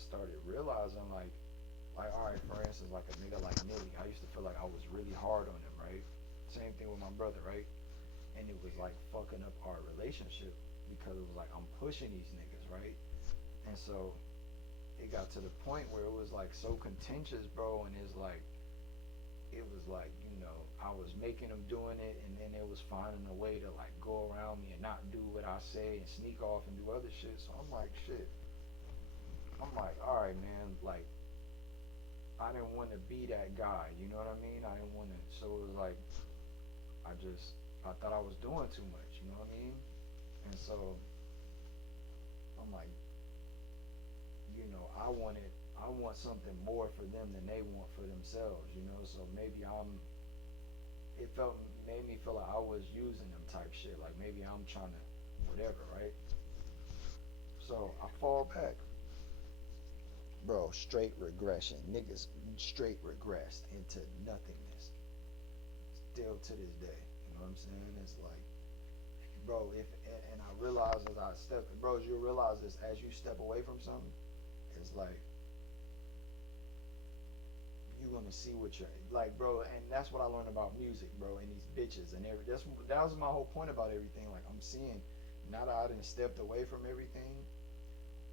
started realizing like all right, for instance, like a nigga like Nitty, I used to feel like I was really hard on him, right? Same thing with my brother, right? And it was like fucking up our relationship because it was like I'm pushing these niggas, right? And so it got to the point where it was like so contentious, bro, and it's like it was like, I was making them doing it, and then it was finding a way to like go around me and not do what I say and sneak off and do other shit. So I'm like, shit. I'm like, all right, man. Like, I didn't want to be that guy. You know what I mean? I didn't want to. So it was like, I thought I was doing too much. You know what I mean? And so I'm like, I want something more for them than they want for themselves. So maybe it made me feel like I was using them type shit. Like maybe I'm trying to, whatever, right? So I fall back, bro. Straight regression, niggas straight regressed into nothingness. Still to this day, you know what I'm saying? It's like, bro, if and I realize as I step, bro, you realize this as you step away from something, it's like you're gonna see what you're like, bro. And that's what I learned about music, bro, and these bitches and that was my whole point about everything. Like I'm seeing now that I done stepped away from everything,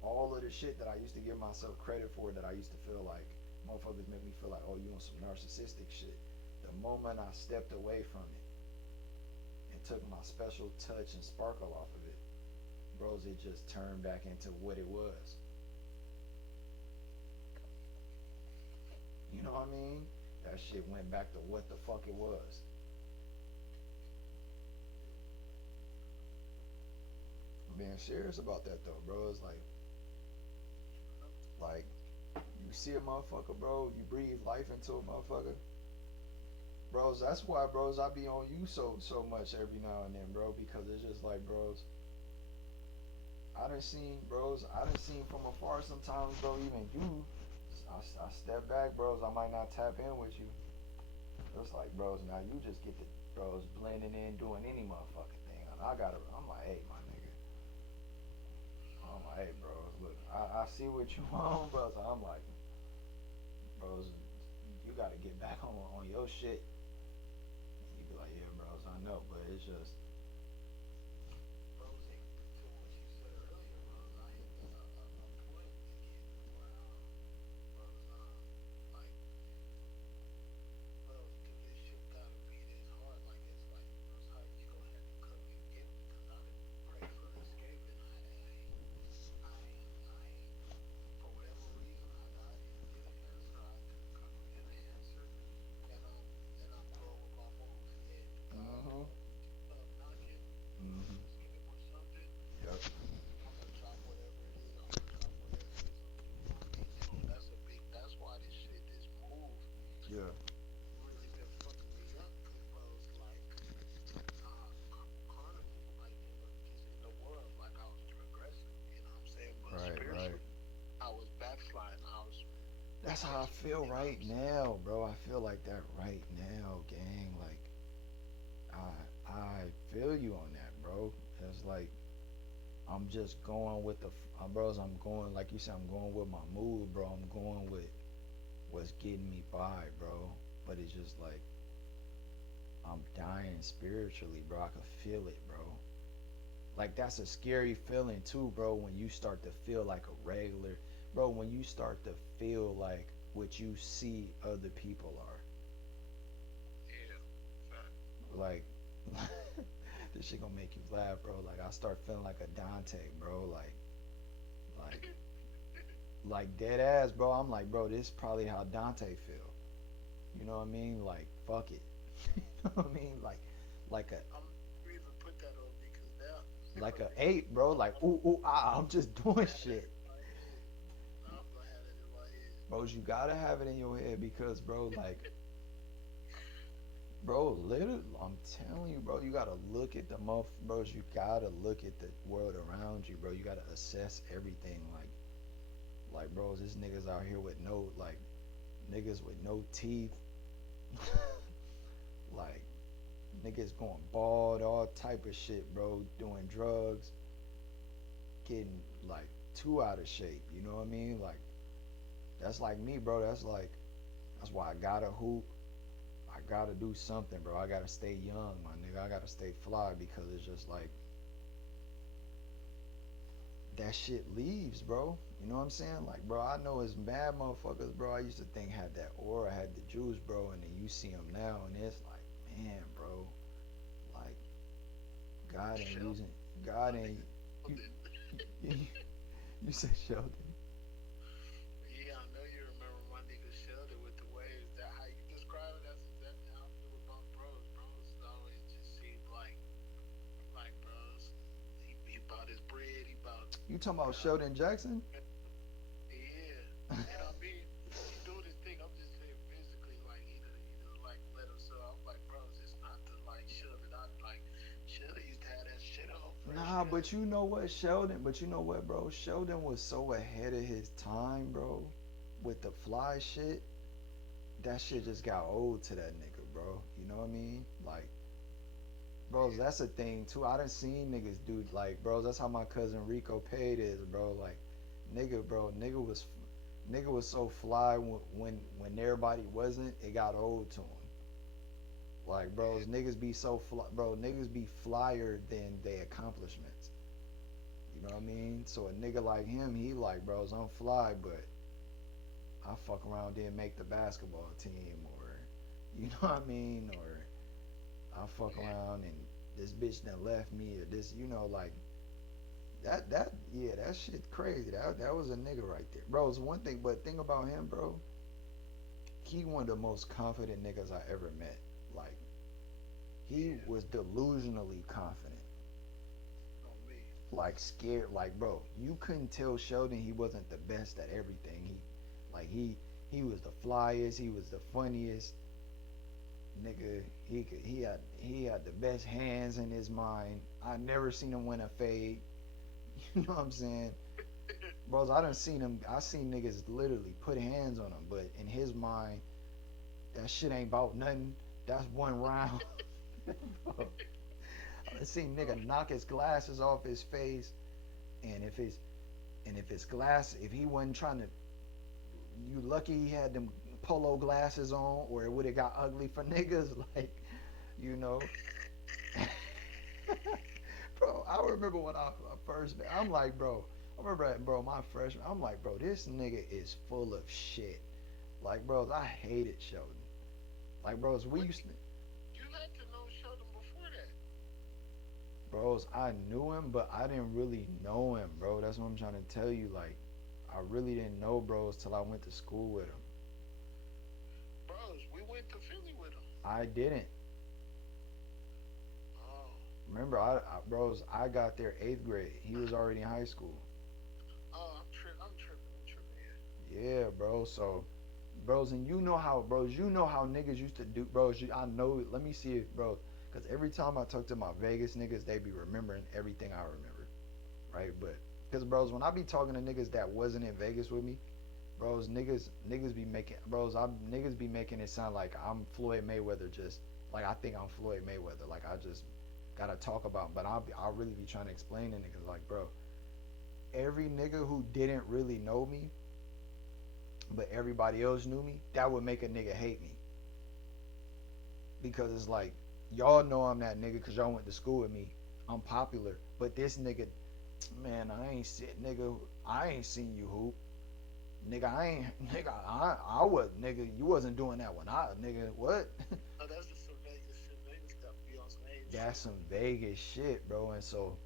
all of the shit that I used to give myself credit for, that I used to feel like motherfuckers make me feel like, oh, you on some narcissistic shit. The moment I stepped away from it and took my special touch and sparkle off of it, bros, it just turned back into what it was. You know what I mean? That shit went back to what the fuck it was. I'm being serious about that though, bro. It's like you see a motherfucker, bro. You breathe life into a motherfucker, bros. That's why, bros, I be on you so much every now and then, bro. Because it's just like, bros, I done seen from afar sometimes, bro. Even you, I step back, bros. I might not tap in with you. It's like, bros, now you just get the bros blending in, doing any motherfucking thing. And I'm like, hey, my nigga. I'm like, hey, bros, look, I see what you want, bros. I'm like, bros, you got to get back on your shit. You be like, yeah, bros, I know, but it's just, mm-hmm, mm-hmm, yep, yeah, right, right. That's how I feel right now, bro. I feel like that right now, gang. Like I feel you on that, bro. It's like I'm just going with bros. I'm going like you said. I'm going with my mood, bro. I'm going with what's getting me by, bro. But it's just like I'm dying spiritually, bro. I can feel it, bro. Like that's a scary feeling too, bro. When you start to feel like a regular, bro. When you start to feel like what you see other people are, like. This shit gonna make you laugh, bro. Like I start feeling like a Dante, bro. Like, like dead ass, bro. I'm like, bro, this is probably how Dante feel. You know what I mean? Like, fuck it. You know what I mean? Like a, like a ape, bro. Like, ooh, ooh, ah. I'm just doing shit, bro. You gotta have it in your head because, bro, like, bro, literally, I'm telling you, bro. You gotta look at the bros. You gotta look at the world around you, bro. You gotta assess everything, like, bros. This niggas out here with no, like, niggas with no teeth, like niggas going bald, all type of shit, bro. Doing drugs, getting like too out of shape. You know what I mean? Like That's like me, bro. That's why I gotta hoop. I gotta do something, bro. I gotta stay young, my nigga. I gotta stay fly because it's just like that shit leaves, bro. You know what I'm saying? Like, bro, I know it's mad motherfuckers, bro. I used to think had that aura, had the juice, bro, and then you see them now, and it's like, man, bro, like God ain't Shell, using, God my ain't. nigga. You, you, you said Sheldon. Yeah, I know you remember my nigga Sheldon with the waves. That how you describe it? That's exactly how I feel about bros. Bros always just seem like bros. He bought his bread. He bought You talking about uh Sheldon Jackson? yeah. And I mean he doing his thing. I'm just saying physically like he done like let him so I'm like bros. It's not the like Sheldon. I like Sheldon used to have that shit on fresh Nah, cut. but you know what, Sheldon? But you know what, bro? Sheldon was so ahead of his time, bro. With the fly shit, that shit just got old to that nigga, bro. You know what I mean? Like, bros, Yeah. that's a thing too. I done seen niggas do like, bros. That's how my cousin Rico paid is, bro. Like, nigga, bro, nigga was so fly when everybody wasn't. It got old to him. Like, bros, Yeah. niggas be so fly, bro. Niggas be flyer than their accomplishments. You know what I mean? So a nigga like him, he like, bros, I'm fly, but I fuck around didn't make the basketball team, or you know what I mean, or I fuck Yeah. around and this bitch done left me, or this, you know, like yeah, that shit crazy. That was a nigga right there, bro. It's one thing, but thing about him, bro, he one of the most confident niggas I ever met. Like he Yeah. was delusionally confident, On me. like scared, like bro, you couldn't tell Sheldon he wasn't the best at everything. Like he was the flyest, he was the funniest nigga. He had the best hands in his mind. I never seen him win a fade. You know what I'm saying? Bros, I done seen him. I seen niggas literally put hands on him, but in his mind, that shit ain't about nothing. That's one round. Bro, I done seen nigga knock his glasses off his face, and if his glass, if he wasn't trying to, you lucky he had them polo glasses on, or it would have got ugly for niggas. Like, you know, bro. I remember when I first, I'm like, bro. I remember, bro, my freshman. I'm like, bro, this nigga is full of shit. Like, bros, I hated Sheldon. Like, bros, we What used to, you had to know Sheldon before that. bros, I knew him, but I didn't really know him, bro. That's what I'm trying to tell you. Like, I really didn't know bros till I went to school with him. Bros, we went to Philly with him. I didn't. Oh. Remember, bros, I got there eighth grade. He was already in high school. Oh, I'm tripping, yeah. Yeah, bro. So, bros, and you know how, bros, you know how niggas used to do, bros. I know. Let me see if, bro, because every time I talk to my Vegas niggas, they be remembering everything I remember, right? But because, bros, when I be talking to niggas that wasn't in Vegas with me, bros, niggas be making, bros, I niggas be making it sound like I'm Floyd Mayweather, just like I think I'm Floyd Mayweather, like I just gotta talk about, but I'll really be trying to explain to niggas like, bro, every nigga who didn't really know me, but everybody else knew me, that would make a nigga hate me because it's like y'all know I'm that nigga because y'all went to school with me. I'm popular, but this nigga, man, I ain't seen you hoop. Nigga, I ain't, nigga, I was, nigga, you wasn't doing that one. Nigga, what? Oh, that's just some Vegas shit. Vegas got to be on some hating That's shit. some Vegas shit, bro. And so,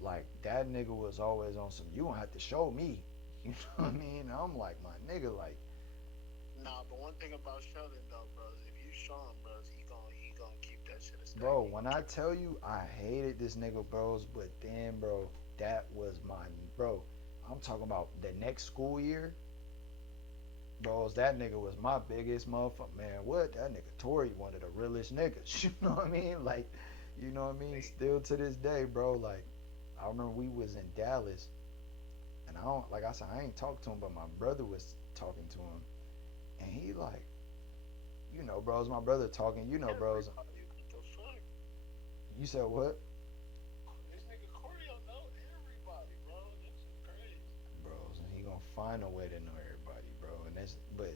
like, that nigga was always on some, you gonna have to show me. You know what I mean? And I'm like, my nigga, like, Nah, but one thing about Sheldon though, bros, if you show him, bros, he gonna keep that shit a stack. bro, He when gonna I keep. tell you I hated this nigga, bros, but then, bro, that was my, bro, I'm talking about the next school year, bros, that nigga was my biggest motherfucker. Man, what? That nigga Tory one of the realest niggas. You know what I mean? Like, you know what I mean? Hey, Still to this day, bro. Like, I remember we was in Dallas, and I don't, like I said, I ain't talked to him, but my brother was talking to him, and he like, you know, bros, my brother talking, you know, bros. everybody, what the fuck? You said what? This nigga Corio know everybody, bro. That shit crazy. Bros, and he gonna find a way to know everybody, bro. but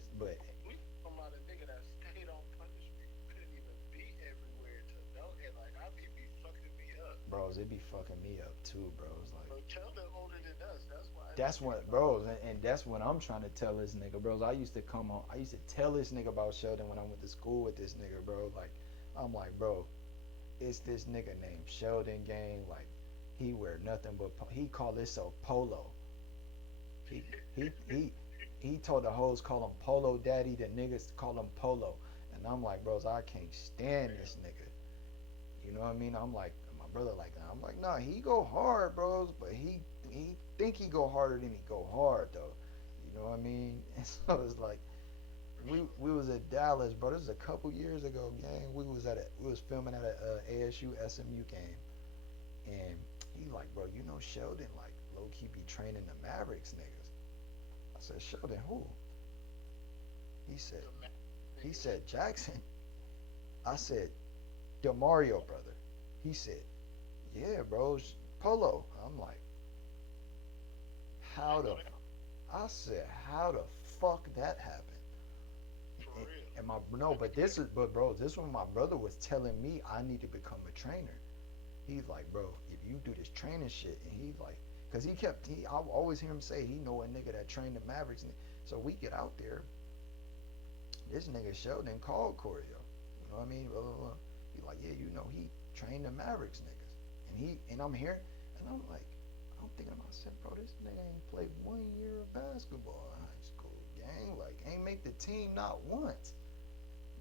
We talking about a nigga that stayed on punishment, couldn't even be everywhere to know, and like I be fucking me up. bros, it be fucking me up too, bros. Like But Sheldon older than us. That's why I that's think it's what, like, bros, and that's what I'm trying to tell this nigga, bros. I used to come on, I used to tell this nigga about Sheldon when I went to school with this nigga, bro. Like I'm like, bro, it's this nigga named Sheldon gang. Like he wear nothing but he call himself Polo. He he he he told the hoes call him Polo Daddy. The niggas call him Polo, and I'm like, bros, I can't stand this nigga. You know what I mean? I'm like, my brother like, I'm like, nah, he go hard, bros, but he think he go harder than he go hard though. You know what I mean? And so it's like we was at Dallas, bro. This was a couple years ago, gang. We was filming at a ASU SMU game, and he like, bro, you know Sheldon like low key be training the Mavericks niggas. I said, Sheldon who? He said the man he niggas. said Jackson. I said Demario brother. He said, yeah, bro, Polo. I'm like, I how know the? that I said, how the fuck that happened? for real. And my no, but this is but bro, this one my brother was telling me I need to become a trainer. He's like, bro, if you do this training shit, and he's like, cause I always hear him say he know a nigga that trained the Mavericks. So we get out there, this nigga Sheldon called Corey, yo. You know what I mean? Blah, blah, blah. He like, yeah, you know, he trained the Mavericks niggas, and I'm here, and I'm like, I'm thinking to myself, bro, this nigga ain't played 1 year of basketball in high school, gang. Like, ain't make the team not once.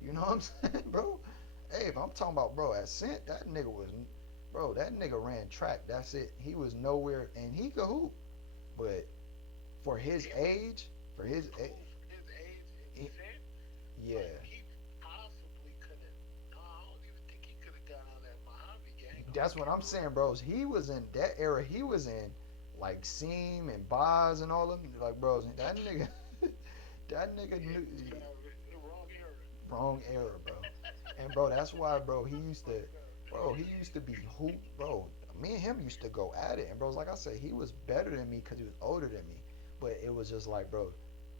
You know what I'm saying, bro? Hey, if I'm talking about, bro, at Cent, that nigga was, bro, that nigga ran track. That's it. He was nowhere, and he could hoop, but for his He was age, for his age, cool for his age and fit. yeah, Like he possibly could have. No, I don't even think he could have got on that Mojave gang on that's what I'm camera. saying, bros. He was in that era. He was in like Seam and Boz and all them. Like, bros, that nigga, that nigga Yeah, knew the wrong era. wrong era, bro. And bro, that's why, bro. Fucked up. He used to be hoop, bro. Me and him used to go at it, and bros, like I said, he was better than me because he was older than me. But it was just like, bro,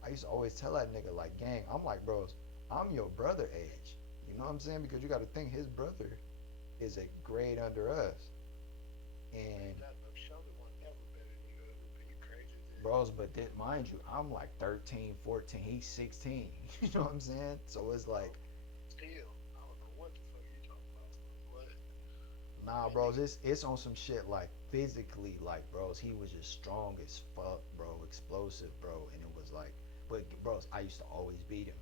I used to always tell that nigga, like, gang, I'm like, bros, I'm your brother age. You know what I'm saying? Because you got to think his brother is a grade under us, and Man, that no Sheldon was never better than you. But you crazy as hell. bros, but mind you, I'm like 13, 14, he's 16. You know what I'm saying? So it's like, Bro, still, I don't know what the fuck you talking about. What nah, that bros, nigga? it's on some shit like physically, like, bros, he was just strong as fuck, bro, explosive, bro, and it was like, but bros, I used to always beat him.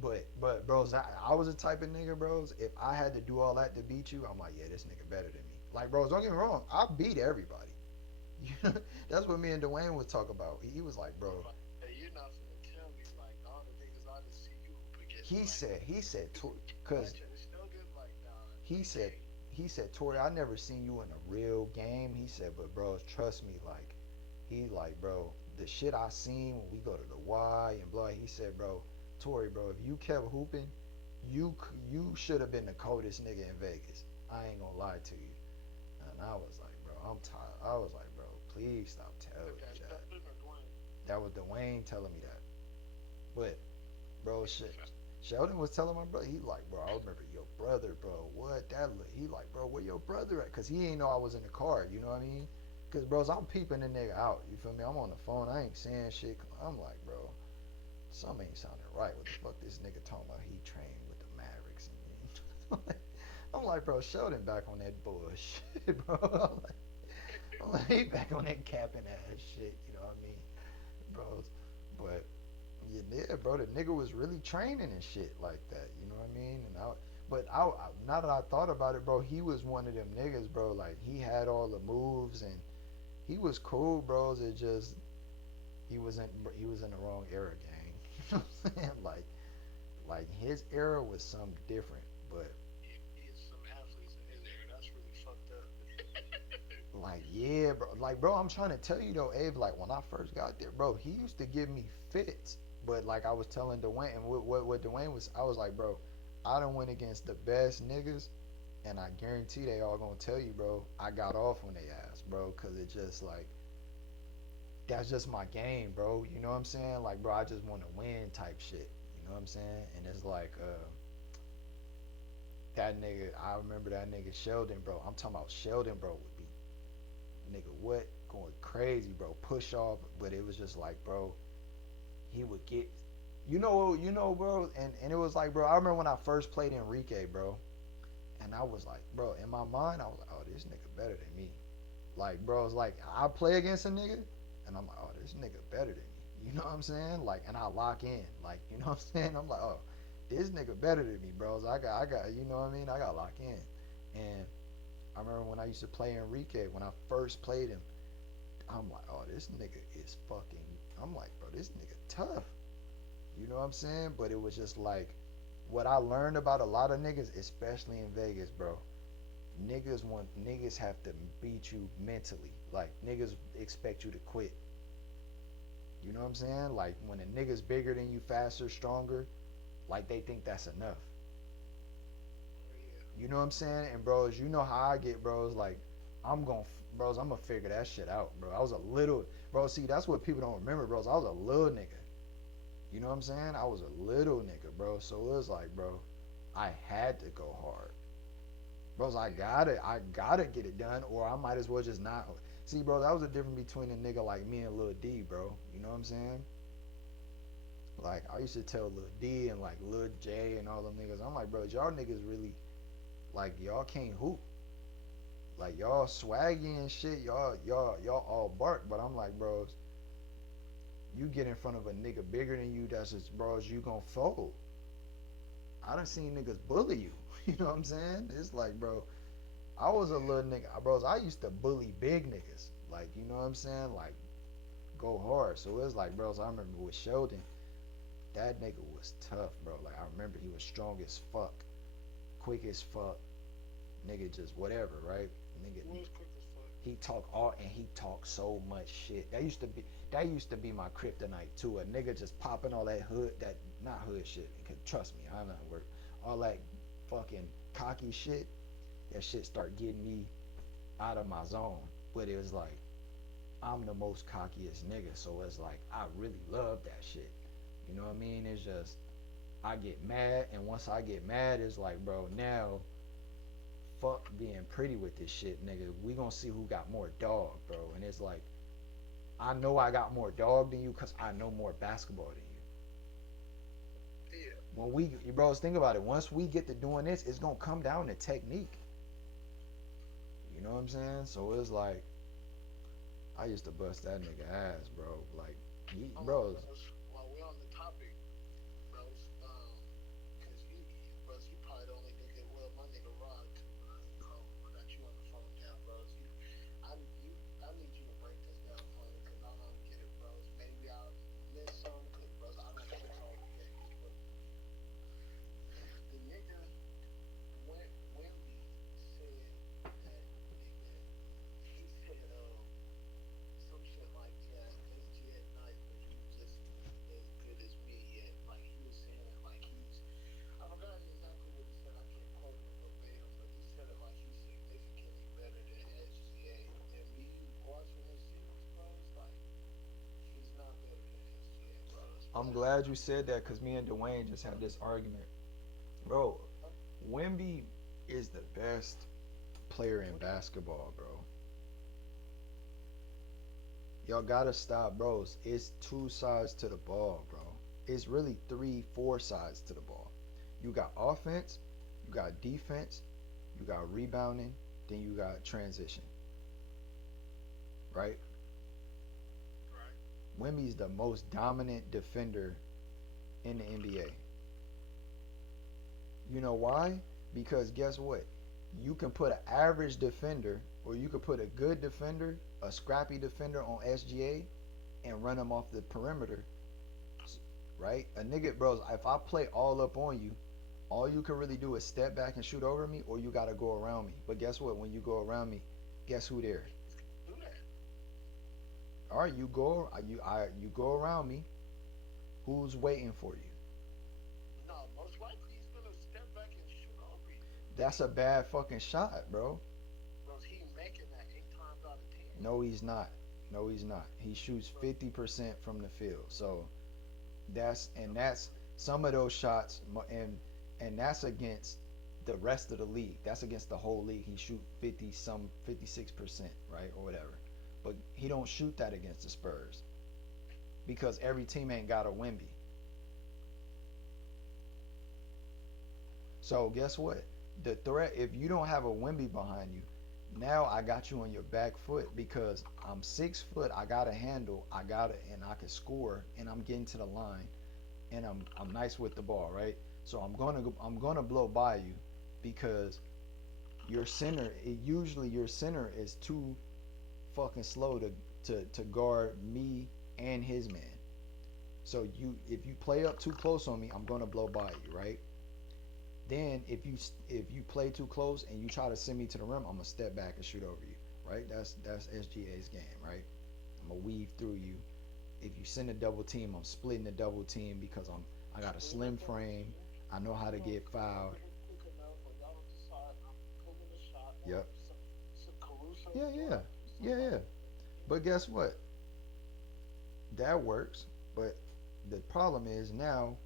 But bros, I was the type of nigga, bros. If I had to do all that to beat you, I'm like, yeah, this nigga better than me. Like, bros, don't get me wrong, I beat everybody. That's what me and Dwayne was talking about. He was like, bro, Like, hey, you're not gonna tell me like all the niggas I done see you hoop against. he Like, said, he said, cause match at Sheldon. Like, nah, he you said, can't. he said, Tori, I never seen you in a real game. He said, but bros, trust me, like, he like, bro, the shit I seen when we go to the Y and blah. He said, bro, Tori, bro, if you kept hooping, you should have been the coldest nigga in Vegas. I ain't gonna lie to you. And I was like, bro, I'm tired. I was like, bro, please stop telling Look me at that. Sheldon or Dwayne. That was Dwayne telling me that. But bro, Nigga shit. fat. Sheldon was telling my brother, he like, bro, I remember your brother, bro. What that look? He like, bro, where your brother at? Cause he ain't know I was in the car. You know what I mean? Cause bros, I'm peeping the nigga out. You feel me? I'm on the phone. I ain't saying shit. I'm like, bro, something ain't sounding right. What the fuck this nigga talking about? He trained with the Mavericks. And I'm like, bro, Sheldon back on that bullshit, bro. I'm like, he back on that capping ass shit. You know what I mean, bros? But yeah, bro, the nigga was really training and shit like that. You know what I mean? Now that I thought about it, bro, he was one of them niggas, bro. Like he had all the moves and he was cool, bros. It just he was in the wrong era, gang. You know what I'm saying? Like his era was something different, but He is some athletes in his era. That's really fucked up. like yeah, bro. Like bro, I'm trying to tell you though, Abe. Like when I first got there, bro, he used to give me fits. But like I was telling Dwayne, and what Dwayne was, I was like, bro, I done went against the best niggas, and I guarantee they all gonna tell you, bro, I got off on they ass, bro, cause it just like that's just my game, bro. You know what I'm saying? Like, bro, I just want to win type shit. You know what I'm saying? And it's like, that nigga, I remember that nigga Sheldon, bro. I'm talking about Sheldon, bro, would be, nigga, what? Going crazy, bro. Push off, but it was just like, bro, he would get, bro. And it was like, bro, I remember when I first played Enrique, bro. And I was like, bro, in my mind, I was like, oh, this nigga better than me. Like, bro, it's like I play against a nigga, and I'm like, oh, this nigga better than me. You know what I'm saying? Like, and I lock in. Like, you know what I'm saying? I'm like, oh, this nigga better than me, bro. So I got, you know what I mean? I got lock in. And I remember when I used to play Enrique, when I first played him, I'm like, oh, this nigga is fucking. I'm like, bro, this nigga tough. You know what I'm saying? But it was just like, what I learned about a lot of niggas, especially in Vegas, bro. Niggas have to beat you mentally. Like niggas expect you to quit. You know what I'm saying? Like when a nigga's bigger than you, faster, stronger, like they think that's enough. Yeah. You know what I'm saying? And bros, you know how I get, bros. Like I'm gonna, bros, I'm gonna figure that shit out, bro. I was a little, bro. See, that's what people don't remember, bros. I was a little nigga. You know what I'm saying? I was a little nigga, bro. So it was like, bro, I had to go hard. Bros, I gotta get it done, or I might as well just not. See, bro, that was the difference between a nigga like me and Lil D, bro. You know what I'm saying? Like, I used to tell Lil D and like Lil J and all them niggas, I'm like, bro, y'all niggas really, like, y'all can't hoop. Like, y'all swaggy and shit, y'all all bark, but I'm like, bros, you get in front of a nigga bigger than you, that's just, bros, you gonna fold. I done seen niggas bully you. You know what I'm saying? It's like, bro, I was a little nigga, bros. I used to bully big niggas, like you know what I'm saying, like go hard. So it was like, bros. I remember with Sheldon, that nigga was tough, bro. Like I remember he was strong as fuck, quick as fuck, nigga. Just whatever, right? Nigga, Was quick as fuck. he talk all and he talk so much shit. That used to be my kryptonite too. A nigga just popping all that hood, that not hood shit. Cause trust me, I know how to work. All that fucking cocky shit. That shit start getting me out of my zone. But it was like I'm the most cockiest nigga, so it's like I really love that shit. You know what I mean? It's just I get mad, and once I get mad, it's like, bro, now fuck being pretty with this shit, nigga. We gonna see who got more dog, bro. And it's like I know I got more dog than you because I know more basketball than you. Yeah. When we, bros, think about it. Once we get to doing this, it's gonna come down to technique. You know what I'm saying? So it's like I used to bust that nigga ass, bro. Like, Hold on, bros. bros. While we're on the topic, bros, cause bros, you probably the only nigga. Well, my nigga Rod too. Call I got you on the phone now, bros. I need you to break this down for me, cause I don't get it, bros. Maybe I missed some, cause bros, I don't catch all the games, but the nigga Wemby said that nigga, he said some shit like, yeah, SG at night, but he just as good as me yet. Like he was saying, like I forgot exactly what he said. I can't quote him verbatim, but he said it like he's significantly better than SGA. And me watching this series, bro, it's like he's not better than SGA, bro. I'm Especially, glad you said that because me and Dwayne just had this argument, bro. Wemby is the best player in what basketball, bro. Y'all gotta stop, bros. It's two sides to the ball, bro. It's really three, four sides to the ball. You got offense, you got defense, you got rebounding, then you got transition, right? right? Wemby's the most dominant defender in the NBA. You know why? Because guess what? You can put an average defender or you could put a good defender, a scrappy defender on SGA and run them off the perimeter, right? A nigga, bros, if I play all up on you, all you can really do is step back and shoot over me or you got to go around me. But guess what? When you go around me, guess who there? Do that. All right, you go around me. Who's waiting for you? No, most likely he's gonna step back and shoot over you. That's a bad fucking shot, bro. Bro, he making that 8 times out of 10. No, he's not. No, he's not. He shoots 50% from the field. So that's some of those shots, and that's against the rest of the league. That's against the whole league. He shoot 56%, right, or whatever. But he don't shoot that against the Spurs because every team ain't got a Wemby. So guess what? The threat, if you don't have a Wemby behind you, now I got you on your back foot because I'm 6 foot. I got a handle. I got it, and I can score, and I'm getting to the line, and I'm nice with the ball, right? So I'm gonna blow by you because your center. Usually your center is too fucking slow to guard me and his man. So if you play up too close on me, I'm gonna blow by you, right? Then if you play too close and you try to send me to the rim, I'm gonna step back and shoot over you, right? That's SGA's game, right? I'm gonna weave through you. If you send a double team, I'm splitting the double team because I got a slim frame. I know how to get fouled. Yep. Yeah, yeah, yeah, yeah. But guess what? That works. But the problem is now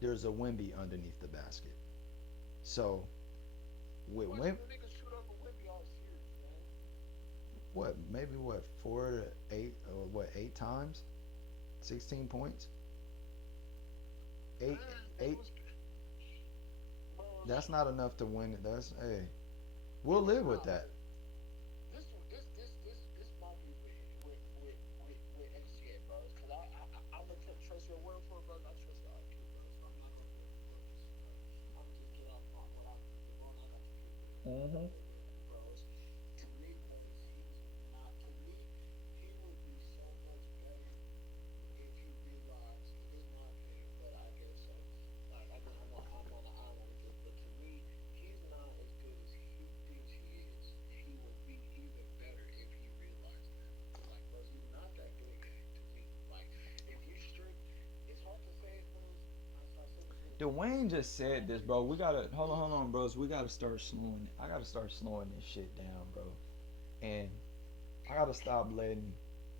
there's a Wimby underneath the basket. So with Wim, what maybe what 4 to 8 or what 8 times, 16 points, eight eight. That's not enough to win it. That's hey, we'll live with that. Mm-hmm. Dwayne just said this, bro. We gotta hold on, bros. We gotta start slowing. I gotta start slowing this shit down, bro. And I gotta stop letting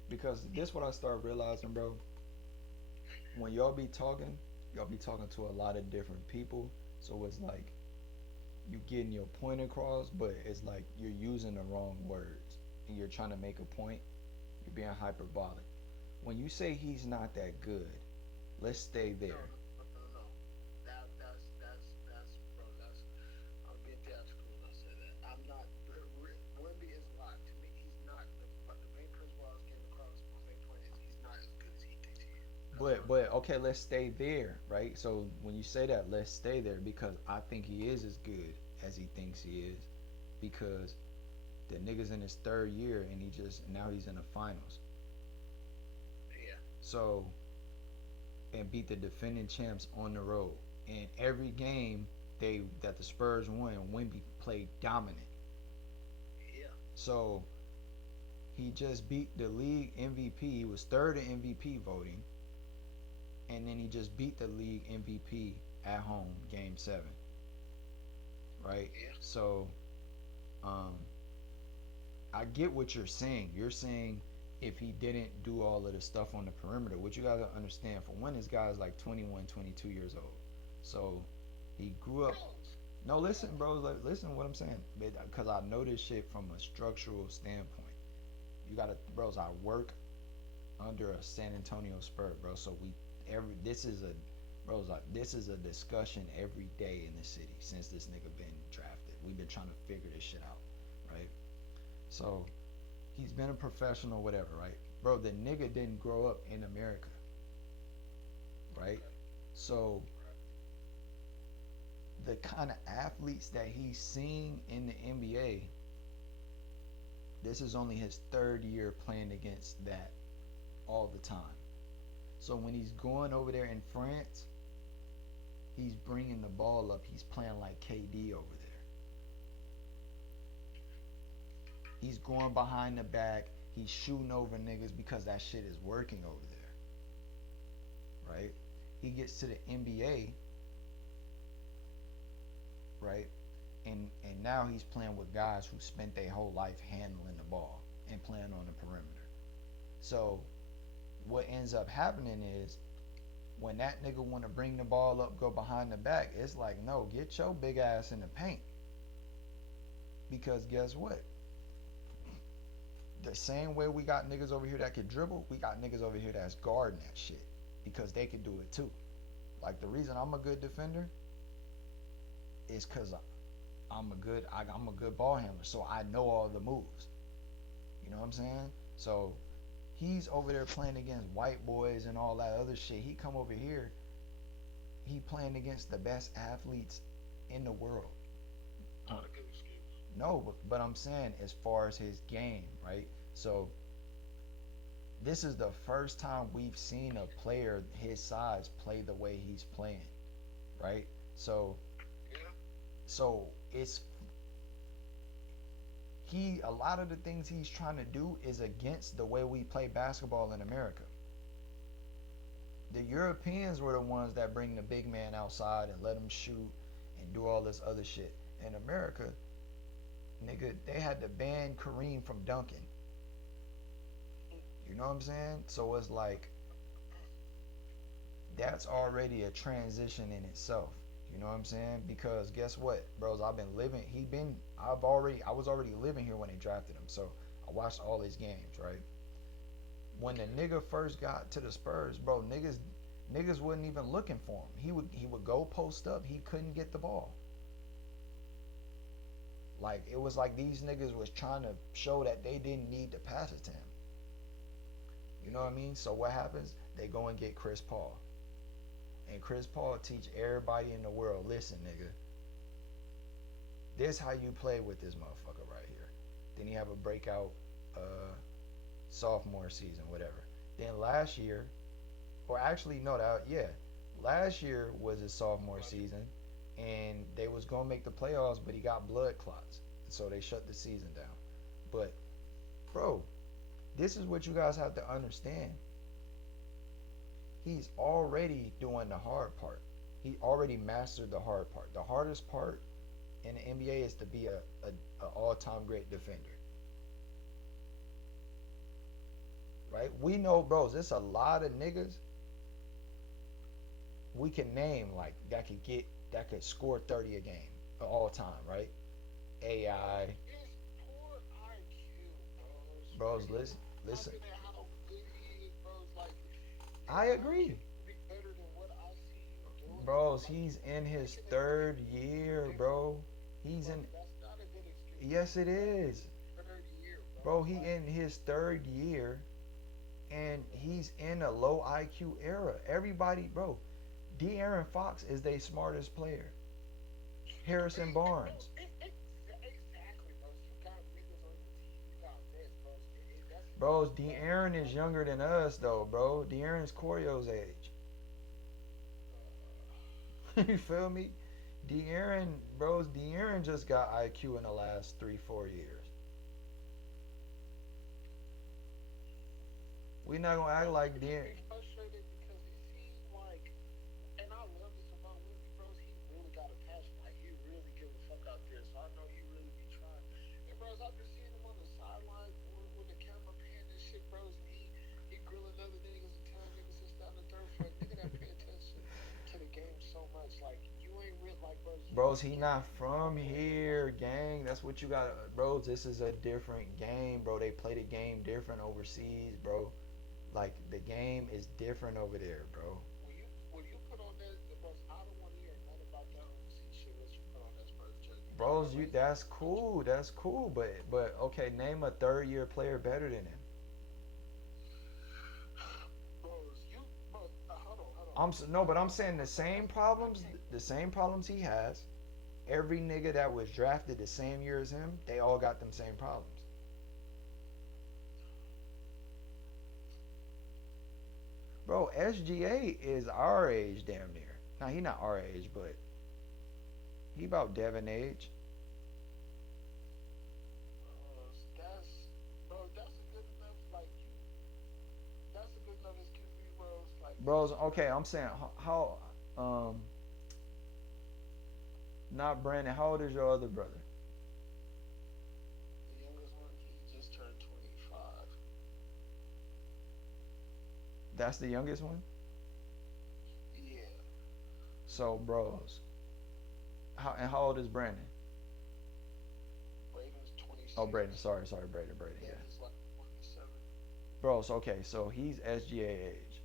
because this what I start realizing, bro. When y'all be talking to a lot of different people. So it's like you getting your point across, but it's like you're using the wrong words and you're trying to make a point. You're being hyperbolic. When you say he's not that good, let's stay No, there. no, no, no. That's, bro. I'm being theatrical when I say that. I'm not. Wemby is a lot to me. He's not. The main principle I was getting across. My main point is he's not as good as he thinks he is. That's what I'm But getting. okay, let's stay there, right? So when you say that, let's stay there because I think he is as good as he thinks he is because the nigga's in his third year and he just now he's in the finals. Yeah. So and beat the defending champs on the road. And every game they that the Spurs won, Wemby played dominant. Yeah. So he just beat the league MVP. He was third in MVP voting, and then he just beat the league MVP at home, Game 7. Right? Yeah. So um, I get what you're saying. You're saying if he didn't do all of the stuff on the perimeter, what you gotta understand for one, this guy is like 21, 22 years old. So he grew up. No, listen, bro. Listen to what I'm saying, because I know this shit from a structural standpoint. You gotta, bros. I work under a San Antonio Spur, bro. So we every this is a bros like this is a discussion every day in the city since this nigga been drafted. We've been trying to figure this shit out, right? So he's been a professional, whatever, right? Bro, the nigga didn't grow up in America, right? Okay. So the kind of athletes that he's seeing in the NBA, this is only his third year playing against that all the time. So when he's going over there in France, he's bringing the ball up. He's playing like KD over there. He's going behind the back. He's shooting over niggas because that shit is working over there, right? He gets to the NBA, right? And now he's playing with guys who spent their whole life handling the ball and playing on the perimeter. So what ends up happening is when that nigga want to bring the ball up, go behind the back, it's like, no, get your big ass in the paint. Because guess what? The same way we got niggas over here that can dribble, we got niggas over here that's guarding that shit because they can do it too. Like the reason I'm a good defender is because I'm a good ball handler, so I know all the moves. You know what I'm saying? So he's over there playing against white boys and all that other shit. He come over here, he playing against the best athletes in the world. Not a good excuse. No, but I'm saying as far as his game, right? So this is the first time we've seen a player his size play the way he's playing, right? So Yeah. so it's he a lot of the things he's trying to do is against the way we play basketball in America. The Europeans were the ones that bring the big man outside and let him shoot and do all this other shit. In America, nigga, they had to ban Kareem from dunking. You know what I'm saying? So it's like that's already a transition in itself. You know what I'm saying? Because guess what, bros? I've been living. I was already living here when they drafted him. So I watched all his games, right? When the nigga first got to the Spurs, bro, niggas wasn't even looking for him. He would go post up. He couldn't get the ball. Like it was like these niggas was trying to show that they didn't need to pass it to him. You know what I mean? So what happens? They go and get Chris Paul. And Chris Paul teach everybody in the world, listen, nigga, this how you play with this motherfucker right here. Then he have a breakout sophomore season, whatever. Then last year, or actually no, last year was his sophomore season, and they was gonna make the playoffs, but he got blood clots, so they shut the season down. But bro, this is what you guys have to understand. He's already doing the hard part. He already mastered the hard part. The hardest part in the NBA is to be a all-time great defender. Right? We know, bros, there's a lot of niggas we can name like that could score 30 a game all time, right? AI. It's poor IQ, bros. Bros, listen, listen. Looking at how good he is, bros. Like his I IQ agree. would be better than what I see you doing. Bros, Like he's in his looking at third his year, different, bro. He's bro. in That's not a good excuse, bro. Yes it He's only in is. his third year, Bro, bro. he Like, in his third year and he's in a low IQ era. Everybody, bro, De'Aaron Fox is their smartest player. Harrison Barnes. exactly, bro. You got niggas on your team. You got vets, bro. Bros, That's De'Aaron is younger than us though, bro. De'Aaron's Corio's age. You feel me? De'Aaron, bros, De'Aaron just got IQ in the last 3-4 years. We not gonna act bro, like you De'Aaron. be frustrated because it seems like, and I love this about Wimby, bros. He really got a passion. Like he really give a fuck out there. So I know he really be trying. And bros, I've been seeing him on the sideline when the camera pan and shit, bros. And he grilling other niggas and telling niggas this, that, and the third. For a nigga that pay attention to the game so much, like you ain't real, like bros. You Bros, really he getting not it from from fans, here, gang. That's what you got. Bros, this is a different game, bro. They play the game different overseas, bro. Like, the game is different over there, bro. Will you put on that, bros? I don't want to hear nothing about that overseas shit. Let you put on that Spurs jersey, bro. Bros, you Like, that's cool. That's cool. But okay, name a third year player better than him. bros, bro. Hold on. No, but I'm I saying can't. the same problems he has. Every nigga that was drafted the same year as him, they all got them same problems. Bro, SGA is our age damn near. Now he not our age, but he about Devin age. That's a good enough. Like you, that's a good enough excuse for you, bros. Like Bros, listen, okay, bros. I'm saying how not Brandon, how old is your other brother? The youngest one, he just turned 25. That's the youngest one. Yeah. So, bros, how old is Brandon? Braden's Oh, Braden. 26. Sorry, Braden. Braden. Yeah, Yeah. he's like 27. Bros. Okay, so he's SGA age.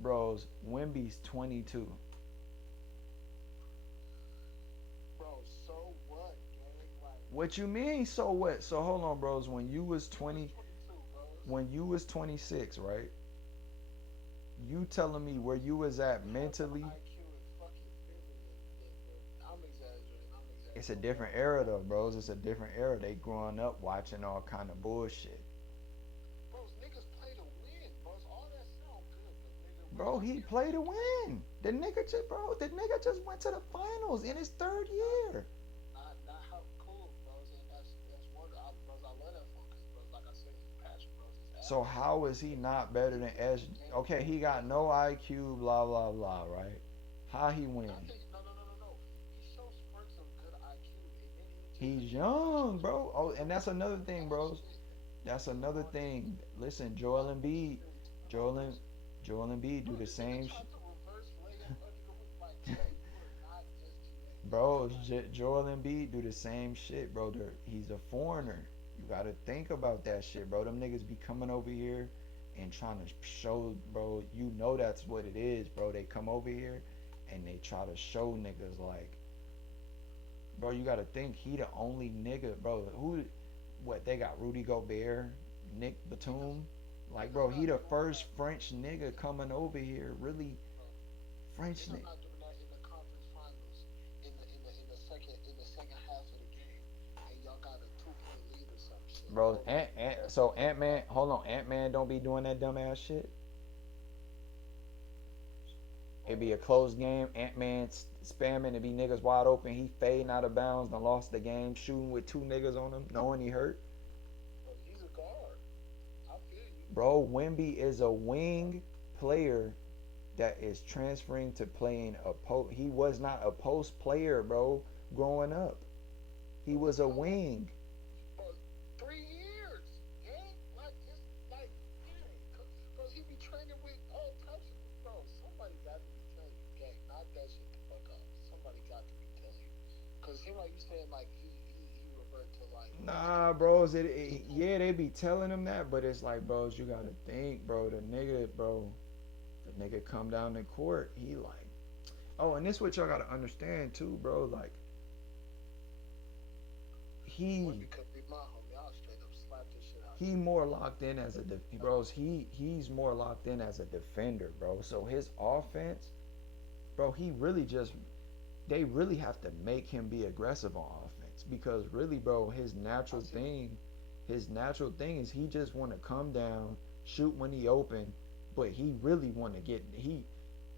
Bros, Wimby's 22. Bro, so what, gang? Like, What you mean? So what? So hold on, bros. When you was he was 20, 22, bros. when you was 26, right? You telling me where you was He at had the mentally? IQ in fucking Finland. I'm exaggerating. I'm It's a exaggerating. different era though, bros. It's a different era. They growing up watching all kind of bullshit. Bros, niggas play to win, bros. All that sound good, but nigga, when Bro, y'all he get played to that game, win. The nigga just went to the finals in his third not year. not how cool, bros. And that's one, bros. I love that for him, cause bros, like I said, he's passion, bros. His So attitude. how is he not better He than get in S? the game, Okay, he got no IQ, blah blah blah, right? How he win? not that no. He shows spurts of good IQ, and then He's he young, shows bro. Oh, and bro, that's another he thing, bros. passionate. That's He another on his thing. Listen, I literally turn on Joel, this. Joel Embiid do Bro, the this nigga same. tried to reverse layup under the hoop. Like, bro, you are not SGA, gang. Bro, Like, Joel Embiid do the same shit, bro. He's a foreigner. You gotta think about that shit, bro. Them niggas be coming over here and trying to show, bro. You know that's what it is, bro. They come over here and they try to show niggas like, bro. You gotta think he the only nigga, bro. Who, what they got? Rudy Gobert, Nick niggas, Batum, like, bro. niggas He not the doing first that, French nigga coming over here, really bro. French Niggas nigga. not doing that in the conference finals in the second half of the game, and y'all got a 2 point lead or some shit, Bro, bro. Like, that's So not Ant Man, bad. hold on, Ant Man don't be doing that dumbass shit. It be a Bro, close game. Ant Man spamming to be niggas wide open. He fading out of bounds and lost the game, shooting with two niggas on him, knowing he hurt. he's a guard. I feel you. Bro, Wimby is a wing player that is transferring to playing a post. He was not a post player, bro. Growing up, he Bro, was a how long? wing. Bro, 3 years, gang. Like, it's like, gang. Bro, he be training with all types of, bro. Somebody got to be telling you, gang. Knock that shit the fuck off. Somebody got to be telling you, cause him like you saying like he revert to like Nah, bros. Yeah, they be telling him that, but it's like, bros, you gotta think, bro. The nigga come down the court. He like, oh, and this what y'all gotta understand too, bro. Like, Wimby he could be my homie. I'll straight up slap this shit out he you. more locked in as a bros. He's more locked in as a defender, bro. So his offense, bro, he really just they really have to make him be aggressive on offense because really, bro, I see. his natural thing is he just want to come down, shoot when he open, but he really want to get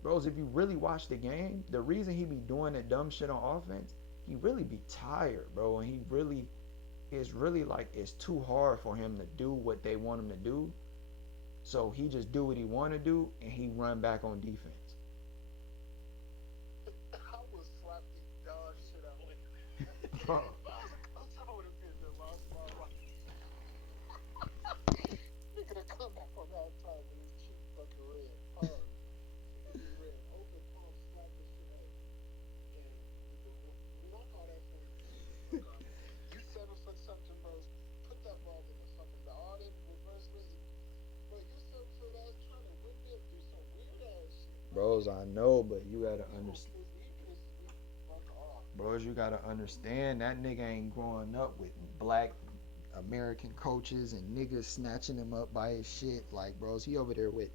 bros. If you really watch the game, the reason he be doing that dumb shit on offense, he really be tired, bro, and he really it's really like it's too hard for him to do what they want him to do. So he just do what he want to do and he run back on defense. I would slap the dog shit out of him. Bro, If I was a coach, I would have been the lost my life. Nigga to come back on that time with his cheek fucking red. Hard. Nigga be red. Open palm, slap the shit out of him. And block all that for him. Fuck off. You settle for something, bros. Put that ball in the fucking all them reverse lays. Bro, you settle for that trying to win me up, do some weird ass shit, bro. bros, I know, but you gotta He gonna understand. pisses me the fuck off, Bros, you gotta understand that nigga ain't growing up with black American coaches and niggas snatching him up by his shit. Like, bros, he over there with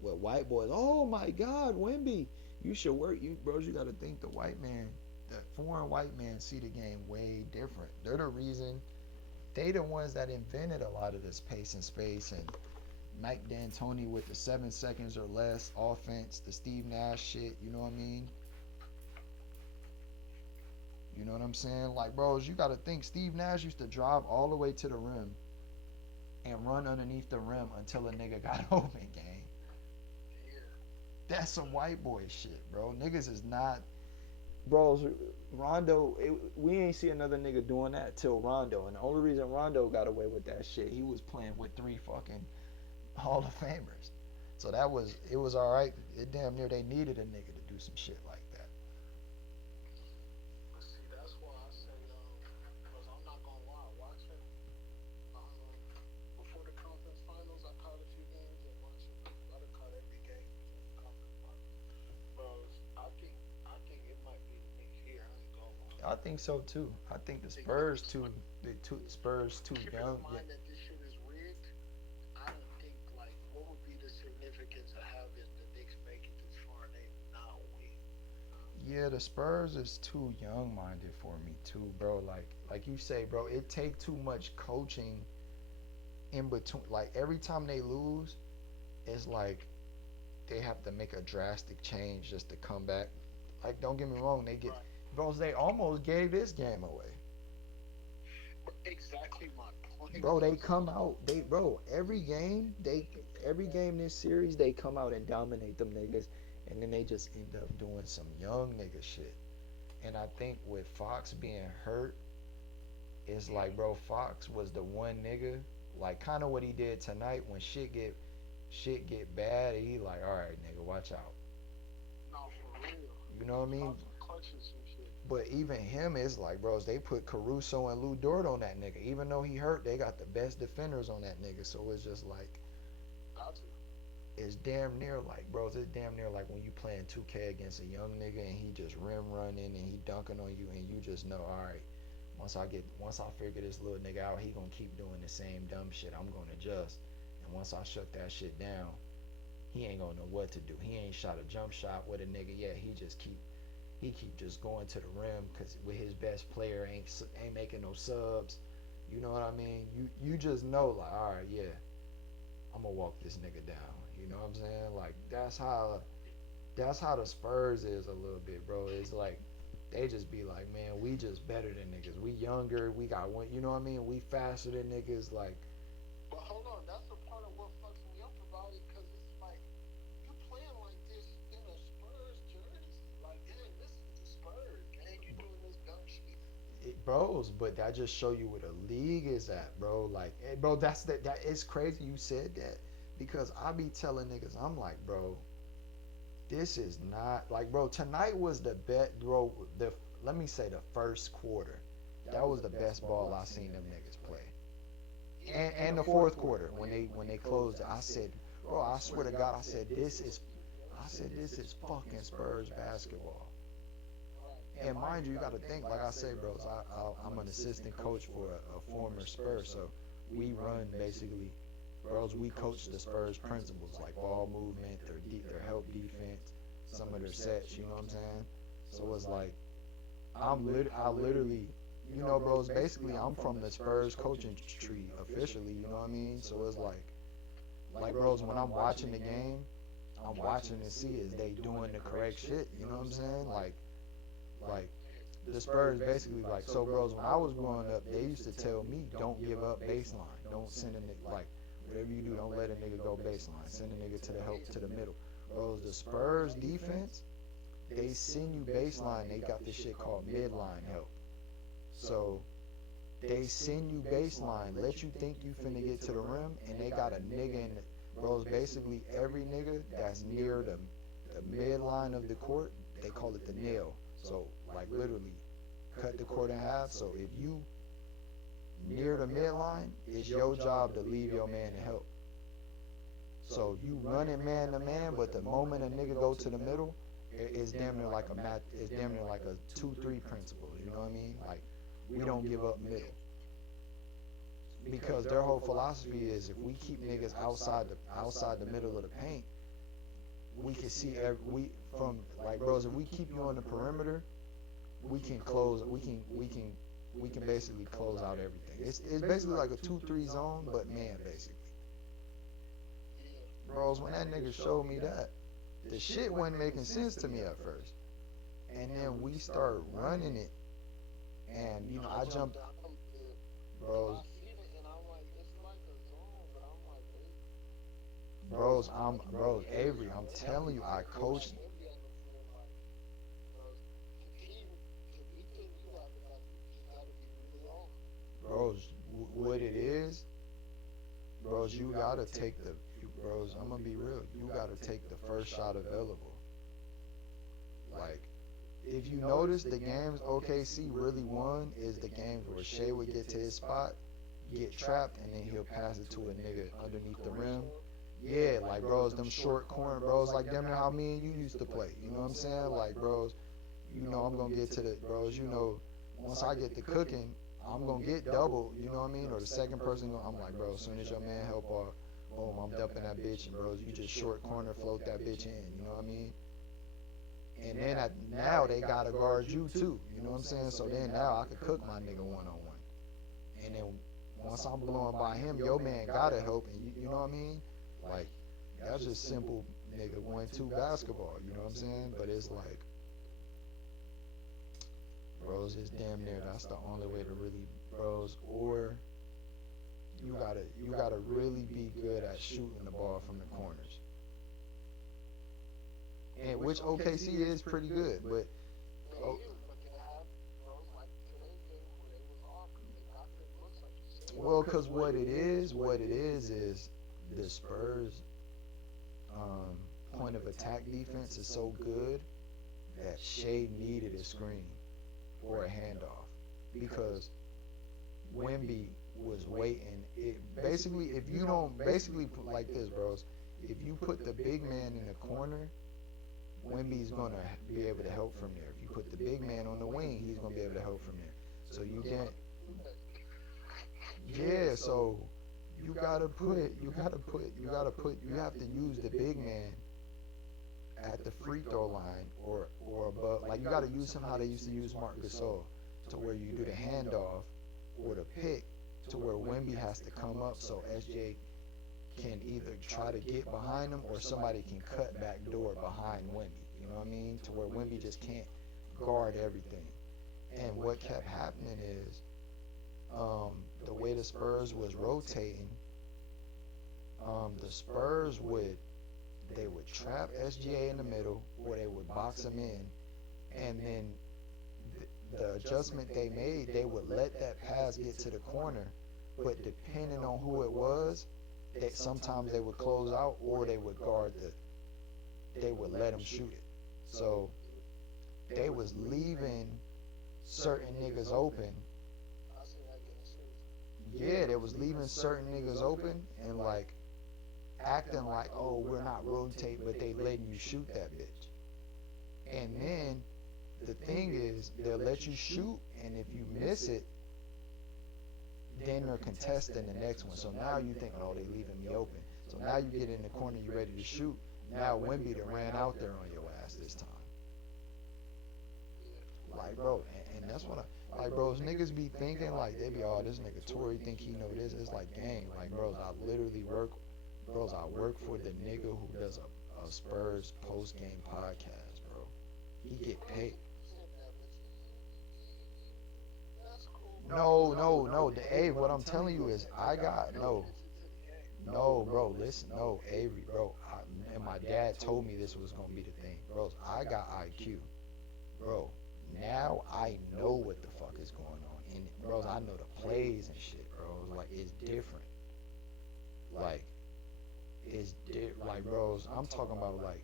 white boys. Oh my God, Wimby, you should work. You bros, you gotta think the white man, the foreign white man, see the game way different. They're the reason. They the ones that invented a lot of this pace and space and Mike D'Antoni with the 7 seconds or less offense, the Steve Nash shit. You know what I mean? You know what I'm saying? Like, bros, you got to think Steve Nash used to drive all the way to the rim and run underneath the rim until a nigga got open, gang. Yeah. That's some white boy shit, bro. Niggas is not. Bros, Rondo, we ain't see another nigga doing that till Rondo. And the only reason Rondo got away with that shit, he was playing with three fucking Hall of Famers. So it was all right. It damn near they needed a nigga to do some shit like that. But see, that's why I say, because I'm not gonna lie, watching um before the conference finals, I caught a few games and watching. I done caught every game before the conference finals. Bros, I think it might be the next year. I ain't gonna lie. I think so too. I think the I think Spurs it's too. The Spurs too keeping in young. Yeah, mind that this shit is rigged. I don't think like what would be the significance of having the Knicks make it this far and they not win. You know what I'm yeah. saying? The Spurs is too young minded for me too, bro. Like you say, bro. It take too much coaching in between. Like every time they lose, it's like they have to make a drastic change just to come back. Like don't get me wrong, they get Right. bros. They almost gave this game away. But exactly my point, Bro, they bro. So come out. They bro, every game this series they come out and dominate them niggas, and then they just end up doing some young nigga shit. And I think with Fox being hurt, it's like bro, Fox was the one nigga, like kind of what he did tonight when shit get bad. He like, all right, nigga, watch out. no, for real. You know what I mean? Fox was clutching some shit. But even him is like, bros, they put Caruso and Lou Dort on that nigga. Even though he hurt, they got the best defenders on that nigga. So it's just like, Got to. it's damn near like, bros, it's damn near like when you playing 2K against a young nigga and he just rim running and he dunking on you and you just know, all right, once I figure this little nigga out, he gonna keep doing the same dumb shit. I'm gonna adjust. And once I shut that shit down, he ain't gonna know what to do. He ain't shot a jump shot with a nigga yet. He keep just going to the rim because with his best player ain't making no subs. You know what I mean? You just know like, all right, yeah, I'm gonna walk this nigga down. You know what I'm saying? Like that's how the Spurs is a little bit, bro. It's like they just be like, man, we just better than niggas. We younger. We got one. You know what I mean? We faster than niggas. Like, But hold on, that's a part of what fucks me up about it, cause it's like you playing like this in a Spurs jersey. Like, gang, this is the Spurs, gang. You doing this dumb shit. bros, but that just show you where the league is at, bro. Like, bro, that is crazy you said that because I be telling niggas, I'm like, bro, this is not like, bro. Tonight was the bet, bro. The let me say the first quarter, that was the best ball I seen them niggas play. And the fourth quarter when they closed it, I said, bro, I swear to God, I said this is fucking Spurs basketball. Right. And mind you, you got to think, like I say, bros, I'm an assistant coach for a former Spurs, so we run basically, bros, we coach the Spurs principles like ball movement, their help defense, some of their sets. You know what I'm saying? So it's like I literally, bros, basically I'm from the Spurs coaching tree officially. You know what I mean? So it's like, bros, when I'm watching the game, I'm watching to see is they doing the correct shit. You know what I'm saying? Like the Spurs basically like so, bros. When I was growing up, they used to tell me don't give up baseline, don't send a nigga like whatever you do, don't let a nigga go baseline, send a nigga to the help to the middle. Bros, the Spurs defense, they send you baseline. They got this shit called midline help. So they send you baseline, let you think you finna get to the rim, and they got a nigga in the bros. Basically every nigga that's near the midline of the court, they call it the nail. So like literally cut the court in half. So if you near the midline, it's your job to leave your man to help. So you running man to man, but the moment a nigga go to the middle, it's damn near like a math. It's damn near like a 2-3 principle. You know what I mean? Like we don't give up middle because their whole philosophy is if we keep niggas outside the middle of the paint, we can see we from like bros. If we keep you on the perimeter, we can close. We can basically close out everything. It's basically like a 2-3 zone, but man, basically, Yeah. bros. When that nigga showed me that, the shit wasn't making sense to me at first, and then we start running it, and I I jumped jumped, down there and I bros. seen it and I'm like, it's like a zone, but I'm like, wait, Bros, Avery, I'm telling you, I I feel like coached, heavy on the floor, like, bro, the team to beat them, you just gotta be really hard. bros. What it is, bros, you gotta take the bros, I'm gonna be real. You gotta take the first shot available. Like, if you notice, the games OKC really won is the games where Shea would get to his spot, get trapped, and then he'll pass it to a nigga underneath the rim. Yeah, like bros, them short corner bros, like damn near how me and you used to play. You know what I'm saying? Like bros, you know I'm gonna get to the bros. You know, once I get to cooking, I'm gonna get double. You know what I mean? Or the second person, I'm like, bro, as soon as your man help off, boom, I'm dumping that bitch, and bros, you just short corner float that bitch in. You know what I mean? And then now they gotta guard you too. You know what I'm saying? So then now I could cook my nigga 1-on-1. And then once I'm blowing by him, your man gotta help. And you know what I mean? Like that's just simple nigga 1-2 basketball. You know what I'm saying? But it's like, bros, it's damn near that's the only way to really bros. Or you gotta really be good at shooting the ball from the corners. And which OKC is pretty good, but They oh, is, but they have bros like today's game where they was off because they got them looks like you said. well, cause what it is the Spurs um, point of attack defense is so good that Shea needed a screen or a handoff because Wemby was waiting. It basically, if you don't basically put like this, bros, if you put the big man in the corner, Wemby's gonna be able to help from there. If you put the big man on the wing, he's gonna be able to help from there. So you can't. Yeah. So you have to use the big man at the free throw line or above. Like you got to use him how they used to use Marc Gasol, to where you do the handoff or the pick to where Wemby has to come up so SJ can either try to get behind him or somebody can cut back door behind Wemby. You know what I mean? To where Wemby just can't guard everything. And what kept happening is the way the Spurs was rotating, the Spurs would trap SGA in the middle or they would box him in, and then the adjustment they made, they would let that pass get to the corner, but depending on who it was, sometimes they would close out or they would they would let him shoot it. So they was leaving certain niggas open. I see that getting serious. Yeah, they was leaving certain niggas open and like acting like, oh, we're not rotating, but they letting you shoot that bitch. And then the thing is, they'll let you shoot, and if you miss it, then they're contesting the next one. So now you think, oh, they leaving me open. So now you get in the corner, you ready to shoot. Now Wemby done ran out there on your ass this time. Like, bro, and that's what like, bros, niggas be thinking, like, they be, oh, this nigga Tory think he know this. It's like, gang, like, bros, I work for the nigga who does a Spurs post-game podcast, bro. He get paid. That's cool, bro. No. Hey, what I'm telling you is, no, bro, listen, no, Avery, bro. And my dad told me this was gonna be the thing, bros. I got IQ, bro. Now I know what the fuck is going on, and bros, I know the plays and shit, bro. Like it's different. Like like, bros. I'm talking about like,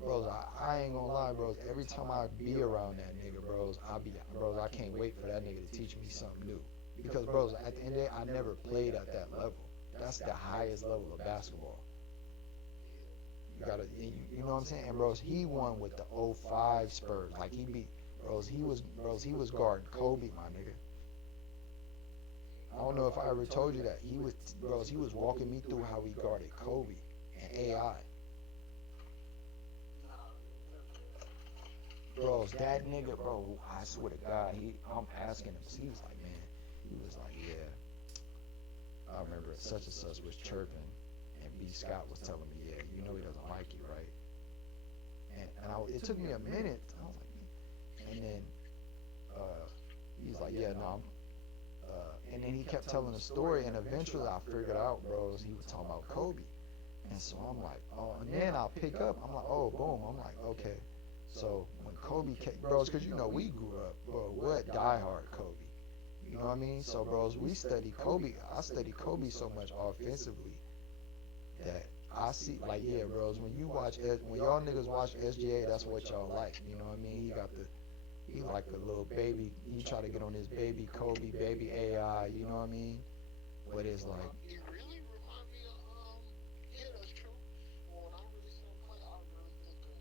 bros. I ain't gonna lie, bros. Every time I be around that nigga, bros, I can't wait for that nigga to teach me something new. Because, bros, at the end of the day, I never played at that level. That's the highest level of basketball. You know what I'm saying? And bros, he won with the '05 Spurs. Like he beat, he was guarding Kobe, my nigga. I don't know if I ever told you that. He was walking me through how he guarded Kobe and AI. Bros, that nigga, bro, I swear to God, I'm asking him, he was like, man, yeah, I remember such and such was chirping, and B. Scott was telling me, yeah, you know he doesn't like you, right? It took me a minute. I was like, and then he's like, yeah, no, and then he kept telling the story, and eventually I figured out, bros, he was talking about Kobe. And so I'm like, oh, and then I'll pick up, I'm like, oh, boom, I'm like, okay. So when Kobe came, bros, because you know we grew up, bro, what diehard Kobe. You know what I mean? So, bros, we studied Kobe. I studied Kobe so much offensively that I see, like, yeah, bros. When you watch, when y'all niggas watch SGA, that's what y'all like. You know what I mean? He like a little baby. He try to get on his baby Kobe, baby AI. You know what I mean? But it's like He really remind me of yeah, that's true. But when I really see him play, I really think of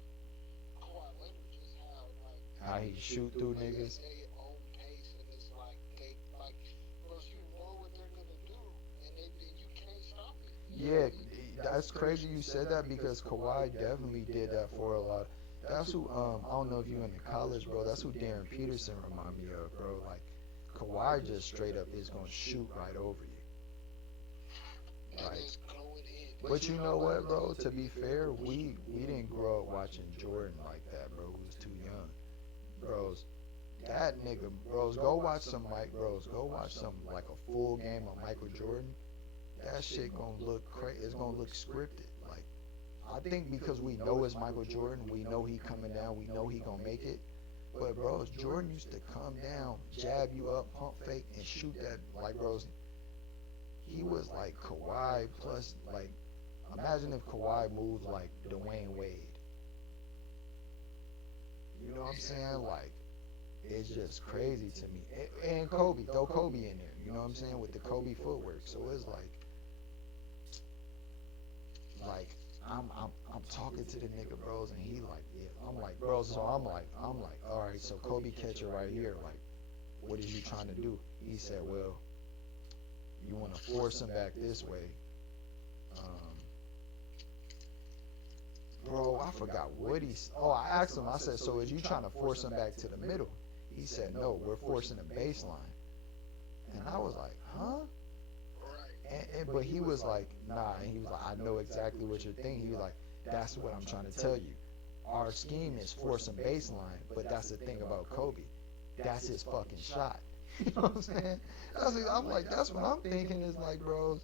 Kawhi Leonard, just how like how he niggas shoot through play at niggas. their own pace, and it's like they like, bros, you know what they're gonna do, and you can't stop it. You know what I Yeah, mean? that's crazy you said that because Kawhi definitely did that for a lot. That's who I don't know if you into college, bro. That's who Darren Peterson remind me of, bro. Like Kawhi just straight up is gonna shoot right over you. And Like, it's going in. But but you you know know what, what, bro? bro? To To be be fair, fair, we we didn't grow up watching Jordan like that, bro. We was too young, bros. That nigga, bros, go watch some Mike, bros. Go watch some like a full game of Michael Jordan. That shit gonna look crazy. It's gonna look scripted. Like I think because we know it's Michael Jordan, we know he coming down, we know he gonna make it. But bros, Jordan used to come down, jab you up, pump fake, and shoot that like bros. He was like Kawhi plus like imagine if Kawhi moved like Dwayne Wade. You know what I'm saying? Like it's just crazy to me. And Kobe, throw Kobe in there. You know what I'm saying with the Kobe footwork. So it's like I'm talking to the nigga bros and he like yeah I'm like bros so I'm like all right so Kobe catcher right here like what is you trying to do? He said well you want to force him back this way. Um, bro I forgot what oh I asked him I said so is you trying to force him back to the middle? He said no we're forcing the baseline and I was like huh right. but he was like, nah, and he was like, I know exactly what you're thinking. He was like, that's what I'm trying to tell you. Our scheme is force some baseline, but that's the thing about Kobe. That's his fucking shot. You know what I'm saying? I'm like, that's what I'm thinking is like, bros,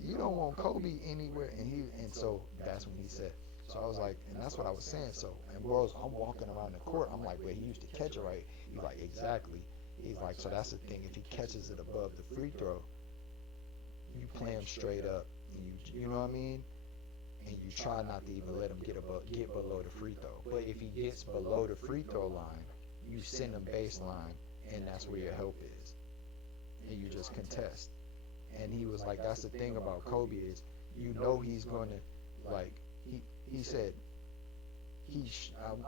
you don't want Kobe anywhere. And so that's when he said, so I was like, and that's what I was saying. So, and bros, I'm walking around the court. I'm like, wait, he used to catch it right. He's like, exactly. He's like, so that's the thing. If he catches it above the free throw, you play him straight up, and you know what I mean, and you try not to even let him get below the free throw. But if he gets below the free throw line, you send him baseline, and that's where your help is, and you just contest. And he was like, that's the thing about Kobe is, you know he's gonna like he said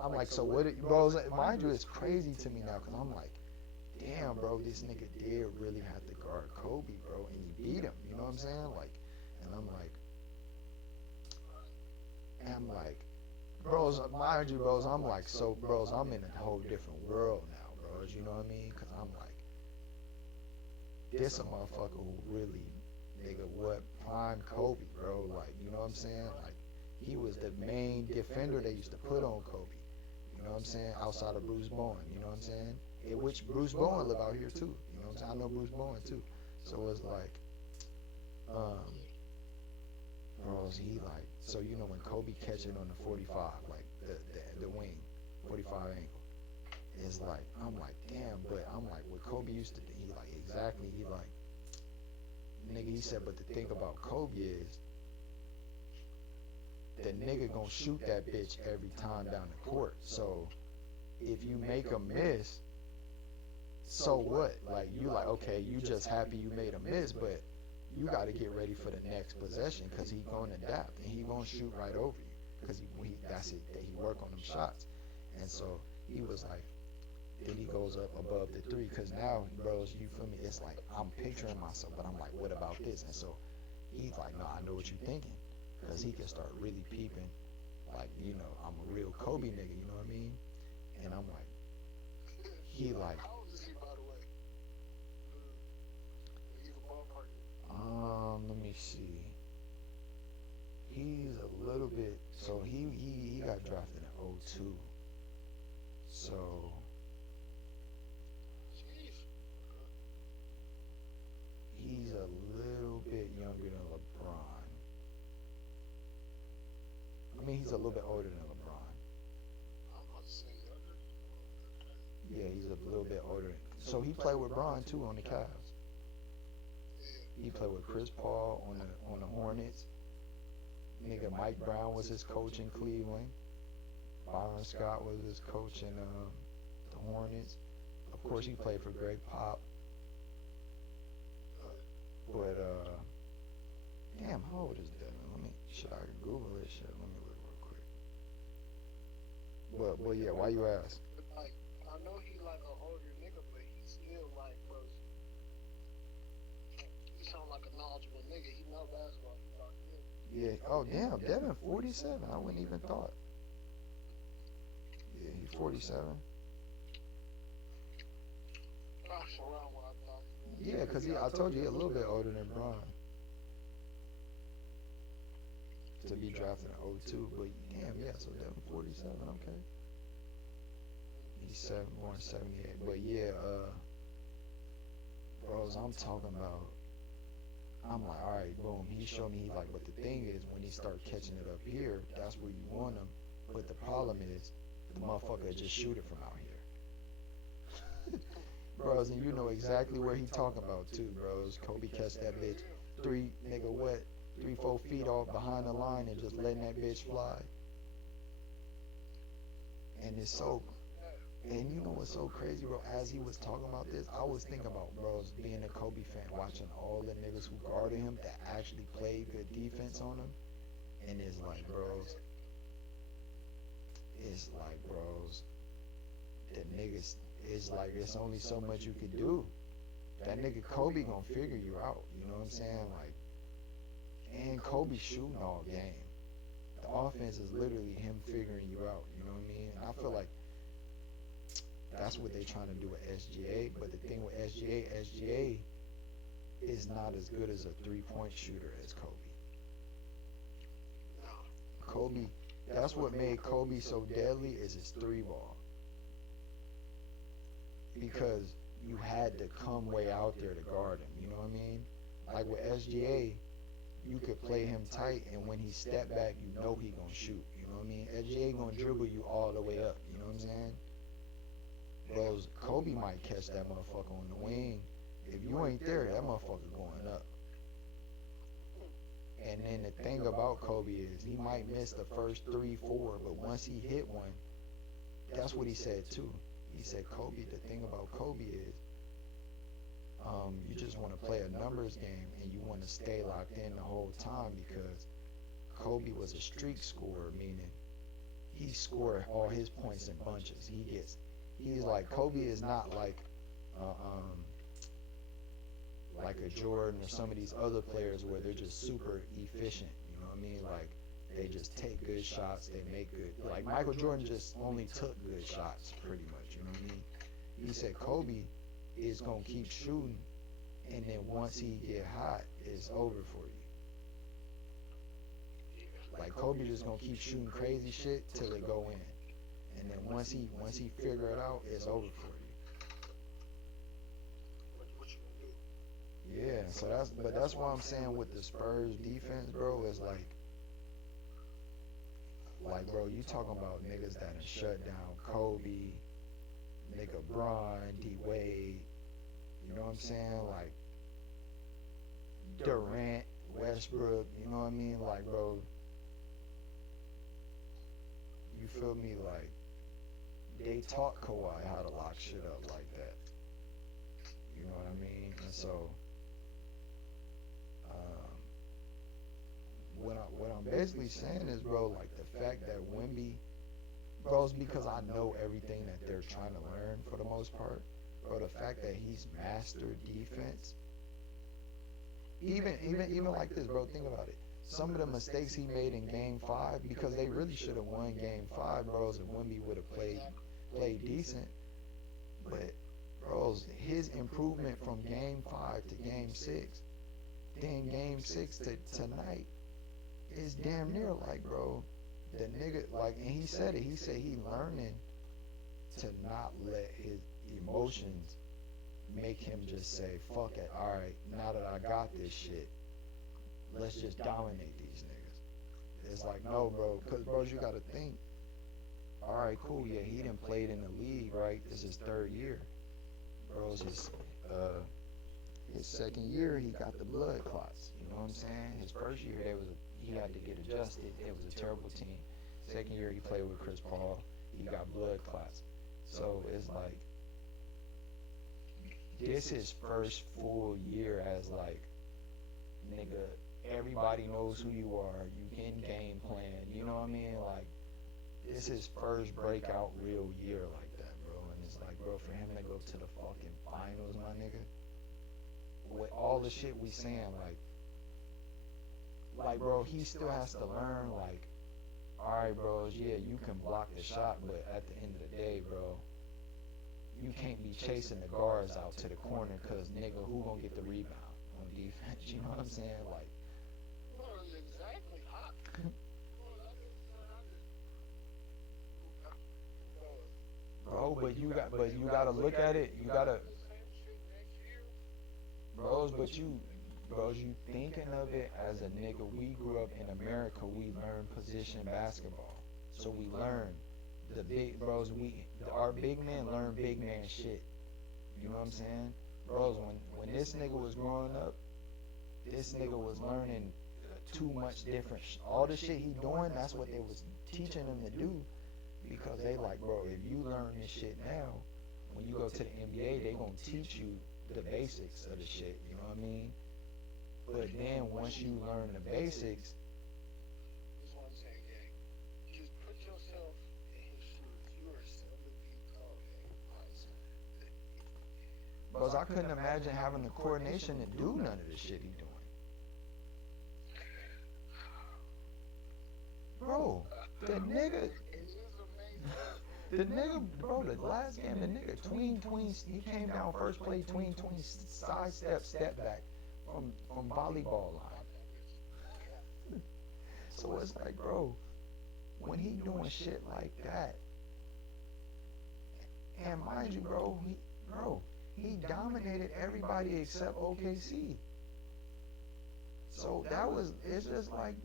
I'm like so what bro mind you it's crazy to me now because I'm like damn, bro, this nigga did really have to guard Kobe, bro, and he beat him. You know what I'm saying? Like, and I'm like, bros, mind you, bros, I'm like, so, bros, I'm in a whole different world now, bros. You know what I mean? Cause I'm like, this a motherfucker who really, nigga, what prime Kobe, bro? Like, you know what I'm saying? Like, he was the main defender they used to put on Kobe. You know what I'm saying? Outside of Bruce Bowen, you know what I'm saying? Which Bruce Bowen live out here too. You know what I'm saying? I know Bruce Bowen too. So it's like, um, bros, he like, so you know when Kobe catch it on the 45, like the wing, 45 angle, it's like, I'm like, damn, but I'm like, what Kobe used to do, he like, exactly, he like, nigga, he said, but the thing about Kobe is, the nigga gonna shoot that bitch every time down the court. So if you make a miss, so what? Like you like okay, you just happy you made a miss, but you got to get ready for the next possession because he gonna adapt and he gonna shoot right over you because that's it that he work on them shots. And so he was like, then he goes up above the three because now, bros, you feel me? It's like I'm picturing myself, but I'm like, what about this? And so he's like, no, I know what you're thinking because he can start really peeping, like you know, I'm a real Kobe nigga, you know what I mean? And I'm like, he like How old is he, by the way? You can ballpark it. let me see. He's a little bit. So he got drafted in '02. So Jeez. he's a little bit younger than LeBron. I mean, he's a little bit older than LeBron. I'm about to say younger. Yeah, he's a little bit older. So he played with Bron too on the Cavs. Yeah. He played with Chris Paul on the Hornets. Nigga, Mike Brown was his coach in Cleveland. Byron Scott was his coach in the Hornets. Of course, he played for Greg Pop. But damn, how old is Devin? Let me. Should I Google this shit? Let me look real quick. But yeah, why you ask? Like, I know he like an older nigga, but he still like, bro. He sound like a knowledgeable nigga. He know basketball. He talk good. Yeah. Oh damn, Devin 47. I wouldn't even thought. Yeah, he's 47. That's around what I thought. Yeah, cause I told you he a little bit older than Bron. To be drafted in '02, but damn, yeah, so Devin 47, okay. He's born 78, but yeah, bros, I'm talking about. I'm like, all right, boom. He showed me, like, but the thing is, when he start catching it up here, that's where you want him. But the problem is, the motherfucker just shoot it from out here. Bros, and you know exactly where he talking about too, bros. Kobe catch that bitch 3-4 feet off behind the line and just letting that bitch fly. And it's so, and you know what's so crazy, bro? As he was talking about this, I was thinking about, bros, being a Kobe fan, watching all the niggas who guarded him that actually played good defense on him. And it's like, bros, the niggas, it's like, it's only so much you could do. That nigga Kobe gonna figure you out, you know what I'm saying? Like, and Kobe shooting all game. The offense is literally him figuring you out, you know what I mean? And I feel like that's what they're trying to do with SGA, but the thing with SGA is not as good as a three-point shooter as Kobe. Kobe, that's what made Kobe so deadly is his three ball. Because you had to come way out there to guard him, you know what I mean? Like with SGA, you could play him tight, and when he step back, you know he gonna shoot, you know what I mean? SGA gonna dribble you all the way up, you know what I'm saying? Bros, Kobe might catch that motherfucker on the wing. If you ain't there, that motherfucker going up. And then the thing about Kobe is he might miss the first 3-4, but once he hit one, that's what he said too. He said Kobe, the thing about Kobe is you just want to play a numbers game and you want to stay locked in the whole time, because Kobe was a streak scorer, meaning he scored all his points in bunches. He's like, Kobe is not like a Jordan or some of these other players where they're just super efficient, you know what I mean? Like, they just take good shots, they make good, like Michael Jordan just only took good shots pretty much, you know what I mean? He said Kobe is gonna keep shooting, and then once he get hot, it's over for you. Like, Kobe just gonna keep shooting crazy shit till it go in. And then once he figure it out, it's over for you. What you gonna do? Yeah, so that's why I'm saying with the Spurs defense, bro, is like, bro, you talking about niggas that have shut down Kobe, nigga Bron, D Wade, you know what I'm saying? Like Durant, Westbrook, you know what I mean? Like, bro, you feel me? Like, they taught Kawhi how to lock shit up like that. You know what I mean? And so, what I'm basically saying is, bro, like the fact that Wemby, bro, is because I know everything that they're trying to learn for the most part. Bro, the fact that he's mastered defense, even like this, bro. Think about it. Some of the mistakes he made in Game 5, because they really should have won Game 5, bros, if Wemby would have played decent. But, bros, his improvement from Game 5 to Game 6, then Game 6 to tonight, is damn near like, bro, the nigga, like, and he said it. He said he learning to not let his emotions make him just say, fuck it, all right, now that I got this shit, let's just dominate these niggas. It's like, no, bro, because, bro, you got to think, all right, cool, yeah, he done played in the league, right? This is his third year. Bros, his second year, he got the blood clots, you know what I'm saying? His first year, he had to get adjusted. It was a terrible team. Second year he played with Chris Paul. He got blood clots. So it's like this his first full year as like nigga. Everybody knows who you are. You can game plan. You know what I mean? Like this his first breakout real year like that, bro. And it's like, bro, for him to go to the fucking finals, my nigga. With all the shit we saying, like, bro, he still has to learn, like, all right, bros, yeah, you can block the shot, but at the end of the day, bro, you can't be chasing the guards out to the corner, cause nigga, who gonna get the rebound on defense? You know what I'm saying? Like, Well, exactly. bro, but you gotta look at it. You gotta, bros, you thinking of it as a nigga. We grew up in America. We learned position basketball, so we learn the big bros. Our big men learn big man shit. You know what I'm saying, bros? When this nigga was growing up, this nigga was learning too much different. All the shit he doing, that's what they was teaching him to do, because they like, bro, if you learn this shit now, when you go to the NBA, they gonna teach you the basics of the shit. You know what I mean? But then once you learn the basics, That's what I'm saying, gang. Just put yourself in his shoes. You are 7 feet tall, gang. bros, I couldn't imagine having the coordination to do none of the shit he doing. Bro, the nigga, bro, the last game, the nigga tweens, he came down first play, tween, side step back from volleyball line. So it's like, bro, when he doing shit like that, and mind you, he dominated everybody except OKC. So it's just like,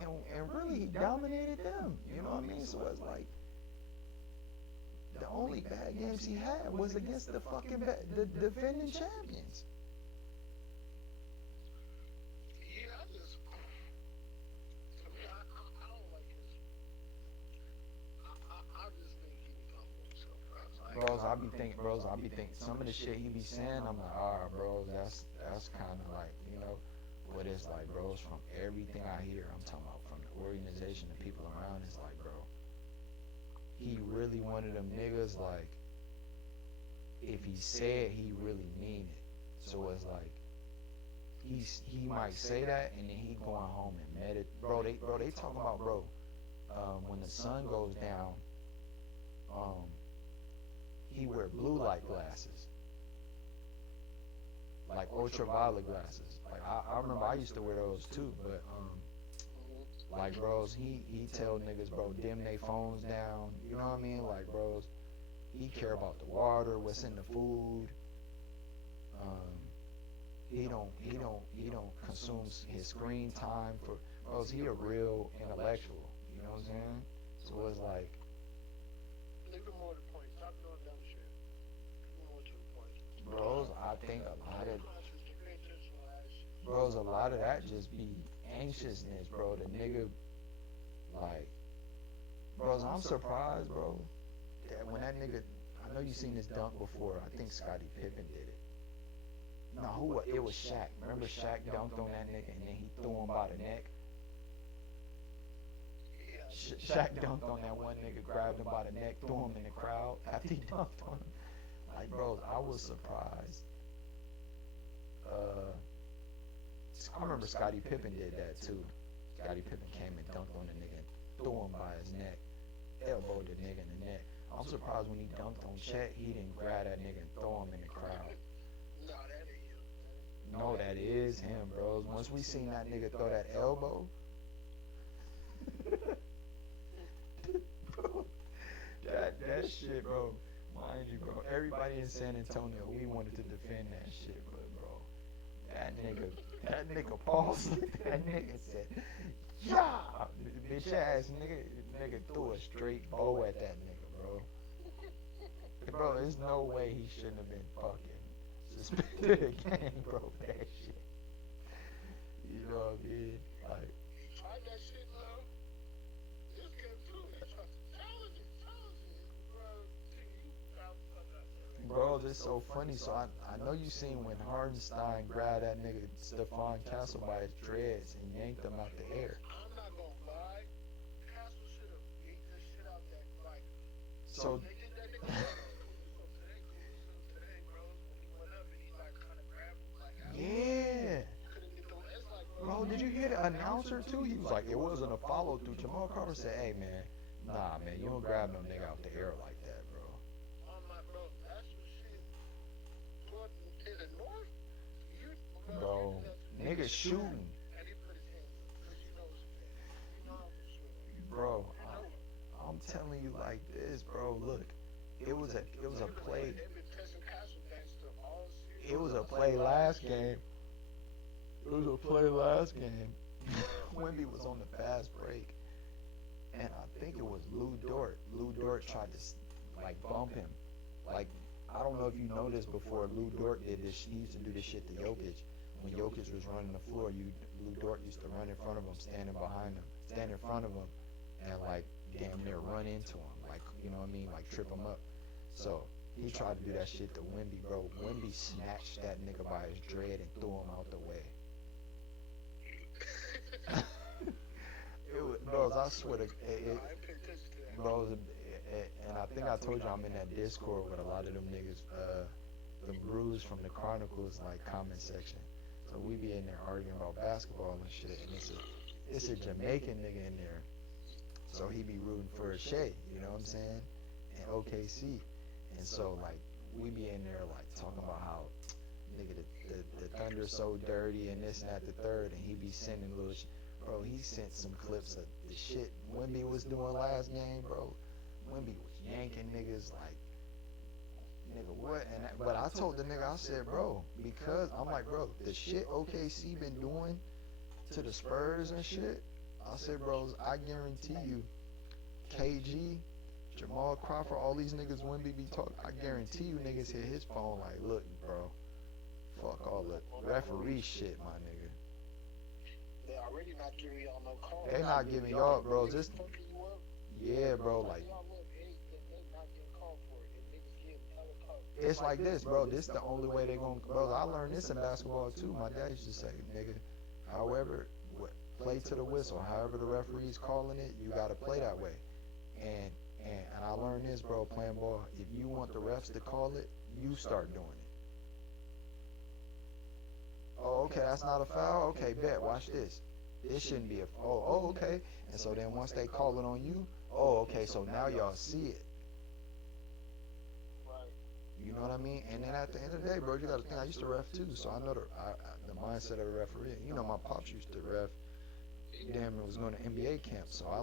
and really he dominated them. You know what I mean? So it's like, the only bad games he had was against the the defending champions. Yeah, I mean, I don't like his. I just think he be talking to himself, bro. Bros, I be thinking some of the shit he be saying, I'm like, alright, bros, that's kind of like, you know, what it's like, bros, from everything I hear, I'm talking about from the organization, the people around, it's like, bro, he really one of them niggas, like, if he said, he really mean it. So it's like, he might say that, and then he going home and meditate. Bro, they talking about, bro, when the sun goes down, he wear blue light glasses, like ultraviolet glasses. Like I remember I used to wear those too, but like, bros, he tell niggas, bro, dim they phones down. You know what I mean? Like, bros, he care about the water, what's in the food. He don't consume his screen time for, bros. He a real intellectual. You know what I'm saying? So it's like, Leave it more to the point. Stop doing dumb shit. More to the point. bros, I think a lot of that just be anxiousness, bro. The nigga, like, bros, I'm surprised, bro, that when that nigga, I know you seen this dunk before. I think Scottie Pippen did it. No, it was Shaq. Remember Shaq dunked on that nigga and then he threw him by the neck? Shaq dunked on that one nigga, grabbed him by the neck, threw him in the crowd after he dunked on him. Like, bros, I was surprised. I remember Scottie Pippen did that too. Scottie Pippen came and dunked on the nigga and threw him by his neck, elbowed the nigga in the neck. I'm surprised when he dunked on Chet, he didn't grab that nigga and throw him in the crowd. No, that is him, bros. Once we seen that nigga throw that elbow, bro, that shit, bro. Mind you, bro, everybody in San Antonio, we wanted to defend that shit, but bro, that nigga paused that nigga said, yeah, bitch ass nigga threw a straight bow at that nigga, bro. Bro, there's no way he shouldn't have been fucking suspended again, bro, for that shit. You know what I mean? Like, He tried that shit, though. This kid, too, he tried to challenge it. Bro, you got fuck out there. bro, this so funny. So I know you seen when Hardenstein grabbed that nigga Stephon Castle by his dreads and yanked him out the air. I'm not gonna lie. Castle should have beat the shit out that, like, So they did that nigga Caruso today, bro. When he went up and he, like, kind of grabbed him, like, after. yeah, Couldn't get the, it's like, bro, bro, did you hear the announcer too? He was like, it wasn't a follow through. Jamal Crawford said, "Hey man, nah man, you don't grab no nigga out the air like that, bro." I'm like, bro, that's some shit. But in the north, you, Bro, you niggas shooting, and he put his hands up because you know it's bad. You know I'm for sure. bro. You know it. I'm telling you like this, bro. Look, it was a play. They've been testing Castle gangster all season. It was a play last game. It was a play last game. Wemby was on the fast break, and I think it was Lou Dort. Lou Dort tried to like bump him. Like, I don't know if you know this before. Lou Dort did this. He used to do this shit to Jokic. When Jokic was running the floor, Lou Dort used to run in front of him, stand in front of him, and like damn near run into him, like, you know what I mean, like trip him up. So he tried to do that shit to Wemby, bro. Wemby snatched that nigga by his dread and threw him out the way. It was, bros, I swear to bros, and I think I told you I'm in that Discord with a lot of them niggas, the brews from the Chronicles, like, comment section. So we be in there arguing about basketball and shit, and it's a Jamaican nigga in there. So he be rooting for Shea, you know what I'm saying? And OKC. And so, like, we be in there, like, talking about how, nigga, the Thunder's so dirty and this and that, the third, and he be sending little bro, he sent some clips of the shit Wemby was doing last game, bro. Wemby was yanking niggas, like, nigga, what? But I told the nigga, I said, bro, because, I'm like, bro, the shit OKC been doing to the Spurs and shit, I said, bros, I guarantee you, KG, Jamal Crawford, all these niggas Wemby be talking, I guarantee you niggas hit his phone like, look, bro, fuck all the referee shit, my nigga. They already not giving y'all no call. They not giving y'all, bro, just, yeah, bro, like, it's like this, bro, this the only way they gonna, bro, I learned this in basketball too, my dad used to say, nigga, however, play to the whistle, however the referee's calling it, you gotta play that way. And I learned this, bro, playing ball. If you want the refs to call it, you start doing it. Oh, okay, that's not a foul? Okay, bet, watch this. It shouldn't be a foul. Oh, okay. And so then once they call it on you, oh, okay, so now y'all see it. You know what I mean? And then at the end of the day, bro, you got to think, I used to ref too, so I know the mindset of the referee. You know, my pops used to ref. Damn, it was going to NBA camp, so I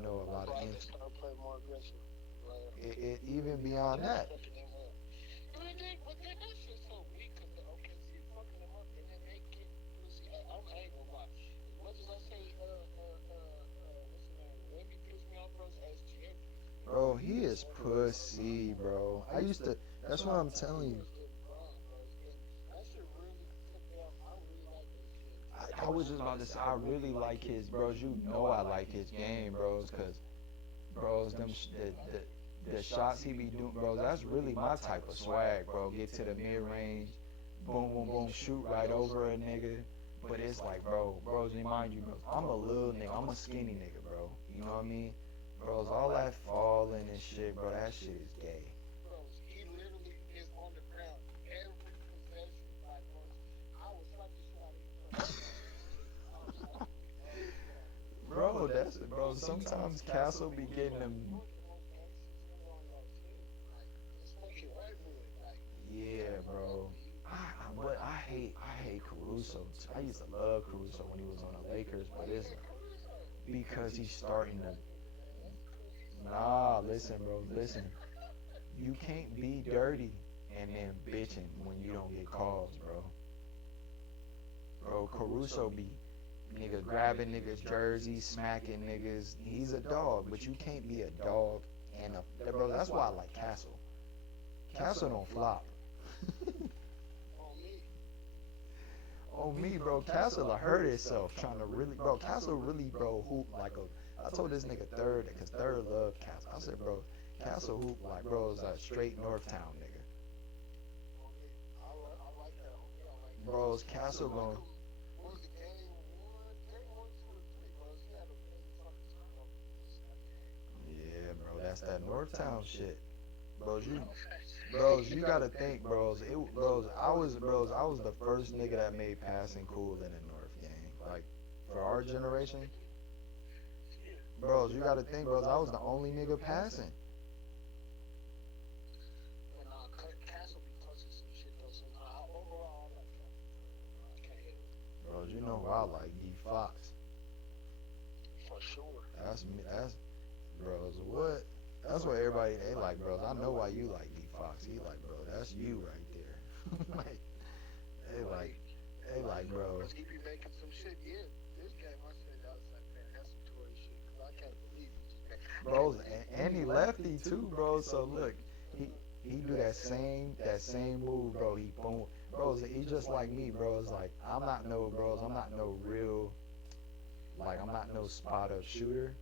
know a lot of it even beyond that. Bro, he is pussy, bro. That's what I'm telling you. I was just about to say, I really like his, bros. You know I like his game, bros, because, bros, the shots he be doing, bros, that's really my type of swag, bro. Get to the mid-range, boom, boom, boom, shoot right over a nigga. But it's like, bros, remind you, bros, I'm a little nigga, I'm a skinny nigga, bro. You know what I mean? Bros, all that falling and shit, bro, that shit is gay. He literally is on the ground every possession. Like, I was like the shit out of Bro, that's it, bro. Sometimes Castle be getting them. Yeah, bro. But I hate Caruso. I used to love Caruso when he was on the Lakers, but it's because he's starting to. Nah, listen, bro, listen. You can't be dirty and then bitching when you don't get calls, bro. Bro, Caruso be nigga grabbing niggas' jerseys, smacking niggas. He's a dog, but you can't be a dog and a bro. That's why I like Castle. Castle don't flop. on me, bro, Castle hurt itself trying to really, bro, Castle really, bro, hoop like a, I told this nigga Third, because Third loved Castle. I said, bro, Castle hoop like, bro, is a straight Northtown nigga. I like that. Okay, I like that. Bros, What's Castle it like? going, What was the game one? Game one, two, or three, bro? He had a really fucking turn on that game. yeah, bro, that's that Northtown shit. Bros, you, Oh, that bros, you shit. gotta think, bros, I was the first nigga that made passing cool in the North gang. Like, for our generation, Yeah. bros, you gotta think, bros, I was the only nigga passing. But nah, Castle be clutching some shit though. So nah, overall, I like Castle. I can't hate him Bros, you know who I like, D Fox. for sure. That's me, that's, bros, what? That's what everybody, they like, bros. I know why you like D Fox. He like, bro, that's you right there. Like, they like, Like, they like, bro. cause he be making some shit. Yeah, this game I said I was like, man, that's some Tory shit. Cause I can't believe he just made. I can't Bros, believe he and made he it like lefty too, bro. So look, he he do that same move, bro. He boom, bros. He just like me, bro. It's like I'm not no, bros. I'm not no real, like I'm not no spot up shooter.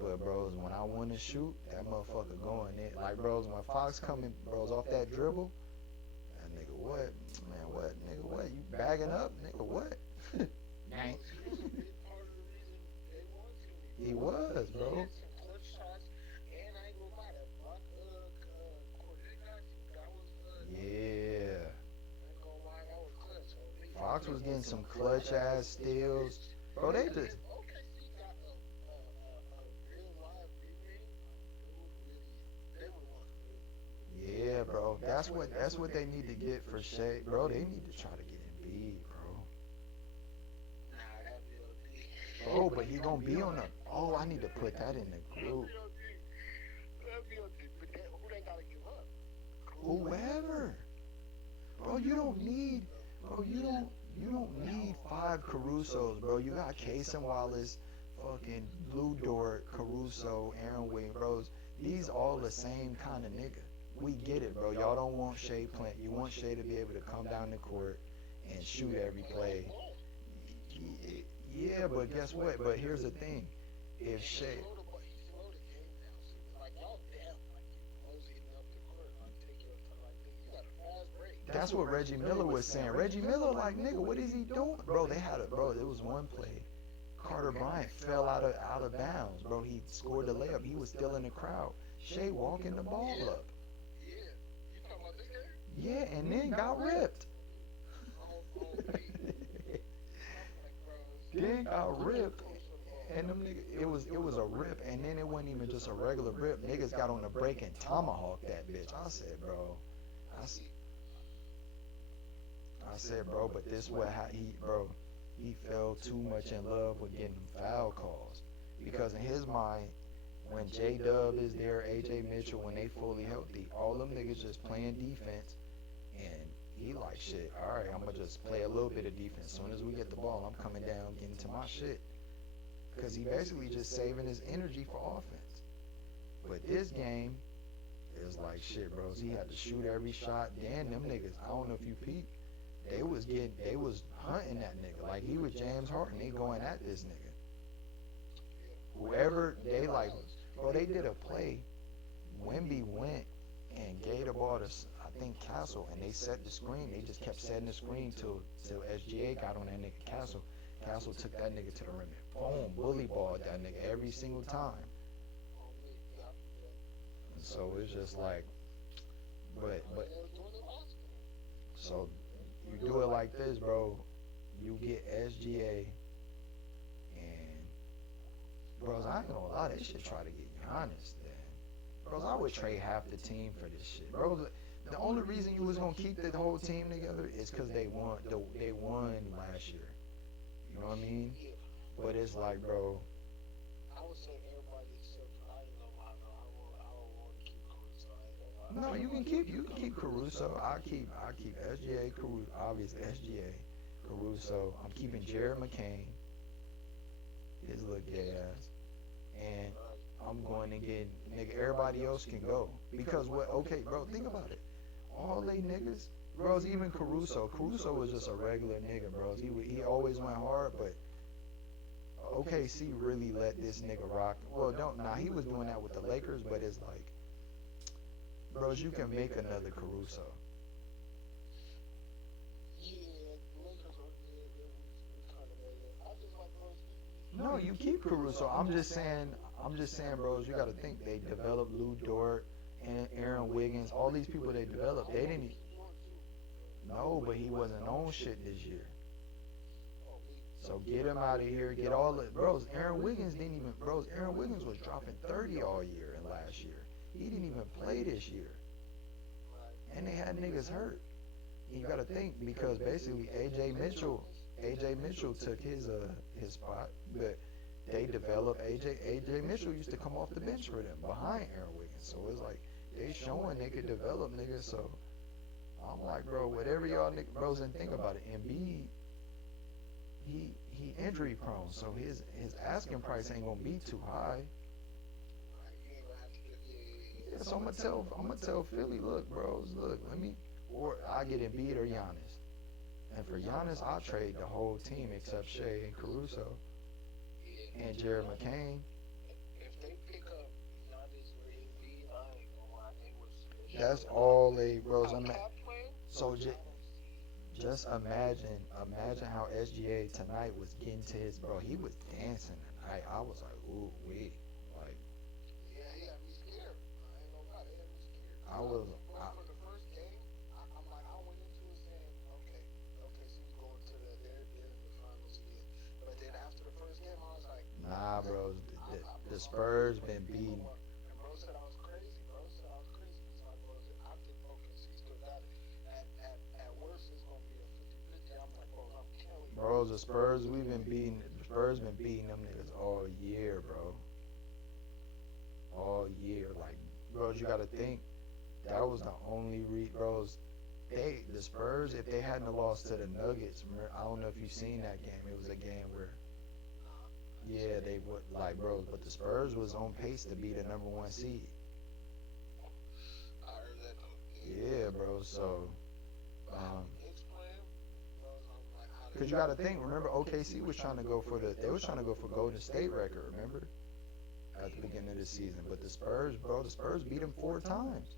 But bros, when I want to shoot, that motherfucker going in. Like bros, when Fox coming, bros, off that dribble, that nigga what, man, what, nigga what? You bagging up, nigga what? Gang. Bro, he was a big part of the reason they won to me, bro. He was, He bro. hit some clutch shots, and I ain't gonna lie, that block, Corday got you, that was, Yeah. I ain't gonna lie, that was clutch. On me, Fox was getting some clutch Fox ass was getting some steals. hits. Bro, they Yeah, just if OKC got a real live big man, it would really, they would have won. yeah, bro. That's what they need to get for Shea. Bro, they need to try to get Embiid, bro. Nah, that'd be OD. Bro, but he gonna be on the. Oh, I need to put that in the That'd group. be OD. That'd be OD. But who they gotta give up? Whoever, bro, you don't need five Carusos, bro. You got Casey Wallace, fucking Blue Dort, Caruso, Aaron Williams, bros. These all the same kind of nigga. We get it, bro. Y'all don't want Shea playing. You want Shea to be able to come down the court and shoot every play. Yeah, but guess what? But here's the thing. If Shea, He slowed the game down. So it's like y'all damn like you moseying up the court, like take your time, like nigga, you got a fast break. that's what Reggie Miller was saying. Reggie Miller, like, nigga, what is he doing? Bro, it was one play. Carter Bryant fell out of bounds, bro. He scored the layup. He was still in the crowd. Shea walking the ball up. Yeah, you talking about this game? Yeah, and then got ripped. Me. I'm like, bro, Then got ripped. And them niggas, it was a rip, and then it wasn't even just a regular rip. Niggas got on the break and tomahawked that bitch. I said, bro, I, s- I said, bro, but this what how he fell too much in love with getting foul calls because in his mind, when J Dub is there, AJ Mitchell, when they fully healthy, all them niggas just playing defense, and he like shit. All right, I'm gonna just play a little bit of defense. As soon as we get the ball, I'm coming down, getting to my shit. Because he basically just saving his energy for offense. But this game is like shit, bros. He had to shoot every shot. Then them niggas, I don't know if you peep, they was hunting that nigga. Like he was James Harden. They going at this nigga. Whoever they like, bro, they did a play. Wemby went and gave the ball to, I think, Castle, and they set the screen. They just kept setting the screen till SGA got on that nigga Castle. Castle took that nigga to the rim and boom, bully balled that nigga every single time. And so it's just like, but so you do it like this, bro. You get SGA and bros, I ain't gonna lie, they should try to get Giannis then. Bros, I would trade half the team for this shit. Bros, the only reason you was gonna keep the whole team together is because they won last year. You know what I mean? But it's like, bro. I would say everybody except for I ain't gonna lie though. I don't want to keep Caruso. I ain't gonna lie. No, you can keep Caruso. I keep SGA Caruso, obviously SGA Caruso. I'm keeping Jared McCain, his little gay ass, and I'm going to get nigga. Everybody else can go because what? Okay, bro, think about it. All they niggas bros. Even Caruso was just a regular nigga, bros. He always went hard, but OKC really let this nigga rock. Well, don't nah, he was doing that with the Lakers, but it's like, bros, you can make another Caruso. Yeah, Lakers are yeah, we kind of made it. I just like bros. No, you keep Caruso. I'm just saying, bros. You got to think they developed Lou Dort and Aaron Wiggins. All these people they developed, they didn't. No, but he wasn't on shit this year. So get him out of here. Get all the bros. Aaron Wiggins didn't even bros. Aaron Wiggins was dropping 30 all year and last year. He didn't even play this year, and they had niggas hurt. You got to think because basically AJ Mitchell took his spot, but they developed AJ Mitchell used to come off the bench for them behind Aaron Wiggins. So it's like they showing they could develop niggas. So I'm like, bro, whatever y'all niggas, bros, and think about it. Embiid, he injury prone, so his asking price ain't gonna be too high. Yeah, so I'm gonna tell Philly, look, bros, look, or I get Embiid or Giannis, and for Giannis, I'll trade the whole team except Shea and Caruso and Jared McCain. If they pick up Giannis or Embiid, I ain't gonna lie, they was. That's all they, bros. How Cap playing? So just imagine how SGA tonight was getting to his bro. He was dancing tonight. I was like, ooh wee, like Yeah, he had me scared. I ain't gonna lie, they had me scared. I was. Bro, for the first game, I'm like, I went into it saying, okay, so we going to they're in the finals again. But then after the first game, I was like, Nah, bros. The I Spurs been beating. And bro said I was crazy. He's like, bro, I think OKC still got it. At worst, it's gonna be a 50-50. I'm like, bro, I'm killing you. Bros, the Spurs we've been beating. The Spurs been beating them niggas all year, bro. All year, like, bros, you gotta think that was the only bros. The Spurs, if they hadn't have lost to the Nuggets, I don't know if you've seen that game. It was a game where, yeah, they would like, bros, but the Spurs was on pace to be the number one seed. I heard that though. Yeah, bro. So, Knicks playing, bro, I'm like, how cause you gotta think. Remember, OKC was trying to go for they was trying to go for Golden State record. Remember, at the beginning of the season, but the Spurs, bro, the Spurs beat them 4 times.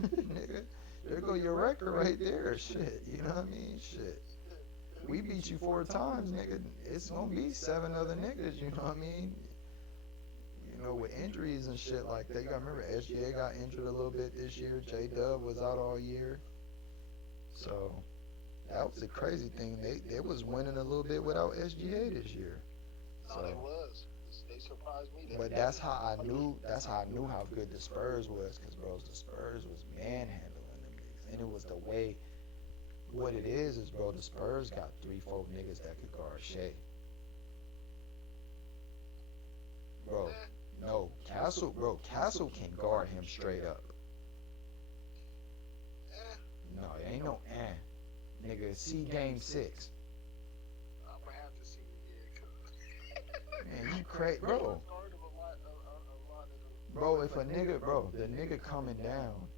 Nigga, there go your record right there. Shit, you know what I mean? Shit. We beat you 4 times, nigga. It's gonna be 7 other niggas, you know what I mean? You know, with injuries and shit like that. You gotta remember, SGA got injured a little bit this year. J-Dub was out all year. So, that was the crazy thing. They was winning a little bit without SGA this year. No, they was. They surprised me. But that's how I knew how good the Spurs was, because, bros, the Spurs was manhandling them niggas. And it was the way, what it is, bro, the Spurs got 3-4 niggas that could guard Shea. Bro, no, Castle can guard him straight up. No, it ain't no nigga, see game 6. I'm gonna have to see Man, you crazy, bro. Bro, if the nigga coming down,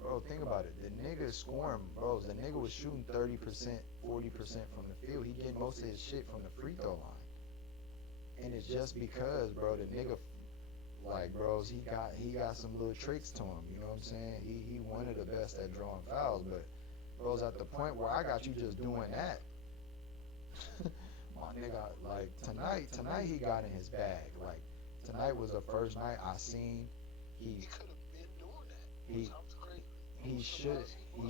bro, think about it. The nigga scoring, bros. The nigga was shooting 30%, 40% from the field. He getting most of his shit from the free throw line. And it's just because, bro, the nigga, like, bros, he got some little tricks to him. You know what I'm saying? He one of the best at drawing fouls. But, bros, at the point where I got you just doing that, my nigga, like, tonight he got in his bag. Like, tonight was the first night I seen He could have been doing that. he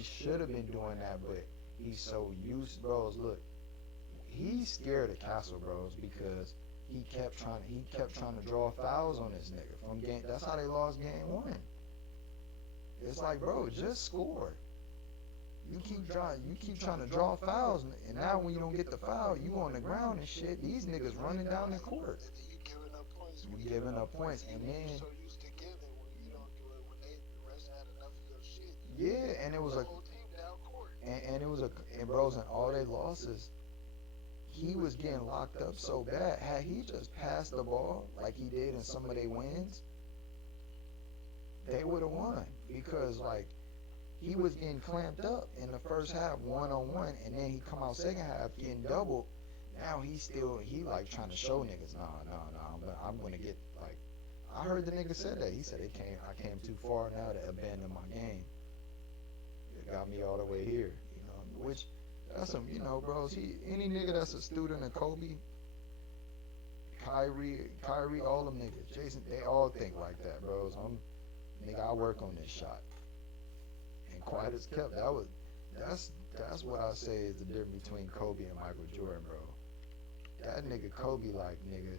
should have been doing that, but he's so used, bros. Look, he's scared of Castle, bros, because he kept trying to draw fouls on this nigga from game. That's how they lost game 1. It's like, bro, just score. You keep trying to draw fouls, and now when you don't get the foul, you on the ground and shit. These niggas running down the court. You giving up points. You giving up points, and then so used to giving when you don't do it when the rest had enough of your shit. Yeah, and it was the whole team down court. And it was and bros, and all they losses, he was getting locked up so bad. Had he just passed the ball like he did in some of their wins, they would have won, because like he was getting clamped up in the first half, 1-on-1, and then he come out second half getting doubled. Now he like trying to show niggas, nah, I'm gonna get like. I heard the nigga said that. He said I came too far now to abandon my game. It got me all the way here, which that's some, bros. Any nigga that's a student of Kobe, Kyrie, all them niggas, Jason, they all think like that, bros. Nigga, I work on this shot, and quiet as kept. That's what I say is the difference between Kobe and Michael Jordan, bro. That nigga Kobe, like, nigga,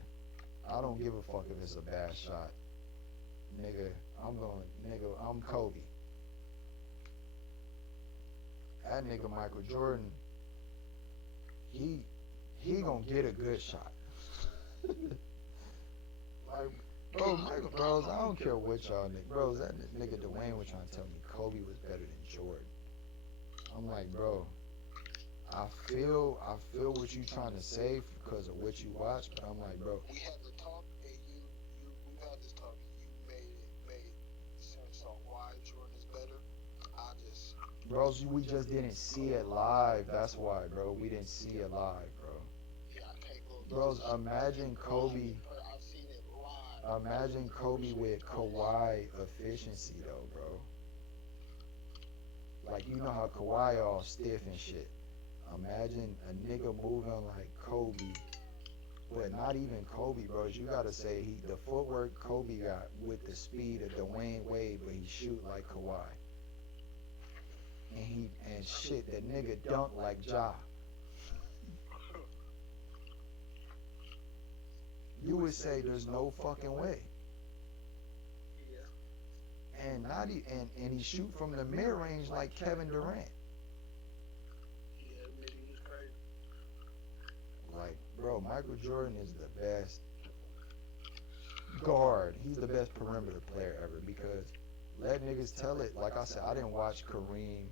I don't give a fuck if it's a bad shot, nigga. I'm Kobe. That nigga Michael Jordan, he gonna get a good shot. Like, bros, I don't care what y'all niggas, bros. That nigga Dwayne was trying to tell me Kobe was better than Jordan. I'm like, bro, I feel what you trying to say because of what you watch, but I'm like, bro. We had the talk, and we had this talk, and you made sense on why Jordan is better. I just, bros, we just didn't see it live. That's why, bro. We didn't see it live, bro. yeah, I can't go. Bros, imagine Kobe. I've seen it live. Imagine Kobe with Kawhi efficiency, though, bro. Like, you know how Kawhi all stiff and shit. Imagine a nigga moving like Kobe, but not even Kobe, bros. You gotta say the footwork Kobe got with the speed of Dwayne Wade, but he shoot like Kawhi. And shit, that nigga dunk like Ja. You would say there's no fucking way. Yeah. And he shoot from the mid range like Kevin Durant. Yeah, maybe he's crazy. Like, bro, Michael Jordan is the best guard. He's the best perimeter player ever because let niggas tell it. Like I said, I didn't watch Kareem.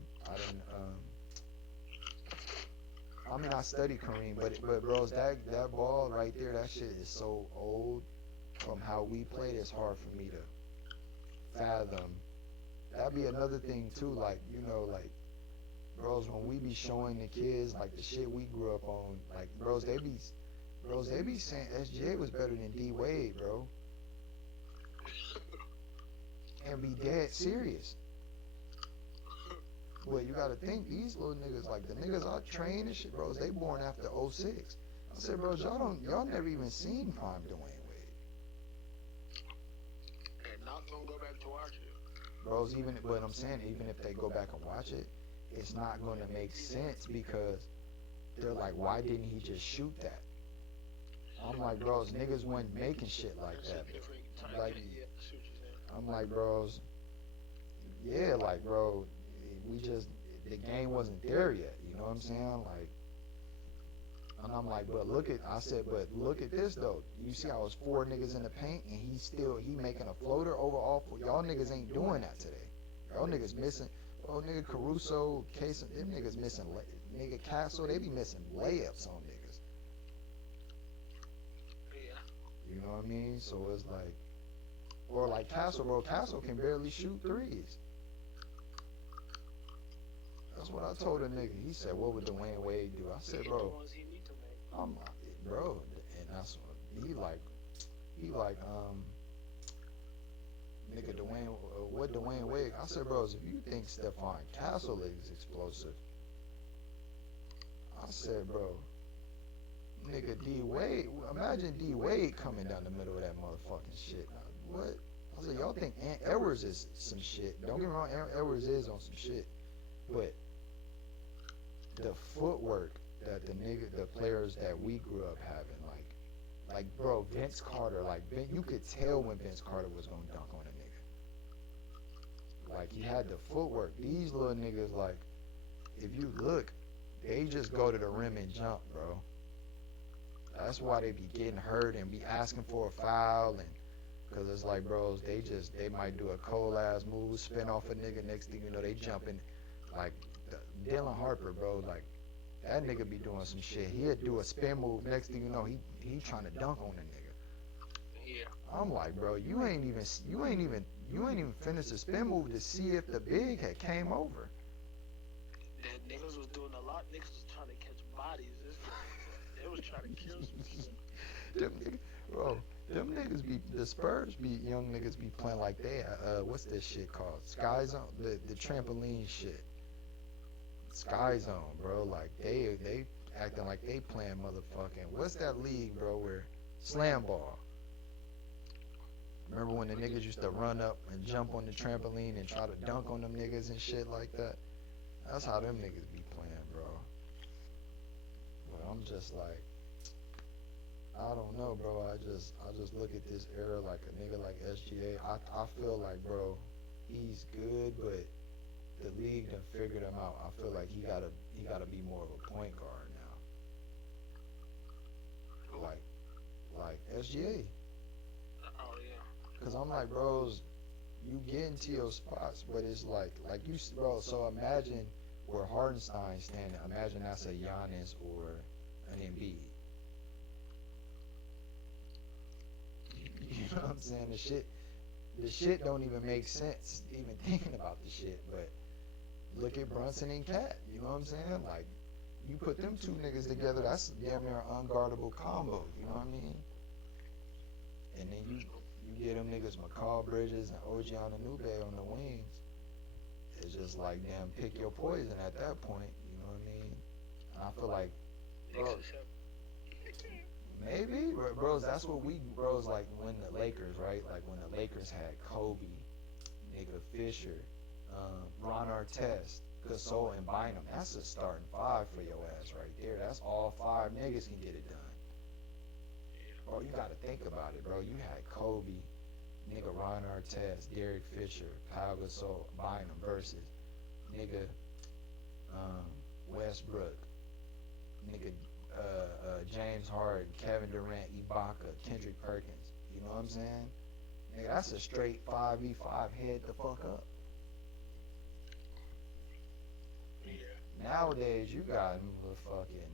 I studied Kareem, but bros, that ball right there, that shit is so old from how we played. It's hard for me to fathom. That'd be another thing too, like, like, bros, when we be showing the kids like the shit we grew up on, like, bros, they be saying SGA was better than D Wade, bro, and be dead serious. But you gotta think, these little niggas, like the niggas I train and shit, bros, they born after 06. I said, bros, y'all never even seen prime Dwayne Wade. And not gonna go back to watch it. Bros, but I'm saying, even if they go back and watch it, it's not gonna make sense because they're like, why didn't he just shoot that? I'm like, bros, niggas wasn't making shit like that. Like, I'm like, bros, yeah, like, bro, the game wasn't there yet, you know what I'm saying? Like, and I'm like, but look at this though. You see how it's 4 niggas in the paint and he making a floater over all 4. Y'all niggas ain't doing that today. Y'all niggas missing, nigga Caruso, Case, them niggas missing, nigga Castle, they be missing layups on niggas. Yeah. You know what I mean? So it's like, or like Castle, bro. Castle can barely shoot threes. That's what I told a nigga. He said, what would Dwayne Wade do? I said, bro, I'm like, bro, and that's what he like, nigga, what Dwayne Wade? I said, bros, if you think Stephon Castle is explosive, I said, bro, nigga, D Wade, imagine D Wade coming down the middle of that motherfucking shit. What? I said, y'all think Ant Edwards is some shit? Don't get me wrong, Ant Edwards is on some shit, but the footwork that the players that we grew up having, like, bro, Vince Carter, like, you could tell when Vince Carter was gonna dunk on a nigga. Like, he had the footwork. These little niggas, like, if you look, they just go to the rim and jump, bro. That's why they be getting hurt and be asking for a foul, and because it's like, bros, they might do a cold ass move, spin off a nigga. Next thing you know, they jumping. Like Dylan Harper, bro, like that nigga be doing some shit. He'd do a spin move. Next thing you know, he trying to dunk on a nigga. Yeah. I'm like, bro, you ain't even finished the spin move to see if the big had came over. That niggas was doing a lot. Niggas was trying to catch bodies this game. They was trying to kill some people. Them niggas, bro, them niggas be the Spurs be young niggas be playing like they what's this shit called? Sky Zone, the trampoline shit. Sky Zone, bro. Like they acting like they playing motherfucking what's that league, bro? Where slam ball. Remember when the niggas used to run up and jump on the trampoline and try to dunk on them niggas and shit like that? That's how them niggas be playing, bro. But I'm just like, I don't know, bro. I just look at this era like a nigga like SGA. I feel like, bro, he's good, but the league done figured him out. I feel like he gotta be more of a point guard now. Like SGA. Oh yeah. Cause I'm like, bros, you get into your spots, but it's like you, bro. So imagine where Hardenstein's standing. Imagine that's a Giannis or an Embiid. You know what I'm saying? The shit don't even make sense. Even thinking about the shit, but look at Brunson and Cat. You know what I'm saying? Like, you put them two niggas together, that's damn near an unguardable combo. You know what I mean? And then you get them niggas McCall Bridges and OG Anunoby on the wings. It's just like, damn, pick your poison at that point. You know what I mean? And I feel like, bro, maybe, bros. That's what we, bros. Like when the Lakers, right? Like when the Lakers had Kobe, nigga Fisher, Ron Artest, Gasol, and Bynum. That's a starting five for your ass right there. That's all five niggas can get it done. Bro, you gotta think about it, bro. You had Kobe, nigga Ron Artest, Derek Fisher, Kyle Gasol, Bynum versus nigga Westbrook, nigga James Harden, Kevin Durant, Ibaka, Kendrick Perkins. You know what I'm saying? Nigga, that's a straight 5v5 head the fuck up. Yeah. Nowadays, you got motherfucking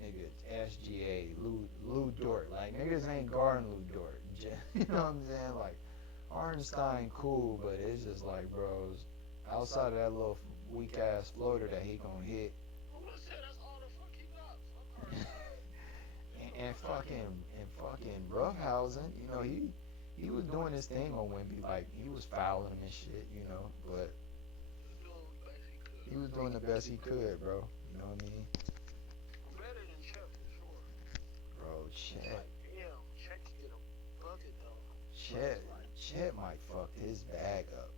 nigga SGA, Lou Dort. Like, niggas ain't guarding Lou Dort. You know what I'm saying? Like, Hardenstein cool, but it's just like, bros, outside of that little weak ass floater that he gonna hit, I'm gonna say that's all the fuck he got. Fuck Hardenstein. and fucking roughhousing, you know, he was doing his thing on Wemby, like he was fouling him and shit, you know, but he was doing the best he could, bro. You know what I mean? Better than Chet for sure. Bro, It's Chet, like, damn, Chet can get a bucket though. Chet, Chet might fuck his bag up.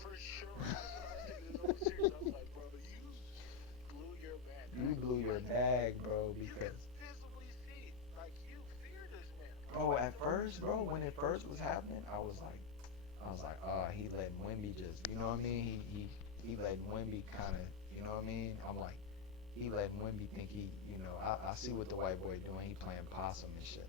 For sure. That's what I was thinking this whole series. I was like, bro, you blew your bag. You blew your bag, bro, You can because visibly see, like, you fear this man, bro, at first, bro, when it first was happening, I was like, he letting Wemby just, you know what I mean? He letting Wemby kind of, you know what I mean? I'm like, he letting Wemby think he, you know, I see what the white boy doing. He playing possum and shit,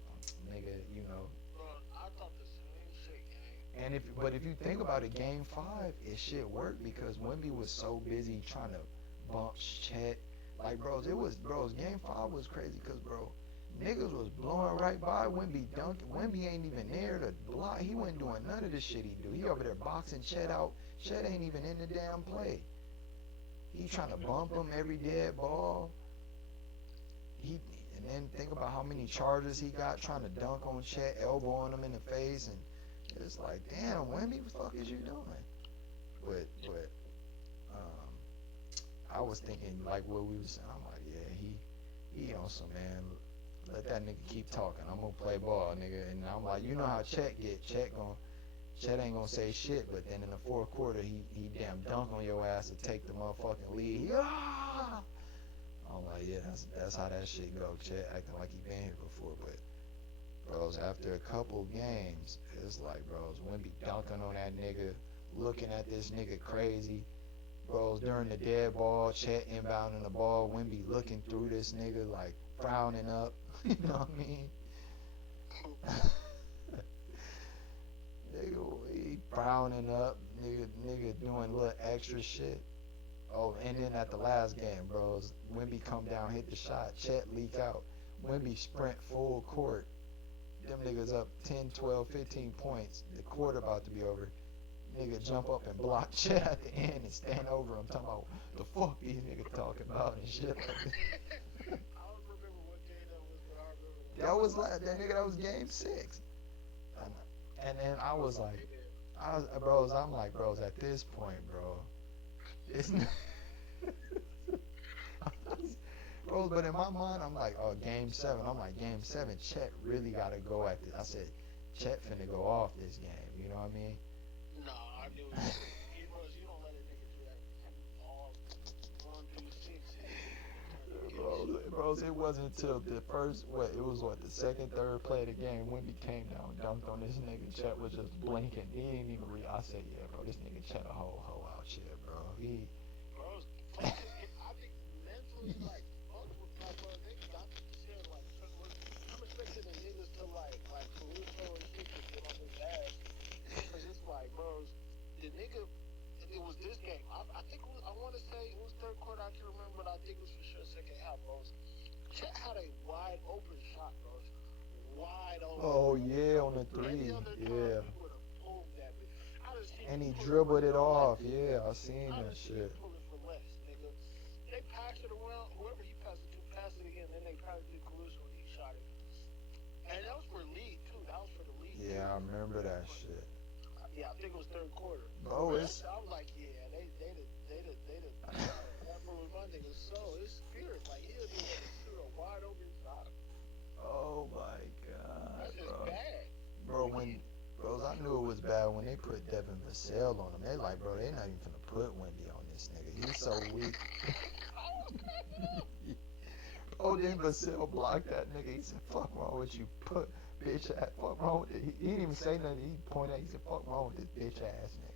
nigga, you know. Bro, I thought the same shit, gang. And but if you think about it, Game 5, it shit worked because Wemby was so busy trying to bump Chet. Like, bros, Game 5 was crazy because, bro, niggas was blowing right by Wemby dunking. Wemby ain't even there to block. He wasn't doing none of the shit he do. He over there boxing Chet out. Chet ain't even in the damn play. He trying to bump him every dead ball. And then think about how many charges he got trying to dunk on Chet, elbowing him in the face, and it's like, damn, Wemby, what the fuck is you doing? But I was thinking like what we was saying. I'm like, yeah, he on some, man. Let that nigga keep talking. I'm gonna play ball, nigga. And I'm like, you know how Chet get. Chet ain't gonna say shit, but then in the fourth quarter, he damn dunk on your ass to take the motherfucking lead. I'm like, yeah, that's how that shit go. Chet acting like he been here before, but bros, after a couple games, it's like, bros, Wemby dunking on that nigga, looking at this nigga crazy. Bros, during the dead ball, Chet inbounding the ball, Wemby looking through this nigga, like, frowning up. You know what I mean? Nigga, he frowning up, nigga doing little extra shit. Oh, and then at the last game, bros, Wemby come down, hit the shot, Chet leak out. Wemby sprint full court, them niggas up 10, 12, 15 points. The quarter about to be over. Nigga jump up and block Chet at the end and stand over him talking about the fuck these niggas talking about and shit like that. I don't remember what game that was, but I remember that. That was like that nigga. That was game 6. And, and then I was like, I'm like, bros, at this point, bro, it's not, bros. But in my mind, I'm like, oh, game 7. I'm like, game 7. Chet really gotta go at this. I said, Chet finna go off this game. You know what I mean? Nah, I knew it. You don't let a nigga do that. All 1 through 6. Bros, it wasn't until the first, the second, third play of the game, Wemby came down, dunked on this nigga. Chet was just blinking. He didn't even I said, yeah, bro, this nigga Chet a whole hoe out here, bro. Bros, I think mentally, like, fuck with my bro, niggas, I think shit, like, I'm expecting the niggas to, like Caruso and shit to get on his ass. Because it's like, bros, the nigga, it was this game. I think I want to say it was third quarter. I can't remember, but I think it was for sure second half, bros. Chet had a wide open shot, bros. Wide open. Oh yeah, on the 3, Any other time, yeah. he would have pulled that bitch. And he dribbled it off, yeah. I seen that shit. Pull it for less, nigga. They passed it around. Whoever he passed it to, passed it again. Then they passed it to Caruso and he shot it. And that was for lead too. That was for the lead. Yeah, I remember that shit. Yeah, I think it was third quarter. Bro, I was like, yeah, they that was my nigga. So his spirit, like he'll be able to shoot a wide open shot. Oh my god, That's just bro. bad. Bros, I knew it was bad when they put Devin Vassell on him. They like, bro, they not even finna put Wemby on this nigga. He's so weak. Oh, then Vassell blocked that nigga. He said, fuck wrong with you, put bitch ass. Fuck wrong with it. He didn't even say nothing. He pointed out, he said, fuck wrong with this bitch ass nigga.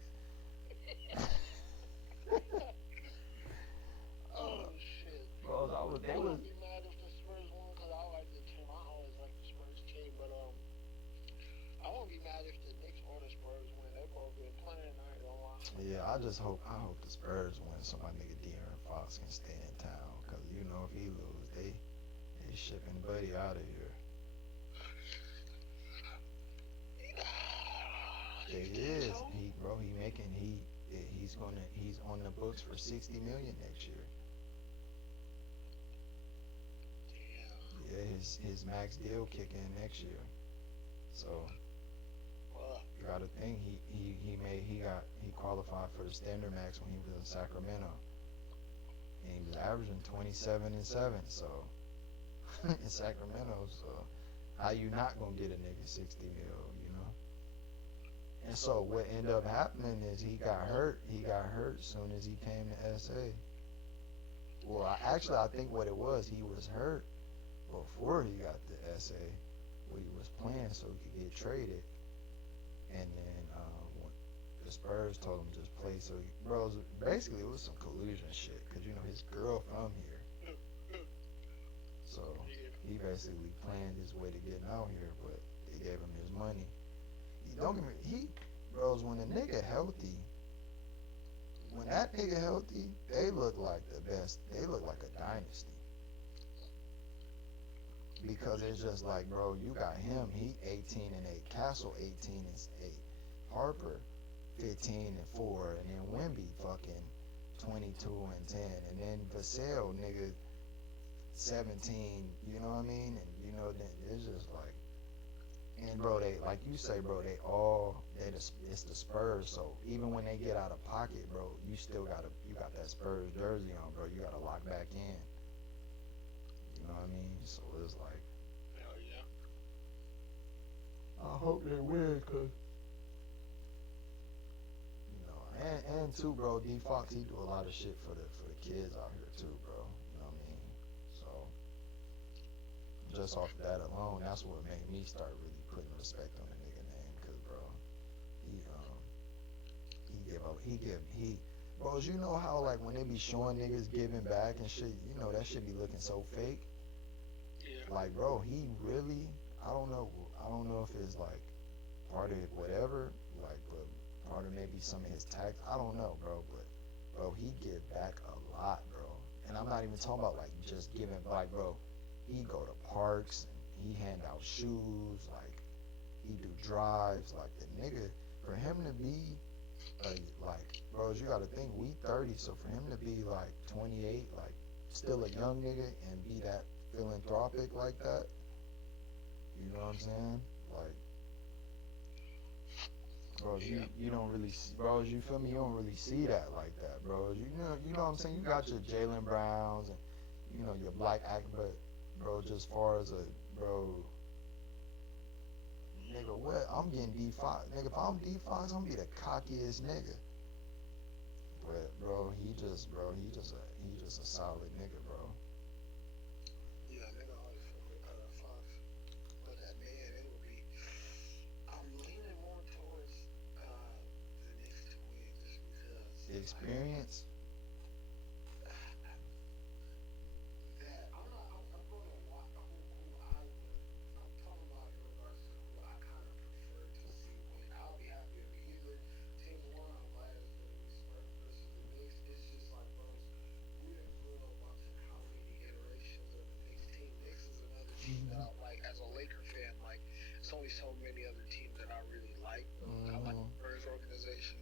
Oh shit. Bros, I wouldn't be mad if the Spurs won because I like the team. I always like the Spurs team, but I won't be mad if the Knicks or the Spurs win. They both been playing. I ain't gonna lie. Yeah, I hope the Spurs win so my nigga De'Aaron Fox can stay in town. Cause you know if he lose, they shipping Buddy out of here. It is. He's on the books for $60 million next year. Damn. Yeah, his max deal kick in next year. So you gotta think he qualified for the standard max when he was in Sacramento. And he was averaging 27 and 7, so in Sacramento, so how you not gonna get a nigga 60 mil, you know? And so what ended up happening is he got hurt. He got hurt soon as he came to SA. Well, I think what it was, he was hurt before he got to SA, where he was playing so he could get traded. And then the Spurs told him just play. So, basically it was some collusion shit, because, you know, his girl from here. So he basically planned his way to getting out here, but they gave him his money. When a nigga healthy, when that nigga healthy, they look like the best. They look like a dynasty. Because it's just like, bro, you got him, he 18 and 8, Castle 18 and 8, Harper 15 and 4, and then Wemby fucking 22 and 10, and then Vassell, nigga, 17, you know what I mean? And you know, then it's just like, and bro, they, like you say, bro, it's the Spurs, so even when they get out of pocket, bro, you got that Spurs jersey on, bro, you gotta lock back in. You know what I mean? So it's like, hell yeah. I hope they win, cause you know, and too, bro, D Fox, he do a lot of shit for the kids out here too, bro. You know what I mean? So just off that alone, that's what made me start really putting respect on the nigga name, cause bro, bros, you know how like when they be showing niggas giving back and shit, you know that shit be looking so fake. Yeah. Like, bro, he really, I don't know if it's like part of whatever, like, but part of maybe some of his tax, I don't know, bro, but bro, he give back a lot, bro. And I'm not even talking about like just giving, like, bro, he go to parks and he hand out shoes, like, He do drives like the nigga. For him to be like, bros, you gotta think we 30, so for him to be like 28, like still a young nigga and be that philanthropic like that, you know what I'm saying? Like, bros, Yeah. you don't really see, bros, you feel me? You don't really see that like that, bros. You know what I'm saying? You got your Jalen Browns and your Black Act, but bro, just far as a bro, nigga, what? I'm getting D5, nigga. If I'm D5, I'm gonna be the cockiest nigga. But bro, he just a solid nigga, bro. Yeah, nigga always fuck with Fox. But that man, it would be. I'm leaning more towards the Knicks to win just because, The like, experience. that. I'm going to watch who I would. I'm talking about in regards to who I kind of prefer to see win. I'll be happy if either team won. I'm glad it's going to be Spurs versus the Knicks. It's just like, bros, we done grew up watching how many iterations of the Knicks team. Knicks is another team that I Mhm. like as a Laker fan. Like, it's only so many other teams that I really like. I like Mhm. the Spurs organization.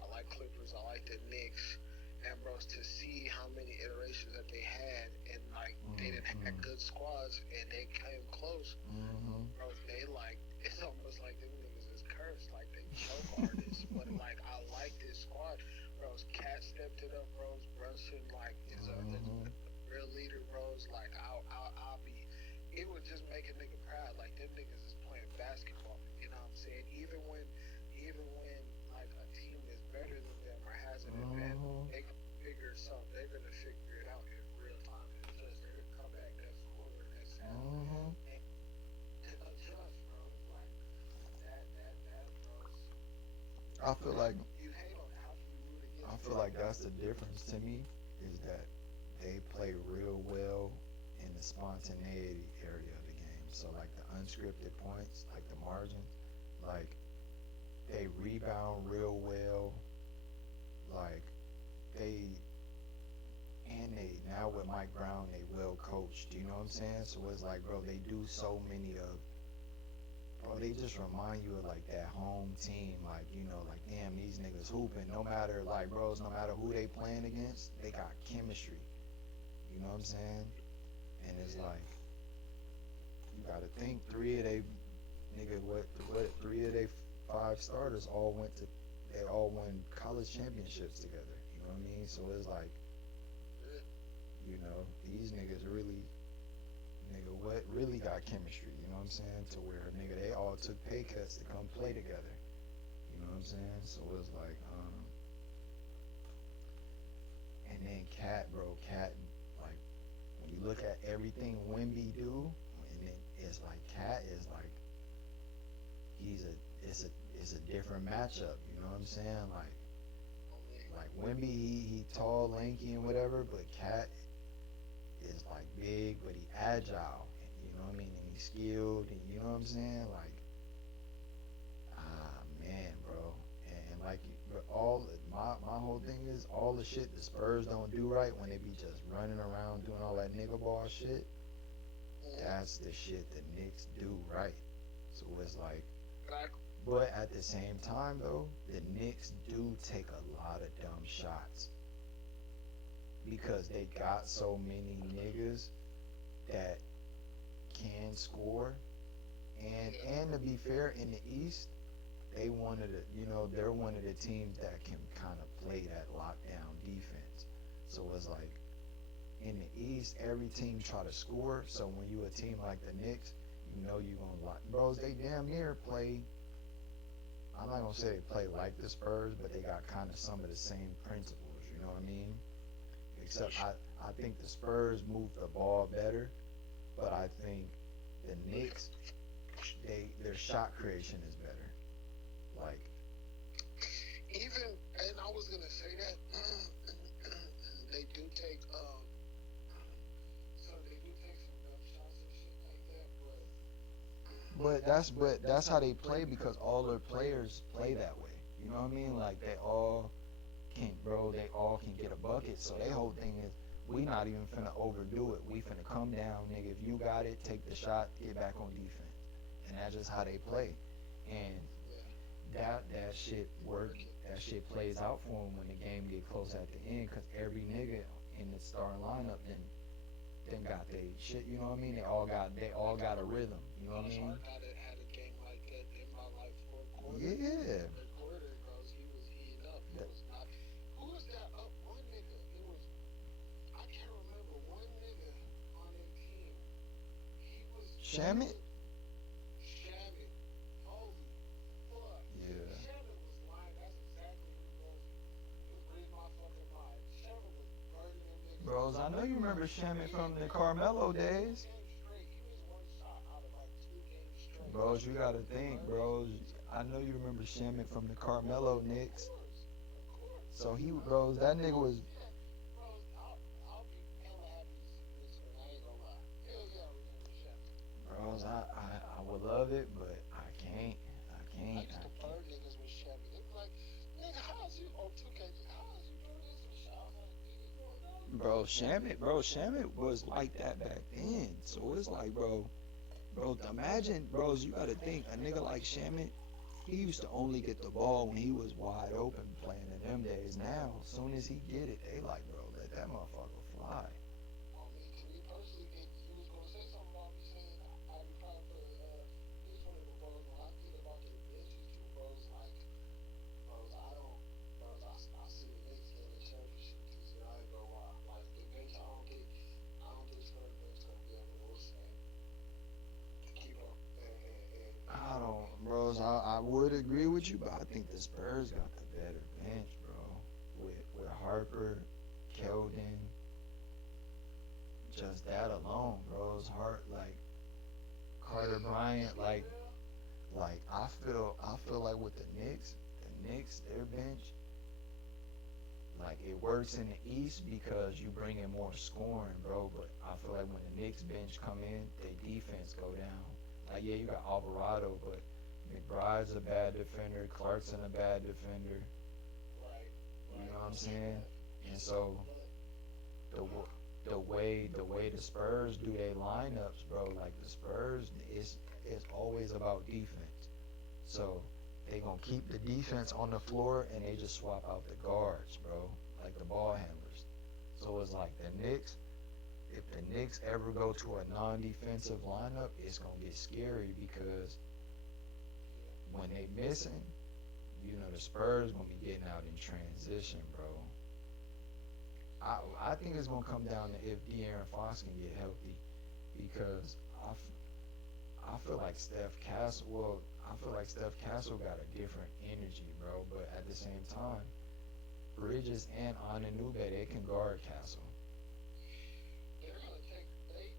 I like Clippers. I like the Knicks. And bros, to see how many iterations that they had, and like they didn't have Mhm. good squads, and they came close, Mhm. bros. They like it's almost like them niggas is cursed, like they choke artists. But like I like this squad, bros. Cat stepped it up, bros. Brunson like is a Mhm. real leader, bros. Like I'll be. It would just make a nigga proud. Like them niggas is playing basketball. You know what I'm saying? Even when like a team is better than them or has an advantage, Mhm. they gonna figure something. They're gonna figure it out in real time and adjust. They're gonna come back next quarter, next half, Mhm. and to adjust, bros. Like that, bros. I feel How like can you hate on it? How can you root against I it? feel like that's the difference to me is that they play real well in the spontaneity area of the game. So like the unscripted points, like the margins, like they rebound real well. Like they they now with Mike Brown, they well coached. You know what I'm saying? So it's like, bro, they do so many of, bro. They just remind you of like that home team. Like like damn, these niggas hooping. No matter like bros, no matter who they playing against, they got chemistry. You know what I'm saying? And it's Yeah. like you got to think three of they nigga what three of they five starters all went to they all won college championships together. You know what I mean? So it's like Yeah. these niggas really nigga what really got chemistry. You know what I'm saying? To where nigga they all took pay cuts to come play together. You know what I'm saying? So it's like and then Cat bro, Cat like when you look at everything Wimby do, and then it's like Cat is like he's a it's a different matchup. You know what I'm saying? On me. Like Wimby, he tall, lanky, and whatever, but Cat is like big, but he agile. You know what I mean? And he's skilled. And you know what I'm saying? Like man, bro. And like but all my whole thing is all the shit the Spurs don't do right when they be just running around doing all that nigga ball shit. Mm-hmm. That's the shit the Knicks do right. So it's like, Back. but at the same time though, the Knicks do take a lot of dumb shots because they got so many niggas that can score. Yeah. And to be fair, in the East, they're one of the teams that can kind of play that lockdown defense. So it's like in the East, every team try to score. So when you a team like the Knicks, you know you gonna lock. Bros, they damn near play. I'm not gonna say they play like the Spurs, but they got kind of some of the same principles. You know what I mean? For Except sure. I think the Spurs move the ball better, but I think the Knicks their shot creation is better. Like Even and I was gonna say that they do take so they do take some dumb shots and shit like that, but but that's how they play because all their players play that way. You know what I mean? Like they all can get a bucket. So their whole thing is we not even finna overdo it. We finna come down, nigga. If you got it, take the shot, get back on defense. And that's just how they play. And yeah. that shit work. That shit plays out for him when the game get close at the end, cause every nigga in the starting lineup then got they shit. You know what I mean? They all got a rhythm. You know what I Josh mean? Hart had a game like that in my like fourth quarter. Yeah. Third quarter, bros. He was heating up. He That, was not. Who was that up? One nigga. It was. I can't remember one nigga on their team. He was. He Shamit. was. Shamit. Holy fuck. Yeah. Shamit was lying. That's exactly who it was. You read my fucking mind. Shamit was burning them niggas Bros, up. I know you remember Shamit He from had the missed Carmelo two days. games straight. He missed one shot out of like 2 games straight. Bros, This you nigga gotta was think, burning. bros. I know you remember Shamit from the Carmelo Of Knicks. course, of course. So he, Bros, bros, that that nigga nigga was was, yeah. Bros, I'll be hella happy to see this one. I ain't gonna lie. Hell yeah, I remember Shabby. bros. I would love it, but I can't. I I can't. used I to can't. burn niggas with Shabby. They be like, nigga, how's you on 2K? How's you doing this with Shabby? I was like, nigga, you don't know me. Bro, Shamit was like that back then. So it's like, bro, imagine, bros, you gotta think, a nigga like Shamit, he used to only get the ball when he was wide open playing in them days. Now, as soon as he get it, they like, bro, let that motherfucker fly. To me personally, you was gonna say something about me saying I be proud for this one of the bros. When I think about their benches too, bros, like bros, I don't, bros, I see the Knicks getting a championship this year. I ain't gonna lie. Like the bench, I don't think Spurs bench gonna be able to withstand to keep up and I hold don't, up. bros, I would agree with you, but I think the Spurs got the better bench, bro. With Harper, Keldon, just that alone, bros. Hart, like Carter Bryant, IRL, like I feel like with the Knicks, their bench, like it works in the East because you bring in more scoring, bro. But I feel like when the Knicks bench come in, their defense go down. Like yeah, you got Alvarado, but McBride's a bad defender, Clarkson a bad defender. right, You right. know what I'm That's saying? fact. And so But the the way the Spurs do their lineups, bro, like the Spurs, it's always about defense. So they gonna keep the defense on the floor and they just swap out the guards, bro, like the ball handlers. So it's like the Knicks. If the Knicks ever go to a non-defensive lineup, it's gonna get scary because yeah, when they missing, the Spurs gonna be getting out in transition, bro. I think it's gonna come down to if De'Aaron Fox can get healthy because I feel like Steph Castle. Well, I feel like Steph Castle got a different energy, bro. But at the same time, Bridges and Ananube they can guard Castle. they're gonna take they.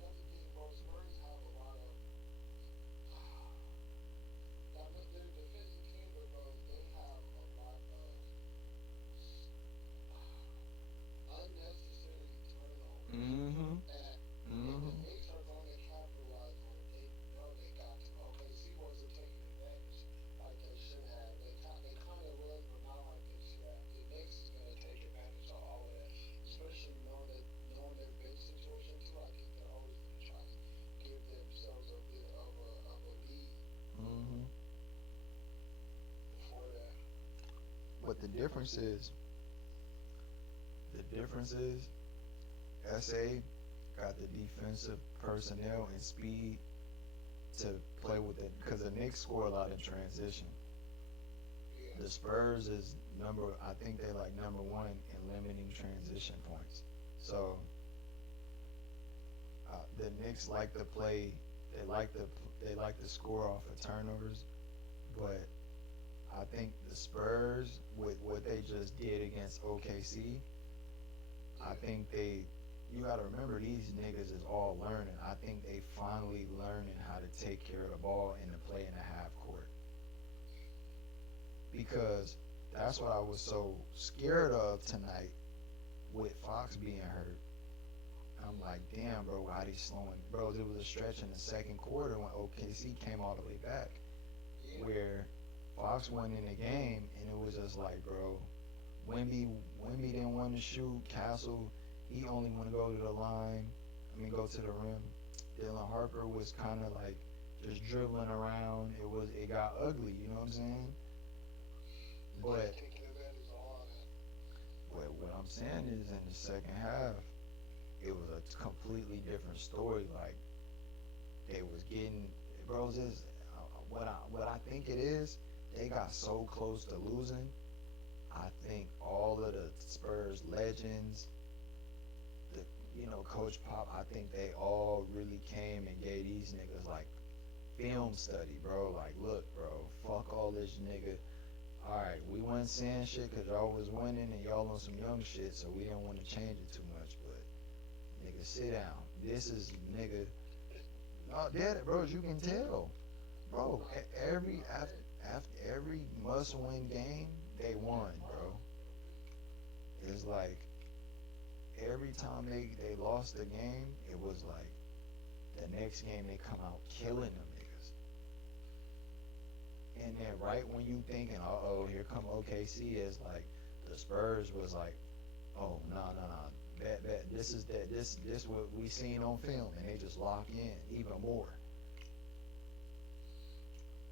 That's the thing, bro. Spurs have a lot of. Now, they're a defensive team, but bro, they have a lot of unnecessary turnovers Mm-hmm. that if the Mm-hmm. Knicks are going to capitalize on it, they know they got to. OKC wasn't taking advantage like they should have. They kind of was, but not like they should have. The Knicks is going to take advantage of all of that, especially knowing their bench situation too. I think they're always going to try to give themselves a bit of a lead Mm-hmm. before that. But the difference is SA got the defensive personnel and speed to play with it because the Knicks score a lot in transition. Yeah, The Spurs is I think they like number one in limiting transition points. So the Knicks like to play. They like to score off of turnovers, but I think the Spurs with what they just did against OKC, I yeah, think you got to remember these niggas is all learning. I think they finally learning how to take care of the ball and to play in the half court because that's what I was so scared of tonight with Fox being hurt. I'm like, damn, bro, why they slowing? Bro, there was a stretch in the second quarter when OKC came all the way back yeah, where Fox went in the game and it was just like, bro, Wimby didn't want to shoot. Castle, he only want to go to the line. I mean, go to the rim. Dylan Harper was kind of like just dribbling around. It got ugly. You know what I'm saying? Just But taking advantage of all that. what I'm saying is, in the second half, it was a completely different story. Like they was getting, bros. Is what I think it is. They got so close to losing. I think all of the Spurs legends, the Coach Pop, I think they all really came and gave these niggas like film study, bro. Like, look, bro, fuck all this nigga. All right, we wasn't saying shit because y'all was winning and y'all on some young shit, so we don't want to change it too much. But nigga, sit down. This is nigga. No, dead, bro. You can tell, bro. After every must-win game, they won, bro. It's like every time they lost the game, it was like the next game they come out killing them niggas. And then right when you thinking, oh, here come OKC, it's like the Spurs was like, oh, no, bet, this what we seen on film, and they just lock in even more.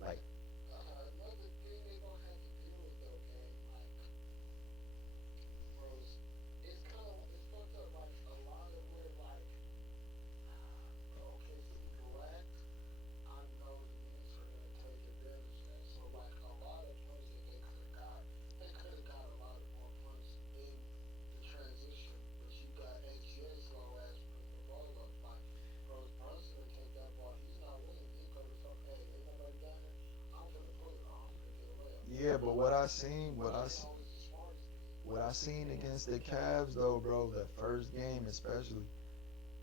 Like, Another thing they gonna have to deal with though, gang, like, bros, it's kind of it's fucked up. Like a lot of where like okay, so you correct. I know the Knicks are gonna take advantage of that. So like a lot of points that they could have got a lot of more points in the transition. But you got SGA slow ass putting the ball up. Like, bros, Brunson will take that ball. He's not winning. He go to some, hey, ain't nobody down there. I'm gonna put it. I'm gonna get a layup. yeah, but what I seen, He ain't always the smartest dude. what I seen against the Cavs though, bro, the first game especially,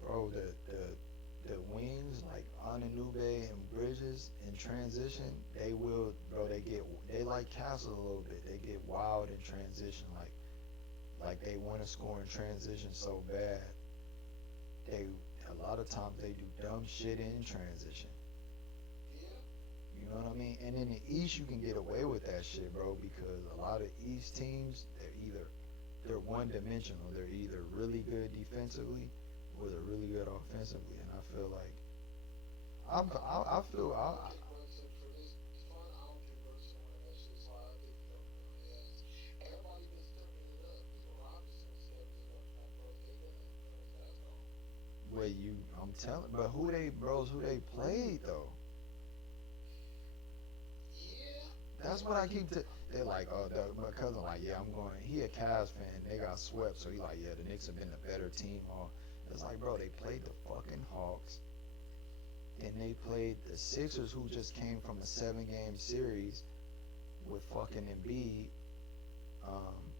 bro, the wings like Ananube and Bridges in transition, they will, bro. They like Castle a little bit. They get wild in transition, like they want to score in transition so bad. They a lot of times they do dumb shit in transition. Yeah. You know what I mean? And in the East, you can get away with that shit, bro, because a lot of East teams, they're one dimensional. They're either really good defensively or they're really good offensively. And I feel like I feel I don't think Brunson for this fun. I don't think Brunson won that shit. So I think he's gonna win his ass. Everybody been stepping it up. Even Robinson stepped it up. Like, bro, they been that's all. where you I'm telling, but who they played though? Yeah. That's what I keep. They're like, oh, my cousin like, yeah, I'm going. He a Cavs fan. They got swept, so he like, yeah, the Knicks have been a better team. Or it's like, bro, they played the fucking Hawks. Then they played the Sixers, who just came from a 7-game series with fucking Embiid. Um,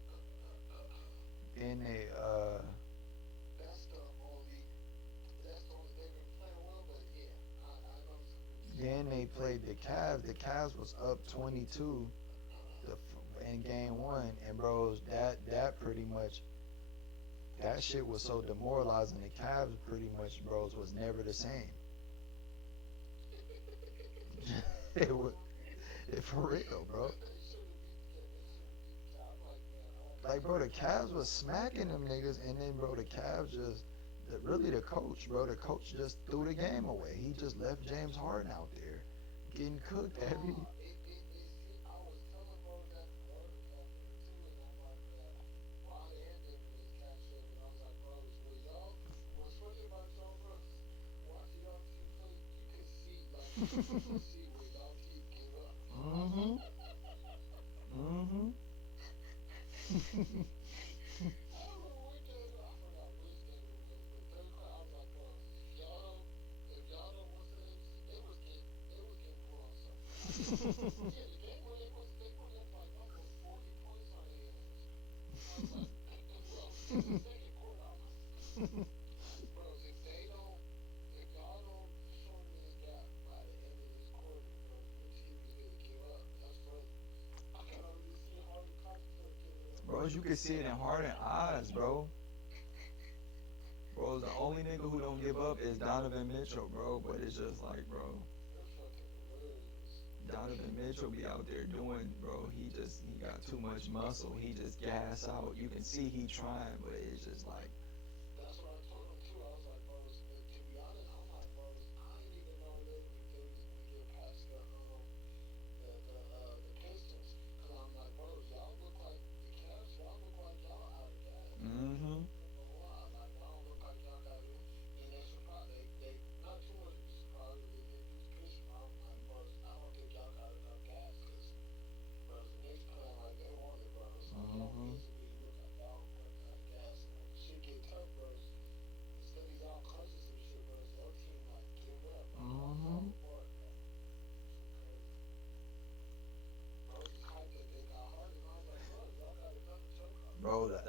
then That's the only. That's the only. They've been playing well, but yeah, I know some people saying then like they they played played the well. Cavs. The Cavs was up 22 in game one, and bros, that pretty much that shit was so demoralizing. The Cavs pretty much, bros, was never the same. it was for real, bro. They should have beat the. They should have beat the Cow. I'm like, man, I don't Like, think bro, they the should have Cavs beat was them. smacking them niggas, and then, bro, the Cavs just, really the coach, bro, the coach just threw the game away. He just left James Harden out there getting cooked every. Nah, it see, I was telling bro that earlier after too, and I'm like, man, Ron and David was catch up, and I was like, bros, will y'all? What's funny about y'all, bros? Watching y'all team play, you can see, like, you can see where y'all team give up. Mm-hmm. Mm-hmm. I don't know what game, I forgot which game it was, but third quarter, I was like, bros, if y'all don't, what's the name? They was getting put on something. Yeah, the game where they put up like almost 40 points on their ass. I was like, bros, in the second quarter, I was like, bros, if y'all don't shorten this gap by the end of this quarter, bro, your team is gonna give up. That's funny. I can already see Harden contemplate giving up. Bro, you can see it in Harden eyes, bro. Bro, the only nigga who don't give up is Donovan Mitchell, bro. But it's just like, bro, They're fucking hilarious. Donovan Mitchell be out there doing, bro. He got too much muscle. He just gas out. You can see he trying, but it's just like, That's what I told him too. I was like, bros, to be honest, I'm like, bros, I didn't even know they was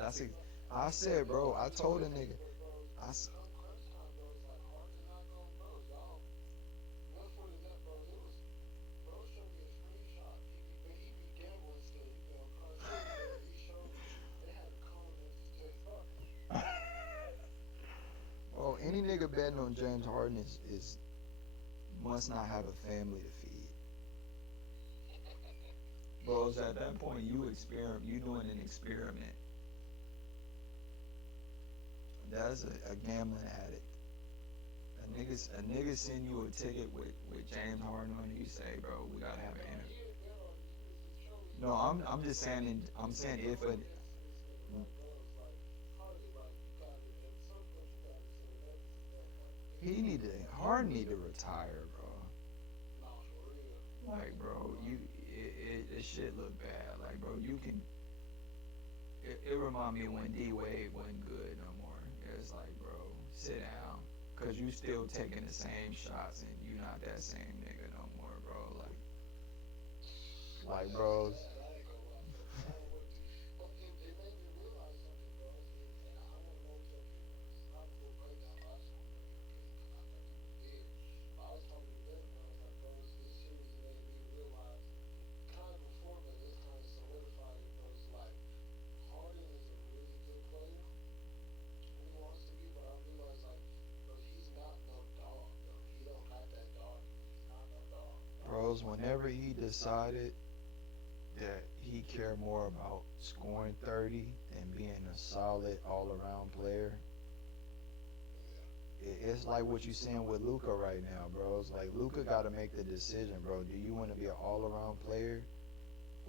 That's I said, bro. I told a nigga. I s- Come crunch time, bro, it's like hard to knock on bros. Y'all, enough for the net, bros. It was, bro showed me a screenshot. He be gambling still. He be on crunch time, bro. He showed me they had a cone next to James Harden. bro, any nigga betting on James Harden is must not have a family to feed. Bro, so at that point you doing an experiment. That's a gambling addict. A nigga send you a ticket with James Harden on it. You say, bro, we gotta have an Nah, interview. he ain't bet on it. He was just trolling. He No, was like, I'm just saying. I'm he saying was if a going against this nigga, like, bros, like, Harden, like, you got it. At some point, you got to say enough is enough. Like, he need to Harden need to retire, bro. nah, for real. Like, bro, it shit look bad. Like, bro, you can. It remind me of when D Wade wasn't good no more. It's like, bro, sit down, cause you still taking the same shots and you not that same nigga no more, bro. Like, That's bros. sad. I ain't gonna lie. I don't want to. But it made me realize something, bros. And I want to know what your opinion on this. It's not a full breakdown, but I just want to know your opinion because I know people did. But I was talking to them and I was like, bros, this series made me realize kind of before, but this kind of solidified it, bros. Like, Harden is a really good player when he wants to be, but I realized, like, bro, he's not no dog, bro. He don't got that dog. He's not no dog. Bros, whenever he decided that he cared more about scoring 30 than being a solid all around player, it's like what you saying with Luca right now, bro. It's like Luca got to make the decision, bro. Do you want to be an all around player,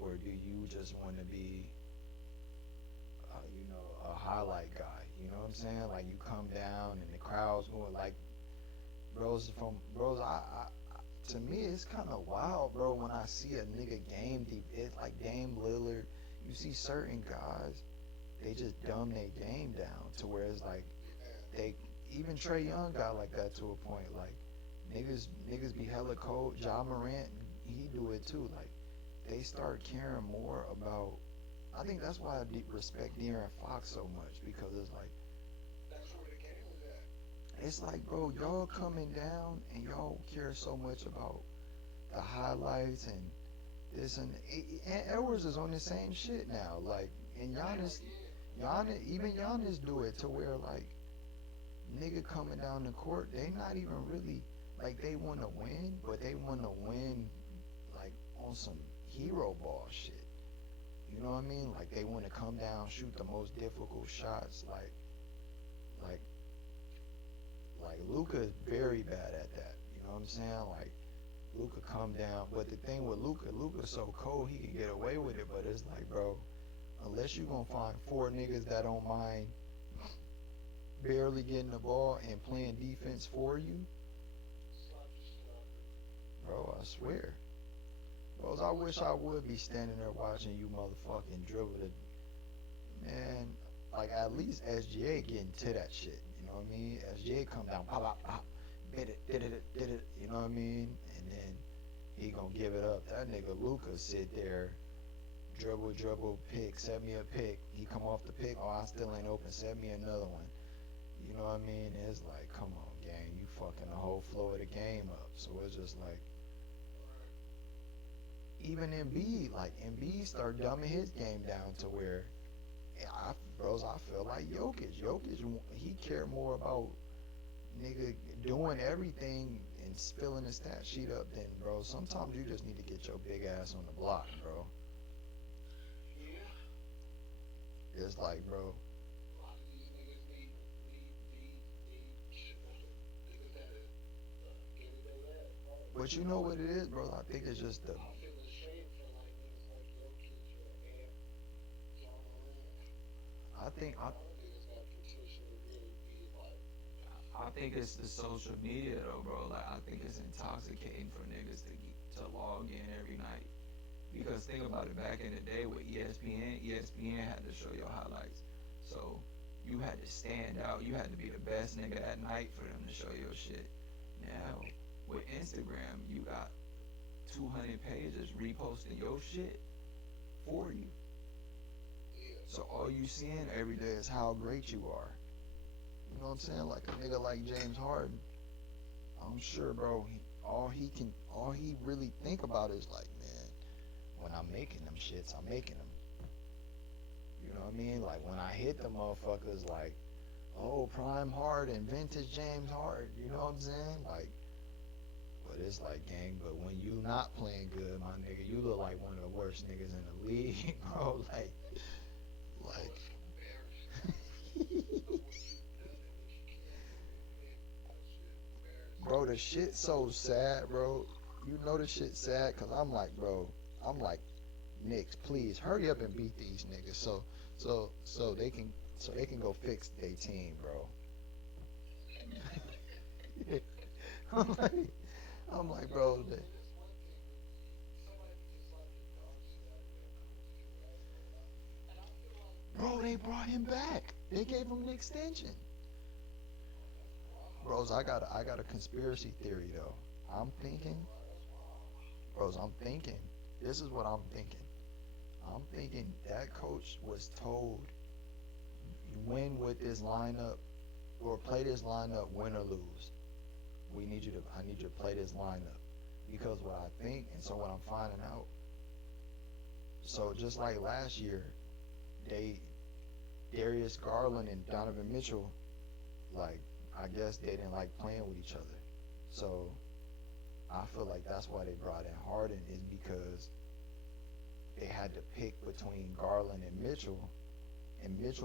or do you just want to be, a highlight guy? You know what I'm saying? Like you come down and the crowd's going like, bros. To me, it's kind of wild, bro. When I see a nigga game deep, it's like Dame Lillard. You see certain guys, they just dumb their game down to where it's like they even Trey Young got like that to a point. Like niggas be hella cold. Ja Morant, he do it too. Like they start caring more about. I think that's why I respect De'Aaron Fox so much because it's like That's where the game was at. bro, y'all coming down and y'all care so much about the highlights and this and Edwards is on the same shit now. Like and Hell Giannis, yeah. Even Giannis do it to where like nigga coming down the court, they not even really like they want to win, but they want to win like on some hero ball shit. You know what I mean? Like they want to come down, shoot the most difficult shots. Like Luka is very bad at that. You know what I'm saying? Like Luka come down, but the thing with Luka's so cold he can get away with it. But it's like, bro, unless you gonna find four niggas that don't mind barely getting the ball and playing defense for you, Slap the shit out of him. bro, I swear. Bros, I wish I would be standing there watching you motherfucking dribble the man. Like at least SGA getting to that shit. You know what I mean? SGA come down, pop, pop, pop, did it. You know what I mean? And then he gonna give it up. That nigga Luca sit there, dribble, pick, set me a pick. He come off the pick, oh I still ain't open, set me another one. You know what I mean? It's like, come on, gang, you fucking the whole flow of the game up. So it's just like, even Embiid start dumbing his game down to where, I feel like Jokic, he care more about nigga doing everything and filling the stat sheet up than, bro. Sometimes you just need to get your big ass on the block, bro. Yeah. It's like, bro, A lot of these niggas need niggas that get it they ass hard. but you know what it is, bro. I think it's just the. I feel ashamed for like niggas like Jokic or Ant, John Morant. I think I, All niggas got potential to really be like. I think it's the social media though, bro. Like I think it's intoxicating for niggas to log in every night. Because think about it, back in the day with ESPN had to show your highlights. So you had to stand out. You had to be the best nigga at night for them to show your shit. Now with Instagram, you got 200 pages reposting your shit for you. Yeah. So all you seeing every day is how great you are. You know what I'm saying? Like a nigga like James Harden, I'm sure, bro. All he really think about is like, man, when I'm making them shits, I'm making them. You know what I mean? Like when I hit the motherfuckers, like, oh, prime Harden, vintage James Harden. You know what I'm saying? Like, but it's like, gang. But when you not playing good, my nigga, you look like one of the worst niggas in the league, bro. Like, bro, the shit so sad, bro. You know the shit sad, cause I'm like, bro, I'm like, Knicks, please hurry up and beat these niggas, so they can go fix their team, bro. I'm like, I'm like, bro, bro, they brought him back. They gave him an extension. Bros, I got a conspiracy theory though. I'm thinking, bros, I'm thinking. This is what I'm thinking. I'm thinking that coach was told, win with this lineup or play this lineup, win or lose. I need you to play this lineup because what I think, and so what I'm finding out. So just like last year, they Darius Garland and Donovan Mitchell, like I guess they didn't like playing with each other. So I feel like that's why they brought in Harden is because they had to pick between Garland and Mitchell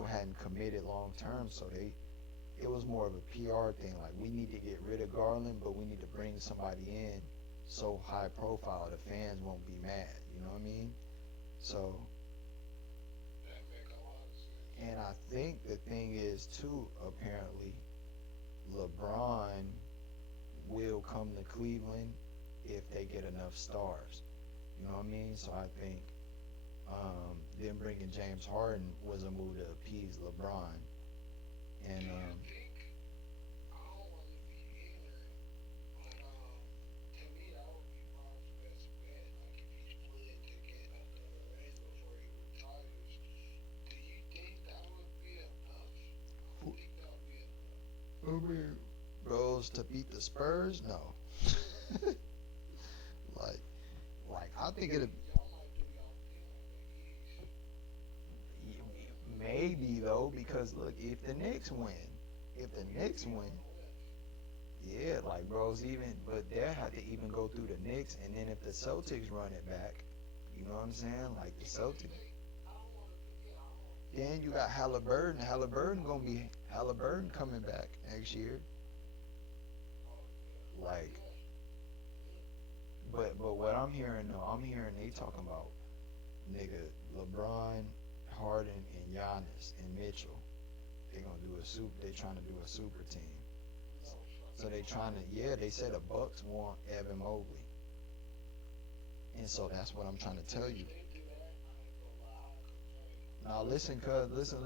hadn't committed long term, so it was more of a PR thing. Like we need to get rid of Garland, but we need to bring somebody in so high profile the fans won't be mad. You know what I mean? So, and I think the thing is too, apparently, LeBron will come to Cleveland if they get enough stars. You know what I mean? So I think them bringing James Harden was a move to appease LeBron. And bros to beat the Spurs, no. like, like I think it'd maybe though because look, if the Knicks win, yeah, like bros even, but they had to even go through the Knicks, and then if the Celtics run it back, you know what I'm saying? Like the Celtics, then you got Halliburton. Halliburton coming back next year. Like, but what I'm hearing though, I'm hearing they talking about nigga LeBron, Harden, and Giannis and Mitchell. They gonna do a super. They trying to do a super team. So they trying to, yeah. They said the Bucks want Evan Mobley, and so that's what I'm trying to tell you. Now listen, cuz listen.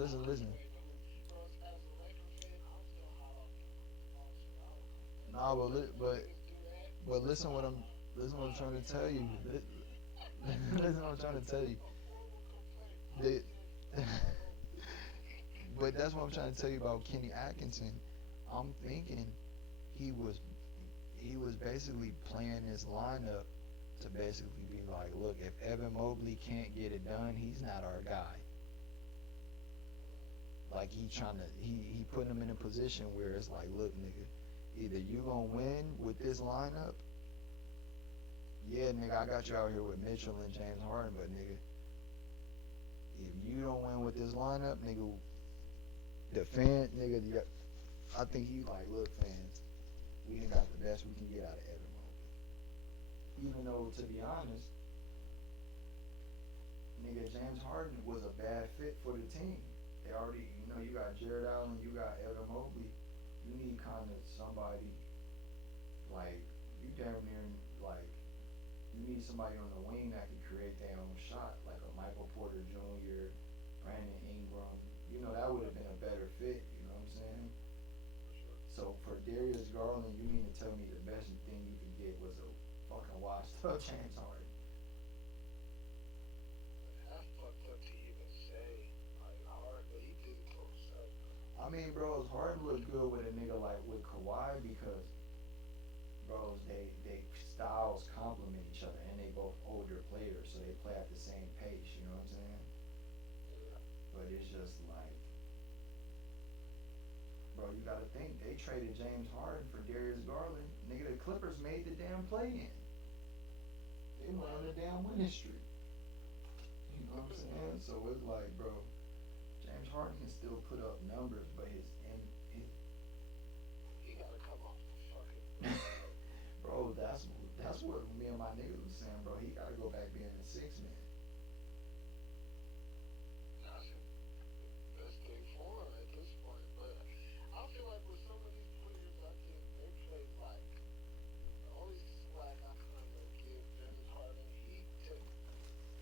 Nah, but listen what I'm trying to tell you. Listen what I'm trying to tell you. They, but that's what I'm trying to tell you about Kenny Atkinson. I'm thinking he was he was basically playing this lineup to basically be like, look, if Evan Mobley can't get it done, he's not our guy. Like he putting him in a position where it's like, look, nigga, either you gonna win with this lineup, yeah, nigga, I got you out here with Mitchell and James Harden, but nigga, if you don't win with this lineup, nigga, the fan, nigga, I think he like, look, fans, we ain't got the best we can get out of Evan Mobley. Even though, to be honest, nigga, James Harden was a bad fit for the team. They already, you got Jared Allen, you got Evan Mobley. You need kind of somebody like you damn near like you need somebody on the wing that can create their own shot, like a Michael Porter Jr., Brandon Ingram. That would have been a better fit. You know what I'm saying? So for Darius Garland, you mean to tell me the best thing you could get was a fucking washed up James Harden? I mean, bros, Harden look good with a nigga like with Kawhi because bros, they styles complement each other, and they both older players, so they play at the same pace. You know what I'm saying? Yeah. But it's just like, bro, you gotta think they traded James Harden for Darius Garland. Nigga, the Clippers made the damn play in. They went on the damn winning streak. You know what I'm saying? So it's like, bro, James Harden can still put up numbers, but his He gotta come off the fucking bench. bro, that's what me and my niggas was saying, bro. He gotta go back being a six man. That's the best thing for him at this point. But I feel like with some of these players, I think they play like the only slack I kind of give James Harden.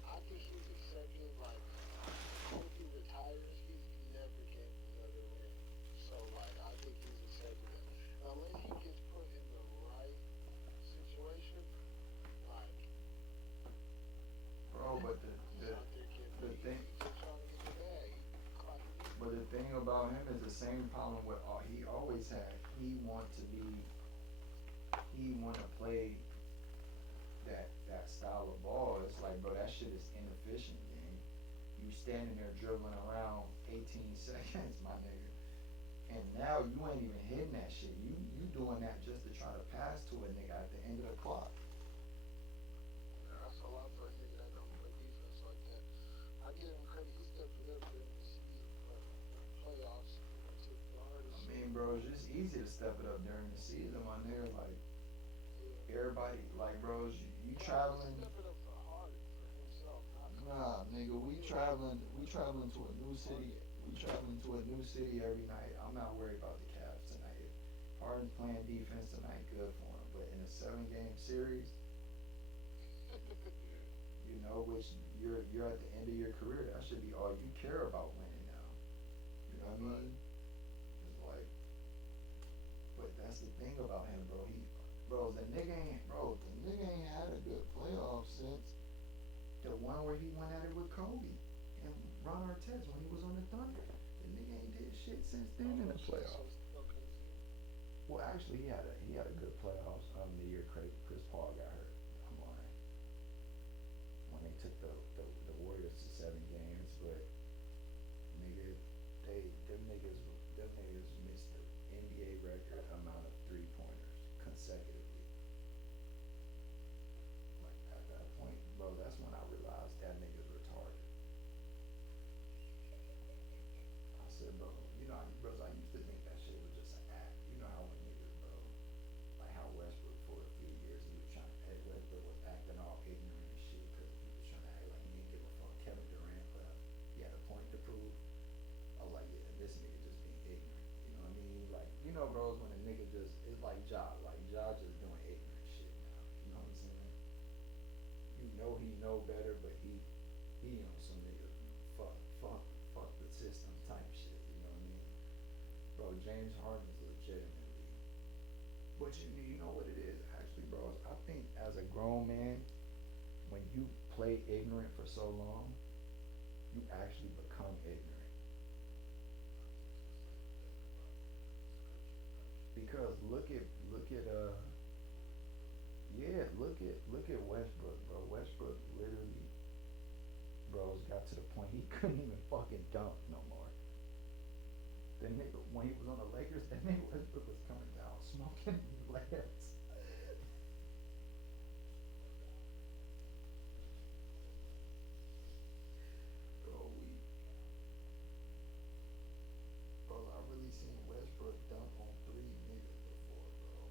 I think he's accepted. Like if he retires, he's never getting another ring. So like I think he's accepted it. Unless he gets put in the right situation, like Bro, but he's out there getting the thing he's just trying to get the bag. He clocking in. but the thing about him is the same problem with he always had. He want to play that style of ball. It's like, bro, that shit is inefficient, gang. You standing there dribbling around 18 seconds, my nigga. And now you ain't even hitting that shit. You doing that just to try to pass to a nigga at the end of the clock. That's a lot for a nigga that don't play defense like that. I give him credit. He stepped it up during the season, but the playoffs took the I hardest shit. mean, bro, it's just easy to step it up during the season, my nigga. Like Yeah. everybody, like, bros, you No, he traveling. stepped it up for Harden for himself, not for Nah, Harden. nigga, we traveling to a new city. Harden. We traveling to a new city every night. I'm not worried about the Cavs tonight. If Harden's playing defense tonight, good for him. But in a 7 game series, you know, which you're at the end of your career, that should be all you care about winning now. You know what I Right. mean? It's like, but that's the thing about him, bro. The nigga ain't had a good playoff since the one where he went at it with Kobe and Ron Artest when he was on the Thunder. The nigga ain't did shit since then in the playoffs. Okay. Well, actually, he had a good playoffs the year Chris Paul got hurt. I'm lying. When they took the Warriors to 7 games, but nigga, them niggas missed the NBA record amount of 3 pointers consecutively. Like at that point, bro, that's when I realized that nigga's retarded. I said, bro, bros, I used to think that shit was just an act. You know how when niggas, bro, like how Westbrook for a few years Westbrook was acting all ignorant and shit because he was trying to act like he didn't give a fuck. Kevin Durant put up, he had a point to prove. I was like, yeah, this nigga just being ignorant. You know what I mean? Like, bros, when a nigga just it's like Ja just doing ignorant shit now. You know what I'm saying? You know he know better, but he on some nigga fuck the system type shit. You know what I mean? Bro, James Harden is legitimately. But you know what it is actually, bros. I think as a grown man, when you play ignorant for so long, you actually become ignorant. Because look at yeah, look at Westbrook, bro. Westbrook literally, bros, got to the point he couldn't even fucking dunk no more. The nigga when he was on the Lakers, that nigga Westbrook was coming down smoking layups. Bro, I really seen Westbrook dunk on 3 niggas before, bro.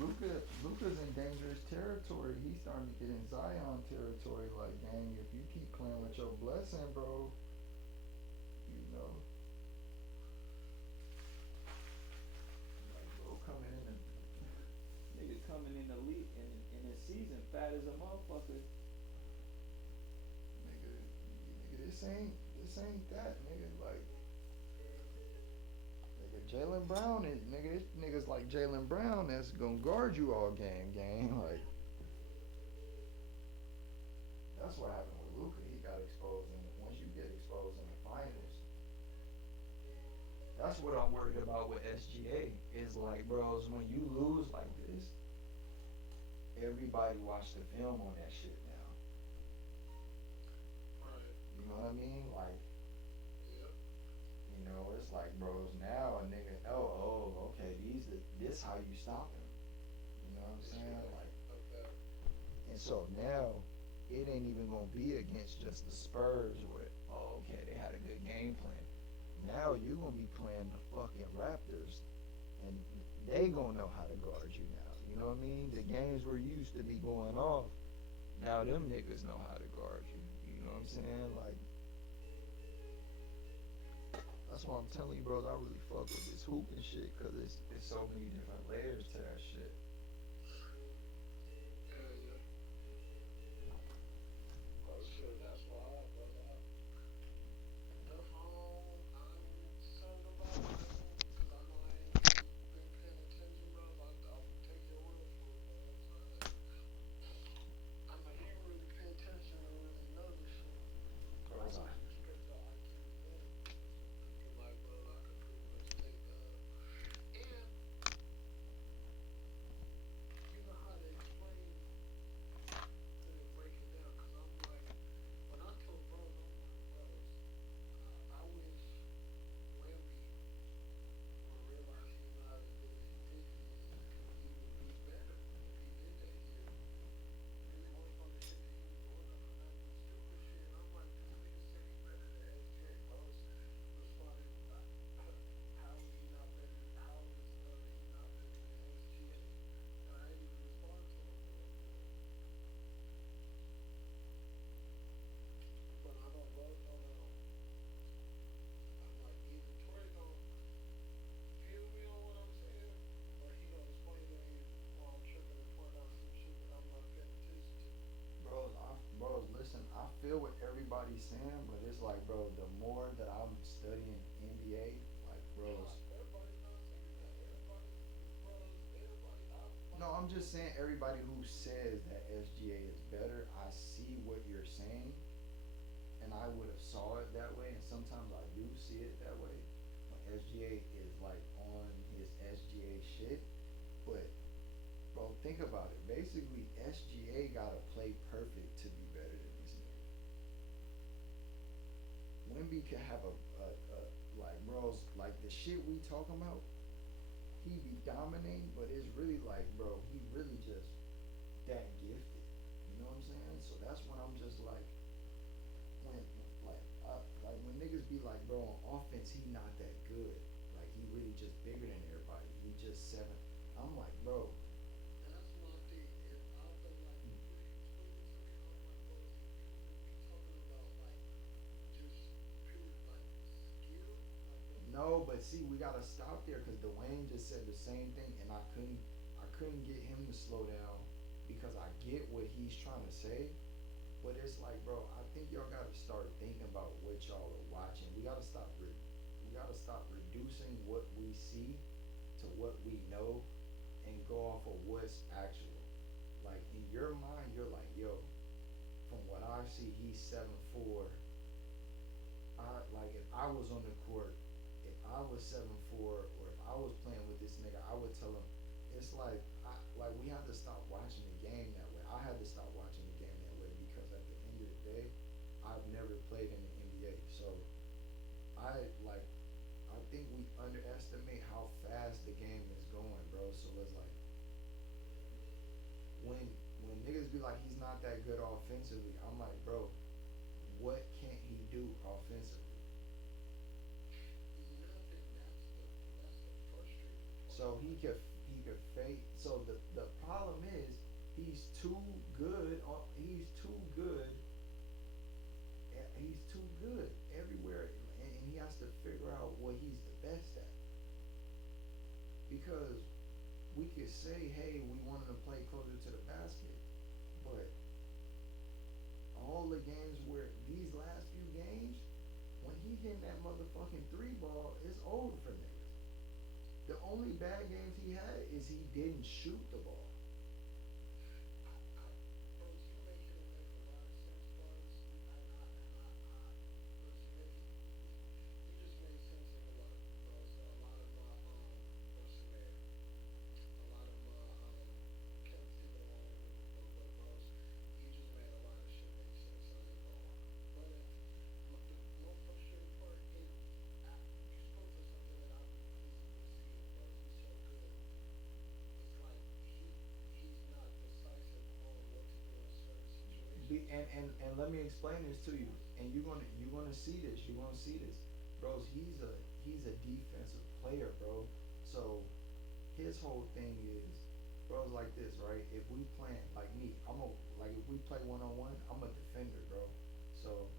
Luka's in dangerous territory. He's starting to get in Zion territory. Like, dang, if you keep playing with your blessing, bro, you know, like bro coming in and Nigga coming in the league in the season fat as a motherfucker. nigga, nigga, this ain't that, nigga. Like, nigga, Jalen Brown is nigga. This niggas like Jalen Brown that's gonna guard you all game. Like, that's what happened with Luka. He got exposed, and once you get exposed in the finals, that's what I'm worried about with SGA. Is like, bros, when you lose like this, everybody watch the film on that shit now. Right. You know what I mean? Like, Yep. it's like, bros, now a nigga, okay, this how you stop him. You know what I'm That's saying? right. Like, Okay. and so now it ain't even gonna be against just the Spurs where, okay, they had a good game plan. Now you gonna be playing the fucking Raptors, and they gonna know how to guard you now. You know what I mean? The games where you used to be going off, now them niggas know how to guard you. You know what I'm saying? Like, that's why I'm telling you, bros. I really fuck with this hooping shit because it's so many different layers to that shit. Yeah, yeah. Oh shit, that's why, but the phone I'm concerned about, man, because I know I ain't really been paying attention, bro. I'll take your word for it, bro. I know he ain't really pay attention to really know this shit. I Bros, just respect the IQ thing. There's some people like, bro, I could pretty much take, and you know how to explain to break it down, because I'm like, when I told bros, I'm like, bros, I wish Wemby would realize he's not as good as he think he is, because he would be better if he did that here. Really work on the shit that he was working on, not do stupid shit. And I'm like, this nigga said he better than SJ. Bros responded, how is he not better? How is he not better than SGA? And I didn't even respond to him, bro. But I know bros don't know. I'm like, either Tory don't feel me on what I'm saying, or he gonna explain to me while I'm tripping and point out some shit that I'm not paying attention to. bros, listen. I feel what everybody's saying, but it's like, bro, the more that I'm studying NBA, like, bros. Nah, everybody's not saying that. Everybody, bros, everybody, No, I'm just saying everybody who says that SGA is better. I see what you're saying, and I would have saw it that way, and sometimes I do see it that way when SGA is like on his SGA shit. But bro, think about it. Basically, SGA gotta play perfect to be better than this nigga. Wimby could have a like bros like the shit we talking about. He be dominating, but it's really like, bro, he really just that gifted. You know what I'm saying? So that's when I'm just like, when like when niggas be like, bro, on offense he not that good. Like he really just bigger than everybody. He just seven. I'm like, bro, that's my thing. If I but like the way you explained it to me, I'm like, bro, if we talking about like just pure like skill, like bro, no, but see, we gotta stop there because Dwayne just said the same thing, and I couldn't get him to slow down because I get what he's trying to say, but it's like, bro, I think y'all gotta start thinking about what y'all are watching. We gotta stop reducing what we see to what we know, and go off of what's actual. Like in your mind, you're like, yo, from what I see, he's 7'4". I like if I was on the court, if I was 7'4", or if I was playing with this nigga, I would tell him. It's like we have to stop watching the game that way. I had to stop watching the game that way because at the end of the day, I've never played in the NBA, so I like I think we underestimate how fast the game is going, bro. So it's like when when niggas be like he's not that good offensively, I'm like, bro, what can't he do offensively? nothing. That's the frustrating part. So he could fake. So the because we could say, hey, we want him to play closer to the basket, but all the games where these last few games, when he hitting that motherfucking three ball, it's over for niggas. The only bad games he had is he didn't shoot the ball. Bros, you making it make a lot of sense, bros. Bros, you just made sense of a lot, bros. A lot of my what's the name? A lot of my can't think of the line with the bro, but bros, you just made a lot of shit make sense. I ain't gonna lie. But the more frustrating part is you spoke to something that I've been pleased to see, bros. He's so good. It's like he's not decisive on what to do in certain Be, situations. and let me explain this to you. And you're gonna see this. You're gonna see this, bros. He's a defensive player, bro. So his whole thing is, bro, like this, right? If we play like me, like if we play 1-on-1, I'm a defender, bro. So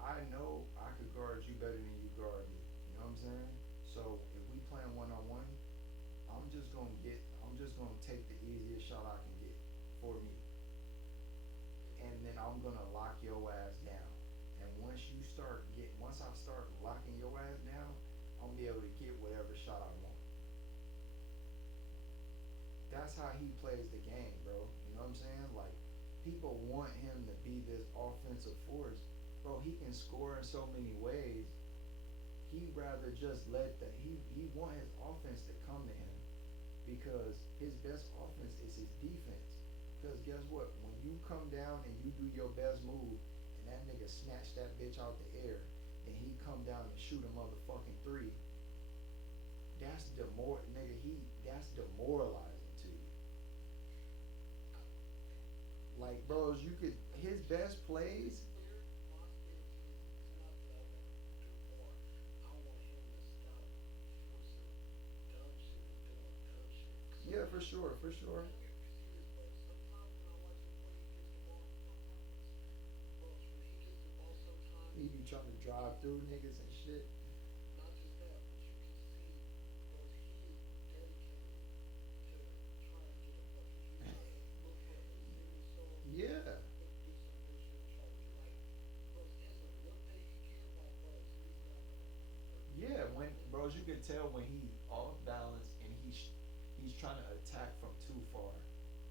I know I could guard you better than you guard me. You know what I'm saying? So if we playing 1-on-1, I'm just gonna take the easiest shot I can get for me, and then I'm gonna lock your ass down. And once I start locking your ass down, I'm gonna be able to get whatever shot I want. That's how he plays the game, bro. You know what I'm saying? Like, people want him to be this offensive force. Bro, he can score in so many ways. He rather just he want his offense to come to him because his best offense is his defense. Because guess what? When you come down and you do your best move and that nigga snatch that bitch out the air and he come down and shoot a motherfucking three, that's demoralizing to you. Like, bros, you could his best To be plays. clear, my thing is not that I want him to do more. I want him to stop forcing dumb shit and doing dumb shit. Yeah, for sure, for sure. Let me see this, bro. Sometimes when I watch him play, he gets the ball. Bros, when he gets the ball, sometimes He be trying to drive through niggas and shit. not just that, but you can see, bros, he is dedicated to trying to get a bucket. He's trying to look for a single soul. Yeah. Get some bullshit and try to get like, bros, there's a look that he get like, bros, he's not Yeah, when bros, you can tell when he off balance and he's trying to attack from too far.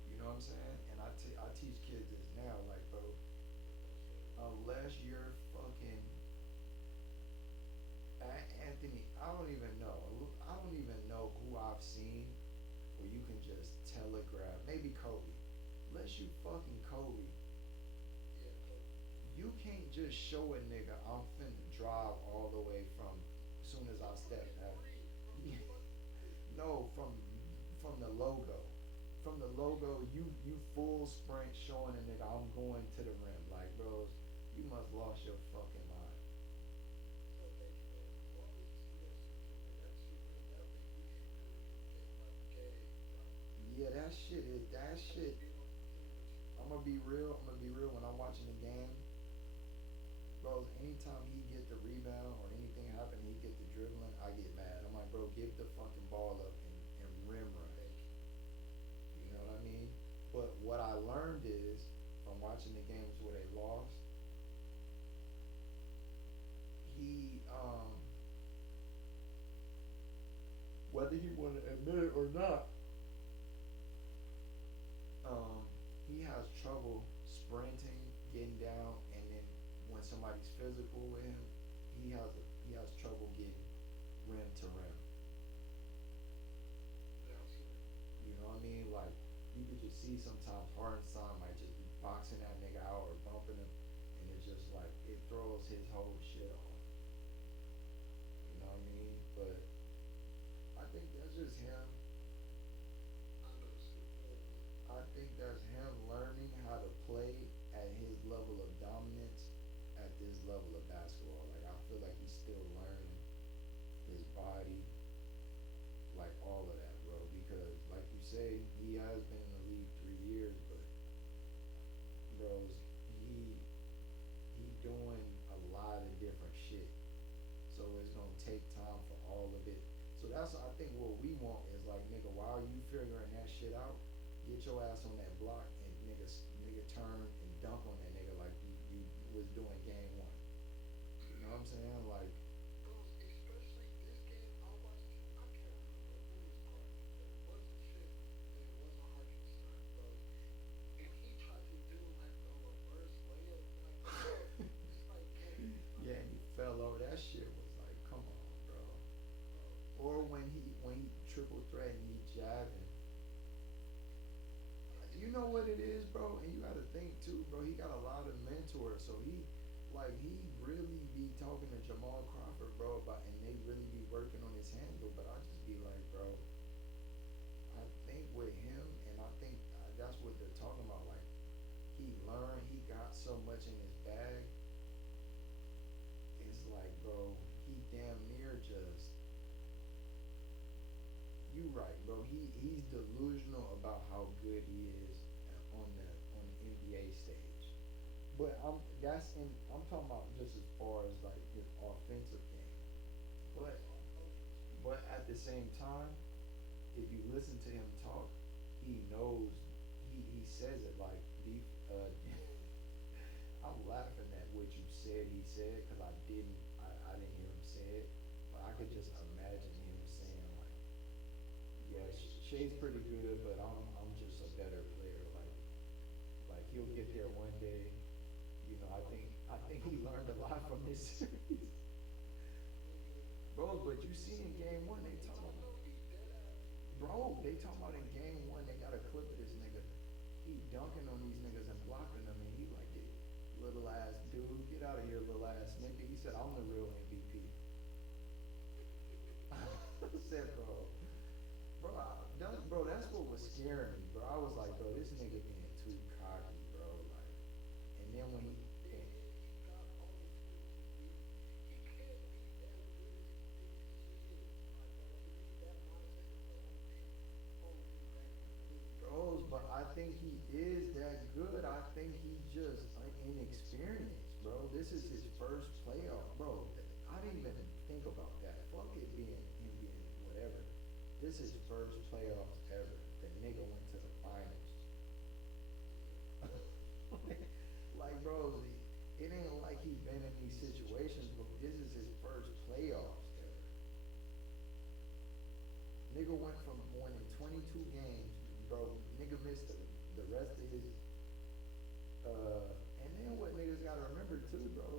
You know what I'm saying? And I teach kids this now, like, bro, unless you're fucking Anthony, I don't even know who I've seen where you can just telegraph. Maybe Kobe. Unless you fucking Kobe, yeah, Kobe. you can't just show a nigga I'm finna drive all the way from soon as I step out. No, from the logo. From the logo, you full sprint showing a nigga I'm going to the rim. Like, bros, you must lost your fucking mind. So thank you, man. As long as you see that shit too, man, that shit really that make me angry with this game, like gay, bro. Yeah, that I shit. just be on the team with you. I'm gonna be real. I'm gonna be real. When I'm watching the game, bro, anytime he get the rebound or anything happen, he get the dribbling, I get mad. I'm like, bro, give the fucking ball up and rim run. Thank you. You know what I mean? But what I learned is from watching the games where they lost, he whether he want to admit it or not, he has trouble sprinting, getting down, and then when somebody's physical with him, he has trouble getting rim to rim. Yeah, I see that. You know what I mean? Like, you could just see sometimes Hardenstein might just be boxing that nigga out or bumping him, and it's just like it throws his whole shit off. You know what I mean? But I think that's just him. I know shit, man. I think that's him learning how to play at his level of dominance at this level of basketball. Like, I feel like he's still learning his body, like all of that, bro. Because like you say, he has been in the league 3 years, but bros, he doing a lot of different shit. So it's gonna take time for all of it. So that's I think what we want is like nigga, while you figuring that shit out, get your ass on that block and nigga turn and dunk on that nigga like you was doing game one. You know what I'm saying? Like Bro, especially this game, I watched. I can't remember who was guarding him, but it wasn't shit, and it wasn't Hartenstein, bro. And he tried to do like a reverse layup, like bro, it's like game, yeah, like and he fell over. That shit was like, come on, bro. bro, Or when he triple threat and he jabbing. You know what it is, bro, and you got to think too, bro. He got a lot of mentors, so he really be talking to Jamal Crawford, bro, about, and they really be working on his handle. But I just be like, bro, I think with him, and I think that's what they're talking about. Like he learned, he got so much in his bag. It's like, bro, he damn near just. You right, bro. He's delusional about how good he is on the NBA stage. But I'm talking about just as far as like his offensive game. But at the same time, if you listen to him talk, he knows he says it like deep. I'm laughing at what you said he said because I didn't hear him say it, but I could just imagine him saying like, yeah, Shay's pretty good, but I'm just a better player. Like he'll get there one day. You know, I think he learned a lot from this series. Bro, but you see in game one they talking about, bro, they talking about in game one they got a clip of this nigga. He dunking on these niggas and blocking them, and he like, "Hey, little ass dude, get out of here, little ass nigga." He said, "I'm the real MVP." I said, bro, that's what was scaring me, bro. I was like, bro, this nigga being too cocky, bro. Like, and then when he, and, he got all the skills to be. He can't be as good as he thinks he is. Like, bro, he need that mindset of like, I'm big, only do bang with the big bros, but I think he is that good. I think he just inexperienced, bro. This is his first playoff, bro. I didn't even think about that. Fuck it being him being whatever. This is first playoffs ever. The nigga went to the finals. Like, bro, it ain't like he been in these situations, but this is his first playoffs ever. Nigga went from winning 22 games, bro. Nigga missed the rest of his. And then what niggas gotta remember too, bro.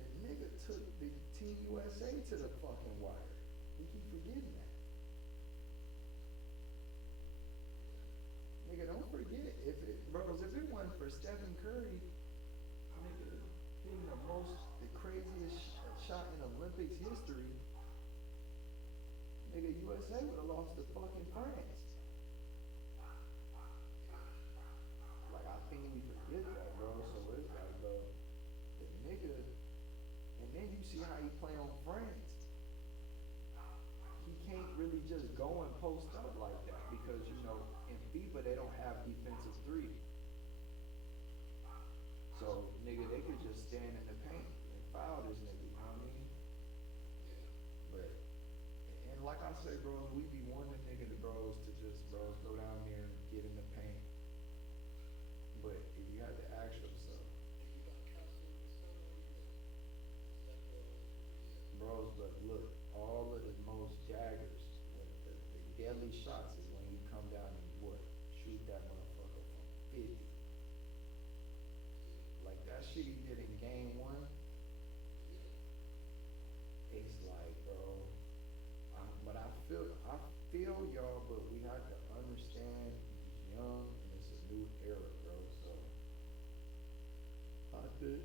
The nigga took the Team USA to the fucking wire. We keep forgetting that. Nigga, don't forget if it wasn't for Stephen Curry, nigga, hitting the craziest shot in Olympics history, nigga, USA would have lost to fucking France. Like, I think we forget that, bro. So it's like, bro, the nigga, and then you see how he play on France. He can't really just go and post up like that because, you know, in FIFA they don't have defensive three. So, nigga, they could just stand in the paint and foul this nigga, you know what I mean? But, and like I say, bros, we be wanting nigga the bros to just, bros, go down there and get in the paint. But if you had to ask yourself, you got Castle in the center or you got Zach bros, but look, all of the most daggers, the deadly shots is when you come down and what? Shoot that motherfucker from 50. Like that shit he did in game one, it's like, bro, but I feel y'all, but we have to understand he's young and it's a new era, bro, so I could.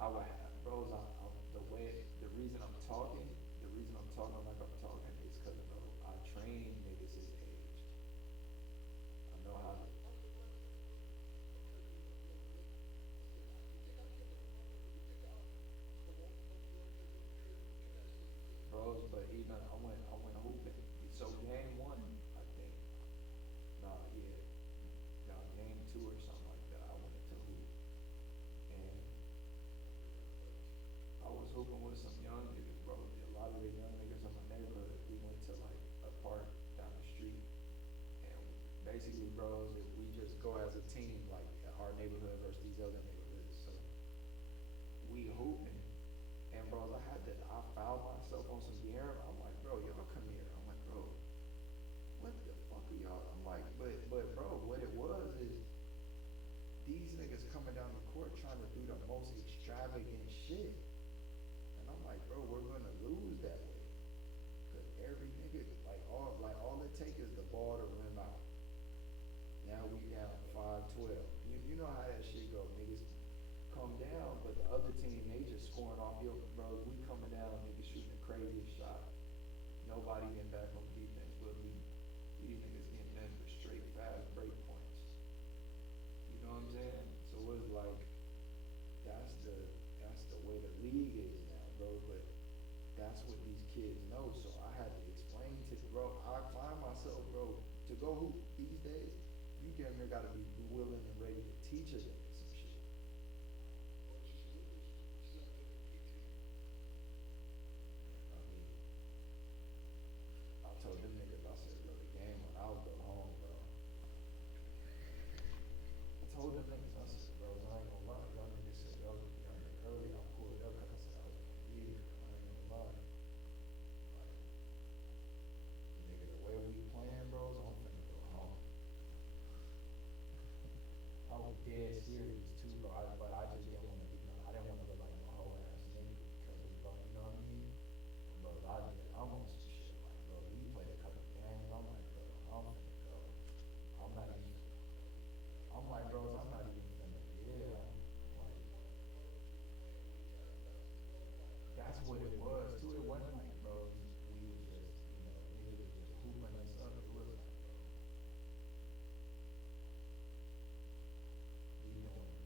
I would have, bros. The reason I'm talking like I'm talking is because, bro, I train niggas his age. I know how to, bros. But even I went hooping. So game one, I think. Nah, yeah, nah, game two or something like that. I went to hoop, and basically, bros, that we just go as a team, like our neighborhood versus these other neighborhoods. So we hooping, and bros, I found myself on some gear. I'm like, bro, y'all come here. I'm like, bro, what the fuck are y'all? I'm like, but bro, what it was is these niggas coming down the court trying to do the most extravagant shit. And I'm like, bro, we're gonna lose that way. Cause every nigga, like all it take is the ball to rim out. Now we down 5-12. You know how that shit go. Niggas come down, but the other team, they just scoring off your bros. We coming down, niggas shooting the craziest shot. Nobody getting back on defense but me. These niggas getting nothing but straight fast break points. You know what I'm saying? So it's like that's the way the league is now, bro. But that's what these kids know. So I had to explain to bro. I find myself, bro, to go hoop these days. You damn near gotta be willing and ready to teach a nigga some shit. What you lose? You got to compete. I mean, I told them niggas, I said, bro, the game when I was go home, bro. I told them niggas, I said, bro, I ain't gonna lie. Y'all niggas said y'all was young and early. I pulled up like I said I was gonna be here. I ain't gonna lie. Like, nigga, the way we playing, bros, I'm finna go home. I was dead serious too, bro. But I just didn't want to be. I didn't want to look like a whole ass nigga because it's like, you know what I mean? Bro, I'm on some shit. Like, bro, we played a couple games. I'm like, bro, I'm finna go. I'm not even. I'm like, bros, I'm not even finna. Yeah. Like, that's what it was too. It wasn't like, bro, we was just, niggas was just hooping us up. It was like, bro, we doing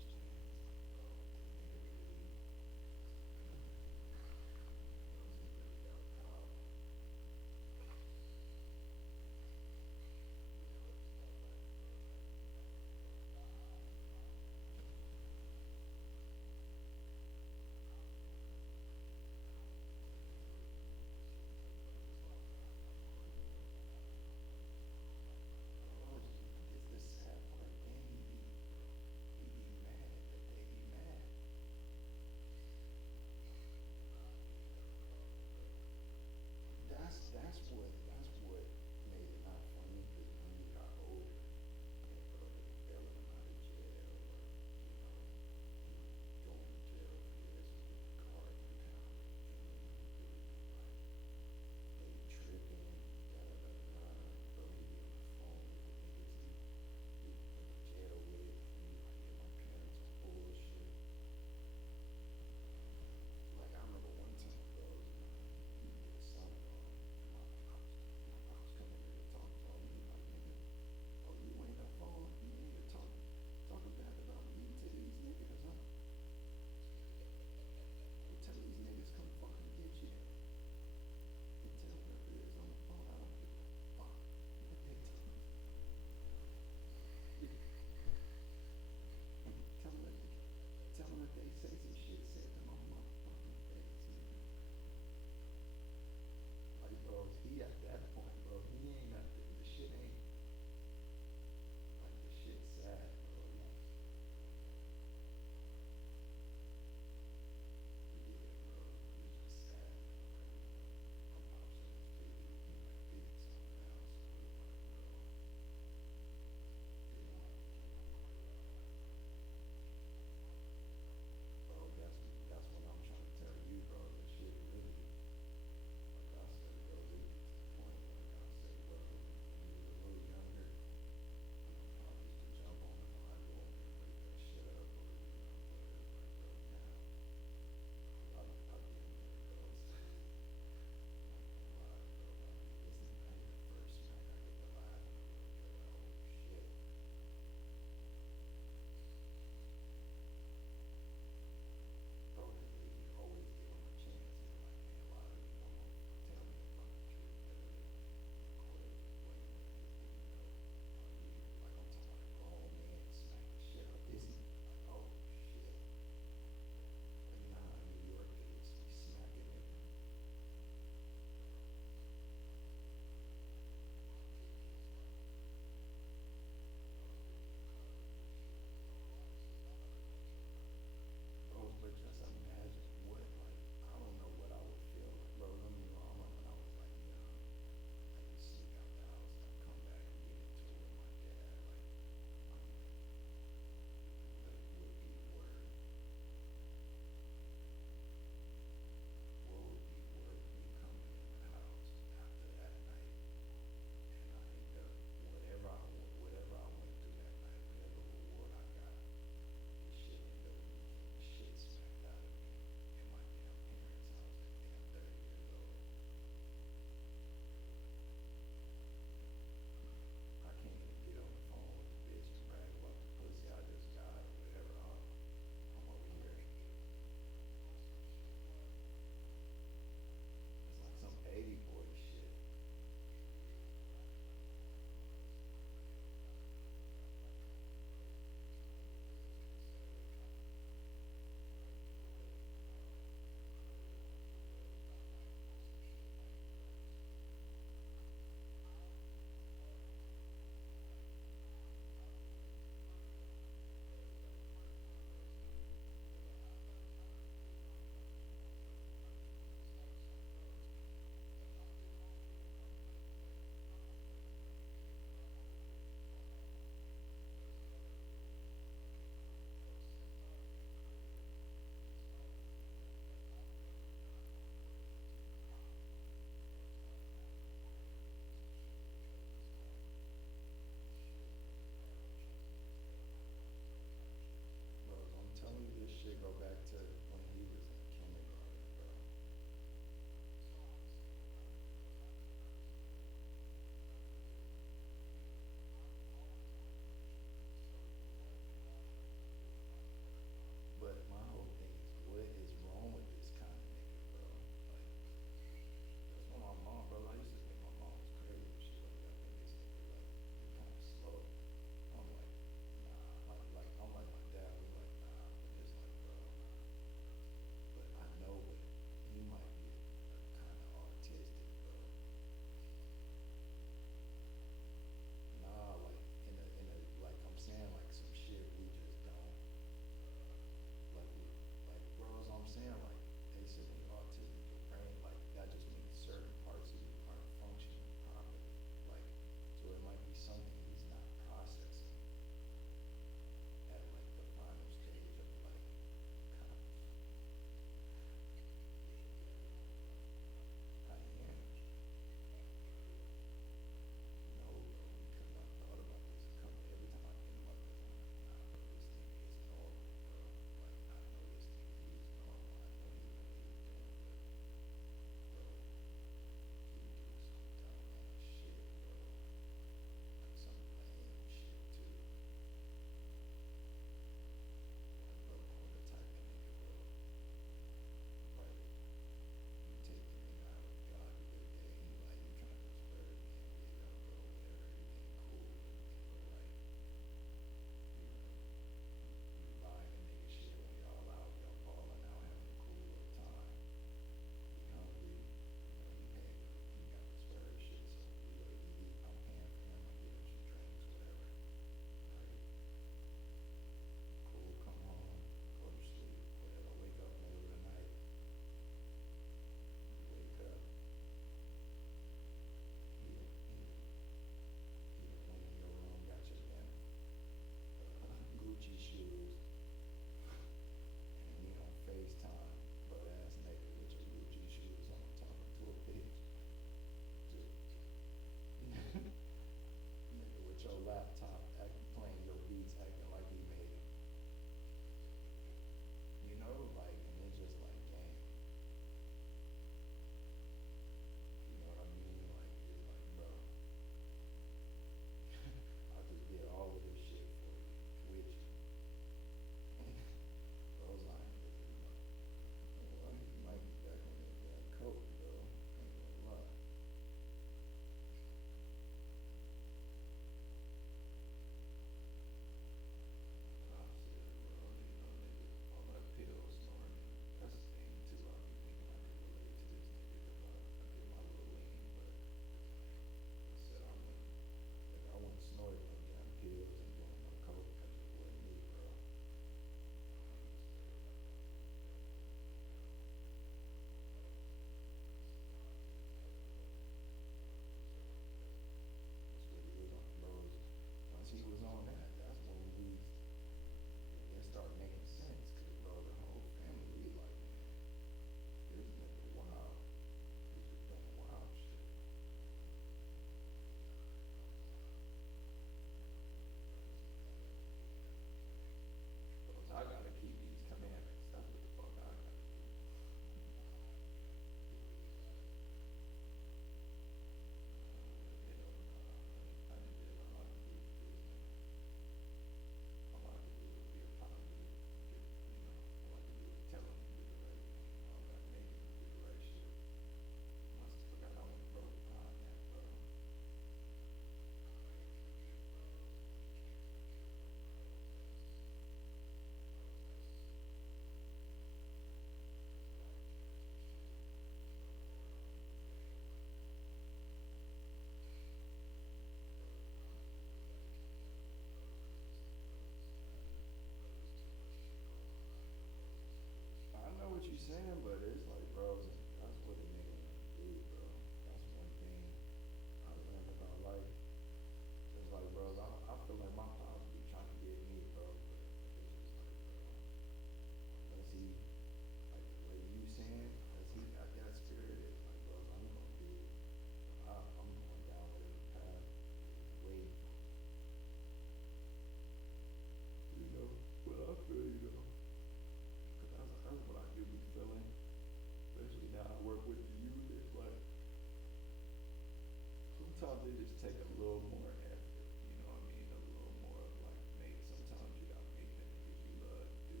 sometimes it just take a little more effort. You know what I mean? A little more of like maybe sometimes you gotta make that niggas you love do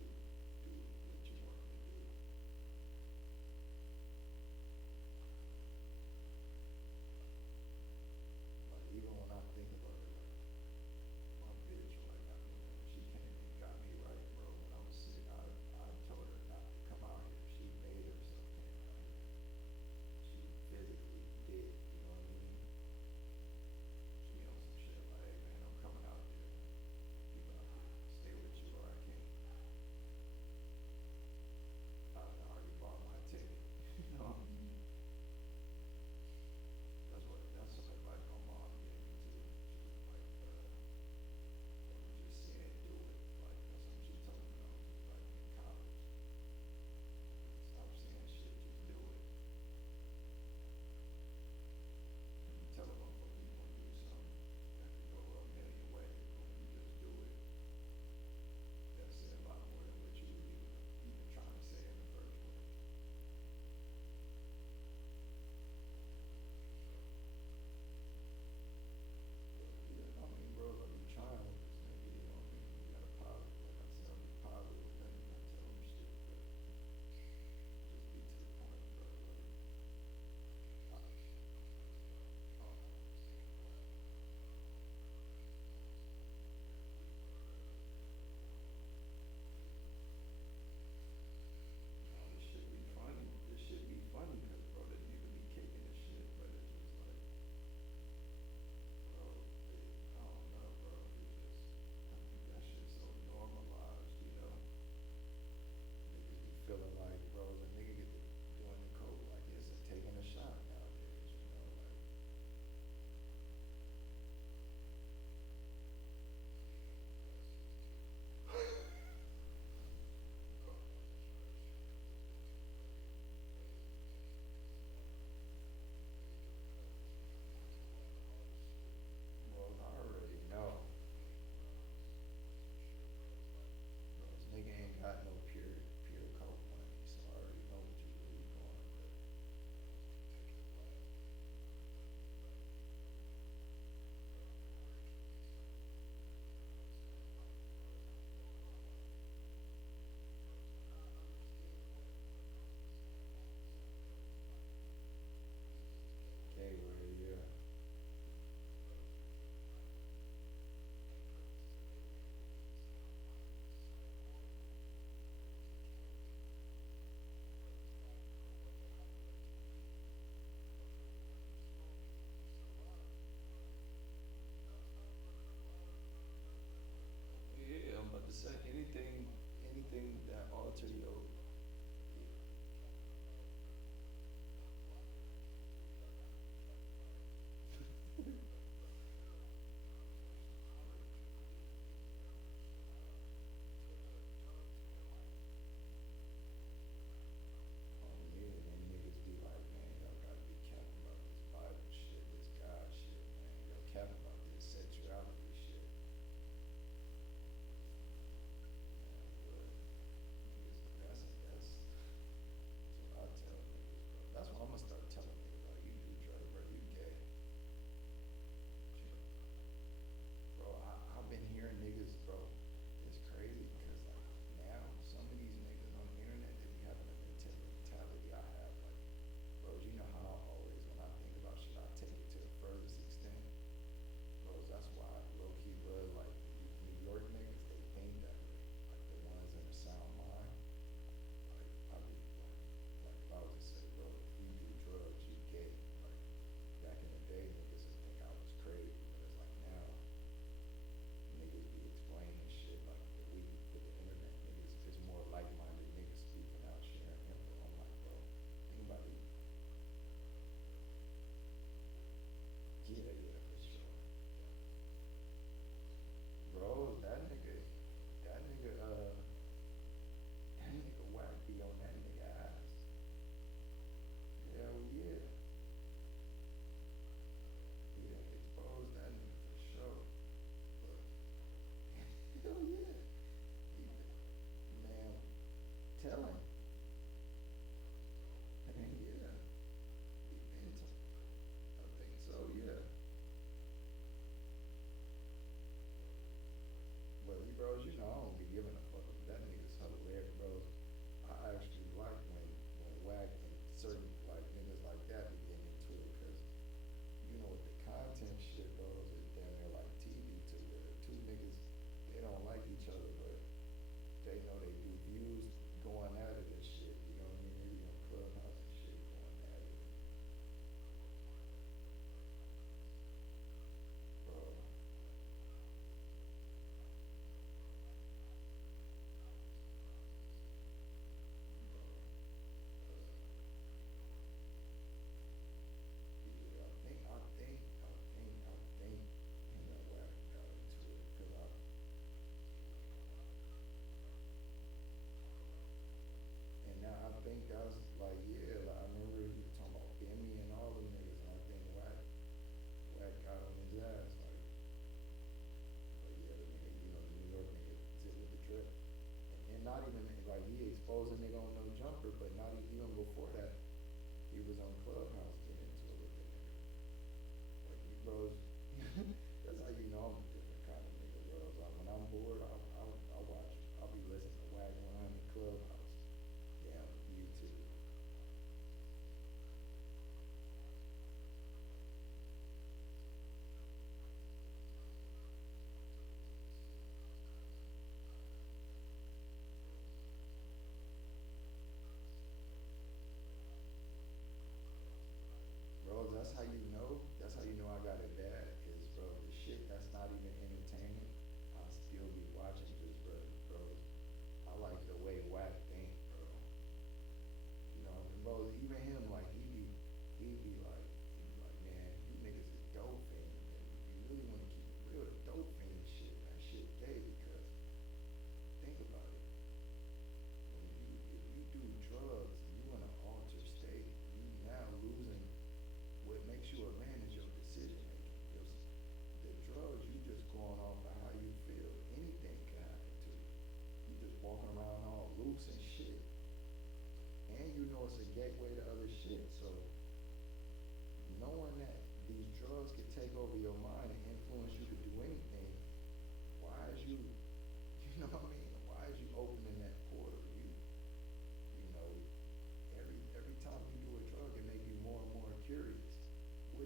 what you want them to do. Like even when I think about it, like my bitch, like when she came and got me right, bro. When I was sick, I told her not to come out here. She made herself came out here. She physically did, you know what I mean? She on some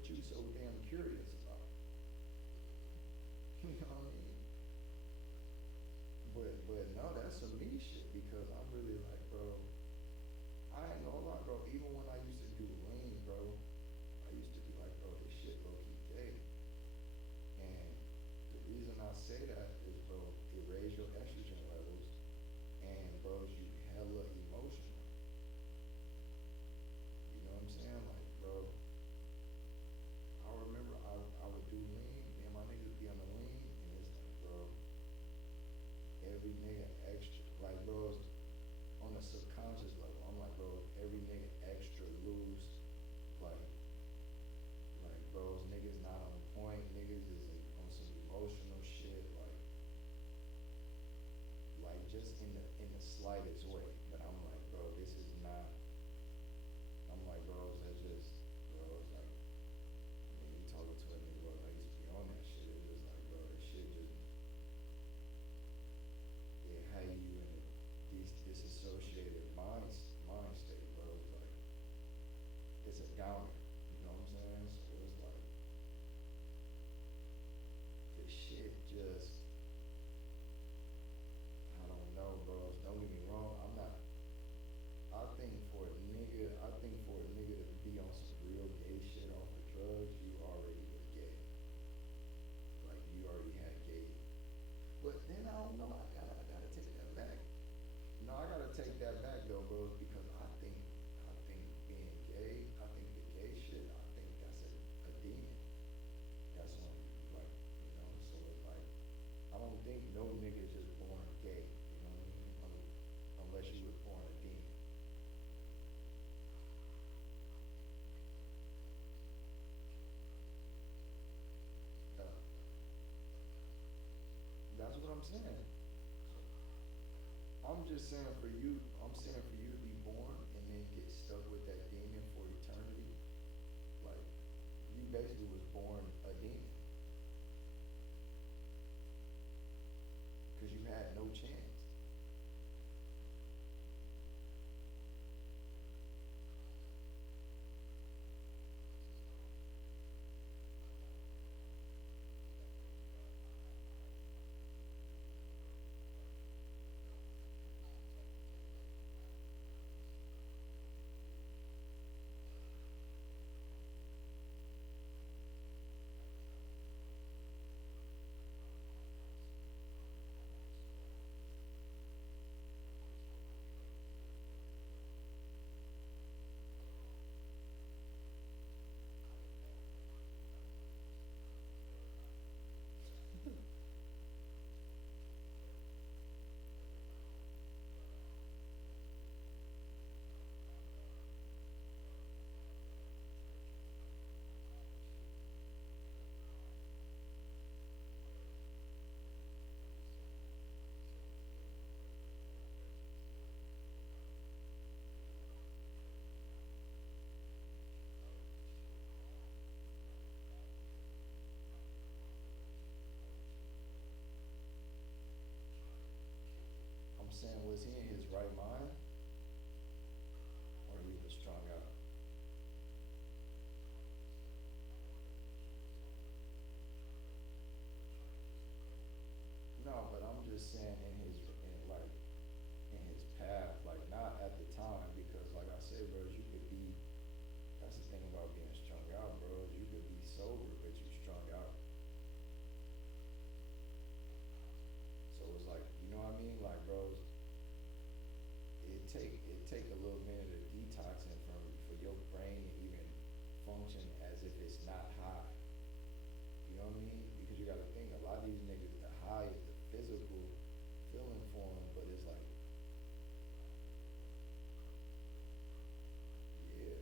what you so damn curious about? You know what I mean? But no, that's some me shit because I'm really like, bro, I ain't gonna lie, bro. Even when I used to do lean, bro, I used to be like, bro, this shit low key gay. And the reason I say that is, bro, it raise your estrogen levels, and bro, you hella emotional. You know what I'm saying? Like, bro, I remember I would do lean, me and my niggas be on the lean, and it's like, bro, every nigga extra, like, bro, on a subconscious level, I'm like, bro, every nigga extra loose, like, bros, niggas not on point, niggas is on some emotional shit, like just in the slightest way. But I'm like, bro, this is not. I'm like, bros, that's just, bros, like, I mean, you talking to a nigga, bro, I used to be on that shit. It's just like, bro, this shit just, it had you in a disassociated mind state, bro. It's like, it's a downer. You know what I'm saying? So it's like, this shit just, I don't know, bro. Don't get me wrong. I'm not. I think for a nigga to be on some real gay shit off of drugs, you already were gay. Like you already had gay. But then I don't know. I gotta take that back. No, I gotta take that back though, bros, because I think being gay, I think the gay shit, I think that's a demon. That's when like, you know, so it's like I don't think no nigga just born gay, you know what I mean? Unless you was born a demon. Uh, that's what I'm saying. I'm just saying for you, I'm saying for you to be born and then get stuck with that demon for eternity, like you basically was born a demon because you had no chance. I'm saying, was he in his right mind, or he was strung out? No, but I'm just saying in his path, like not at the time, because like I said, bro, you could be. That's the thing about being strung out, bro. You could be sober, but you strung out. So it's like, you know what I mean? Like, bros, it take a little minute of detoxing from for your brain to even function as if it's not high. You know what I mean? Because you got to think a lot of these niggas, the high is the physical feeling for them, but it's like, yeah,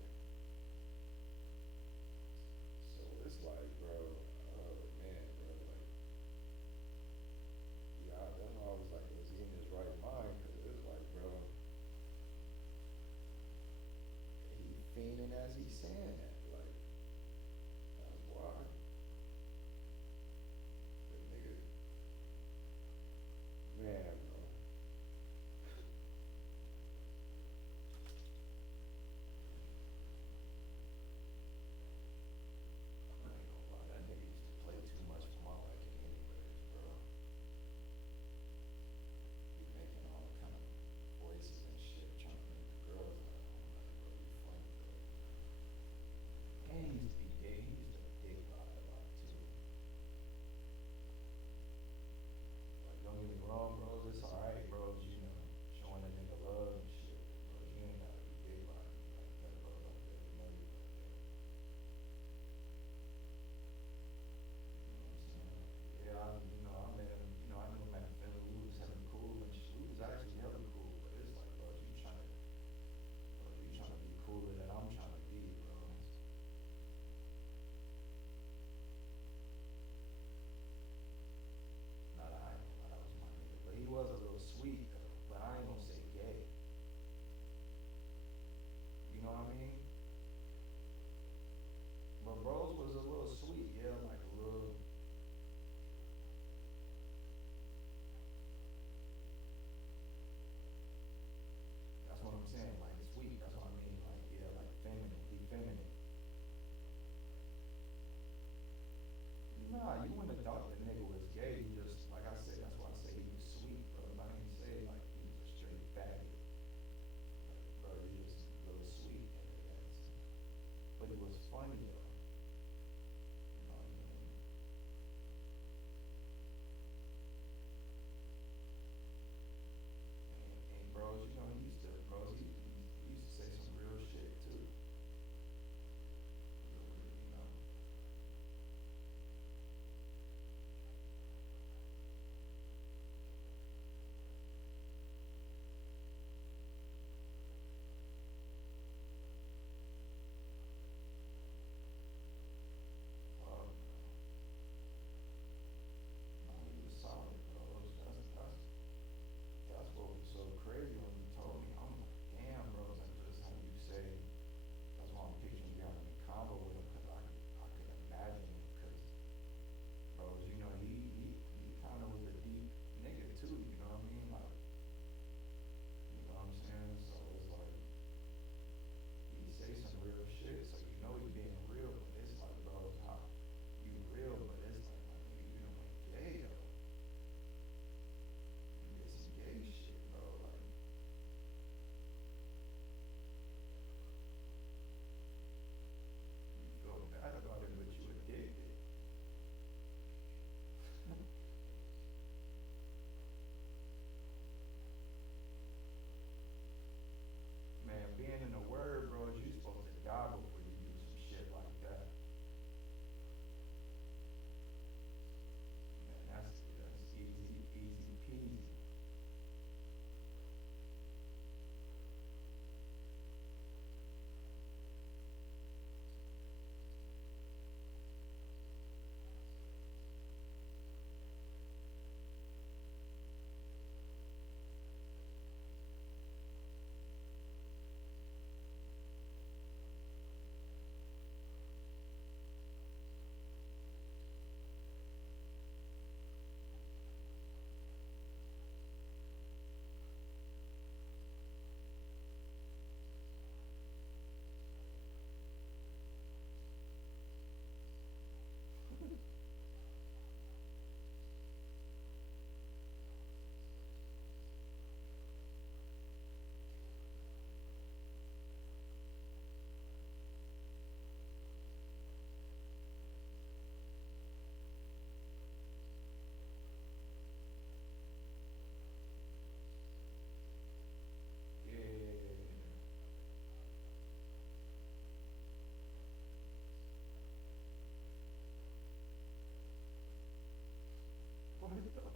What the fuck?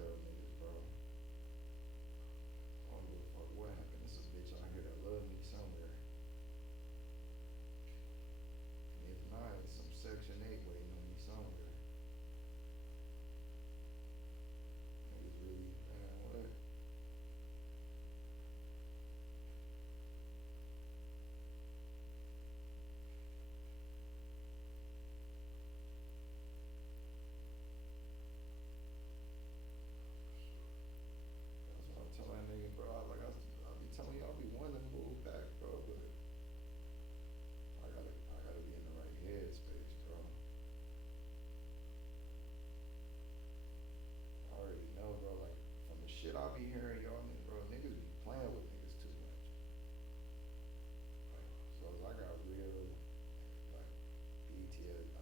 tell niggas, bro. I don't give a fuck what happened. There's a bitch out here that love me somewhere. And if not, it's some Section 8 waiting on me somewhere. Niggas really, man, what? That's what I'm telling that nigga, bro. I be telling you, I be wanting to move back, bro, but I gotta be in the right headspace, bro. I already know, bro. Like from the shit I be hearing, y'all, bro, niggas be playing with niggas too much. Like, so I got real, like, BTS,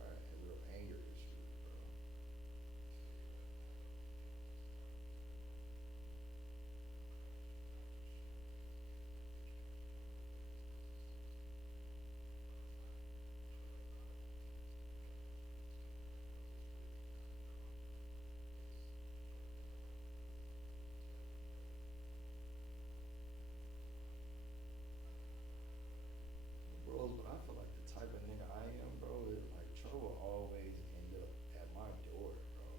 real anger issues, bro. Bros, but I feel like the type of nigga I am, bro, is like trouble always end up at my door, bro.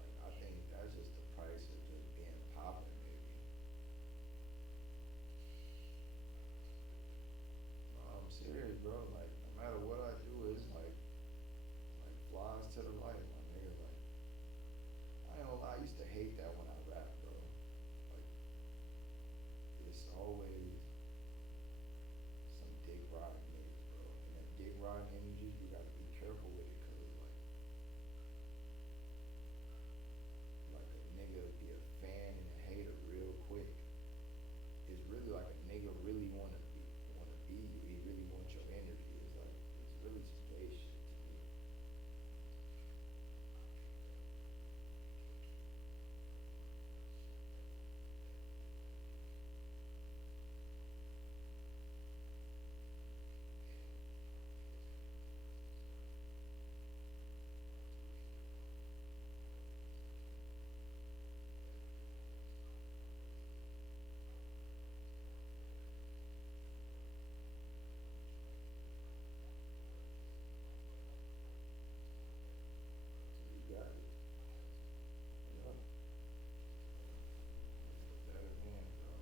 Like I think that's just the price of just being popping, maybe. No, I'm serious, bro. Like no matter what I do, it's like flies to the light, my nigga. Like I ain't gonna lie, I used to hate that when I rap, bro. Like it's always some dick riding niggas, bro. And that dick riding energy, you gotta be careful with it, cause like a nigga be a fan and a hater real quick. It's really like a nigga really wanna be you. He really wants your energy. It's like it's really some gay shit to me. You got it. Yup. Put that in, bro.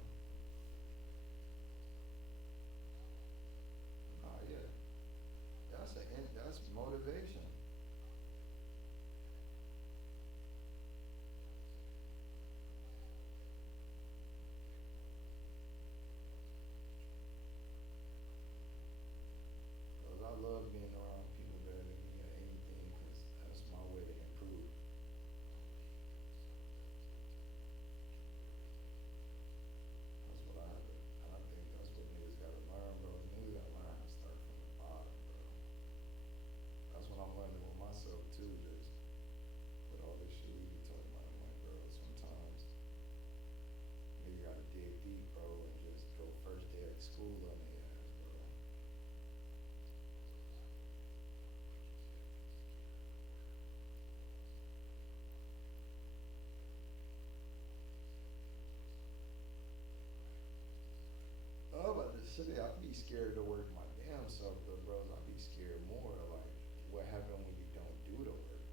Nah, yeah. That's motivation. Cause I love being around people better than me at anything, cause that's my way to improve. That's what I have to, and I think that's what niggas gotta learn, bro. Niggas gotta learn how to start from the bottom, bro. That's what I'm learning with myself too, just with all this shit we be talking about. I'm like, bro, sometimes nigga gotta dig deep, bro, and just go first day at school on their ass, bro. I'm about to say, I'd be scared to work my damn self, though, bros. I'd be scared more, like, what happens when you don't do the work.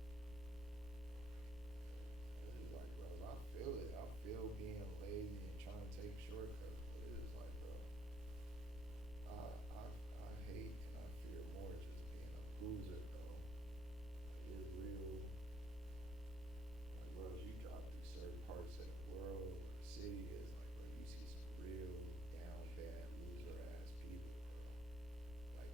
It's just like, bros, I feel it. I feel being lazy and trying to take shortcuts, but it is like, bro, I hate and I fear more just being a bruiser, bro. Like, it's real. Like, bro, as you drive through certain parts of the world or the city, it's like, bro, you see some real down bad loser ass people, bro. Like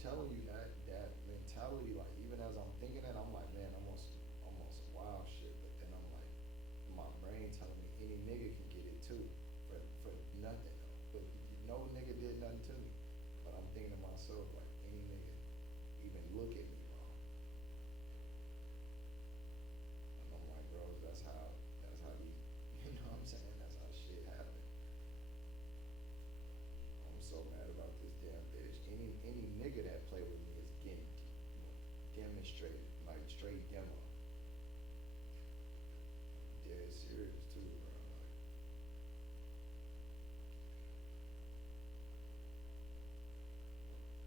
telling you that mentality, like even as I'm thinking it, I'm like, man, I'm on some wild shit. But then I'm like, my brain telling me any nigga can get it too, for nothing though. But no nigga did nothing to me. But I'm thinking to myself like, any nigga even look at me wrong, and I'm like, bro, that's how you, you know what I'm saying? That's how shit happen. I'm so mad about this damn bitch. Any nigga that play with me is getting demonstrated, like straight demo. Dead serious too, bro.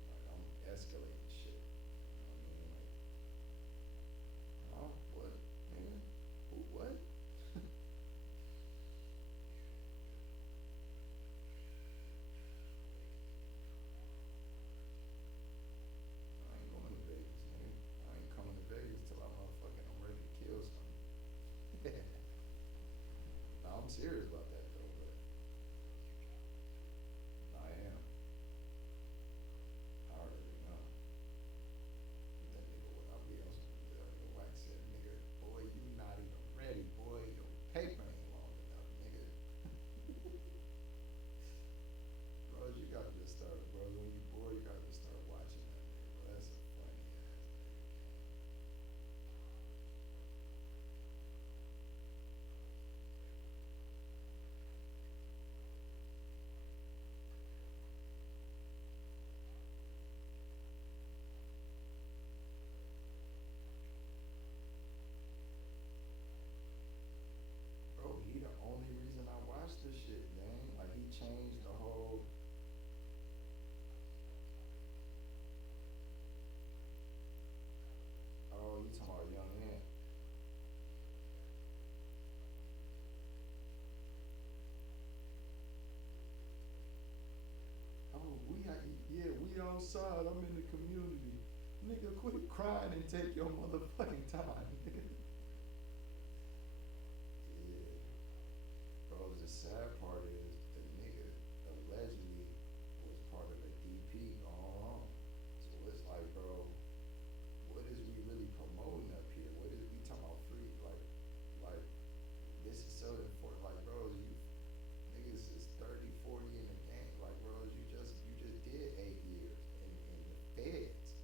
Like I'm escalating shit. You know what I mean? Like, huh? What? Nigga? Who? What? I ain't going to Vegas, nigga. I ain't coming to Vegas till I'm ready to kill something. Nah, I'm serious about that though, but I am. I already know. That nigga, what I'll be on some wax said, nigga, boy, you not even ready, boy. Your paper ain't long enough, nigga. Bros, you gotta just start, bros. When you bored, you gotta just start watching that nigga, bro. That's a funny ass nigga. Bro, he the only reason I watched this shit, gang. Like he changed the whole. Oh, you talking about Young Ant? Oh, yeah, we outside. I'm in the community. Nigga, quit crying and take your motherfucking time, nigga. Yeah. Bro, the sad part is the nigga allegedly was part of the DP gone wrong. So it's like, bro, what is we really promoting up here? What is we talking about free? Like this is so important. Like, bro, you niggas is 30, 40 in the game. Like, bro, you just did 8 years in the feds.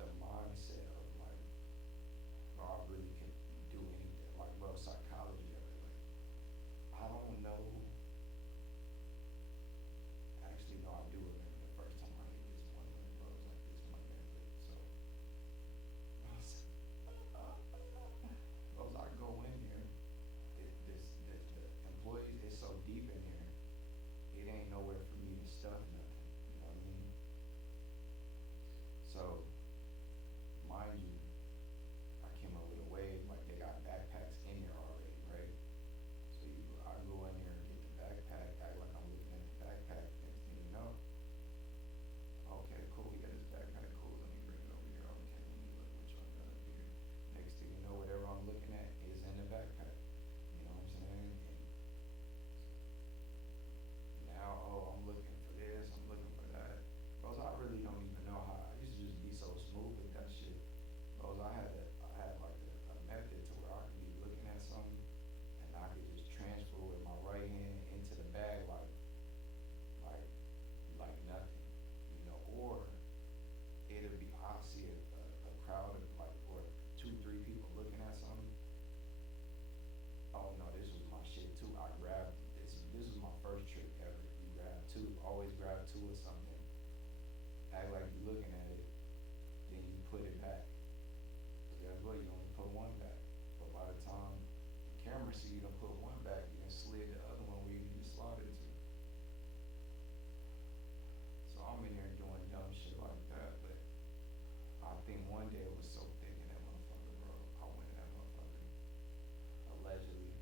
the mindset of like, bro, I really could do anything. Like, bro, psychology of it. Like, I don't know. Actually, no, I do remember the first time I hit this one limit, bro. It was like this one limit. So, bro, I go in here. The employees is so deep in here. It ain't nowhere for me to stuff nothing. You know what I mean? So, mind you, I came up with a wave, like they got backpacks in there already, right? So I go in there and get the backpack, act like I'm looking at the backpack. Next thing you know, okay, cool, we got this backpack, cool, let me bring it over here. Okay, let me look what y'all got up here. Next thing you know, whatever I'm looking at is in the backpack. You know what I'm saying? And now, oh, I'm looking for this, I'm looking for that. Bros, I really don't even know how. I used to just be so smooth with that shit. Bros, I had like a method to where I could be looking at something and I could just transfer with my right hand into the bag like like nothing, you know. Or it'll be I see a crowd of like or 2, 3 people looking at something. Oh no, this was my shit too. I grabbed this was my first trick ever. You grab two, always grab two or something. Act like you're looking at it, then you put it back. But guess what? You only put one back. But by the time the camera see you done put one back, you done slid the other one where you need to slide it to. So I'm in there doing dumb shit like that, but I think one day it was so thick in that motherfucker, bro. I went in that motherfucker. Allegedly.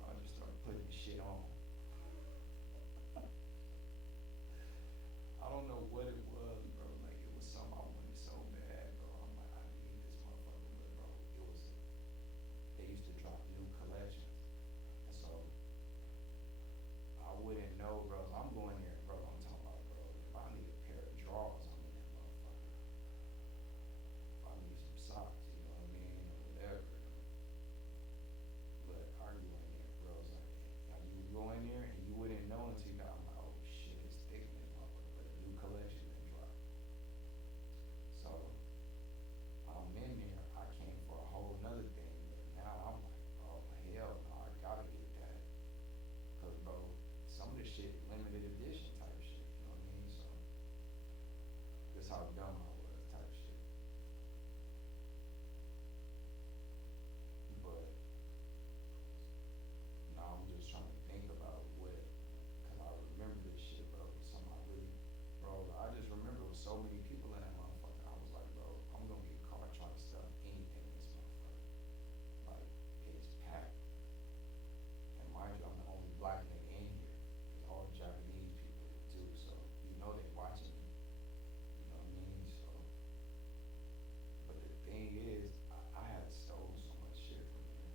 Bro, I just started putting shit on. I don't know what it was, bro. Like it was something I wanted so bad, bro. I'm like, I need this motherfucker, but bro, it was they used to drop new collections. And so I wouldn't know, bro. I'm going there, bro. I'm talking about, bro. If I need a pair of drawers, I'm in that motherfucker. If I need some socks, you know what I mean, or whatever. But I go in there, bro. It's like you go in there and you wouldn't know until you got. I'm like, oh shit, it's thick in this motherfucker. But a new collection that dropped. So I'm in there. I came for a whole nother thing, but now I'm like, oh hell no, I gotta get that. Cause bro, some of this shit limited edition type shit. You know what I mean? So that's how dumb I was type shit. But now I'm just trying to think about what, cause I remember this shit, bro. Something I really, bro. I just remember with so many people in that motherfucker. I was like, bro, I'm gonna get caught trying to stuff anything in this motherfucker. Like it's packed. And mind you, I'm the only black nigga in here. Cause all the Japanese people too, so you know they watching me. You know what I mean? So, but the thing is, I had stole so much shit from there.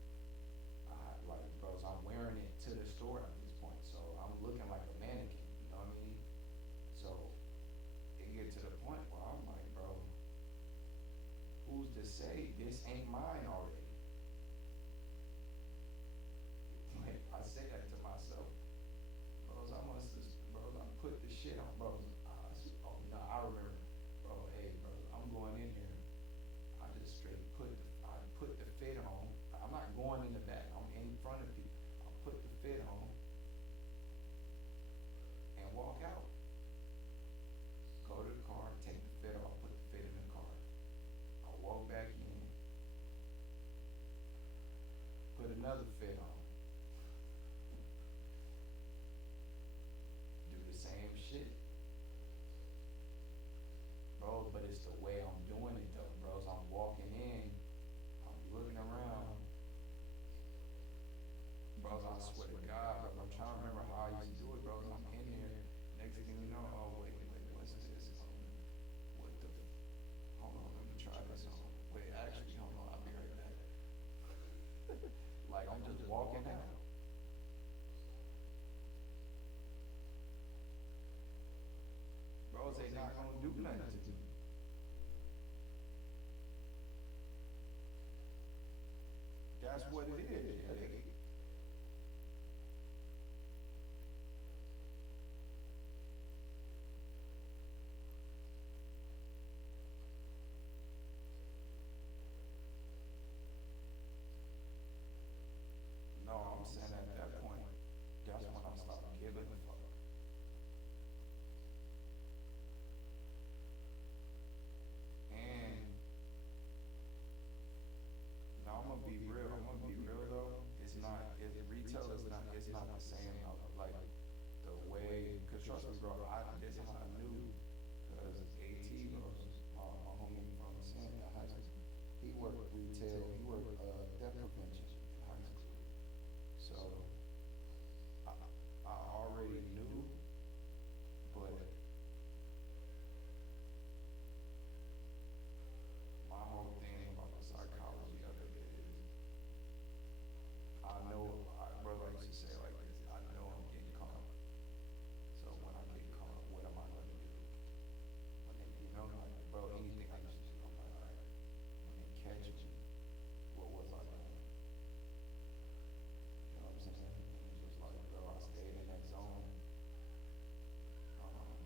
Like, bros, I'm wearing it to the store at this point, so I'm looking like a mannequin, you know what I mean? So, it get to the point where I'm like, bro, who's to say this ain't mine already? Like, I say that to myself, bros, I must have, bros, I put the shit on, bros, oh, no, I remember, bro, hey, bro, I'm going in here, I just straight I put the fit on. I'm not going in the back. I'm in front of people. I put the fit on and walk out. Go to the car, take the fit off, put the fit in the car. I walk back in, put another fit on. Do the same shit. Bro, but it's the way I'm doing it though, bros. I'm walking in, I'm looking around. Bros, I swear to God, bro, I'm trying to remember how I used to do it, bros. I'm in there. Next thing you know, oh wait, what's this? What the? Hold on, let me try this on. Wait, actually, hold on, I'll be right back. Like I'm just walking out. Bros, they not gonna do nothing to me. That's what it is. Yeah, worked retail. He worked theft prevention in high school. So I, I already knew, but my whole thing about the psychology of it is I know, brother, I used to say it like this, I know I'm getting caught. So when I get caught, what am I gonna do? When they, like, bro, anything I used to do, I'm like, all right, when they catch me, what was I doing? You know what I'm saying? And it's just like, bro, I stayed in that zone. Um,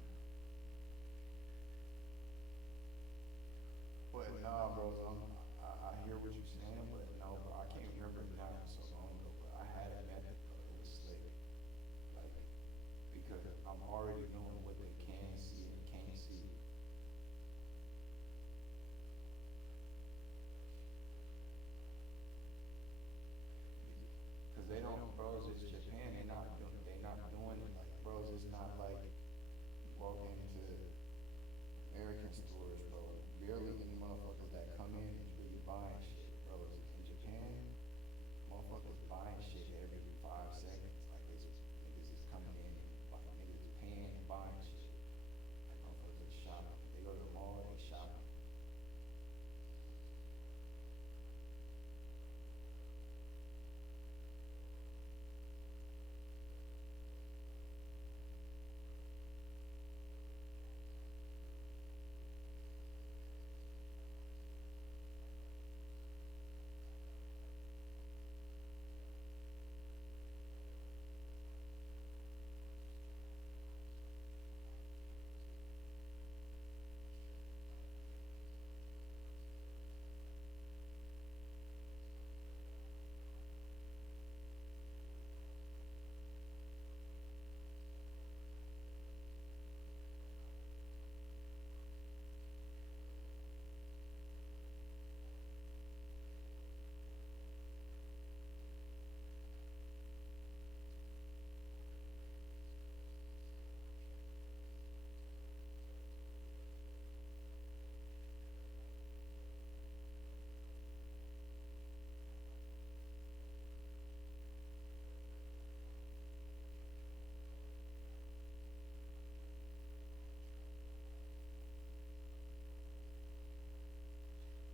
but nah, bros, I hear what you're saying, but no, bro, I can't remember it now for so long ago, but I had a method, bro. It was slick. Like, because I'm already knowing what they can see and can't see. Because they don't, bros, it's Japan, they not doing it like, bros, it's not like you walk into American stores, bro. Barely any motherfuckers that come in is really buying shit, bros. In Japan, motherfuckers buying shit every 5 seconds. Like niggas is coming in and like niggas is paying and buying shit. Like motherfuckers are shopping. They go to the mall, they shopping.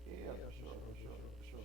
Yeah, for sure, for sure, for sure.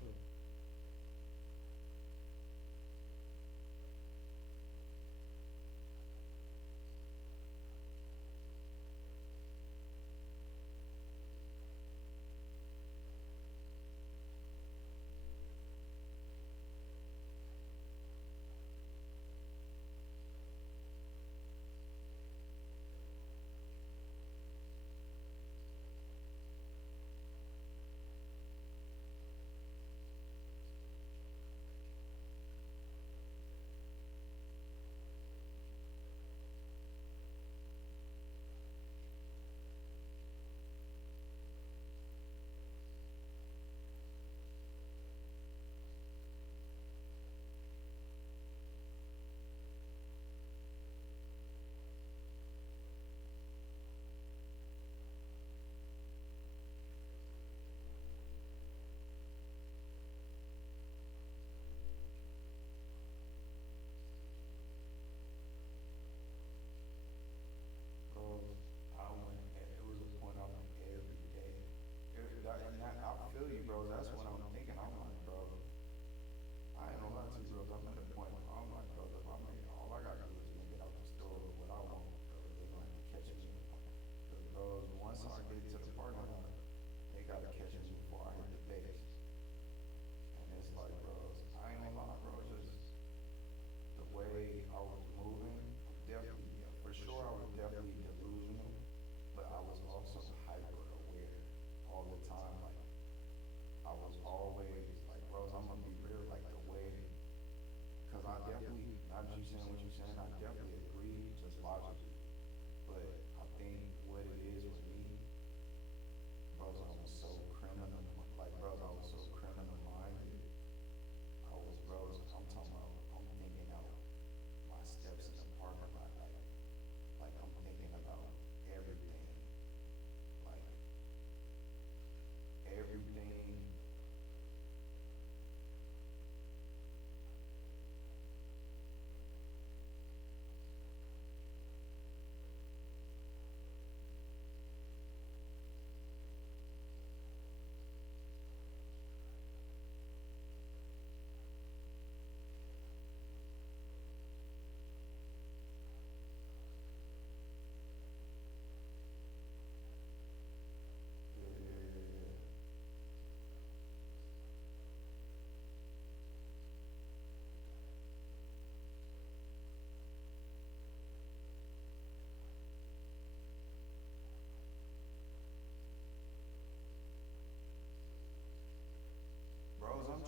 Bros, it was a point I went every day. I feel you, bros. That's what I'm thinking. I'm like, bro, I ain't gonna lie to you, bros. I'm at a point where I'm like, bros, if I make all I gotta do is make it out the store with what I want, bros, they gonna have to catch me. Cause, bros, once I get to the parking lot, they gotta catch me before I hit the base. And it's like, bros, I ain't gonna lie, bro, just the way I was moving, definitely, yeah, for sure I was definitely delusional, but I was also hyper aware all the time. Like I was always like, bros, I'm gonna be real, like the way, cause I definitely, not you saying what you're saying, I definitely agree, just logically, but I think what it is with me, bros, I was so criminal, like bros, I was so criminal minded. I was, bros, I'm talking about, I'm thinking out my steps in the parking lot, like I'm thinking about everything, like everything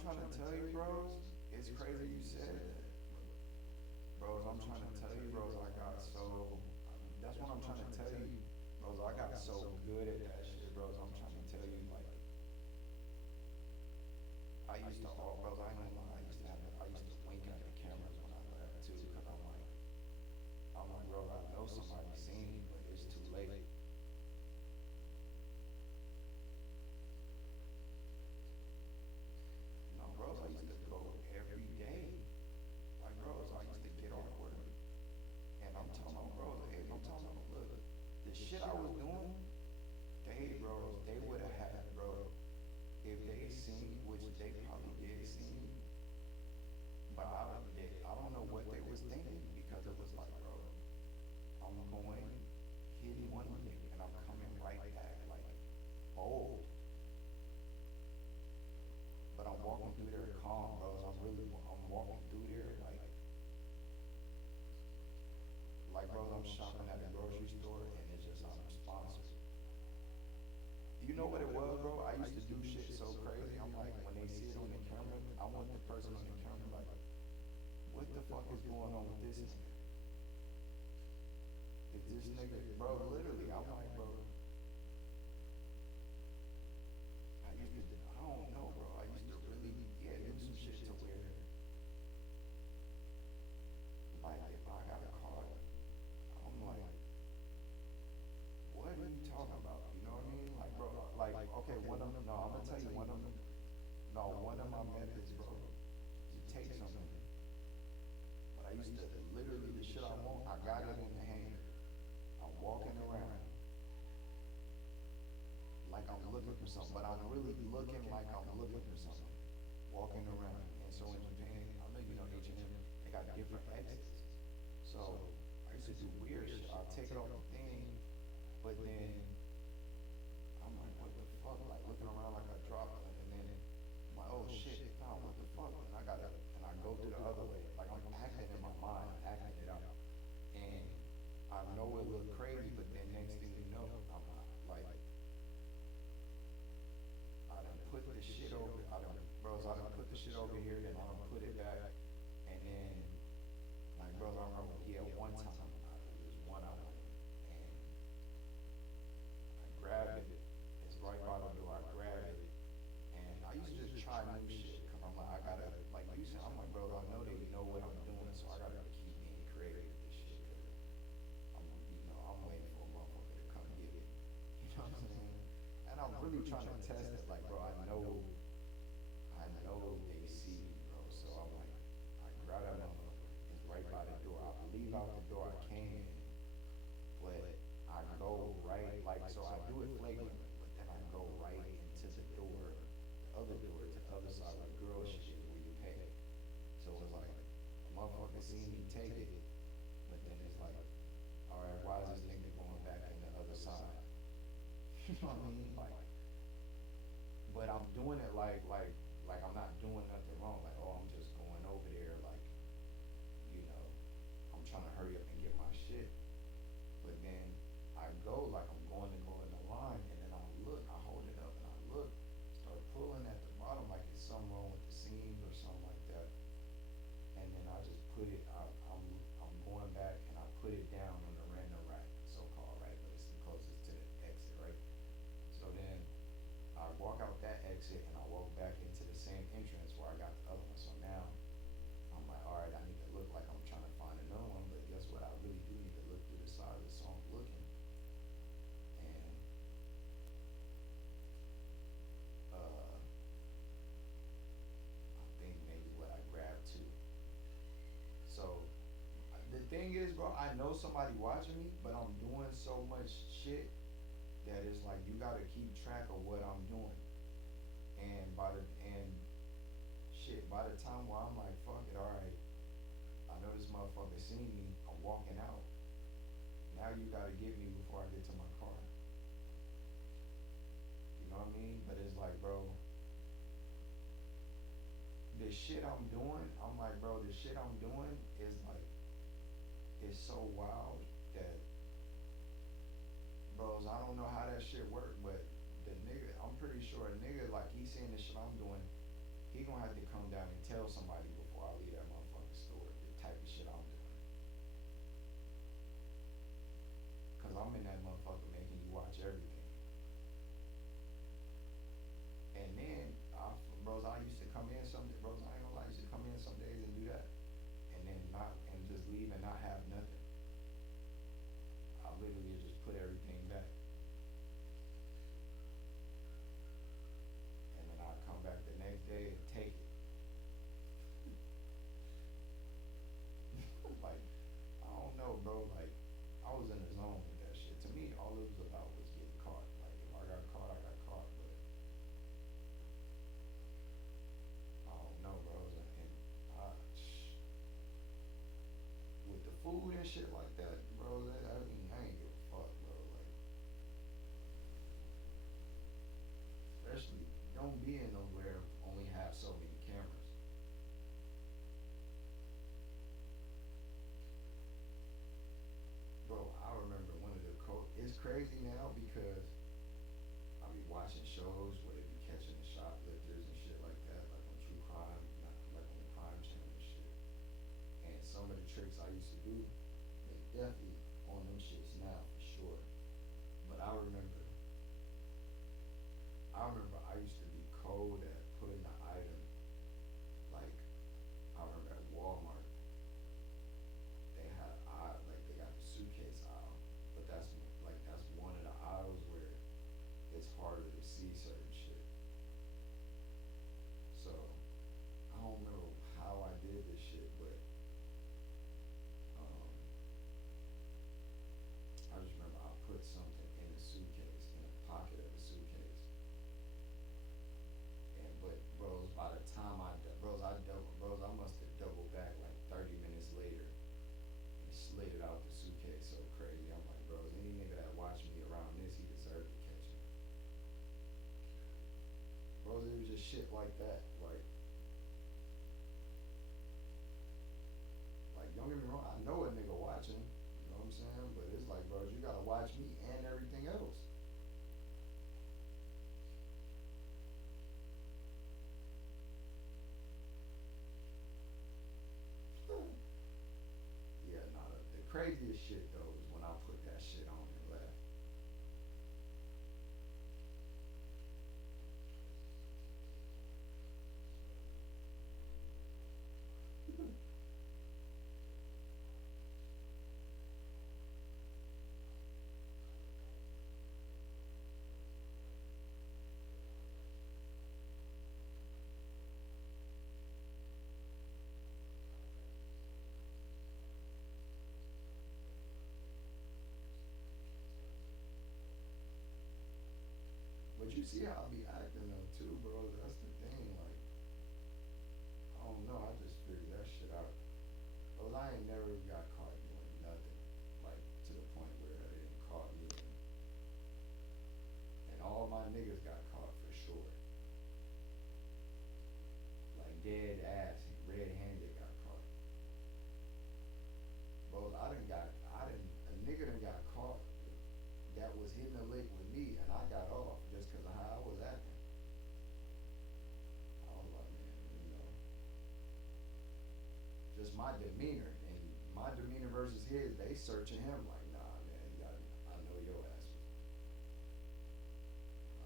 trying to tell you, bros. It's crazy you said that, bros. I'm trying to tell you, bros. I got so. That's what I'm trying to tell you, bros. I got so good at that shit, bros. I'm trying to tell you, like, I used to, oh, bros. I ain't gonna lie. I used to wink at the cameras when I left too, cause I'm like, bro, I know somebody seen me, but it's too late. No, bros. I used to go every day. Like, bros, I used to get off work. And I'm telling them, bro, hey, I'm telling them, look, the shit I was doing, they would have had, bro, if they seen, which they probably did see, but I don't know what they was thinking, because it was like, bro, I'm going, hitting one nigga, and I'm coming right back, like, bold. But I'm walking through there calm, bro. I'm walking through there, bro, I'm shopping at the grocery store, and it's just unresponsive. You know what it was, bro? I used to do shit so crazy. I'm like, when they see it on the camera, I want the person on the camera like, what the fuck is going on with this nigga? Is this nigga, bro? Literally, I'm like, bro. I don't know, bro. I used to really, do some shit to where, like, if I got a car. I'm like, what are you talking about? You know what I mean? Like, bro, like, okay, I'm gonna tell you one of my methods, bro, to take something. But I used to, literally, the shit I want, I got it in the hanger. I'm walking around like I'm looking for something, but I'm really looking like I'm looking for something. Walking around. And so in Japan, I know you know H&M, they got different exits. So I used to do weird shit. I'll take it off the thing, but then I'm like, what the fuck? Like looking around like I dropped it, and then I'm like, oh shit, nah, what the fuck? And I go through the other way. Like I'm acting in my mind, acting it out. And I know it look crazy, but then next thing you know, I'm like, I done put the shit over, I done put the shit over here, then I done put it back, and then, like, bros, I remember, one time, it was one I went, and I grabbed it, it's right by the door, I grabbed it, and I used to just try new shit, cause I'm like, I gotta, like you said, I'm like, bro, I know they know what I'm doing, so I gotta keep being creative with this shit, cause I'm waiting for a motherfucker to come get it, you know what I'm saying? And I'm really trying to test it, like, bro, I know they see me, bro, so I'm like, I grab that motherfucker, it's right by the door, I leave out the door I came in, but I go right, like, so I do it flagrant, but then I go right into the door, the other door, to the other side where the girl shit is, where you pay. So it's like, a motherfucker see me take it, but then it's like, alright, why is this nigga going back in the other side? You know what I mean? Like, but I'm doing it like I'm not doing nothing wrong. Like, oh, I'm just going over there, like, I'm trying to hurry up and get my shit. But then I go like I'm going to go in the line, and then I look, I hold it up, and I look, start pulling at the bottom like it's something wrong with the seams or something like that. And then I just put it, I'm going back, and I put it down on the random rack, so-called, right? But it's the closest to the exit, right? So then I walk out that exit, and I walk back into the same entrance where I got the other one. So now I'm like, alright, I need to look like I'm trying to find another one, but guess what? I really do need to look through the side of it, so I'm looking. And I think maybe what I grabbed too. So the thing is, bro, I know somebody watching me, but I'm doing so much shit that it's like you gotta keep track of what I'm doing. And by the time where I'm like, fuck it, alright, I know this motherfucker seen me, I'm walking out. Now you gotta get me before I get to my car. You know what I mean? But it's like, bro, the shit I'm doing, I'm like, bro, the shit I'm doing is like, it's so wild that, bros, I don't know how that shit work, but the nigga, I'm pretty sure a nigga, like, he seeing the shit I'm doing, he gonna have to come down and tell somebody before I leave that motherfucking store the type of shit I'm doing. Cause I'm in that motherfucker making you watch everything. And then, bros, I used to come in bros, I ain't gonna lie, I used to come in some days and do that. And then and just leave and not have nothing. I literally just put everything back. And then I'd come back the next day and take it. Like, I don't know, bro, like, I was in the zone with that shit. To me, all it was about was getting caught. Like, if I got caught, I got caught, but I don't know, bro. And I, with the food and shit like that, bro, I mean, I ain't give a fuck, bro. Like, especially, don't be in nowhere only have so many cameras. Bro, I remember one of the it's crazy now because I be watching shows where they be catching the shoplifters and shit like that, like on true crime, not like on the crime channel and shit. And some of the tricks I used to do, they definitely on them shits now for sure. But I remember I used to be cold at putting the item, like I remember at Walmart they had like they got the suitcase aisle, but that's one of the aisles where it's harder to see certain shit. So I don't remember how I did this shit, but um, I just remember I put something in a suitcase, in a pocket of a suitcase, and but bros, by the time I must have doubled back like 30 minutes later and slid it out the suitcase so crazy. I'm like, bros, any nigga that watched me around this, he deserved to catch me. Bros, it was just shit like that. Like don't get me wrong, I know a nigga watching, you know what I'm saying? But it's like, bros, you gotta watch me and everything else. Yeah, nah, the craziest shit though is when I put that shit on and left. But you see how I be acting though too, bro. That's the thing. Like, I don't know. I just figured that shit out. Cause I ain't never got caught doing nothing. Like to the point where they didn't caught me, and all my niggas got caught for sure. Like dead ass, red-handed got caught. Bro, a nigga done got caught that was hitting a lick with me, and I got off just cause of how I was acting. I was like, man, just my demeanor, and my demeanor versus his, they searching him like, nah, man, I know your ass was.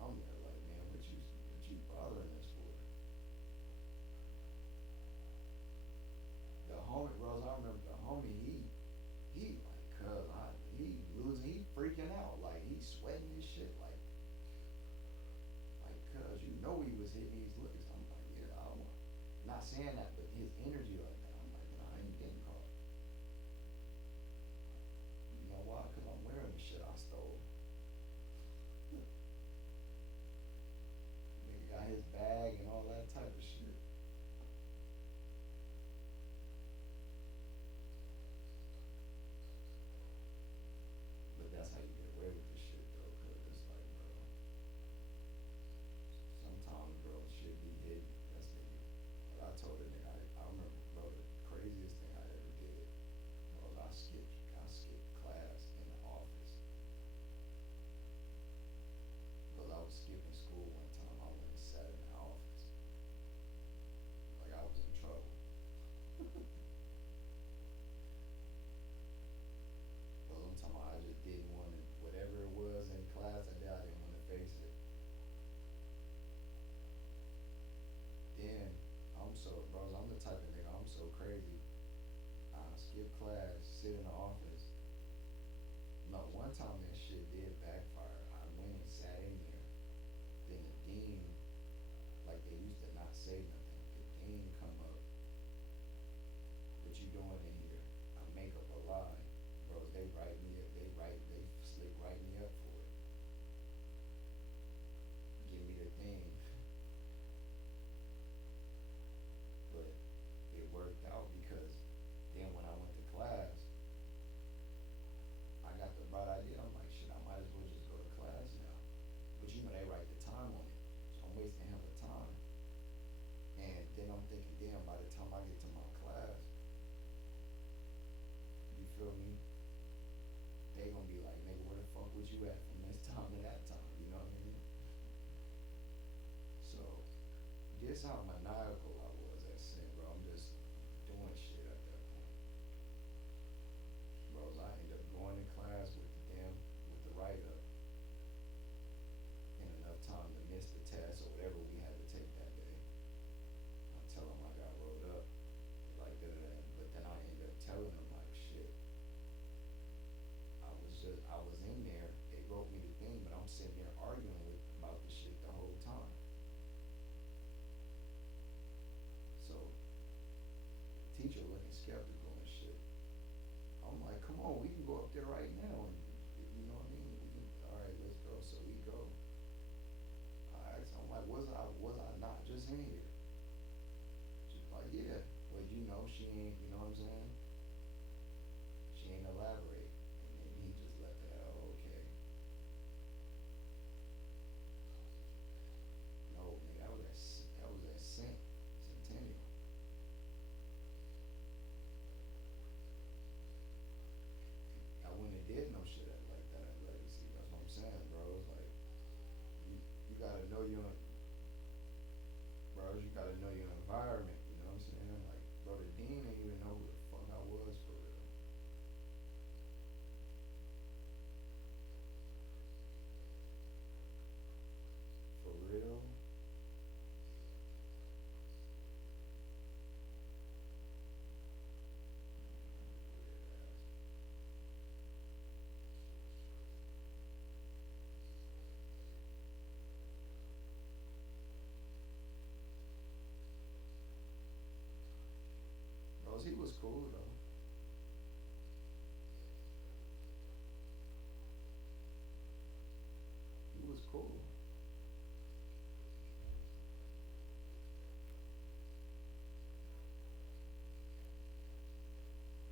I'm there like, man, what you bothering us for? The homie, bros, I remember the homie, he like, he freaking out, like he sweating his shit, like, cuz you know he was hitting these licks. I'm like, yeah, I don't want, not saying that, but his energy like that, I'm like, nah, I ain't getting caught. You know why? Cause I'm wearing the shit I stole. Nigga got his bag and all that type of shit. But that's how you get away with this shit though, cause it's like, bro, sometimes, bro, shit be hidden. That's the, but I told the nigga, class, sit in the office. No, one time that shit did backfire. I went and sat in there. Then the dean, like they used to not say nothing. The dean come up, what you doing in here? I make up a lie. Bros, they write me up, they slick write me up for it. Give me the thing. But it worked out because then when I went to class, I got the bright idea. I'm like, shit, I might as well just go to class now. But you know, they write the time on it. So I'm wasting hella time. And then I'm thinking, damn, by the time I get to my class, you feel me? They gonna be like, nigga, where the fuck was you at from this time to that time? You know what I mean? So, guess how maniacal I was at sin, bro. I'm just doing shit at that point. Bros, I ended up going to class with the write up in enough time to miss the test or whatever we had to take that day. I tell them I got rolled up, like that, but then I ended up telling them like, shit, I was in there. They wrote me the thing, but I'm sitting there arguing about the shit the whole time. So, teacher looking skeptical and shit. I'm like, come on, we can go up there right now, and you know what I mean? All right, let's go. So we go. I'm like, was I not just in here? She's like, yeah. Well, you know, she ain't. You know what I'm saying? She ain't elaborate, and then he just left it out. Okay. No, nigga, that was at Centennial. I wouldn't have did no shit like that at Legacy. That's what I'm saying, bro. It's like you gotta know your bros. You gotta know your environment. You know what I'm saying? Like, bro, the dean didn't even know who the fuck I was for real. For real. Bros, he was cool though. He was cool.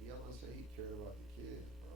Yellow said he cared about the kids, bro.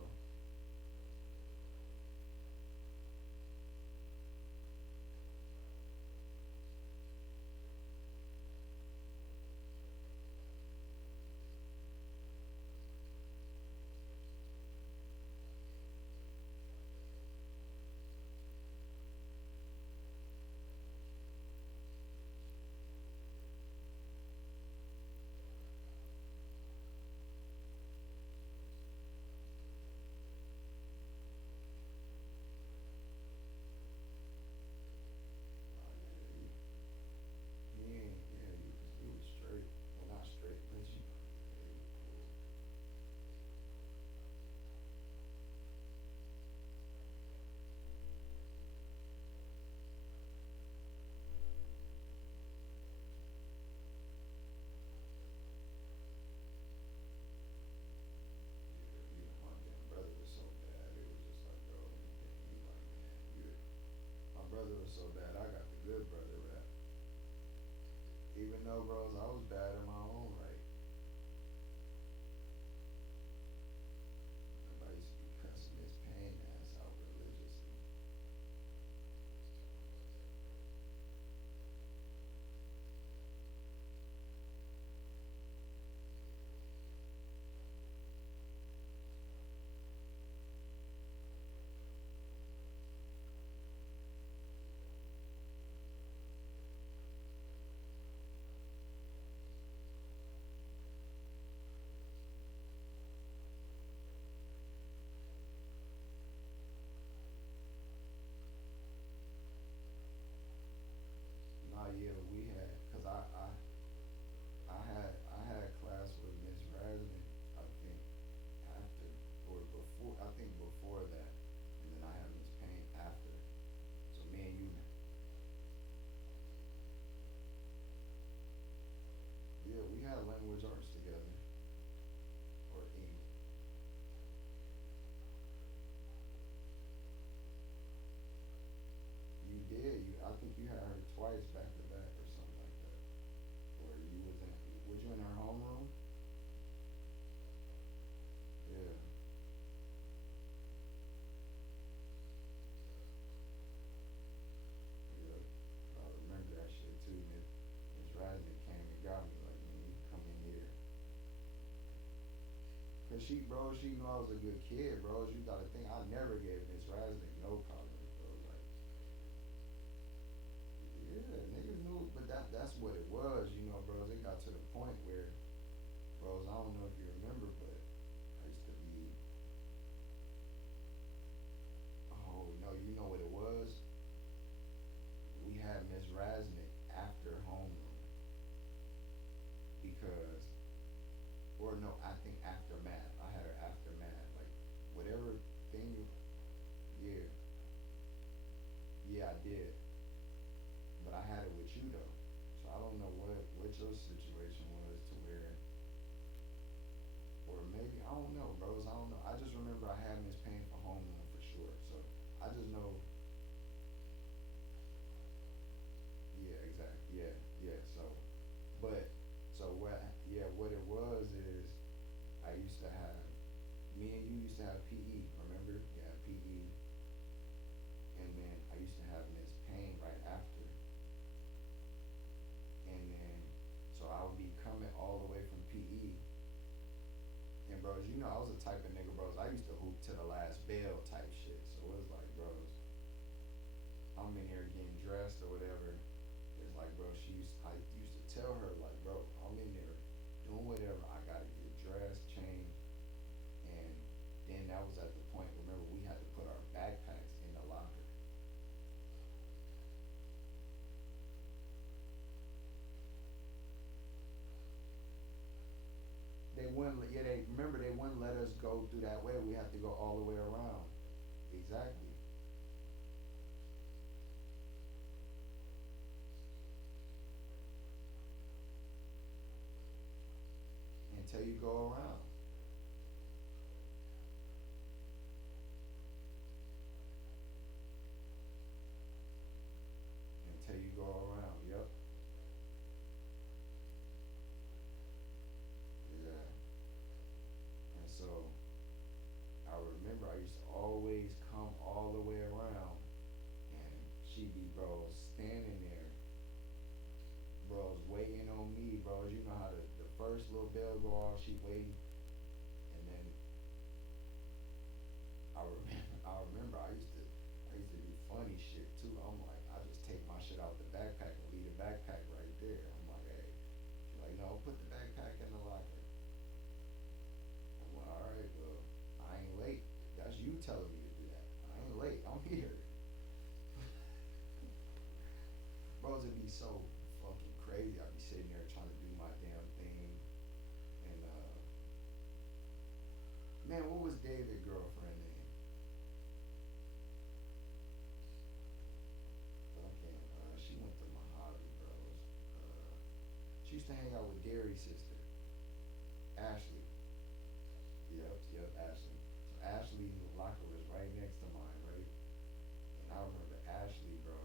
He ain't, yeah, he was straight. Well, not straight, but you know, yeah, he was cool. Yeah, my damn brother was so bad. It was just like, bro, anything. He like, man, my brother was so bad. I got the good brother rap. Even though, bros, I was bad in my own right. Nobody used to be cussing his pain ass out religiously. she knew I was a good kid, bro. You gotta think I never gave Miss Rasnick no problems, bro. Like, yeah, niggas knew, but that's what it was, you know, bros. It got to the point where, bros, I don't know if you remember, but I used to be, oh no, you know what it was? We had Miss Rasnick after homeroom because, or no, I think after math. I had her after math, like whatever thing. Yeah, yeah, I did, but I had it with you though, so I don't know what your situation was to where, or maybe I don't know, bros. I don't know. I just remember I had Miss Payne for homeroom for sure, so I just know. Yeah, exactly. Yeah, yeah. So, but so what? Yeah, what it was is I used to have me and you used to have PE. Remember? Yeah, PE, and then I used to have Miss Payne right after, and then so I would be coming all the way from PE. And bros, you know I was the type of nigga, bros. I used to hoop to the last bell type shit. So it was like, bros, I'm in here getting dressed or whatever. It's like, bro, I used to tell her, like, bro, I'm in there doing whatever. I gotta get dressed, changed, and then that was at the point. Remember, we had to put our backpacks in the locker. They wouldn't. Yeah, they remember they wouldn't let us go through that way. We had to go all the way around. Exactly. Until you go around. Until you go around. Yep. Yeah. And so I remember I used to always come all the way around, and she'd be, bro, standing there, bros, waiting on me, bros. You know how the first little bell go off, she waiting, and then I remember, I used to do funny shit too. I'm like, I just take my shit out the backpack and leave the backpack right there. I'm like, hey, she's like, no, put the backpack in the locker. I'm like, all right, well, I ain't late. That's you telling me to do that. I ain't late. I'm here. Bros, it'd be so fucking crazy. I'd be sitting there trying to do my damn thing, and man, what was David's girlfriend name? Fucking, she went to Mojave, bros. She used to hang out with Gary's sister, Ashley. Yep, yep, Ashley. So Ashley's locker was right next to mine, right? And I remember Ashley, bro.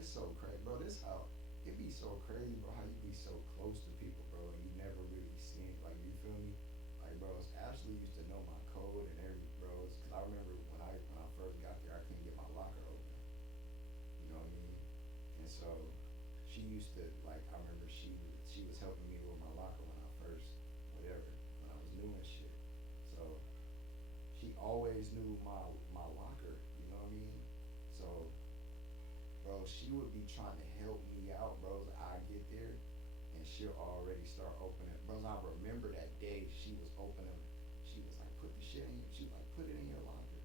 It's so crazy, bro. This how it be so crazy, bro. How you be so close to people, bro, and you never really seen, like, you feel me? Like, bros, Ashley used to know my code and every, bros. Cause I remember when I first got there, I couldn't get my locker open. You know what I mean? And so she used to, like, I remember she was helping me with my locker when I first, whatever, when I was new and shit. So she always knew my locker. You know what I mean? So, bro, she would be trying to help me out, bros. I get there, and she'll already start opening. Bros, I remember that day she was opening. She was like, put the shit in. She was like, put it in your locker.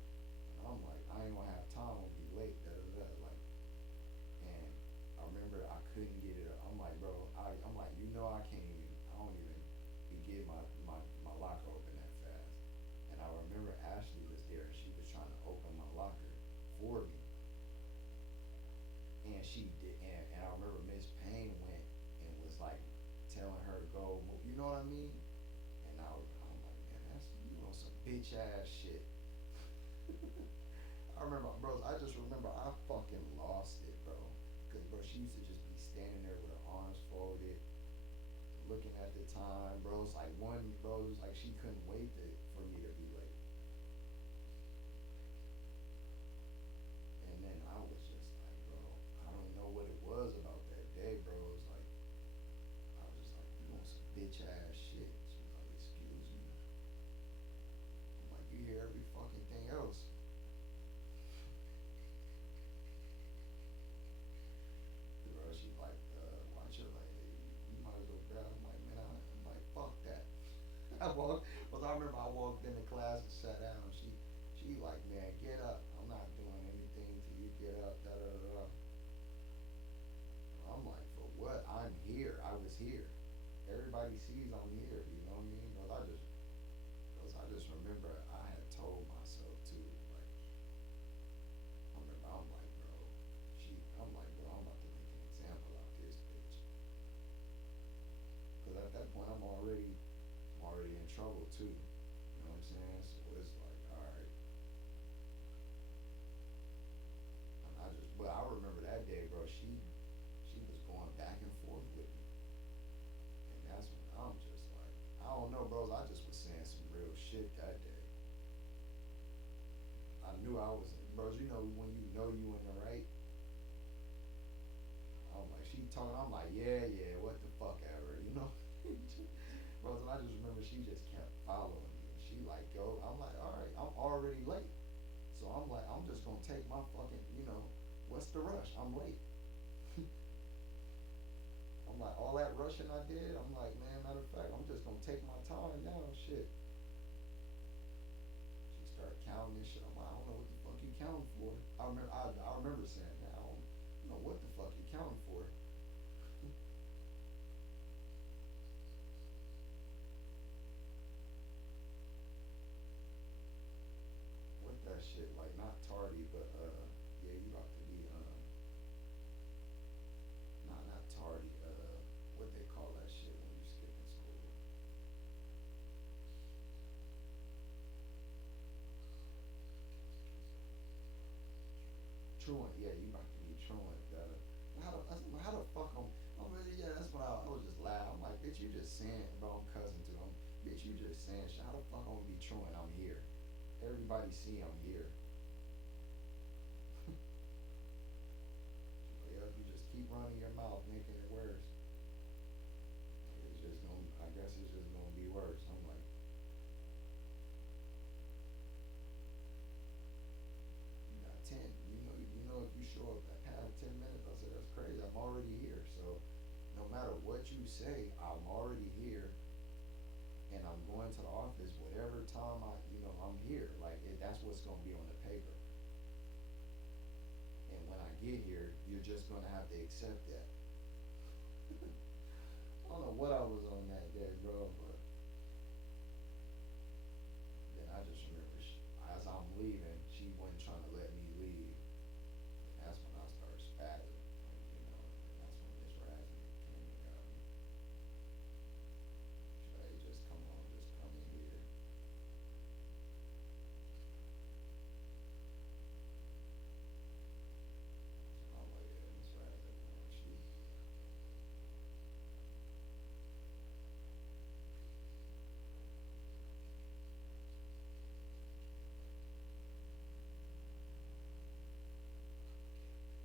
And I'm like, I ain't gonna have time. I'm gonna be late. Da da da. Like, and I remember I couldn't get it. I'm like, bro, I'm like, you know, I can't even. I don't even be getting my locker open that fast. And I remember Ashley was there. And she was trying to open my locker for me, and she did, and I remember Miss Payne went and was like telling her to go move, you know what I mean? And I'm like, man, that's you on some bitch ass shit. I remember, bros. I just remember I fucking lost it, bro. Cause bro, she used to just be standing there with her arms folded, looking at the time, bro. It's like bro, it was like she couldn't wait for me to be late. And then I was just like, bro, I don't know what it was about that day, bro. It was like, I was just like, you on some bitch ass shit. She was like, excuse me. here. I was here. Everybody sees I'm here. You know what I mean? Cause I just remember I had told myself too, like, I remember I'm like, bro, I'm like, bro, I'm about to make an example out this bitch. Cause at that point I'm already in trouble too. You know what I'm saying? So it's like, all right. And but I remember that day, bro. She was going back and forth with me, and that's when I'm just like, I don't know, bros. I just was saying some real shit that day. I knew I was, bros. You know when you in the right. I'm like, she talking. I'm like, yeah, yeah. What the fuck ever, you know. Bros, and I just remember she just kept following me. She like, go. I'm like, all right. I'm already late. So I'm like, I'm just gonna take my fucking, what's the rush? I'm late. I'm like, all that rushing I did, I'm like, man, matter of fact, I'm just gonna take my time now, shit. She started counting this shit. I'm like, I don't know what the fuck you counting for. I remember saying that. I don't know what the fuck you counting for. What that shit, like not tardy, but yeah, you about to be not tardy, what they call that shit when you skip in school. Truant, yeah, you about to be truant. How the fuck I'm really, yeah, that's when I was just laughing. I'm like, bitch, you just saying, bro, I'm cousin to him. Bitch, you just saying shit. How the fuck I'm gonna be truant? I'm here. Everybody see I'm here. Yeah, you just keep running your mouth, making it worse. It's just gonna, I guess it's just gonna be worse. I'm like, you got 10. If you show up at half 10 minutes, I said that's crazy. I'm already here. So no matter what you say, I'm already here, and I'm going to the office whatever time I'm here. Like that's what's gonna be on the paper. And when I get here, you're just gonna have to accept that. I don't know what I was on that day, bro, but then I just remember as I'm leaving, she wasn't trying to let me leave. And that's when I started spazzing, and that's when Miss Rasmus came and got me. She like, hey, just come on, just come in here. So I'm like, yeah, Miss Rasmus, she.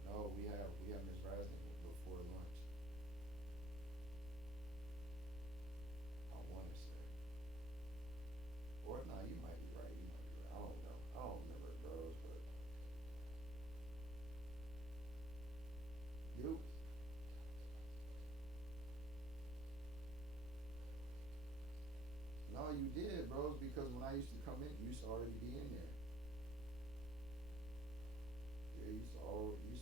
No, we have Miss Rasmus before lunch. I want to say. Or no, you might be right. You might be right. I don't know. I don't remember, bros, but you. No, you did, bros, because when I used to come in, you used to already be in there. Yeah, you used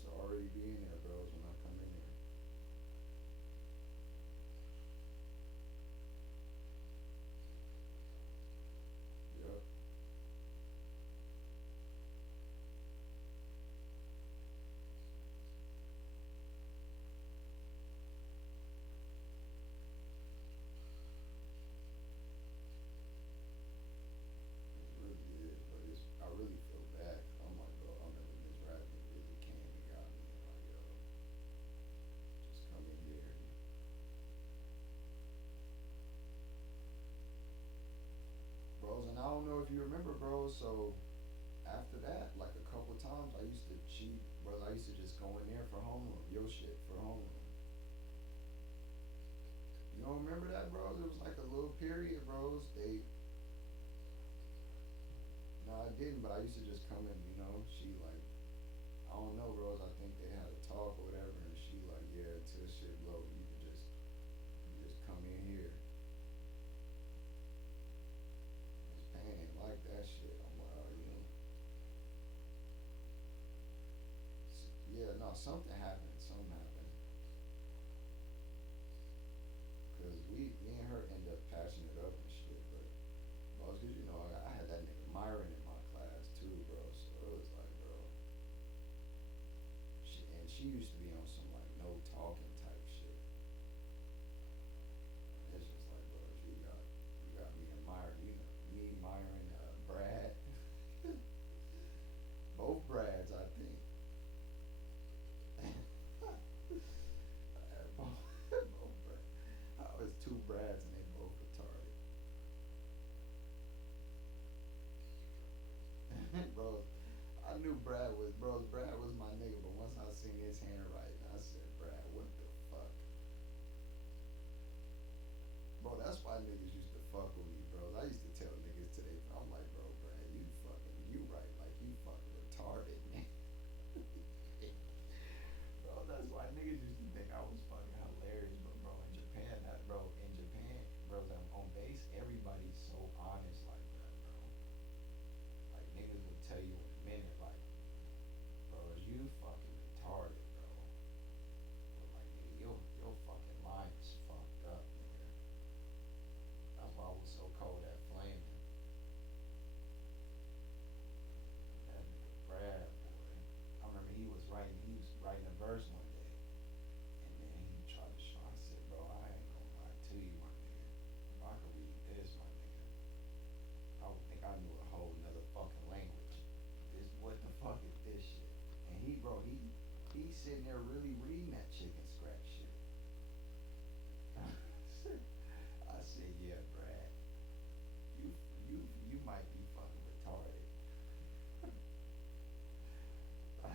to already be in there, bros, when I come in there. Yep. It really is, but I really feel bad. I'm like, bro, I remember Miss Rasmus really came and got me and like, yo, just come in here. Bros, and I don't know if you remember, bros, so after that, like a couple times, I used to cheat, bros. I used to just go in there for homeroom, yo shit for homeroom. You don't remember that, bros? It was like a little period, bros. No, I didn't, but I used to just come in, she like, I don't know, bros. I think they had a talk or whatever, and she like, yeah, till shit blow, you just come in here. Miss Payne ain't like that shit. I'm like, yeah, no, something happened. Something happened. she used to be on some like no talking type shit. It's just like, bro, you got me and Myra, me, Myra, and Brad, both Brads, I think. Both Brads. I was two Brads and they both retarded. Bro, I knew Brad was my nigga, but once I seen his handwriting, I said, Brad, what the fuck? Bro, that's why niggas used to fuck with me, bro. I used to tell niggas today, I'm like, bro, Brad, you right, like you fucking retarded, man. Bro, that's why niggas used to think I was fucking hilarious, but bro, in Japan, bro, on base, everybody's so honest like that, bro. Like niggas would tell you in a minute, like, bro, is you fucking retarded, bro? But like, nigga, your fucking line is fucked up, nigga. That's why I was so cold at Flaming. That nigga Brad, boy. I remember he was writing a verse one day, and then he tried to show. I said, bro, I ain't gonna lie to you, my nigga. If I could read this, my nigga, I would think I knew a whole nother fucking language. What the fuck is this shit? And he's sitting there really reading that chicken scratch shit. I said, yeah, Brad, you you might be fucking retarded. I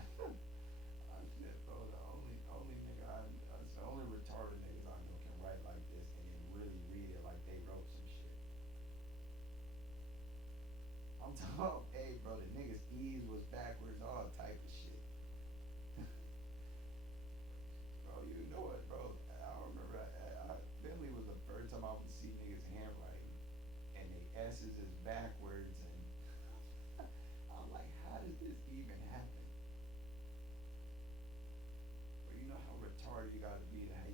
said, bro, the only nigga that's the only retarded niggas I know can write like this and then really read it like they wrote some shit. I'm talking, hey, bro, the niggas E's was backwards, all type of shit. Bro, you know it, bro. I remember Finley was the first time I would see niggas handwriting, and the S's is backwards, and I'm like, how does this even happen? But you know how retarded you gotta be to have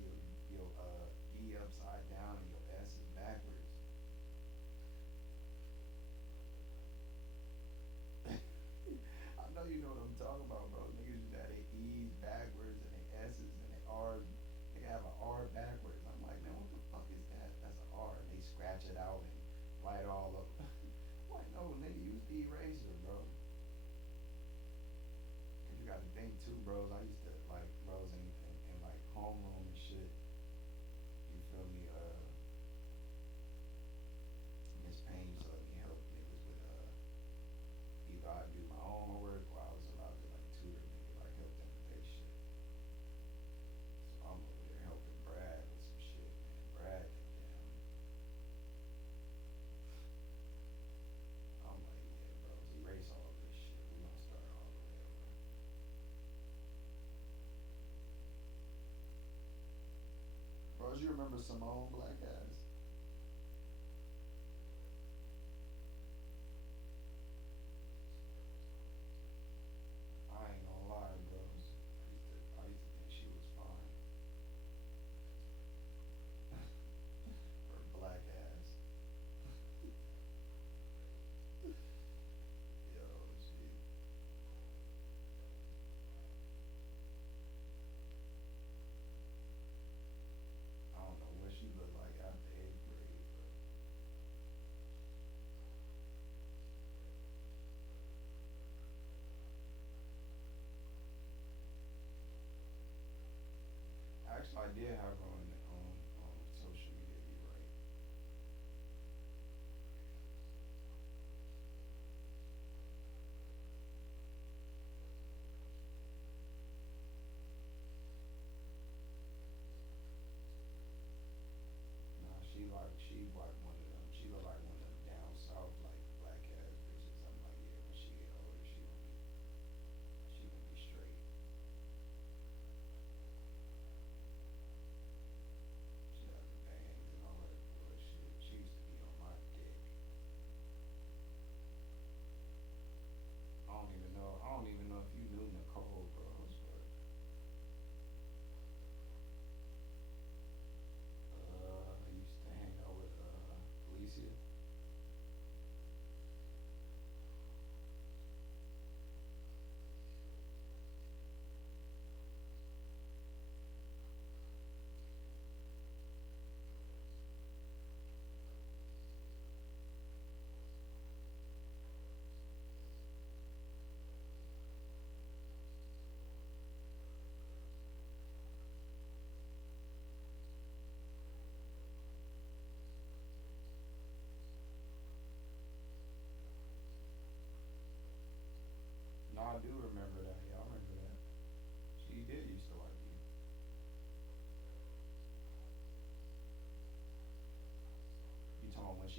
your E upside down and your S is backwards. I know you know what I'm talking about, bro. Niggas do that, they E's backwards and they S's and they R's. They have an R backwards. I'm like, man, what the fuck is that? That's an R. And they scratch it out and write all up. I'm like, no, nigga, use the eraser, bro. Cause you gotta think too, bros. I used to like bros in like homeroom and shit. You feel me? Miss Payne used to let me help niggas with either I do my own work or I was allowed to like tutor niggas, like help them with their shit. So I'm over there helping Brad with some shit, man. Brad can damn. I'm like, yeah, bros, erase all this shit. We gonna start all the way over. Bros, you remember Simone Black Ass? I ain't gonna lie, bros. I used to think she was fine. Her black ass. Yo, she. I don't know what she looked like after 8th grade, but actually I did have her on social media. You're right. Nah, she like one of them. She look like one of them down south like black ass bitches. I'm like, yeah, when she get older, she gonna be straight.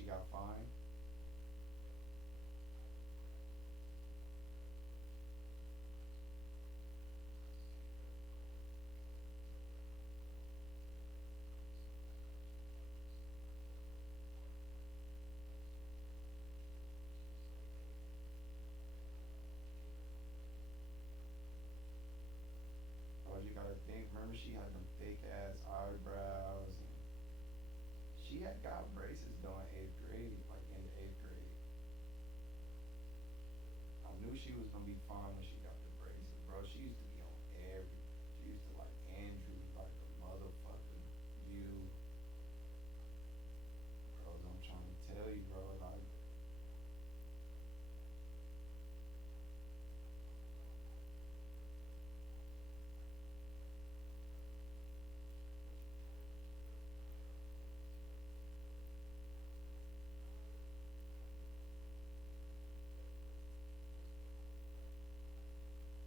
got fined. Bro, you gotta think. Remember, she had them thick ass eyebrows, and she had got braces during eighth grade, like in the eighth grade. I knew she was gonna be fine when she got the braces, bro. She used to be on every. She used to like Andrew like a motherfucker. You, bro. I'm trying to tell you, bro. Like,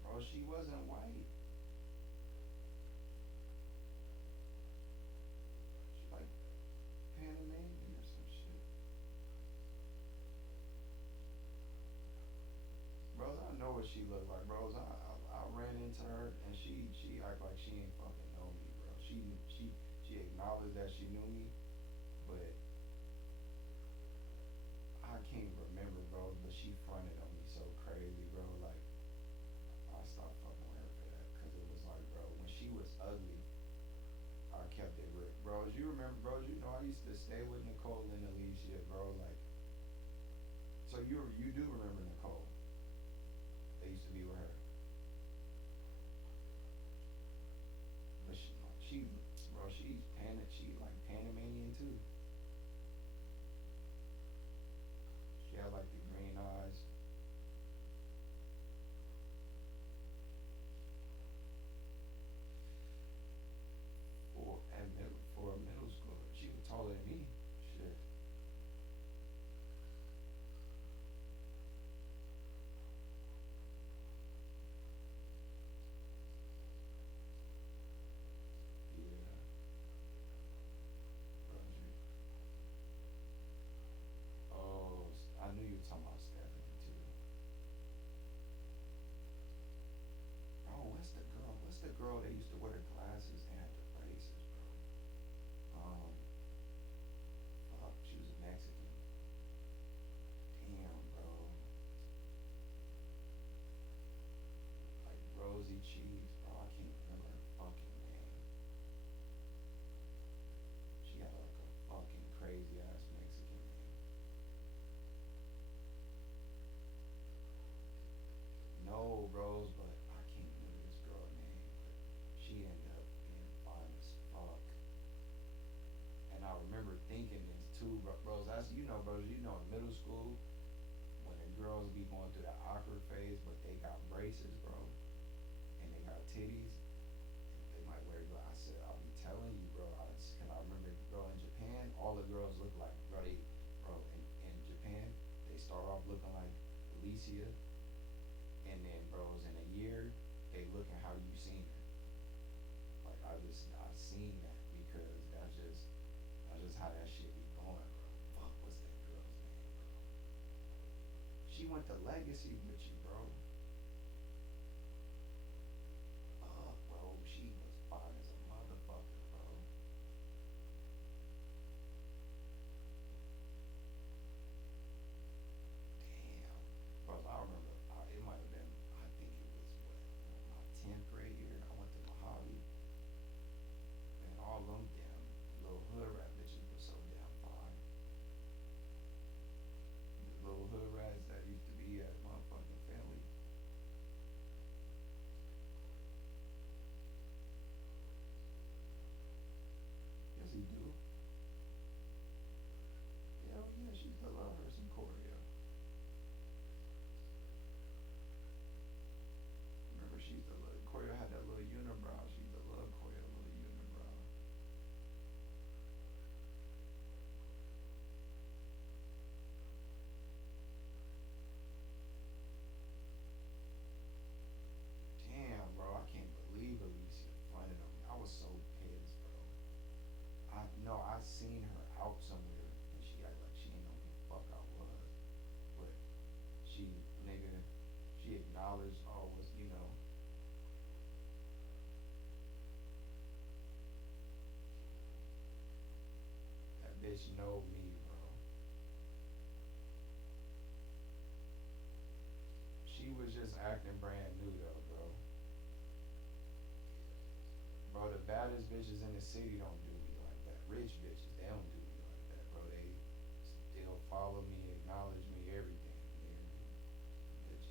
bro, she wasn't white. She like Panamanian or some shit. Bros, I know what she looked like, bros. I ran into her and she act like she ain't fucking know me, bro. She acknowledged that she knew me, but I can't remember, bro. But she fronted on me so crazy, bro. Like I stopped fucking with her for that, cause it was like, bro, when she was ugly, I kept it real, bros. You remember, bros? You know I used to stay with Nicole and Alicia, bro. Like, so you do remember Nicole? They used to be with her. But she, bro, she like Panamanian too. She had like the green eyes. For a middle schooler, she was taller than me. Shit. Yeah, bro. Oh, I knew you were talking about Stephanie too. Oh, what's the girl? What's the girl that used to wear the glasses and had the braces, bro? Fuck, she was a Mexican. Damn, bro. Like rosy cheeks, bro. I can't remember her fucking name. She had like a fucking crazy ass Mexican name. No, bros, but I can't remember this girl name. But she ended up being fine as fuck. And I remember thinking this too, bros. That's bros. You know, in middle school, when the girls be going through that awkward phase, but they got braces, bro, and they got titties, they might wear glasses. I said, I'll be telling you, bro. Cause I remember, bro, in Japan, all the girls look like, bro, in Japan, they start off looking like Alicia, and then, bros, in a year, they looking how you seen her. Like I seen that because that's just how that shit be going, bro. Fuck, what's that girl's name, bro? She went to Legacy with you, bro. Fuck, bro. She was fine as a motherfucker, bro. Damn. Bro, I remember, it might have been, I think it was what, my 10th grade year. I went to Mojave, and all them damn little hood rat bitches were so damn fine. The little hood rats that used to be at motherfucking Family. acknowledge always, that bitch know me, bro. She was just acting brand new though, bro. Bro, the baddest bitches in the city don't do me like that. Rich bitches, they don't do me like that, bro. They still follow me, acknowledge me, everything. You hear me? Bitch,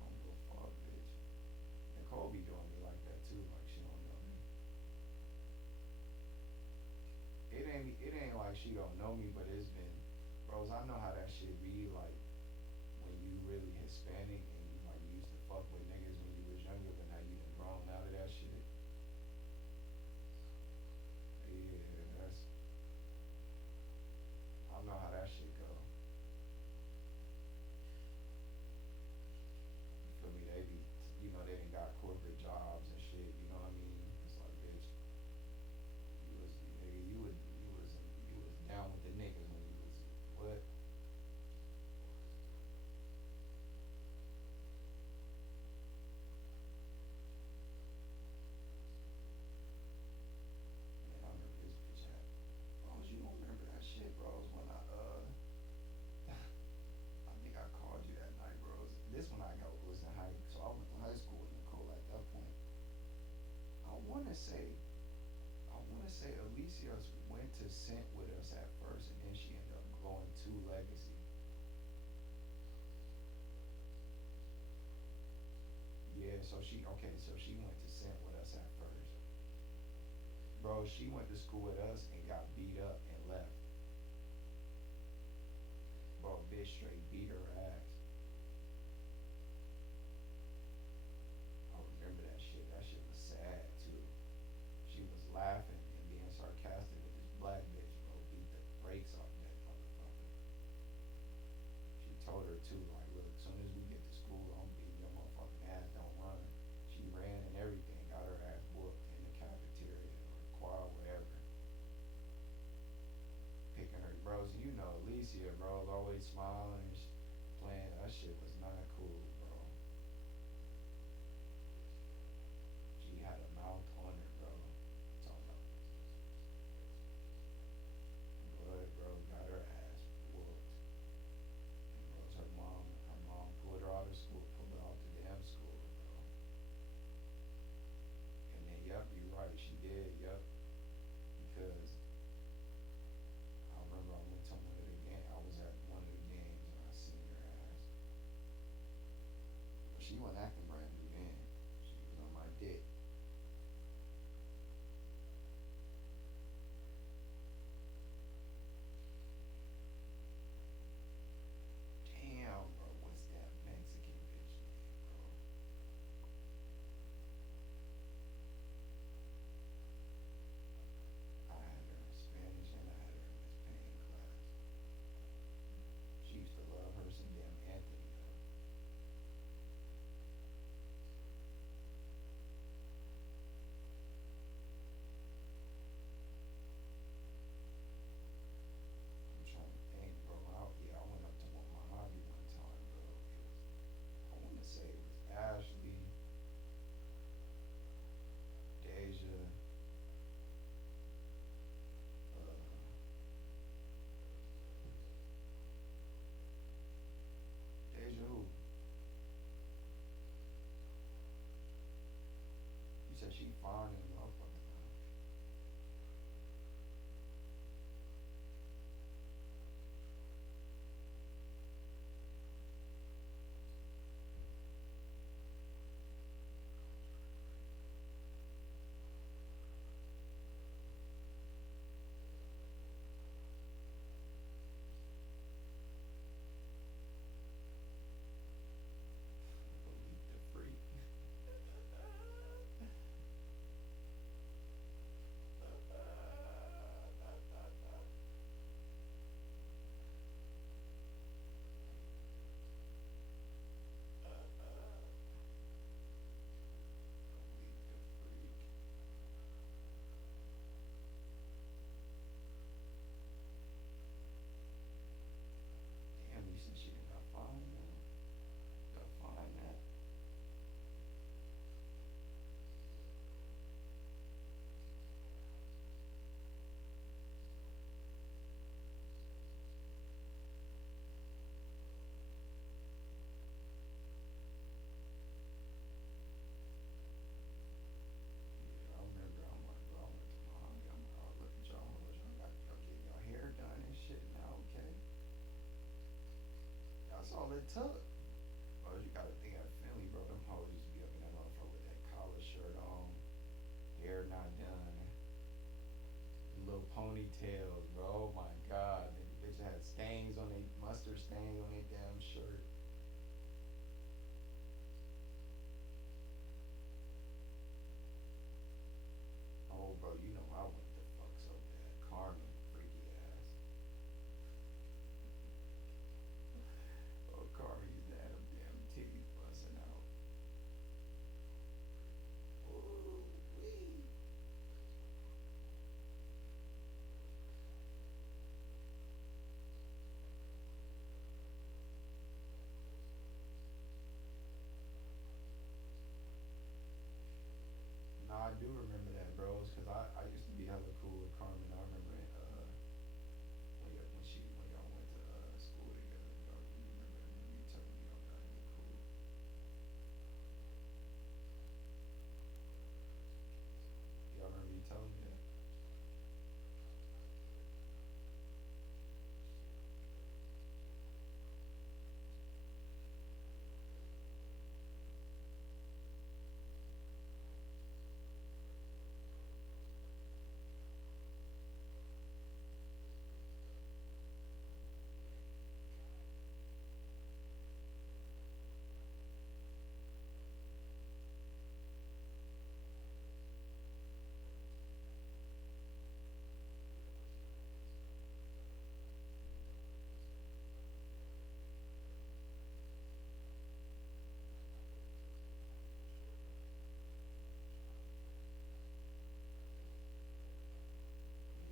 I don't give a fuck, bitch. Nicole be doing me like that too, like she don't know me. It ain't like she don't know me, but it's been, bros. I know how that shit be like when you really Hispanic and you like you used to fuck with niggas when you was younger, but now you done grown out of that shit. Yeah, I know how that shit go. You feel me? They be, they done got corporate jobs and shit. You know what I mean? It's like, bitch, you was nigga, you was down with the niggas when you was what? Man, I remember this bitch had. Bros, you don't remember that shit, bros? When I think I called you that night, bros. This when I was in so I went to high school with Nicole at that point. I wanna say I want to say Alicia went to Scent with us at first, and then she ended up going to Legacy. Yeah, so she went to Scent with us at first. Bro, she went to school with us and got beat up and left. Bro, bitch straight beat her ass. I remember that shit. That shit was sad too. She was laughing and being sarcastic with this black bitch, bro. Beat the brakes off that motherfucker. She told her too, like, look, as soon as we get to school, I'm beating your motherfucking ass. Don't run. She ran and everything, got her ass whooped in the cafeteria or quad, whatever. Picking her bros, Alicia, bro, always smiling and playing. That shit was not cool, bro. She had a mouth on her, bro. Talking about blood, bro, got her ass whooped. And bros, her mom pulled her out of school, pulled her out the damn school, bro. And then, yep, you're right, she did, yep. Because I remember I went to one of the games. I was at one of the games and I seen her ass. But she wasn't acting brand new then. She was on my dick. Damn, bro, what's that Mexican bitch name, bro? I had her in Spanish and I had her in this pain class. She used to love her some damn Anthony though. I'm trying to think, bro. I went up to Mojave one time, bro. I want to say it was Ashley, Deja, uh, Deja who? You said she fine and motherfucker. Believe the freak. tuck. Bro, you gotta think at Finley, bro. Them hoes used to be up in that motherfucker with that collar shirt on, hair not done, little ponytails, bro. Oh my god, nigga, bitch had stains on they mustard stains on their damn shirt. Oh, bro, you know I went the fuck so bad. Carmen, freaky ass. Oh, Carmen used to have them damn titties busting out. Ooh, wee. Nah, I do remember that, bros, because I used to be hella cool with Carmen. I remember when y'all went to school together. Y'all remember you telling me y'all gotta be cool. Y'all remember you telling me that?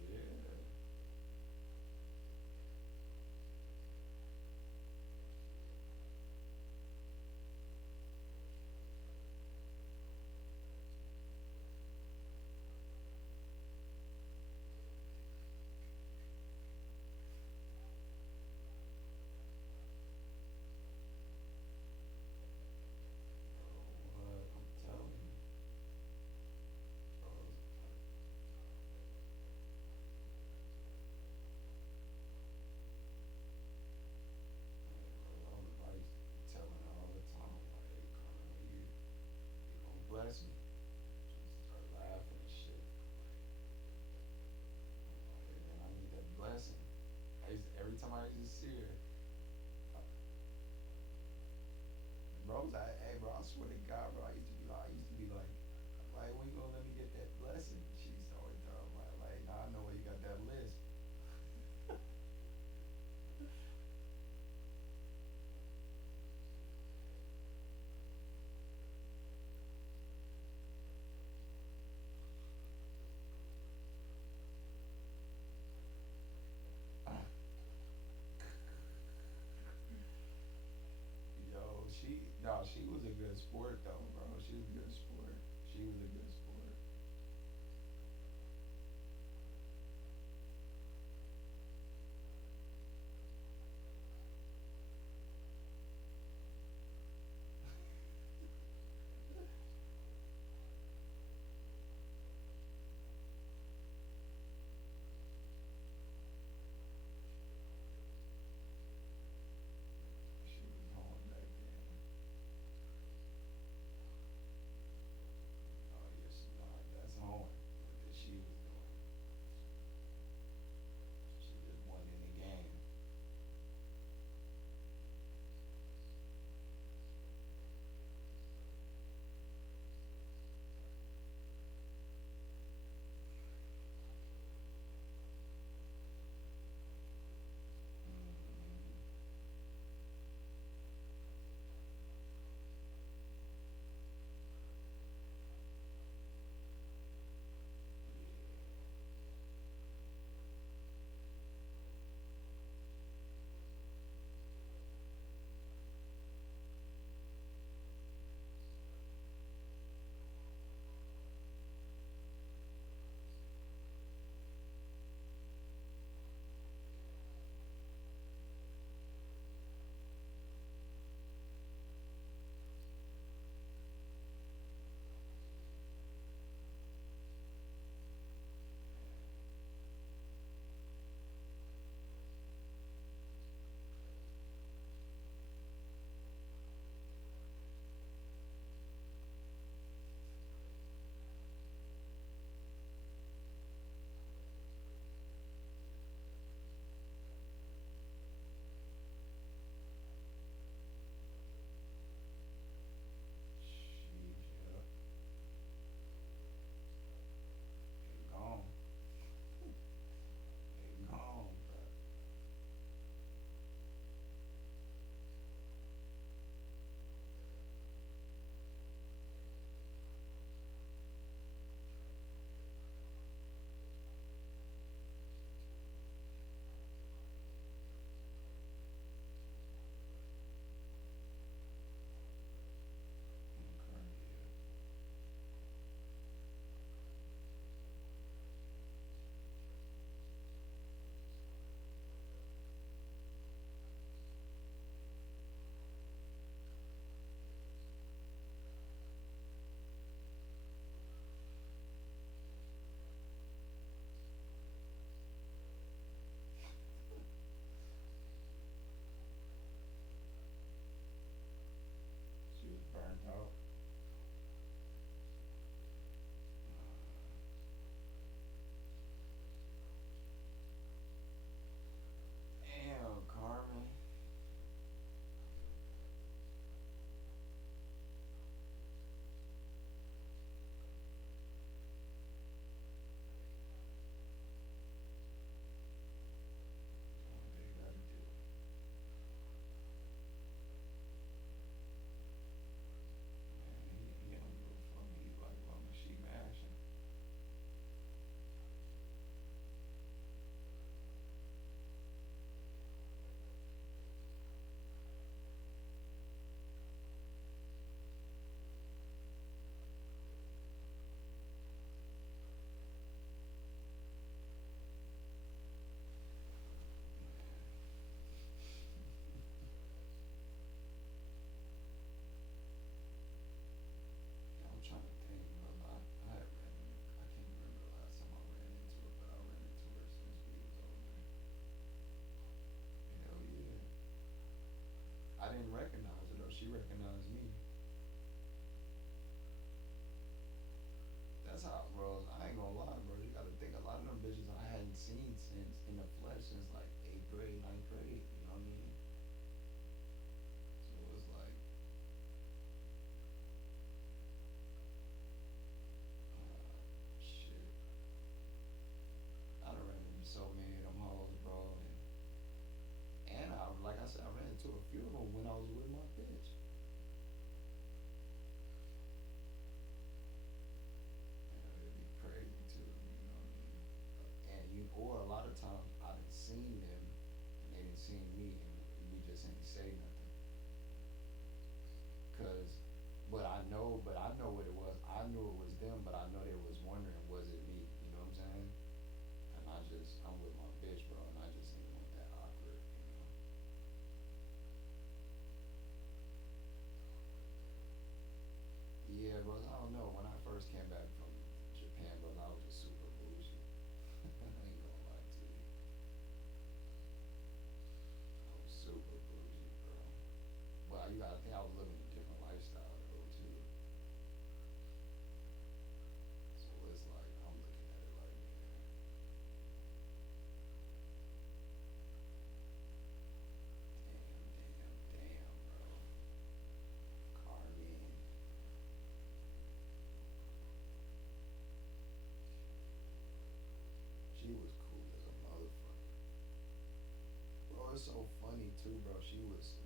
Yeah. Bro, what? I'm telling you, bro. Bro, I used to be telling her all the time, like, hey, Carmen, you gonna bless me? She used to start laughing and shit. Like, hey, man, I need that blessing. Every time I used to see her, I, hey, bro, I swear to God, bro, I used to be like, when you gonna let me get that blessing? She used to always tell me, nah, I know where you got that list. Yo, nah, she was a good sport though, bro. She was a good sport. She was a good sport. She was home back then. Oh yeah, bitch, bro, and I just didn't want that awkward. Yeah, bro. I don't know. When I first came back from Japan, bro, I was just super bougie. I ain't gonna lie to you. I was super bougie, bro. But you gotta think I was living a different lifestyle though too. So it's like I'm looking at it like, man, damn, bro. Carmen, she was cool as a motherfucker. Bro, it's so funny too, bro. She was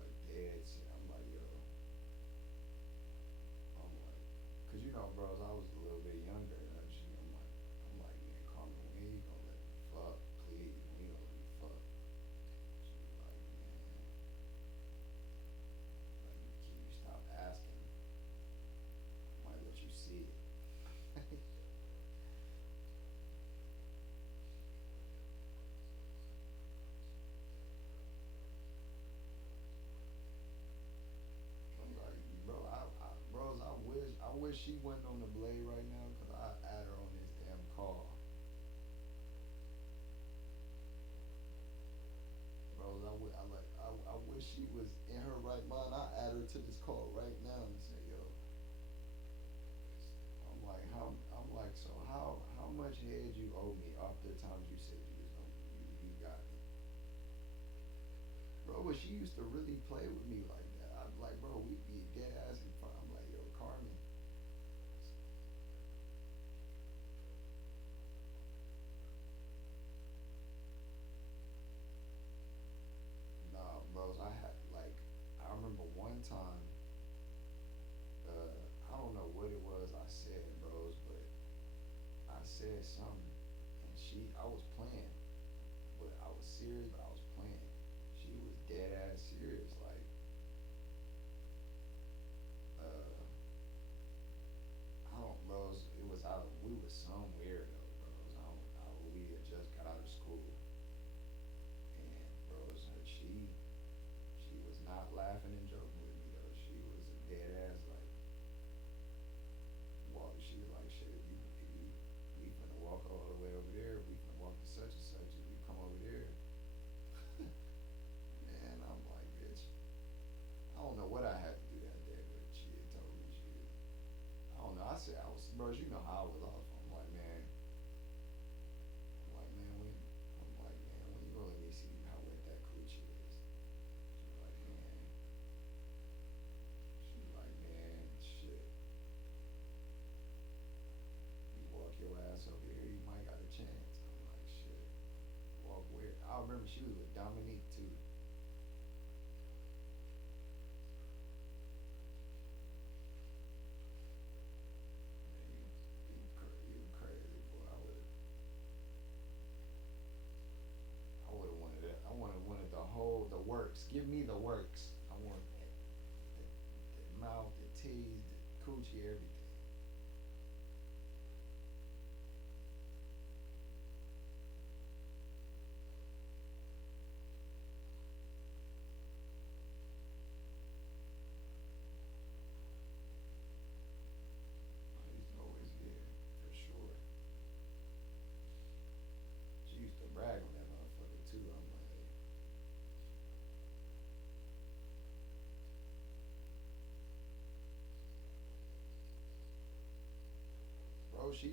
like dead shit. I'm like, yo, I'm like, cause bros, I was a little bit younger and shit. I'm like, man, Carmen, when you gonna let me fuck, please? When you gonna let me fuck? She was like, man, like, can you stop asking? I might let you see it. I'm like, bro, I wish she wasn't on the blade right now, cause I add her on this damn call. Bros, I wish she was in her right mind. I add her to this call right now and say, yo, I'm like, so how much head you owe me off the times you said you was gonna you got me, bro? But she used to really play with me like that. I'm like, bro, we be dead ass in front. I'm like, yo, Carmen, nah, bros. I remember one time, I don't know what it was I said, bros, but I said something, and I was playing, but I was serious, but I was playing. She was dead ass serious, like, uh, I don't, bros. It was out. We was somewhere though, bros. We had just got out of school, and bros, she was not laughing and joking with me though. She was a dead ass like walk. She was like, shit, if you we finna walk all the way over there. We finna walk to such and such. If you come over there, man, I'm like, bitch. I don't know what I had to do that day, but she had told me she. I don't know. I said I was, bros. You know how I was off. I'm like, man. I'm like, man, when. I'm like, man, when you gonna let me see how wet that coochie is? She's like, man. She's like, man, shit. You walk your ass over here, you might got a chance. I'm like, shit. Walk where? I remember she was with Dominique too. Man, you crazy, boy. I would have wanted it. I wanted the works. Give me the works. I want the mouth, the teeth, the coochie, everything. I used to always get it, for sure. She used to brag on that motherfucker too. I'm like, hey, bro, she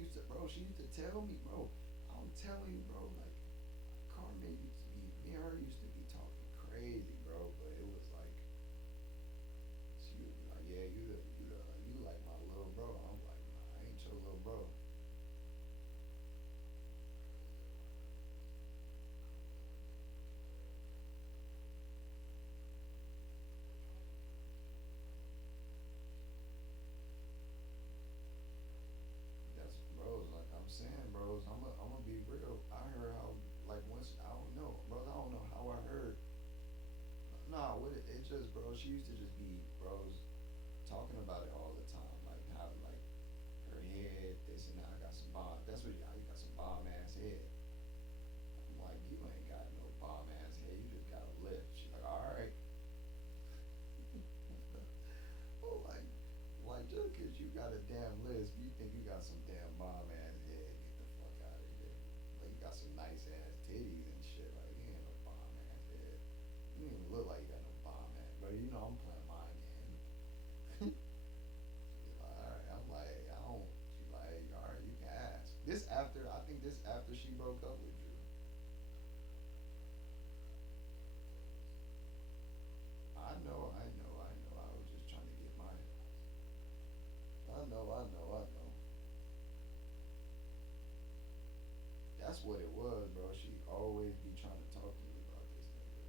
used to tell me, bro. I'm telling you, bro, like Carmen used to be, me and her used to be talking crazy, bro. But it was like she would be like, yeah, you like my little bro. I'm like, nah, I ain't your little bro. That's bros. Like I'm saying, bros. I'm gonna be real. I heard how like once I don't know, bros. I don't know how I heard. Nah, what it just, bro. She used to just be, bros, talking about it all the time, like how like her head, this and that. I got some bomb. That's what you got. You got some bomb ass head. I'm you ain't got no bomb ass head. You just got a lip. She's like, all right. Oh, like just cause you got a damn list, you think you got some damn bomb ass head? Get the fuck out of here. Like you got some nice ass titties and shit. Like you ain't no bomb ass head. You don't even look like you got no bomb ass. But you know I'm playing my game. She's like, all right. I'm like, I don't. She's like, all right, you can ask. This after I think this after she broke up with you. I know, I know, I know. I was just trying to get my. I know, I know, I know. That's what it was, bro. She always be trying to talk to me about this nigga.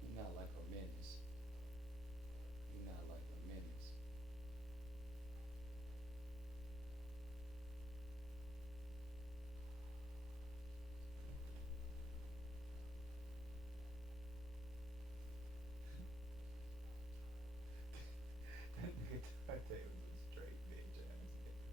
He not like a menace. He not like a menace. That nigga Dante was a straight bitch ass nigga.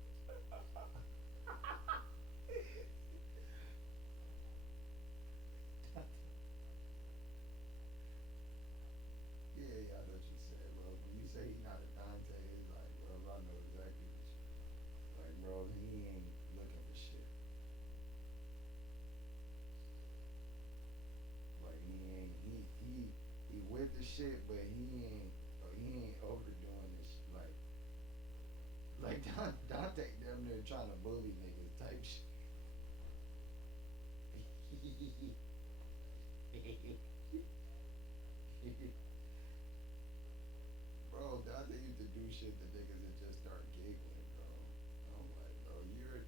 Yeah, yeah, I know what you said, bro. When you say he not a Dante, it's like, bro, I know exactly what you. Like, bro, he ain't looking for shit. Like, he with the shit, but he ain't overdoing this. Like Dante damn near trying to bully niggas type shit. Bro, Dante used to do shit to niggas and just start giggling, bro. I'm like, bro, you're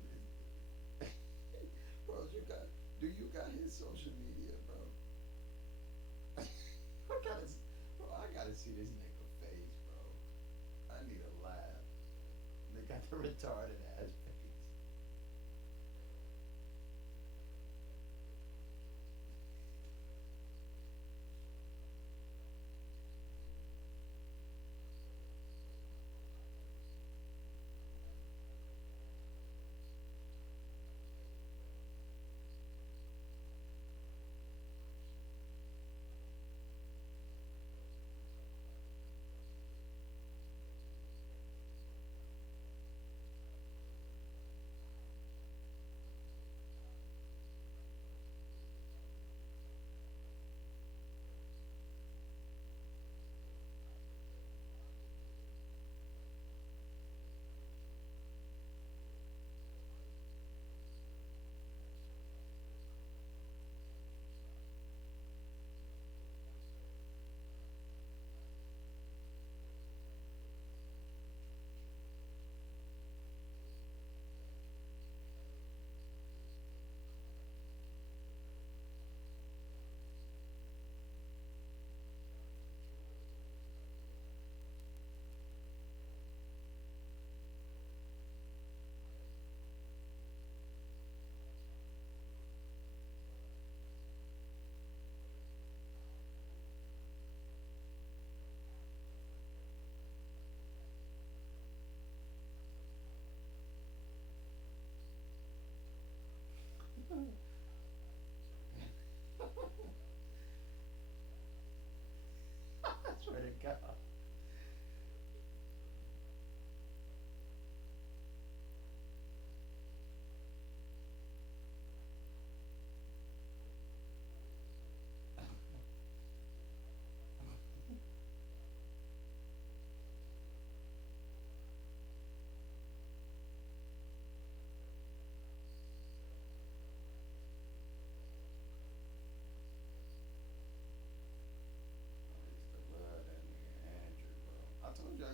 bro, do you got his social media, bro? I gotta, bro, I gotta see this nigga face, bro. I need a laugh. They got the retarded ass face.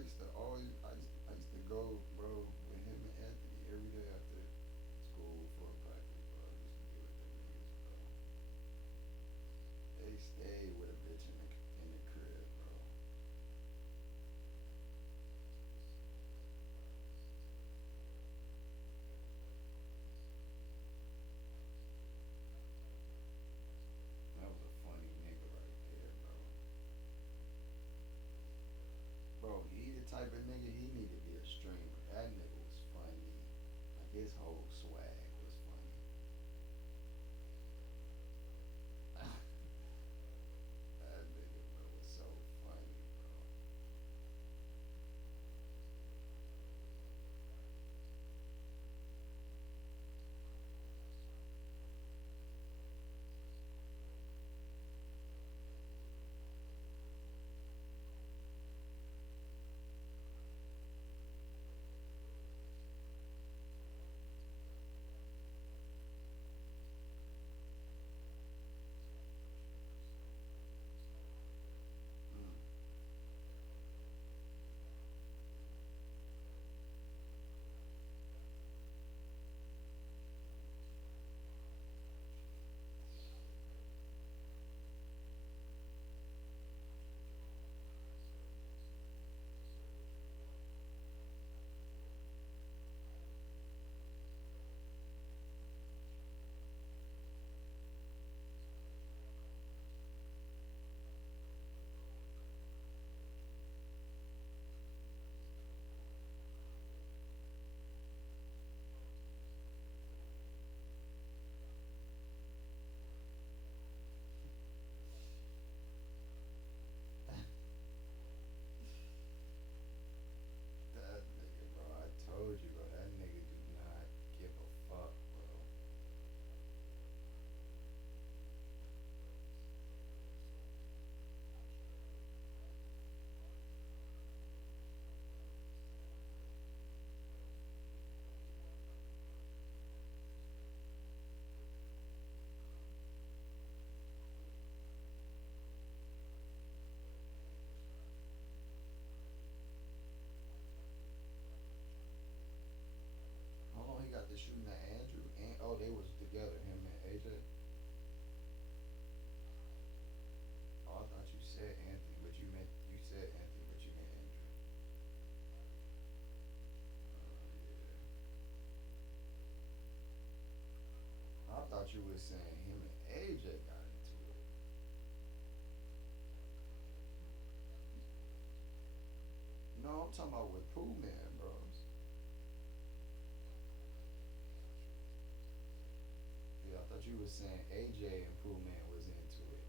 I used to go, bro, with him and Anthony every day after school for practice, bro. I used to be with them niggas, bro. They stayed with a bitch in the crib, bro. That was a funny nigga right there, bro. Bro, he the type of nigga he need to be a streamer. That nigga was funny. Like his whole swag was funny. That nigga, bro, was so funny, bro. Mm. That nigga, bro. I told you, bro. That nigga do not give a fuck, bro. How long he got to shooting at Andrew? And oh, they was together, him and AJ. Oh, I thought you said Anthony, but you said Anthony, but you meant Andrew. Yeah. I thought you was saying him and AJ got into it. No, I'm talking about with Pooh Man, bros. Yeah, I thought you was saying AJ and Pooh Man was into it.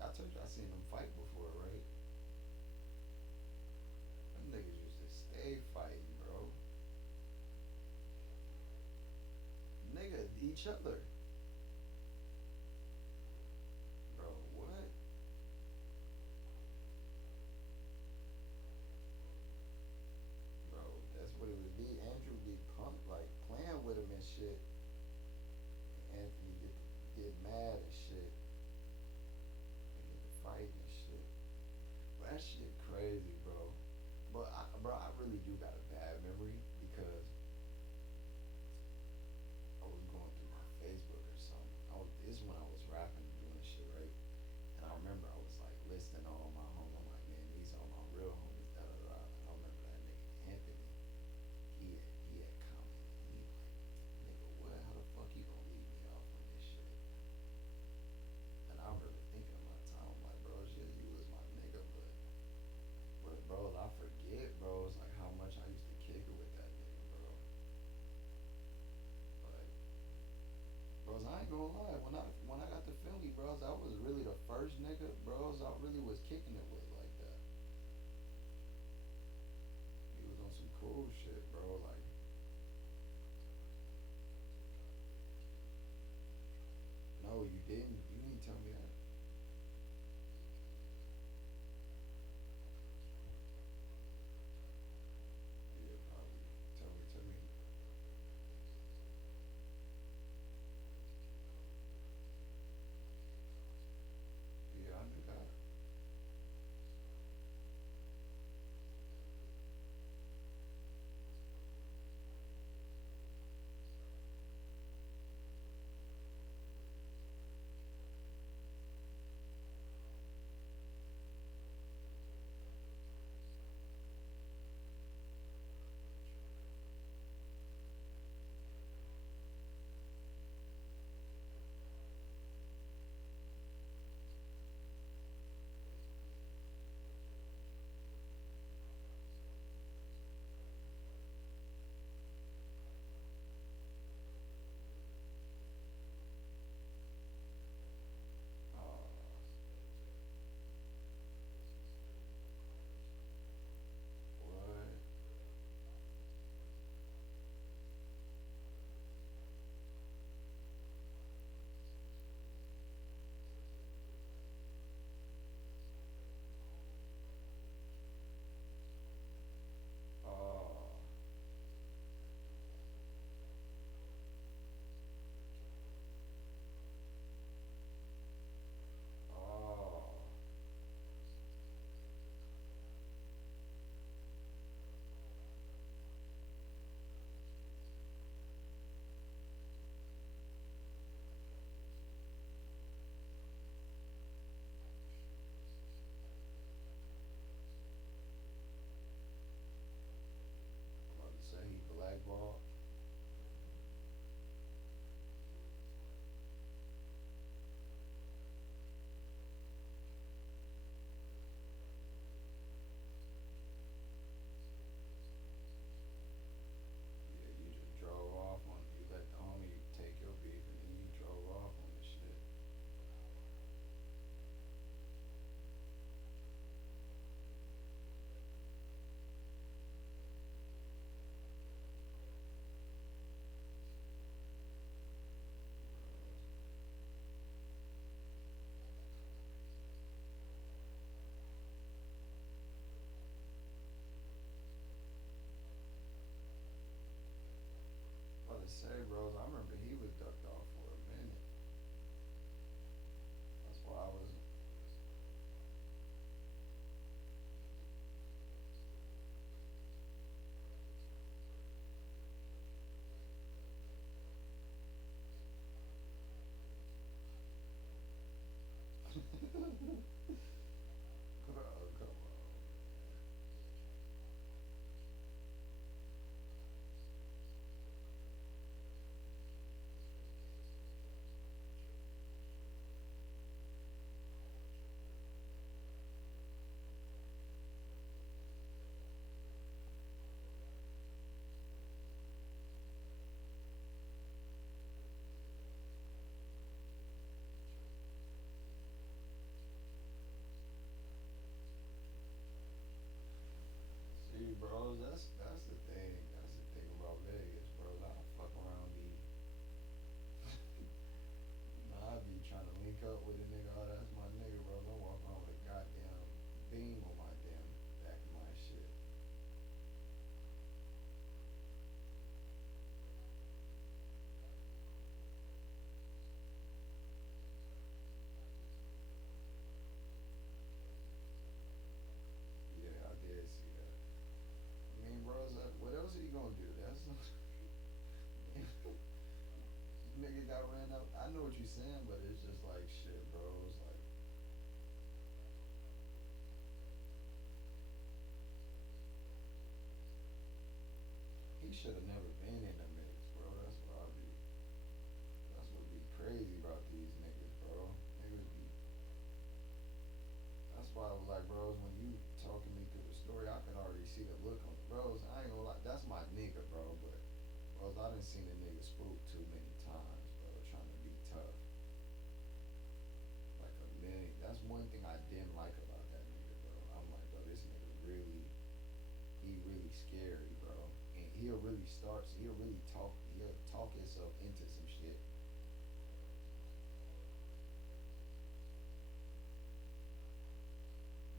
I told you I seen them fight before, right? Them niggas used to stay fighting, bro. Nigga, each other. Bro, what? Bro, that's what it would be. Andrew be punk, like playing with him and shit. Anthony get mad and shit. They get to fight and shit. But that shit crazy, bro. But I really do got a bad memory because I was going through my Facebook or something. This is when I was rapping and doing shit, right? And I remember I was like listing all my homies. I'm like, man, these are my real homies, da da da. And I remember that nigga Anthony, he had commented and he like, nigga, what? How the fuck you gonna leave me off on this shit? And I remember thinking at my time, I'm like, bro, shit, you was my nigga, but bro, I forget, bro. It's like how much I used to kick it with that nigga, bro. Like, bros, I ain't gonna lie. When I got to Philly, bros, I was really the first nigga, bros, I really was kicking it with like that. He was on some cool shit, bro. Like, no, you didn't. You didn't tell me that. Yeah, probably. gonna do? That's not. Nigga got ran up. I know what you're saying, but it's just like shit, bro. It's like he should have never been in the mix, bro. That's what I be. That's what be crazy about these niggas, bro. Niggas be. That's why I was like, bros, when you talking me through the story, I could already see the look on bros. I ain't gonna lie, that's my nigga, bro. But bros, I done seen a nigga spook too many times, bro. Trying to be tough, like a million. That's one thing I didn't like about that nigga, bro. I'm like, bro, this nigga really, he really scary, bro. And he'll really talk, he'll talk himself into some shit.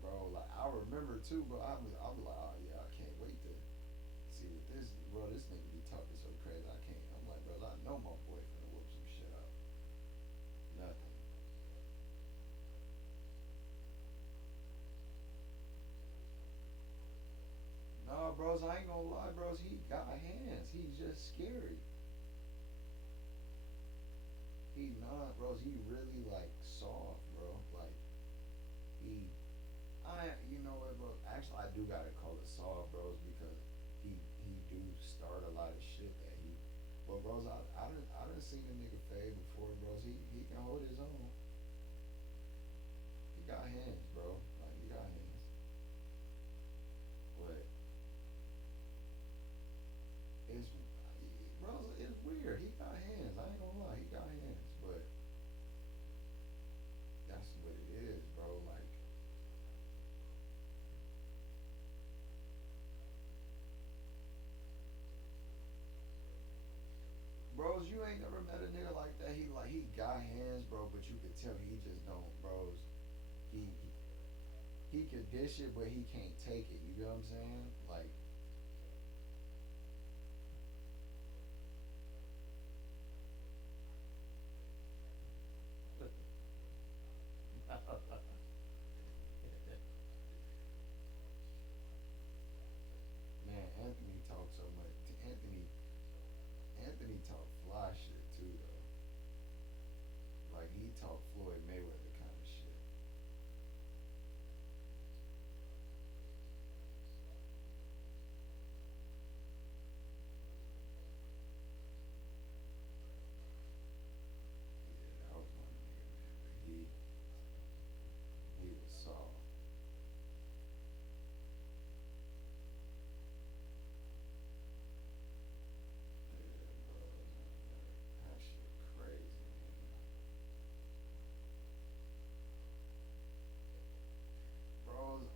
Bro, like I remember too, bro. I was like, oh yeah, I can't wait to see what this, bro. This nigga be talking so crazy. I can't. I'm like, bro, I know my boy finna whoop some shit up. Nothing. Nah, bros, I ain't gonna lie, bros. He got hands. He's just scary. He not, bros. He really like soft, bro. Like he, you know what, bro? Actually, I do gotta call it soft, bros, because he do start a lot of shit that he. But bros, I done seen a nigga fade before, bros. He can hold his own. He got hands, bro. Like he got hands. But it's, bros, it's weird. He got hands. I ain't gonna lie, he got hands. But that's what it is, bro. Like, bros, you ain't never met a nigga like that. He got hands, bro. But you could tell he just don't, bros. He could dish it, but he can't take it. You know what I'm saying? Like, man, Anthony talks so much. Anthony talk fly shit too, though. Like he talk Floyd Mayweather kind of shit. Yeah, that was my nigga, man. But he was soft. Yeah, bro. That shit crazy, man. Bros,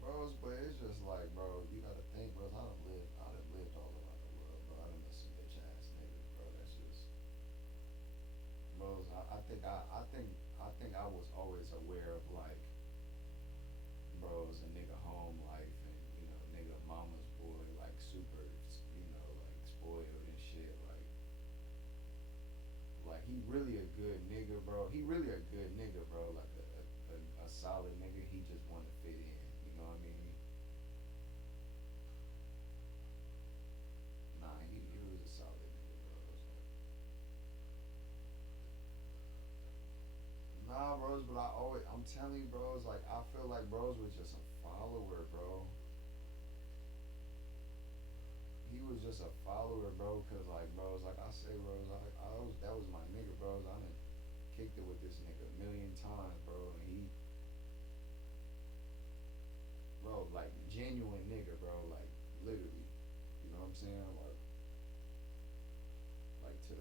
bros, but it's just like, bro, you gotta think, bros. I done lived all around the world, bro. I done met some bitch ass niggas, bro. That's just, bros. I think I was always aware of like, bros, a nigga home life and nigga mama's boy, like super, like spoiled and shit, like he really a good nigga, bro. He really a good nigga, bro. Like a solid nigga. He just want to fit in. You know what I mean? Nah, he was a solid nigga, bro. It's like, nah, bros. But I'm telling you, bros. Like I feel like bros was just a follower, bro. He was just a follower, bro. Cause like, bros, like I say, bros, that was my nigga, bros. I done kicked it with this nigga a million times, bro. And he, bro, like genuine nigga, bro. Like literally, you know what I'm saying? Like to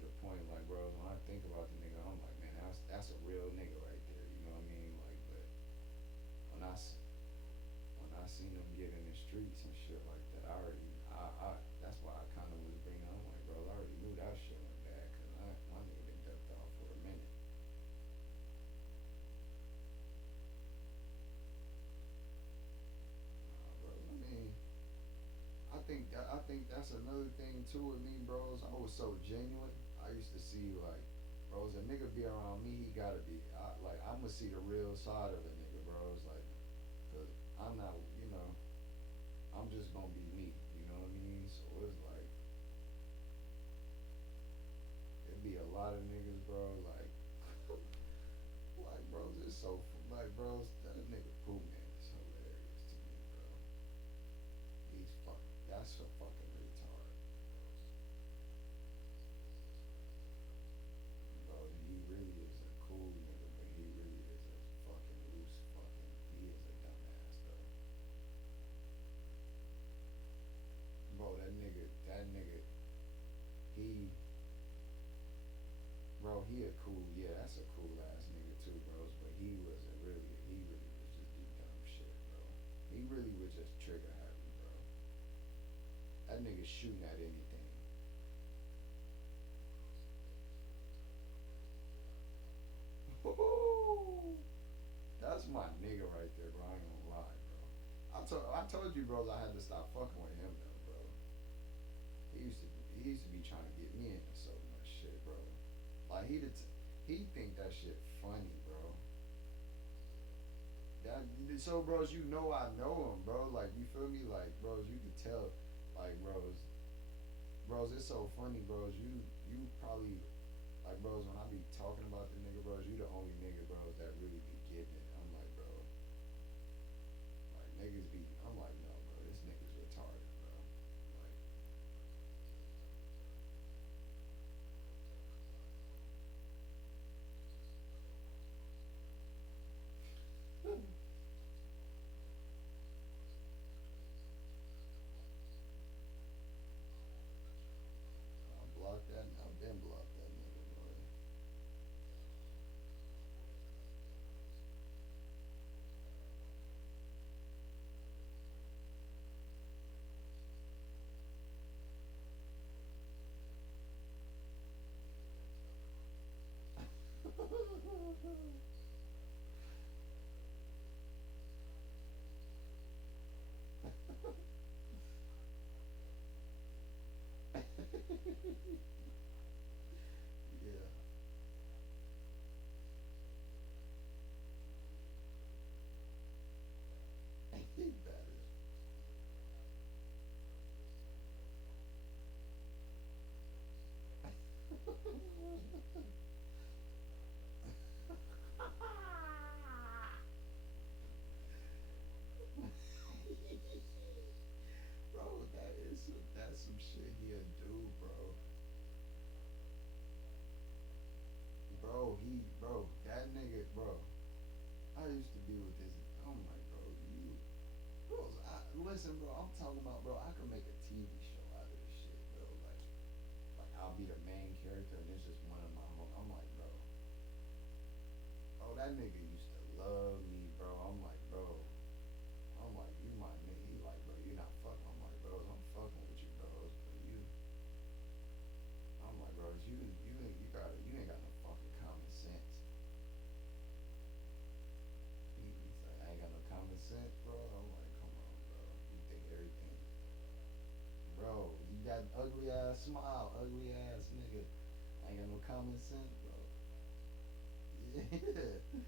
the point, like, bro, when I think about the nigga, I'm like, man, that's a real nigga right there. You know what I mean? Like, but when when I seen him get in the streets and shit like that, I that's why I kind of was bringing. I'm like, bro, I already knew that shit went bad because my nigga been ducked off for a minute. Bro, I mean, I think that's another thing too with me, bros. I was so genuine. I used to see like, bros. A nigga be around me, he gotta be. Like I'ma see the real side of a nigga, bros. Like, cause I'm not, you know, I'm just gonna be me. You know what I mean? So it's it be a lot of niggas, bro. Like, like bros, it's so like bros. That nigga Pooh man is hilarious to me, bro. He's fucking. That's a fucking retard, bro. He really is a cool nigga, but he really is a fucking loose fucking. He is a dumbass though, bro. That nigga, he, bro. He a cool, yeah. That's a cool ass nigga too, bros. But he really was just do dumb shit, bro. He really was just trigger happy, bro. That nigga shooting at anything. That's my nigga right there, bro. I ain't gonna lie, bro. I told you, bros, I had to stop fucking with him though, bro. He used to be trying to get me into so much shit, bro. Like he think that shit funny, bro. That so, bros, you know I know him, bro. Like you feel me, like bros, you can tell, like bros, it's so funny, bros. You probably like, bros, when I be talking about the nigga, bros, you the only nigga, bros, that really be getting it. I'm like, bro, like niggas be. I'm like, no, bro, this nigga's retarded, bro. Like, I blocked that. I've been blocked that nigga, bro. Yeah, he bad as. Bro, that's some shit he'll do, bro. Bro, that nigga, bro. I used to be with this. I'm like, bro, bros. Listen, bro. I'm talking about, bro. I could make a TV show out of this shit, bro. Like I'll be the main character, and it's just one of my. I'm like, bro, that nigga used to love me, bro. I'm like, bro. I'm like, you my nigga. He like, bro, you not fucking. I'm like, bros, I'm fucking with you, bros. But you, I'm like, bros, you ain't got no fucking common sense. He's like, I ain't got no common sense, bro. I'm like, come on, bro. You think everything, bro? You got ugly ass smile, ugly ass nigga. I ain't got no common sense, bro. Yeah.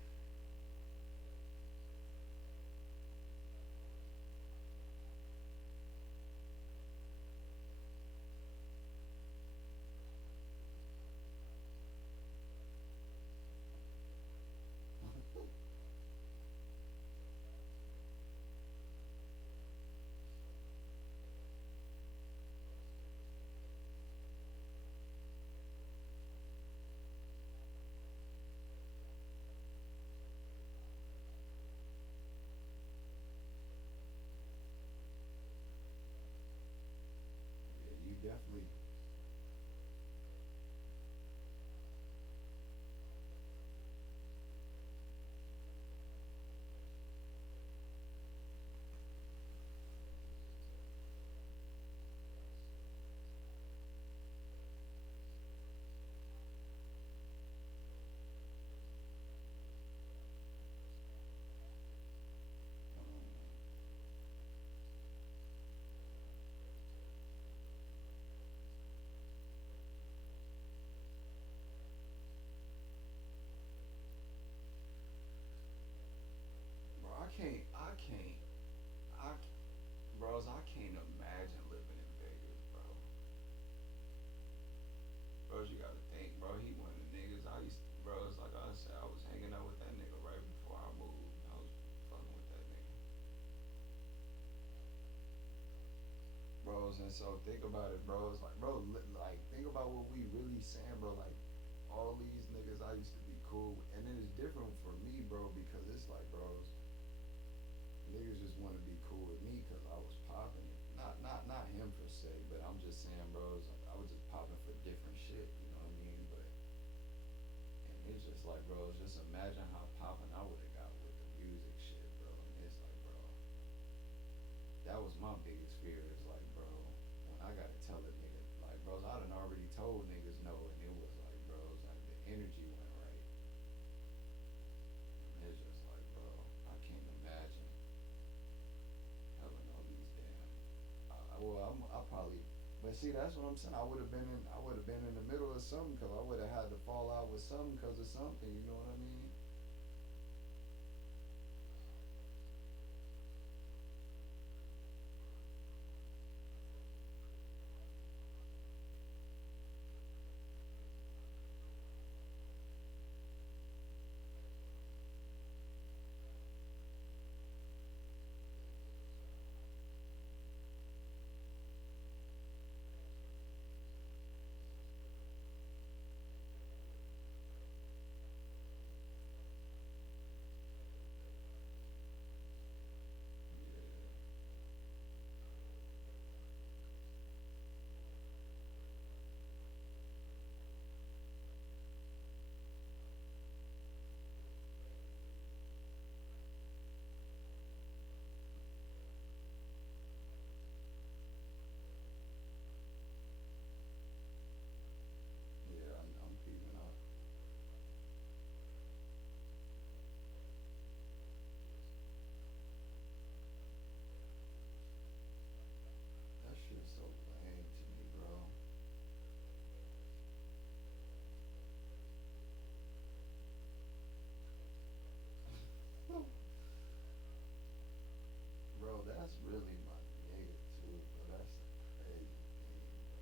bros. And so think about it, bro. It's like, bro, like think about what we really saying, bro. Like all these niggas I used to be cool with, and then it's different for me, bro, because it's like, bros, niggas just want to be cool with me because I was popping it. Not him per se, but I'm just saying, bros, I was just popping for different shit. You know what I mean? But and it's just like, bros, just imagine how popping I would have got with the music shit, bro. And it's like, bro, that was my biggest fear. Is like, bro, when I gotta tell a nigga, like, bros, I done already told niggas no, and it was like, bros, like the energy went right. And it's just like, bro, I can't imagine having all these damn. I probably, but see, that's what I'm saying. I would have been in the middle of something because I would have had to fall out with something because of something. You know what I mean? Yeah, yeah. I'm peeping out. That shit's so lame to me, bro. Bro, that's really my nigga too, bro. That's the crazy thing, bro.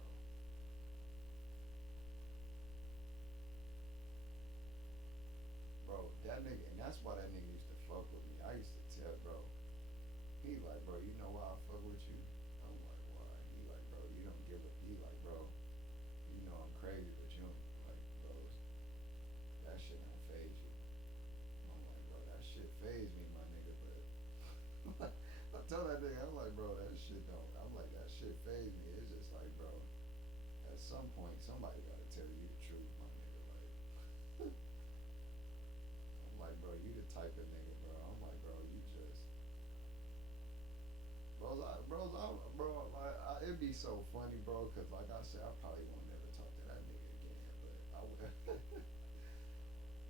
Bro, that nigga, and that's why that nigga used to fuck with me. I used to tell, bro. He like, bro, you know why I fuck with you? I'm like, why? He like, bro, you don't give a. He like, bro, you know I'm crazy, but you don't like, bro. That shit don't phase you. I'm like, bro, that shit phase me, my nigga. But I tell that nigga, I'm like, bro, that shit don't. I'm like, that shit phase me. It's just like, bro, at some point, somebody gotta tell you the truth, my nigga. Like, I'm like, bro, you the type of nigga, bro. I'm like, bro, you just, bro, like, it'd be so funny, bro, cause like I said, I probably won't never talk to that nigga again, but I would.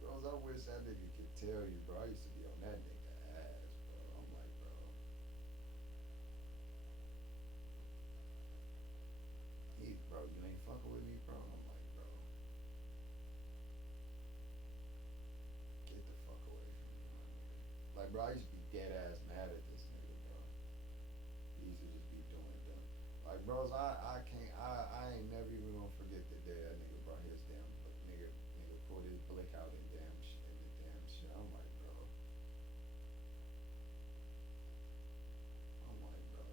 Bros, I wish that nigga could tell you, bro. I used to be on that nigga ass, bro. I'm like, bro, bro, you ain't fucking with me, bro. I'm like, bro, get the fuck away from me, my nigga. Like, bro, I used to be dead ass mad at this nigga, bro. He used to just be doing dumb. Like, bros, I can't, I ain't never even gonna forget the day that nigga brought his damn, nigga pulled his blick out and damn shit, and the damn shit. I'm like, bro, I'm like, bro,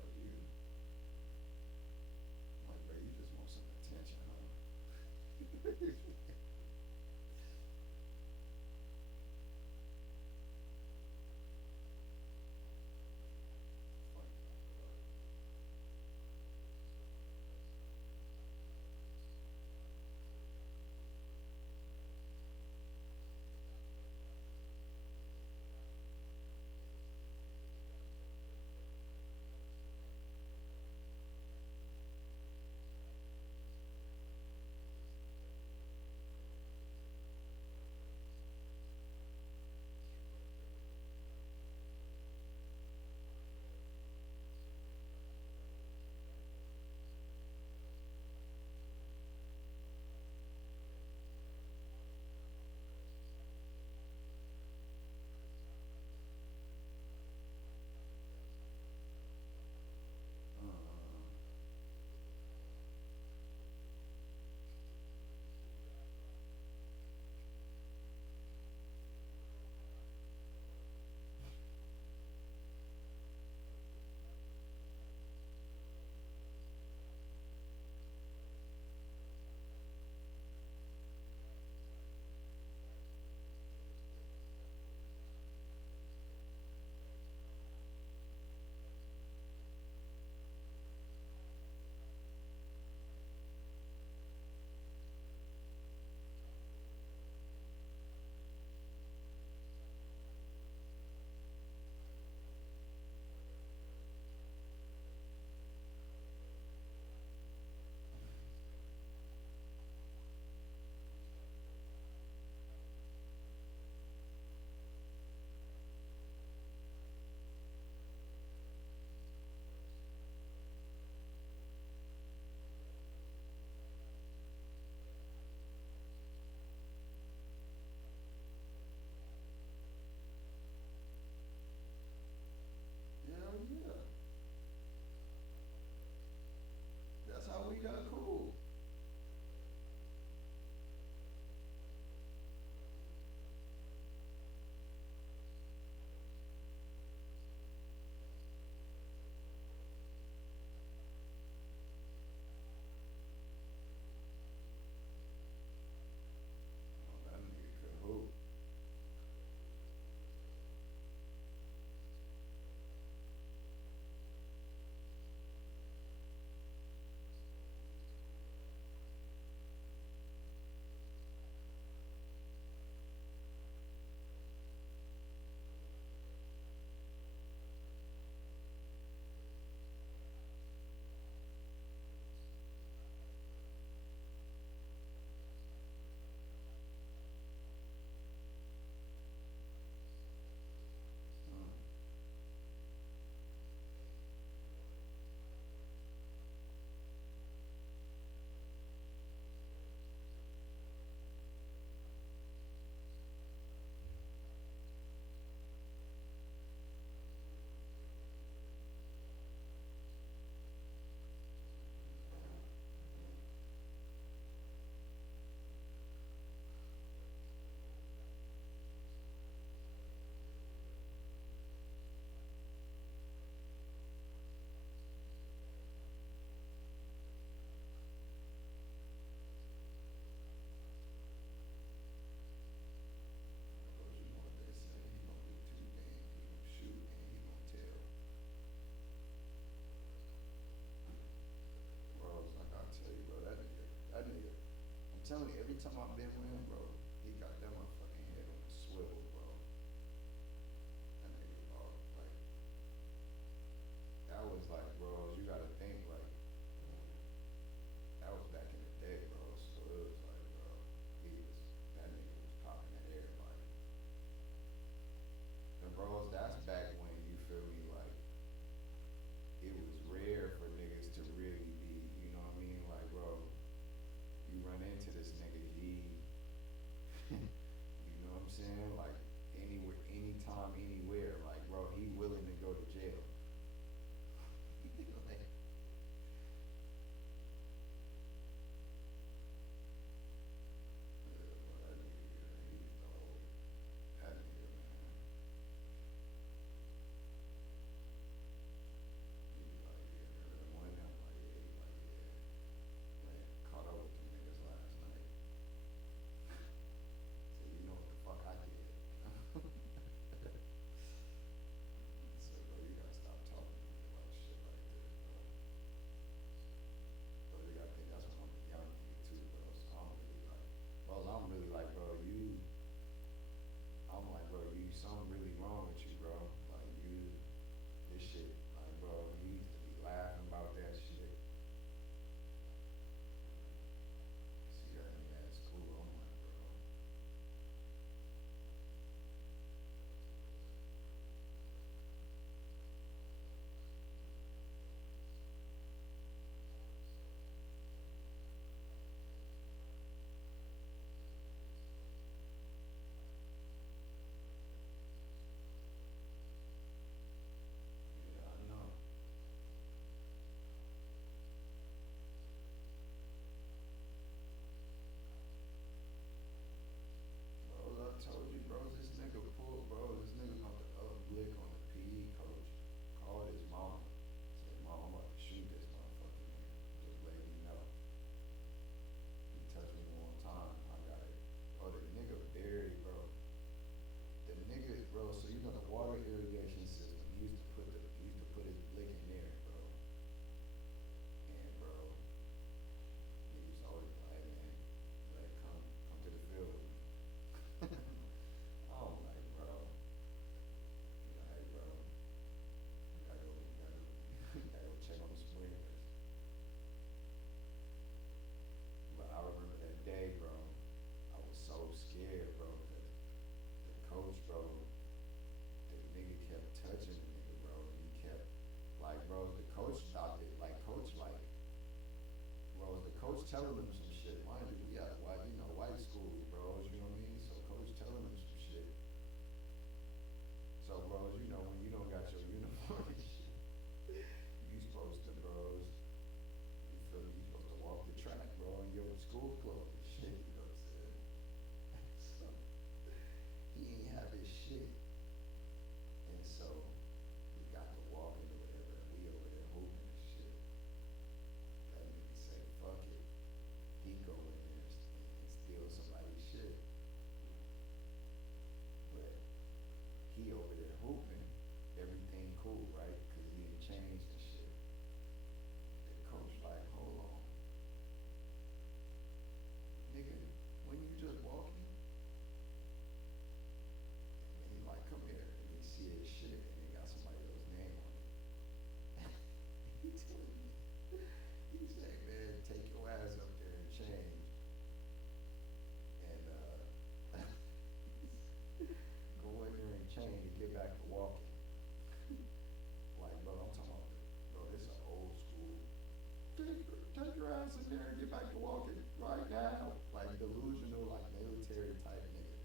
I'm like, bro, you just want some attention, huh? Like, time I've been with him, bro, he got that motherfucking head on a swivel, bro. That nigga, like, that was like, bro, you gotta think, like, that was back in the day, bro. So it was like, bro, that nigga was popping at everybody. And bros, that's back when you feel me, like, it was rare for niggas to really be, you know what I mean? Like, bro, you run into this nigga, you know what I'm saying? Like, anywhere, anytime, anywhere, like, bro, he willing to go to jail. Like, yeah, bro, that nigga, yeah, he's the old, that nigga, man. He be like, yeah, one of them, like, yeah, he like, yeah, man, caught up with them niggas last night. So you know what the fuck I did. So, bro, you gotta stop talking to me about shit like this, bro. Bro, you gotta think that's when I'm a young nigga too, bro. So I'm really like, bro, I'm like, bro, something really wrong with you, bro. Like, this shit, like, bro, you used to be laughing about that shit. See that nigga at school, I'm like, bro. Yeah, I know. Bros, I told you, bros, this nigga pulled, bro, this nigga about to blick on the PE coach. Called his mom. Said, Mom, I'm about to shoot this motherfucking nigga. Just letting you know. He touched me one time. I got it. Oh, the nigga buried, bro. The nigga, bro, so you know the water irrigation system, he used to put his blick in there, bro. And bro, he was always like, man, like come to the field with me. I'm like, bro. Like, bro, you gotta go check on the sprinklers. But I remember that day, bro. I was so scared, bro, because the coach, bro, the nigga kept touching the nigga, bro. And he kept, like, bro, the coach stopped it. Like, bro, the coach telling him some shit. Mind you, we at white schools, bro. You know what I mean? So coach telling him some shit. So, bros, when you don't got your uniform and shit, you supposed to, bros, you feel me? You supposed to walk the track, bro, in your school clothes and shit. You know what I'm saying? So he ain't have his shit, and so we got to walk into whatever, and we over there hooping and shit. That nigga say, fuck it. He go in there and steal somebody's shit. But he over there hooping, everything cool, right? Cause he ain't changed and shit. The coach like, hold on. Nigga, when you just walking? And he like, come here. And he see his shit and it got somebody else's name on it. He told me, he said, man, take your ass up there and change. And go in there and change and get back to walking. Like, bro, I'm talking about, bro, this is old school. Take your ass in there and get back to walking right now. Like delusional, like military type nigga.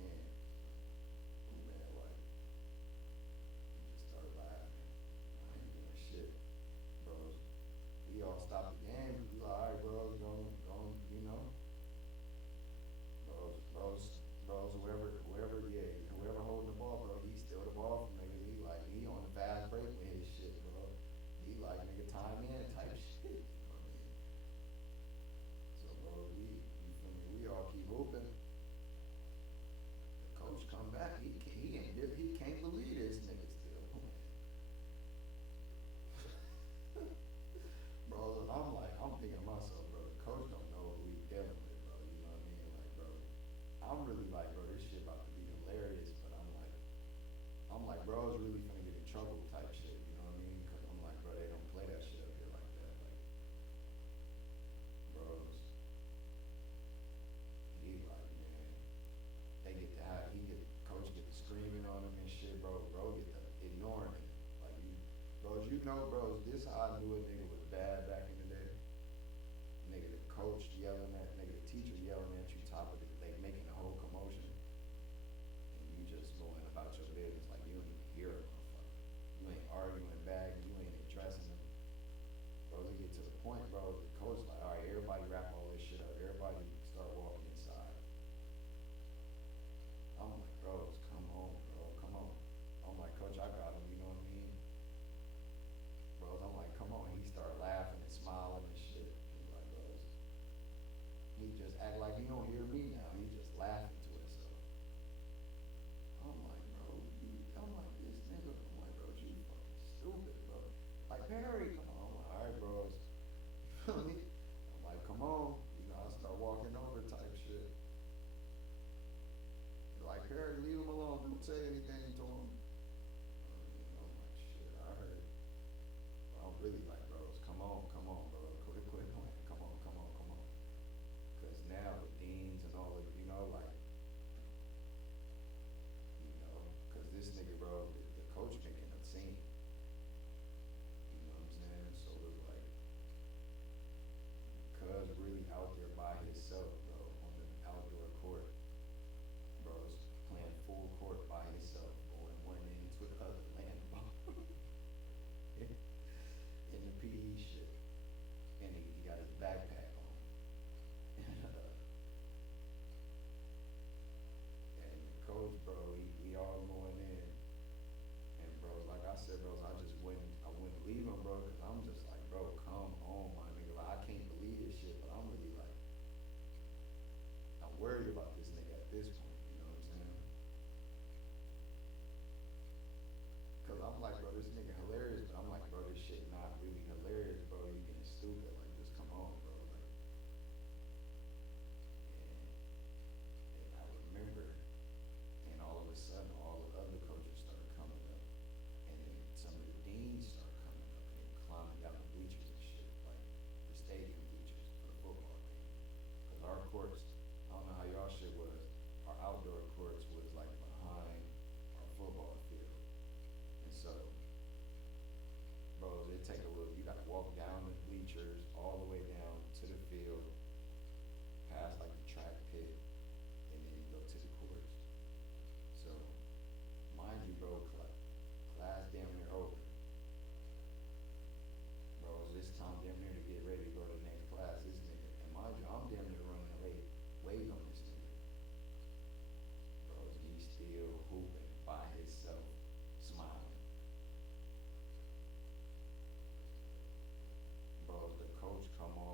And man, like, he just started laughing. I ain't doing shit. Bros, we all stopped the game. We like, all right, bros, go, you know. Bros, whoever holding the ball, bro, he steal the ball from niggas. He on the fast break with his shit, bro. He like, nigga, time in type shit. You know what I mean? So, bro, you feel me? We all keep bros really finna get in trouble type shit. You know what I mean? Because I'm like, bro, they don't play that shit up here like that. Like, bros, he like, man, they get to have, he get, coach get to screaming on him and shit, bro. Bro get to ignoring him. Like, you know, bros, this how I knew a nigga was bad back in the day. Nigga, the coach yelling at, nigga, the teacher yelling at you, top of the, they making a whole commotion, and you just going about your business like you don't even hear a motherfucker. You ain't arguing back, you ain't addressing them. Bros, it get to the point, bro, the coach like, all right, everybody wrap all this shit up, everybody start walking inside. I'm like, bros, come on, bro, come on. I'm like, coach, I got him, you know what I mean? Bros, I'm like, come on. He started laughing and smiling and shit. He's like, bros, he just act like he don't hear me now. He just laughing to himself. I'm like, bro, I'm like, this nigga, I'm like, bro, you fucking stupid, bro. Like, Perry, come on. I'm like, all right, bros. You feel me? I'm like, come on. You know, I start walking over type shit. Like, Perry, leave him alone. Don't say anything to him. I'm like, shit, I heard. I'm really like, bros, come on, bro, quit playing, come on. Cause now the deans and all of, you know, like, you know, cause this nigga, bro, the coach making a scene. You know what I'm saying? So it's like, cuz really out there by himself, bro, on the outdoor court. Bro's playing full court by himself, going one end to the other, laying the ball. In the PE shit, and he got his backpack on, and the coach, bro, we all going in, and bro, like I said, bros, I wouldn't leave him, bro, cause I'm just like, bro, come on, my nigga, like, I can't believe this shit, but I'm really like, I'm worried about this nigga at this point, you know what I'm saying? Cause I'm like, bro, this nigga hilarious, but I'm like, bro, this shit not really hilarious, bro. You getting stupid, like, just come on, bro, like. And I remember, and all of a sudden, all the other coaches started coming up, and then some of the deans started coming up, and they climbing down the bleachers and shit, like the stadium bleachers for the football game. Cause our courts, I don't know how y'all shit was, our outdoor courts was like behind our football field. And so, bro, it take a little, you gotta walk down the bleachers, all the way down to the field, past like the track pit, and then you go to the courts. So, mind you, bro, class damn near over. Bro, this time damn near to get ready to go to the next class, this nigga, and mind you, I'm damn near running late, waiting on this nigga. Bro, he's still hooping by himself, smiling. Bro, the coach come on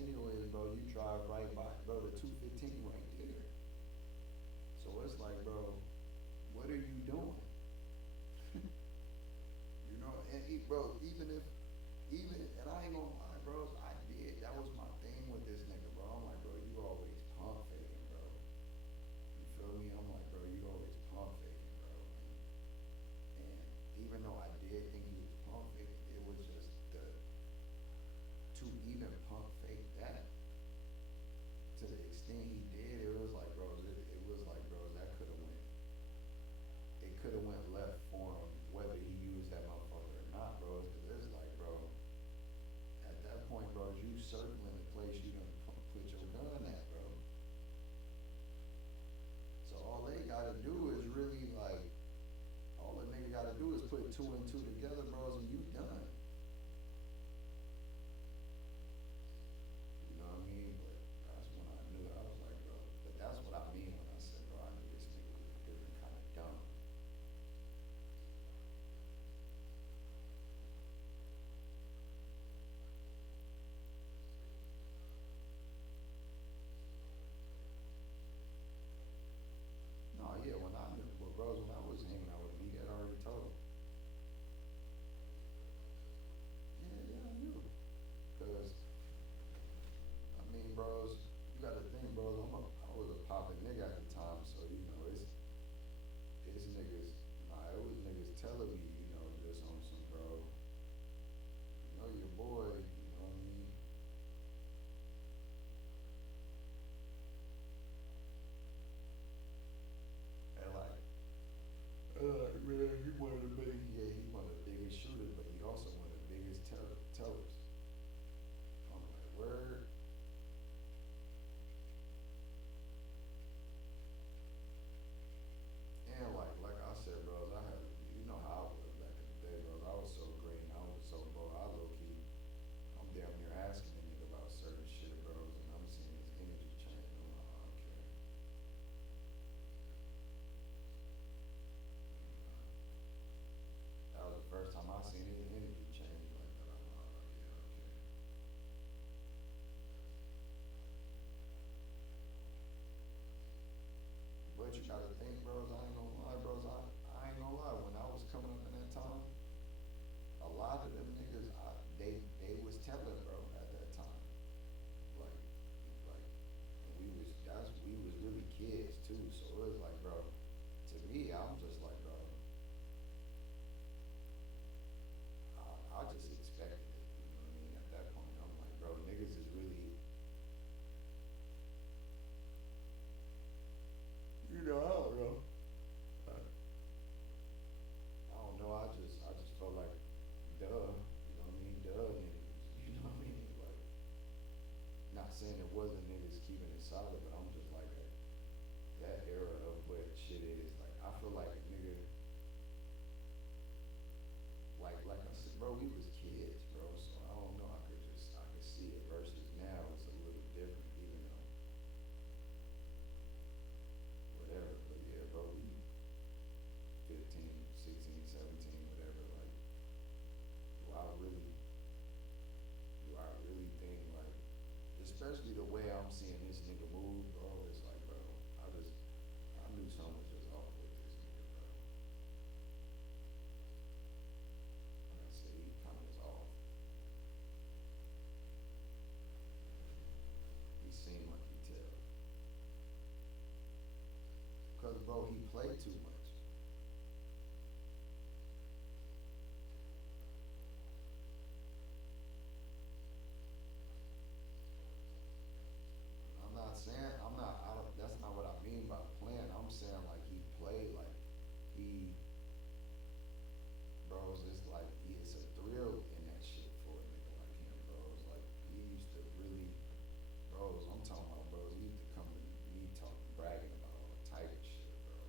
anyways, bro. You drive right by, bro. The 215 right there. So it's like, bro, what are you doing? You know, and bro, even, and I ain't gonna lie, bro. I did. That was my thing with this nigga, bro. I'm like, bro, you always pump faking, bro. You feel me? I'm like, bro, you always pump faking, bro. And even though I did think he was pump faking, it was just the to even pump fake that to the extent he did. It was like, bro, it was like, bro, that could have went. It could have went left for him, whether he used that motherfucker or not, bro. Because it's like, bro, at that point, bro, you circling the place you done put your gun at, bro. So all they gotta do is really like, all the nigga gotta do is put two and two together, bros, and you done. You know what I mean? But that's when I knew. I was like, bro. But that's what I mean when I said, bro, I knew this nigga was different, kind of dumb. No, yeah, when I knew, well, bros, when I was hanging out with him, he had already told him. Yeah, yeah, I knew. Cause I mean, bros, you gotta think, bros. I was a poppin' nigga at the time, so you know it's niggas. Nah, it was niggas telling me, you know, just on some, bro. You know your boy. You know what I mean? And like, man, he one of the big, yeah, he one of the biggest shooters, but he also one of the biggest tellers. I'm like, word. And like I said, bros, I had, you know how I was back in the day, bros. I was so green, I was so, bro, I low key, I'm damn near asking a nigga about certain shit, bros, and I'm seeing his energy change. I'm like, oh, okay. That was the first time I seen his energy change like that. I'm like, oh, yeah, okay. But you gotta think, bros, I ain't gonna lie, bros, I ain't gonna lie, when I was coming up in that time, a lot of them niggas, they was telling, bro, at that time. Like, like, and we was really kids too, so it was like, bro, to me, I'm just like, bro, I just expected it, you know what I mean? At that point, I'm like, bro, niggas is really, you know, I don't know. I don't know. I just felt like, duh. You know what I mean? Duh, niggas. You know what I mean? Like, not saying it wasn't niggas keeping it solid, but I'm just like that era of what shit is. Like, I feel like a nigga, like I said, bro, we was kids, bro. So I don't know. I could see it versus now. It's a little different, even though whatever. But yeah, bro, we 15, 16, 17, whatever. Like, do I really, do I really think like, especially the way I'm seeing this nigga move, bro? It's like, bro, I knew something was just off with this nigga, bro. Like I said, he kind of was off. He seemed like he tell. Cause bro, he played too much. I'm not saying I'm not. I don't. That's not what I mean by playing. I'm saying like he played like he, bro. It's just like it's a thrill in that shit for a nigga like him, bro. It's like he used to really, bros. I'm talking about bros. He used to come to me talking, bragging about all type of shit, bro.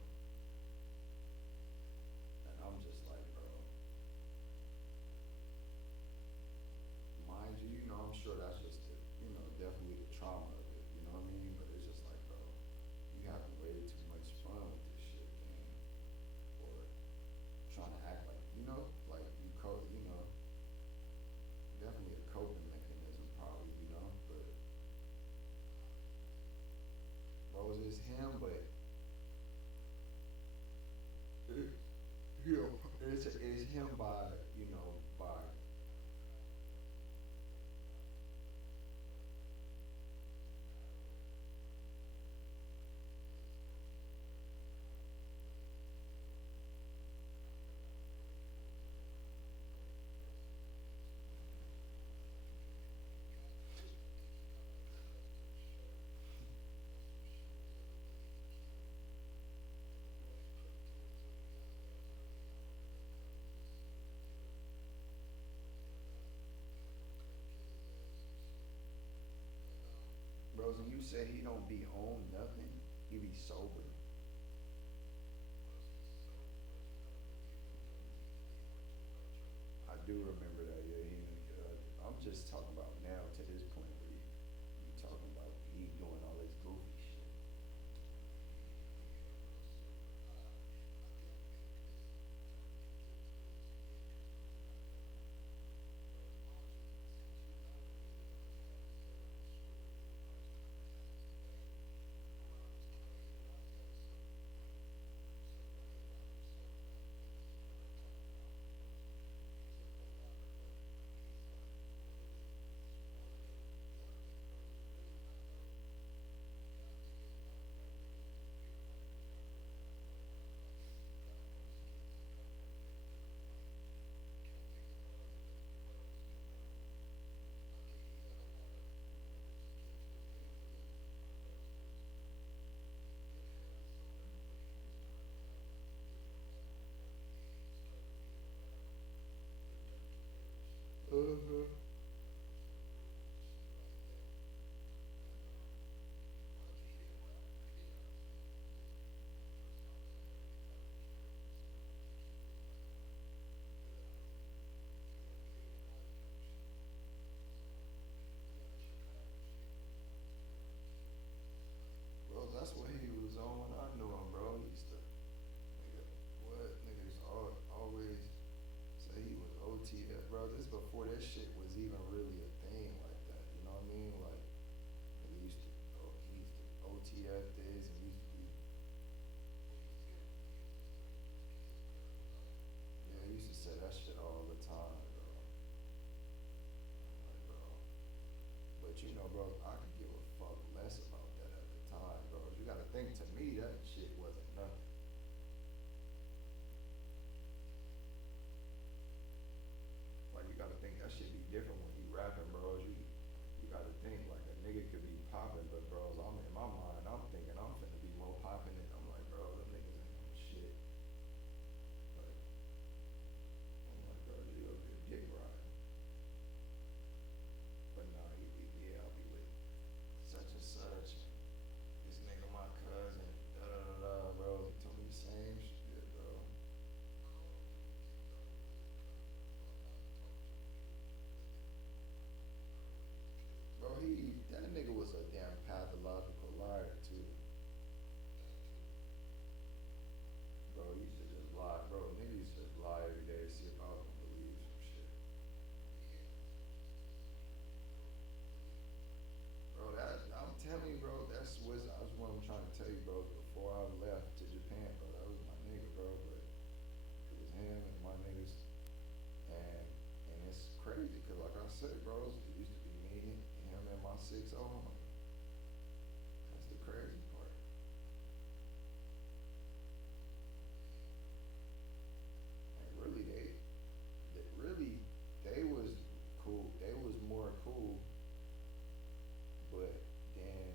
say he don't be on nothing? He be sober. I do remember that. Yeah, he. I'm just talking about now to this point where you talking about he doing all this goofy shit. Uh-huh. Bro, that's what he was on when I knew him, bro. He used to, nigga, what? Niggas always say he was OTF, bro. This before that shit was even really a thing like that. You know what I mean? Like, nigga used to, he used to OTF this and used to be, yeah, he used to say that shit all the time, bro. Like, bro. But you know, bro, I could give a fuck less about that at the time, bro. You gotta think to me that shit wasn't nothing. Like you gotta think that shit be different when you rapping, bro. You gotta think like a nigga could be popping, but bros, I'm in my mind, I'm thinking I'm finna be more popping, and I'm like, bro, them niggas ain't no shit. Like, I'm like, bro, you up here dick riding. But nah, he be, yeah, I'll be with such and such. This nigga my cousin, da da da da, bro. He told me the same shit, bro. Bro, that nigga was a damn pathological liar too. Bro, he used to just lie, bro. Nigga used to just lie every day to see if I was gonna believe some shit. Bro, I'm telling you, bro, that's what I'm trying to tell you, bro. Before I left to Japan, bro, that was my nigga, bro. But it was him and my niggas, and and it's crazy, cause like I said, bro, it used to be me, him, and my 6-0 homie. That's the crazy part. And really, they was cool. They was more cool, but then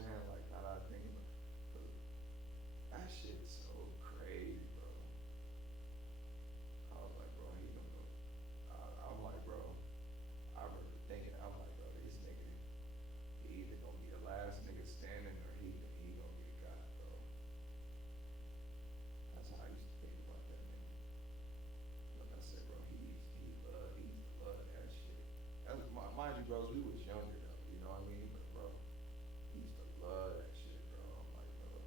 saying? Like, now that I think about it, 'cause that shit's so crazy, bro. I was like, bro, he gonna go. I'm like, bro, I remember thinking, I'm like, bro, this nigga, he either gonna be the last nigga standing or he gonna get got, bro. That's how I used to think about that nigga. Like I said, bro, he used to love that shit. That's, mind you, bros, we was younger though, you know what I mean? But bro, he used to love that shit, bro. I'm like, bro,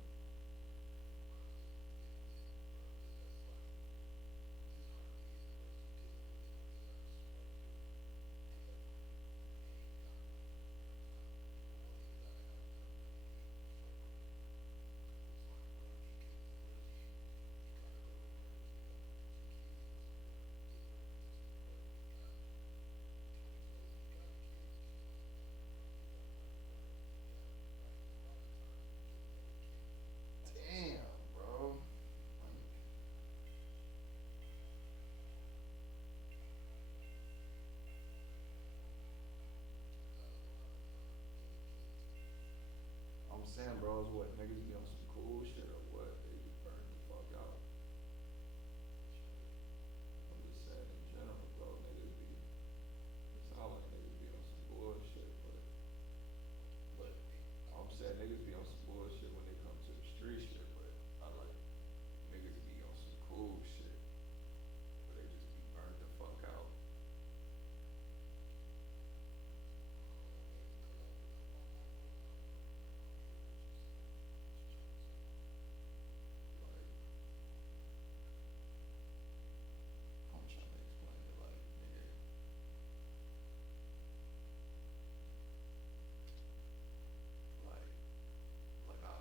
damn, bro. Like, I'm saying, bros, what niggas be on some cool shit or what? They just burn the fuck out. I'm just saying in general, bro, niggas be. It sound like niggas be on some bullshit, but I'm saying niggas be on some bullshit when they come to the street shit, but I like niggas be on some cool shit, where they just be burnt the fuck out. Like, I'm trying to explain it like, nigga, like,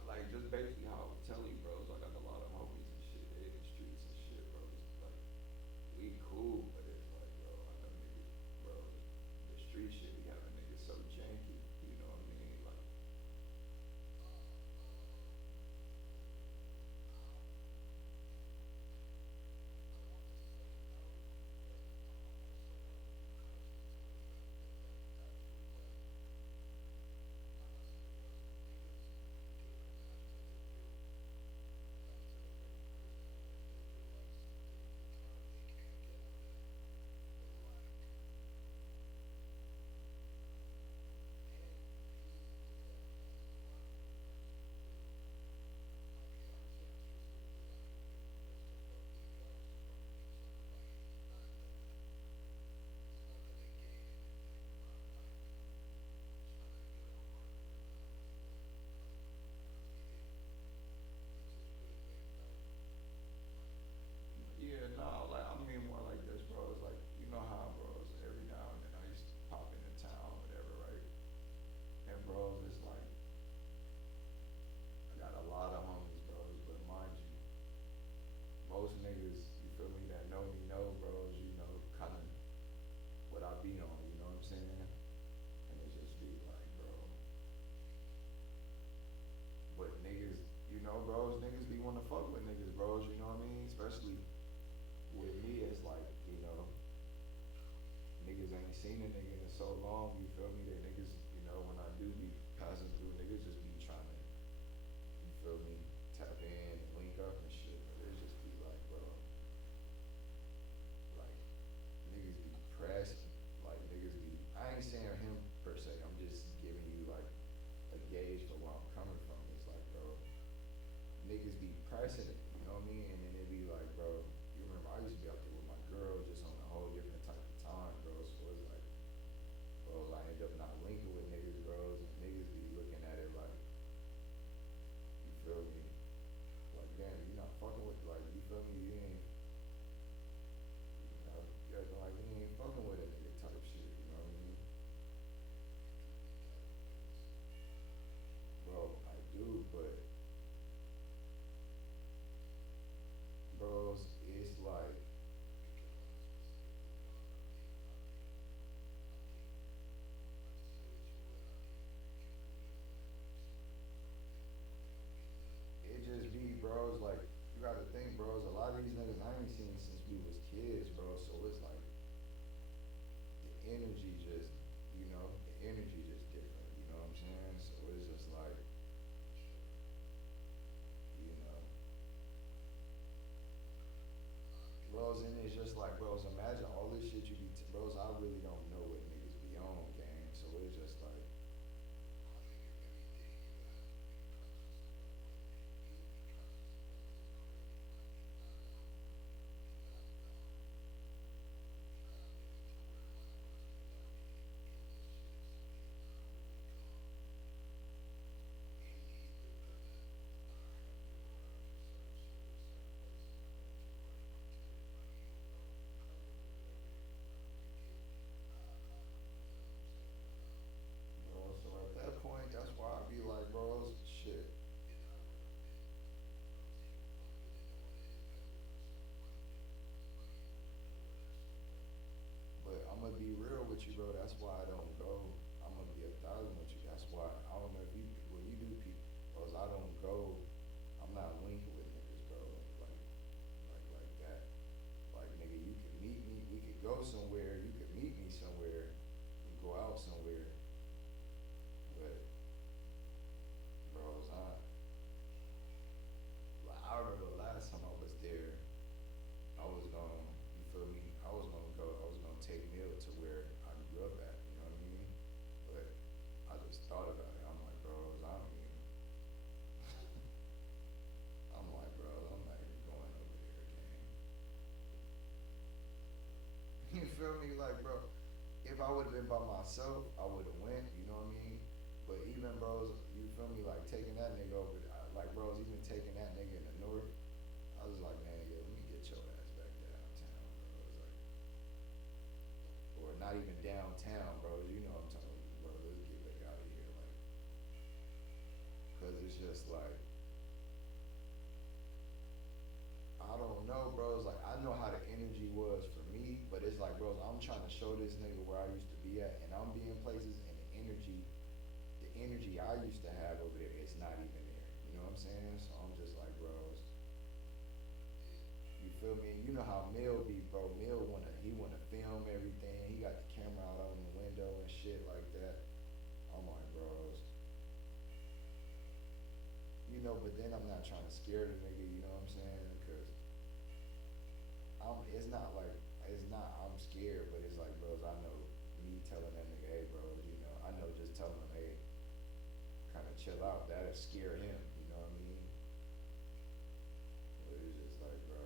like just basically how I was telling you, bros, like I got a lot of homies and shit, they in the streets and shit, bro. It's like, we cool, but it's like, bro, I know niggas, bro, the street shit be having niggas so janky, you know what I mean? Like, yeah, no, like I mean more like this, bro. It's like you know how, bros. Every now and then I used to pop into town, whatever, right? And bros, it's like I got a lot of homies, bros. But mind you, most niggas, you feel me, that know, bros. You know, kind of what I be on. You know what I'm saying? And it just be like, bro. But niggas, you know, bros, niggas be wanna fuck with niggas, bros. You know what I mean? Especially with me, it's like, you know, niggas ain't seen a nigga in so long, you feel me? That niggas, you know, when I do be passing through, niggas just be trying to, you feel me, tap in and link up and shit. But it just be like, bro, like, niggas be pressed, like, niggas be, I ain't saying him per se, I'm just giving you, like, a gauge for where I'm coming from. It's like, bro, niggas be pressing it, you know what I mean? And then it be like, bro, you remember I used to be out there with my girl just on a whole different type of time, bro. So it's like with you. That's why I don't know if you when you do people, cause I don't go. I'm not linking with niggas, bro. Like that. Like nigga, you could meet me. We could go somewhere. You could meet me somewhere. We go out somewhere. But bros, I remember last time I was there. I was gonna, you feel me? I was gonna go. I was gonna take Mill to where I grew up at. You know what I mean? But I just thought about it. I'm like, bros, I don't even. I'm like, bros, I'm not even going over there again. You feel me? Like, bro, if I would have been by myself, I would have went. You know what I mean? But even bros, you feel me? Like taking that nigga over, like bros, even taking that nigga in the north. I was like, man, yeah, let me get your ass back downtown, bro. It's like, or not even downtown, bro. You know what I'm talking about, bro. Let's get back out of here, like, cause it's just like, I don't know, bros. Like, I know how the energy was for me, but it's like, bros, I'm trying to show this nigga where I used to be at, and I'm being places, and the energy I used to have over there, it's not even there. You know what I'm saying? So I'm just like, bros, you feel me? You know how Mill be, bro. He wanna film everything. He got the camera out on the window and shit like that. I'm like, bros, you know. But then I'm not trying to scare the nigga. You know what I'm saying? Cause it's not like, it's not, I'm scared, but it's like, bros, I know me telling that nigga, hey, bros, you know, I know just telling him, hey, kind of chill out, that'll scare him, you know what I mean? But it's just like, bro,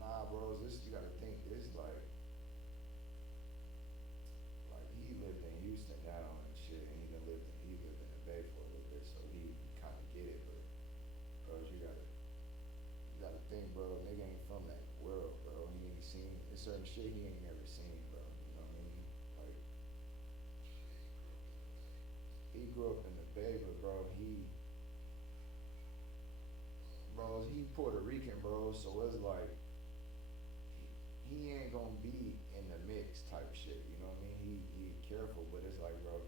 nah, bros, this, you gotta think, this like he lived in Houston now and shit, and he lived in the Bay for a little bit, so he kind of get it, but bros, you gotta think, bro, nigga ain't from that world, bro. He ain't seen, it's certain shit he ain't never seen, bro. You know what I mean? Like, he grew up in the Bay, but bro, he Puerto Rican, bro. So it's like, he ain't gonna be in the mix type shit. You know what I mean? He careful, but it's like, bro,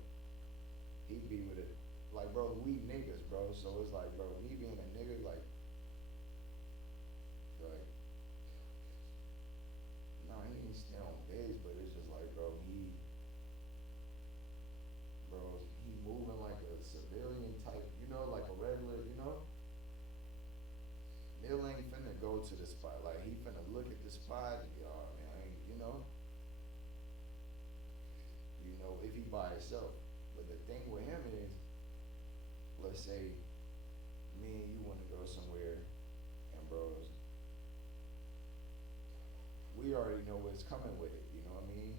he be with it. Like, bro, we niggas, bro. So it's like, bro, me being a nigga, like, nah, he ain't stay on base, but it's just like, bro, he moving like a civilian type, you know, like a regular, you know. Mill ain't finna go to the spot, like he finna look at the spot and be, oh man, I ain't, you know, if he by himself. But the thing with him is, let's say me and you wanna go somewhere, and bros, we already know what's coming with it, you know what I mean?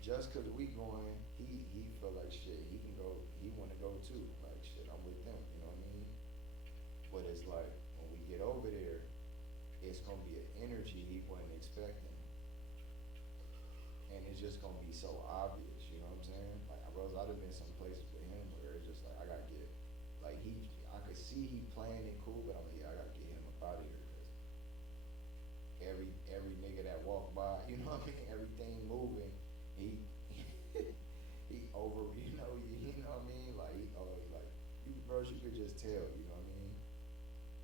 Just cause we going, he feel like shit, he can go, he wanna go too, like shit, I'm with them, you know what I mean? But it's like, when we get over there, it's gonna be an energy he wasn't expecting. And it's just gonna be so obvious, you know what I'm saying? Like, bros, I'd have been some places with him where it's just like, I gotta get, like I could see he playing it cool, but I'm like, yeah, I gotta get him up out of here, cause every nigga that walk by, you know what I mean? Everything moving, he, he over, you know what I mean? Like, he always like, bros, you could just tell, you know what I mean?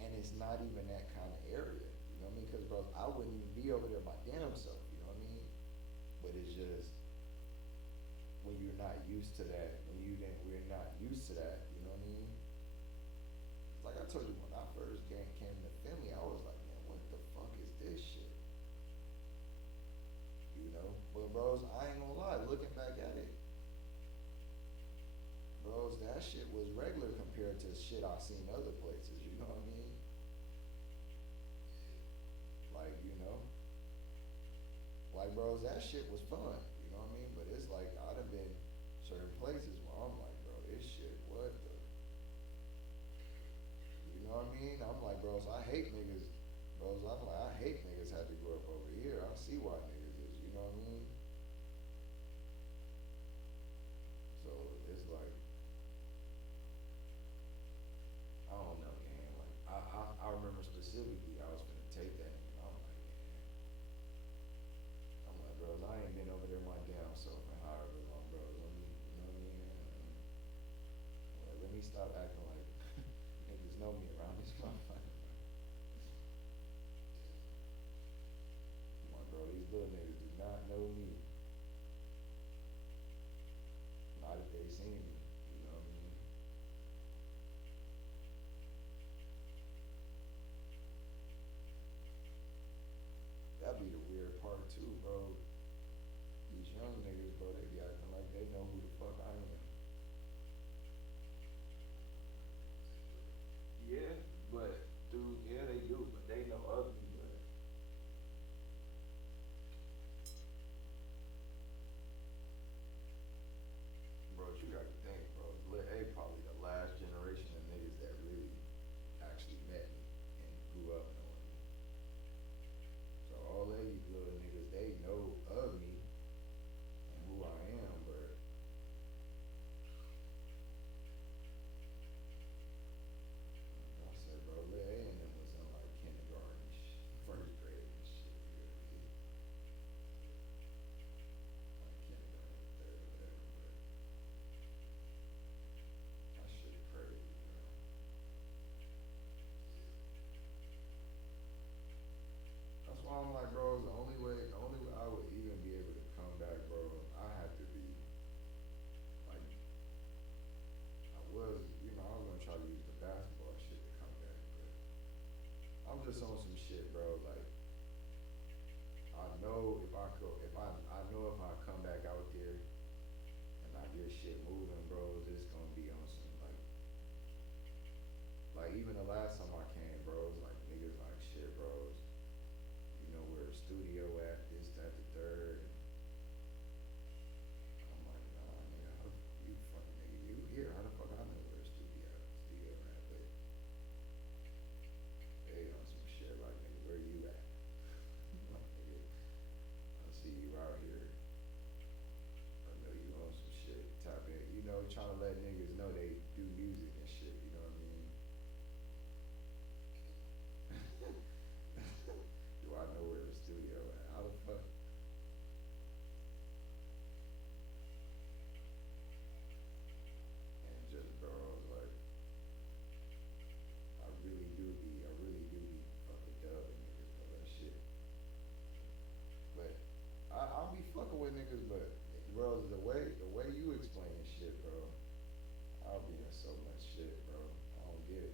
And it's not even that kind of area, you know what I mean? Cause bros, I wouldn't even be over there my damn self, you know what I mean? But it's just, when you're not used to that, we're not used to that, you know what I mean? Like I told you, when I first came to Philly, I was like, man, what the fuck is this shit? You know? But bros, I ain't gonna lie, looking back at it, bros, that shit was regular compared to shit I seen other places, you know what I mean? Like, like bros, that shit was fun, you know what I mean? But it's like, I'd have been certain places where I'm like, bro, this shit, what the, you know what I mean? I'm like, bros, I hate niggas, bros, I'm like, I hate niggas had to grow up over here. I see why niggas is, you know what I mean? So it's like, I don't know, man. Like I remember specifically I was gonna take that nigga. And I'm like, man, bro, they be acting like they know who the fuck I am. Yeah, but dude, yeah, they do, but they know of me. But bro, you gotta think, bro. Lil A probably the last generation of niggas that really actually met me and grew up knowing me. So all they little niggas, they know of me and who I am, but like I said, bro, Lil A and them was in like kindergarten, first grade and shit. You know what I mean? Like kindergarten, third, or whatever. But that shit crazy, bro. That's why I'm like, bro, the only way I would even be able to come back, bro, I had to be like, I was gonna try to use the basketball shit to come back, but I'm just on some shit, bro. Like, I know if I could, I know if I come back out there and I get shit moving, bro, it's gonna be on some like even the last time I came, bro, it was like niggas like shit, bros. You know where the studio at, this, that, the third. I'm like, nah, nigga, how the fuck you fucking nigga, you here? How the fuck I know where the studio at? But they on some shit like, nigga, where you at? Like, nigga, I see you out here. I know you on some shit. Tap in, trying to let niggas know they do music and shit. You know what I mean? Do I know where the studio at? How the fuck? And just bro, like, I really do be fucking dubbing niggas for that shit. But I'll be fucking with niggas, but bro, the way you explain this shit, bro, I'll be in so much shit, bro. I don't get it.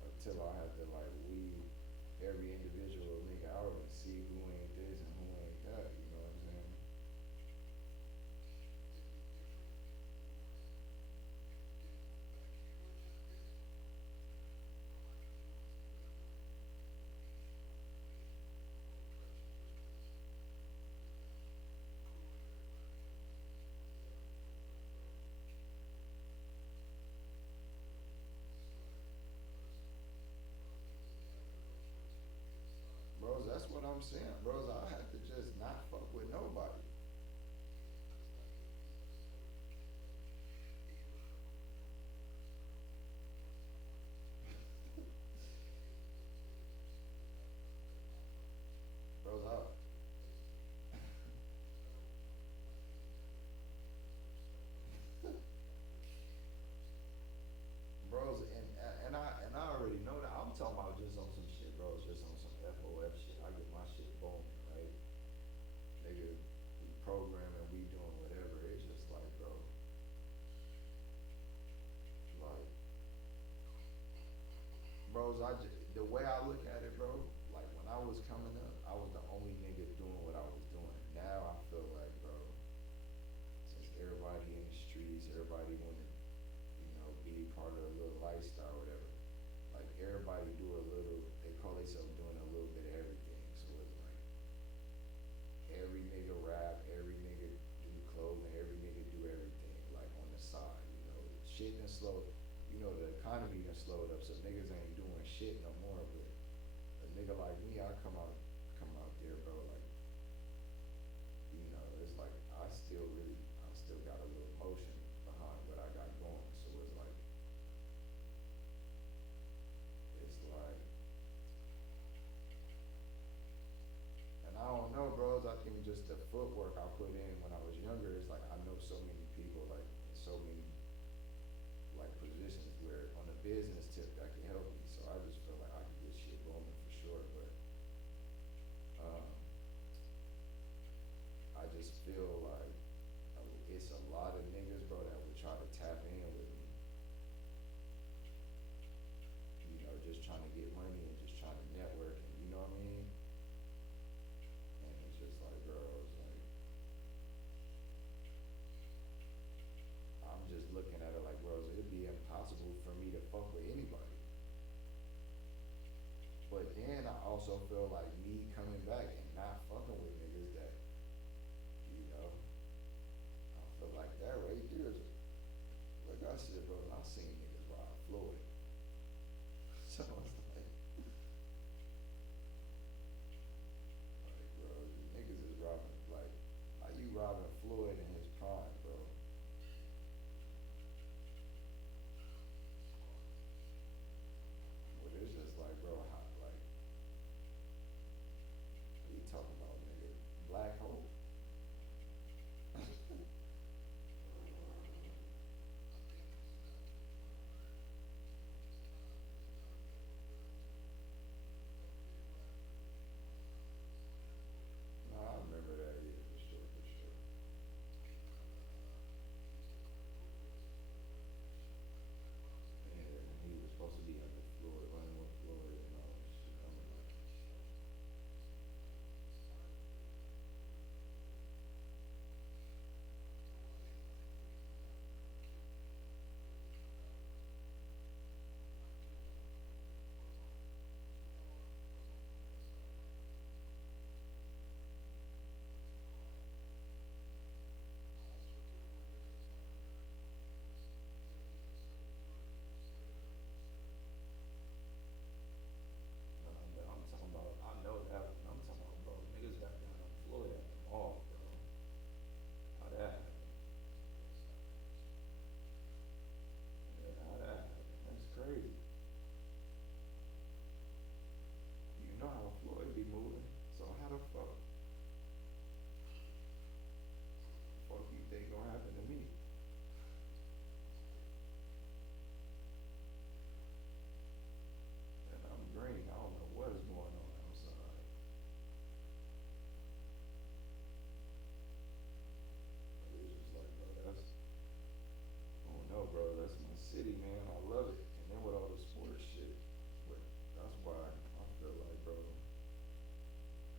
Until I have to like weed every individual nigga out and see who ain't this and who ain't that, you know what I'm saying? Bros, that's what I'm saying. Bros, I have to just not fuck with nobody. Bros, bros, and I already know that. I'm talking about just on some shit, bros, just on some FOF shit. I get my shit booming, right? Nigga, we programming, we doing whatever. It's just like, bro, like, bros, the way I look at it, bro, like when I was coming up, I was the only nigga doing what I was doing. Now I feel like, bro, since everybody in the streets, everybody wanna, be part of a little lifestyle, or whatever. Like everybody do a little. They call themselves doing a little bit of everything. So it's like every nigga rap, every nigga do clothing, every nigga do everything like on the side. Shit done slow. The economy done slowed up, so niggas ain't doing shit no more. But a nigga like me, I come out there, bro. Like, I still got a little motion behind what I got going. So it's like, and I don't know, bros. I think just the footwork I put in when I was younger is like I know so many people, like in so many like positions where on the business tip that can help me. So I just feel like I could get shit booming for sure. But um, I just feel like it's a lot of niggas, bro, that would try to tap in with me. Just trying to get money and just trying to network, and But then I also feel like me coming back and not fucking with niggas that, you know, I feel like that right there is, like I said, bro, I seen niggas ride Floyd. So it's like, bro, niggas is robbing, like, how you robbing Floyd in his prime, bro? But it's just like, bro, how, like, what you talking about, nigga? Black Hope? No, I remember that, yeah, for sure, for sure. Yeah, he was supposed to be under Floyd, running with Floyd and all that shit. I remember that. But I'm talking about, I know that, I'm talking about, bro, niggas got down on Floyd at the mall, bro. How that happened? Yeah, how that happened? That's crazy. You know how Floyd be moving, so how the fuck you think gonna happen to me? And I'm green, I don't know what is going on outside. But it's just like, bro, that's, I don't know, bro, that's my city, man, I love it. And then with all the sports shit, but that's why I feel like, bro,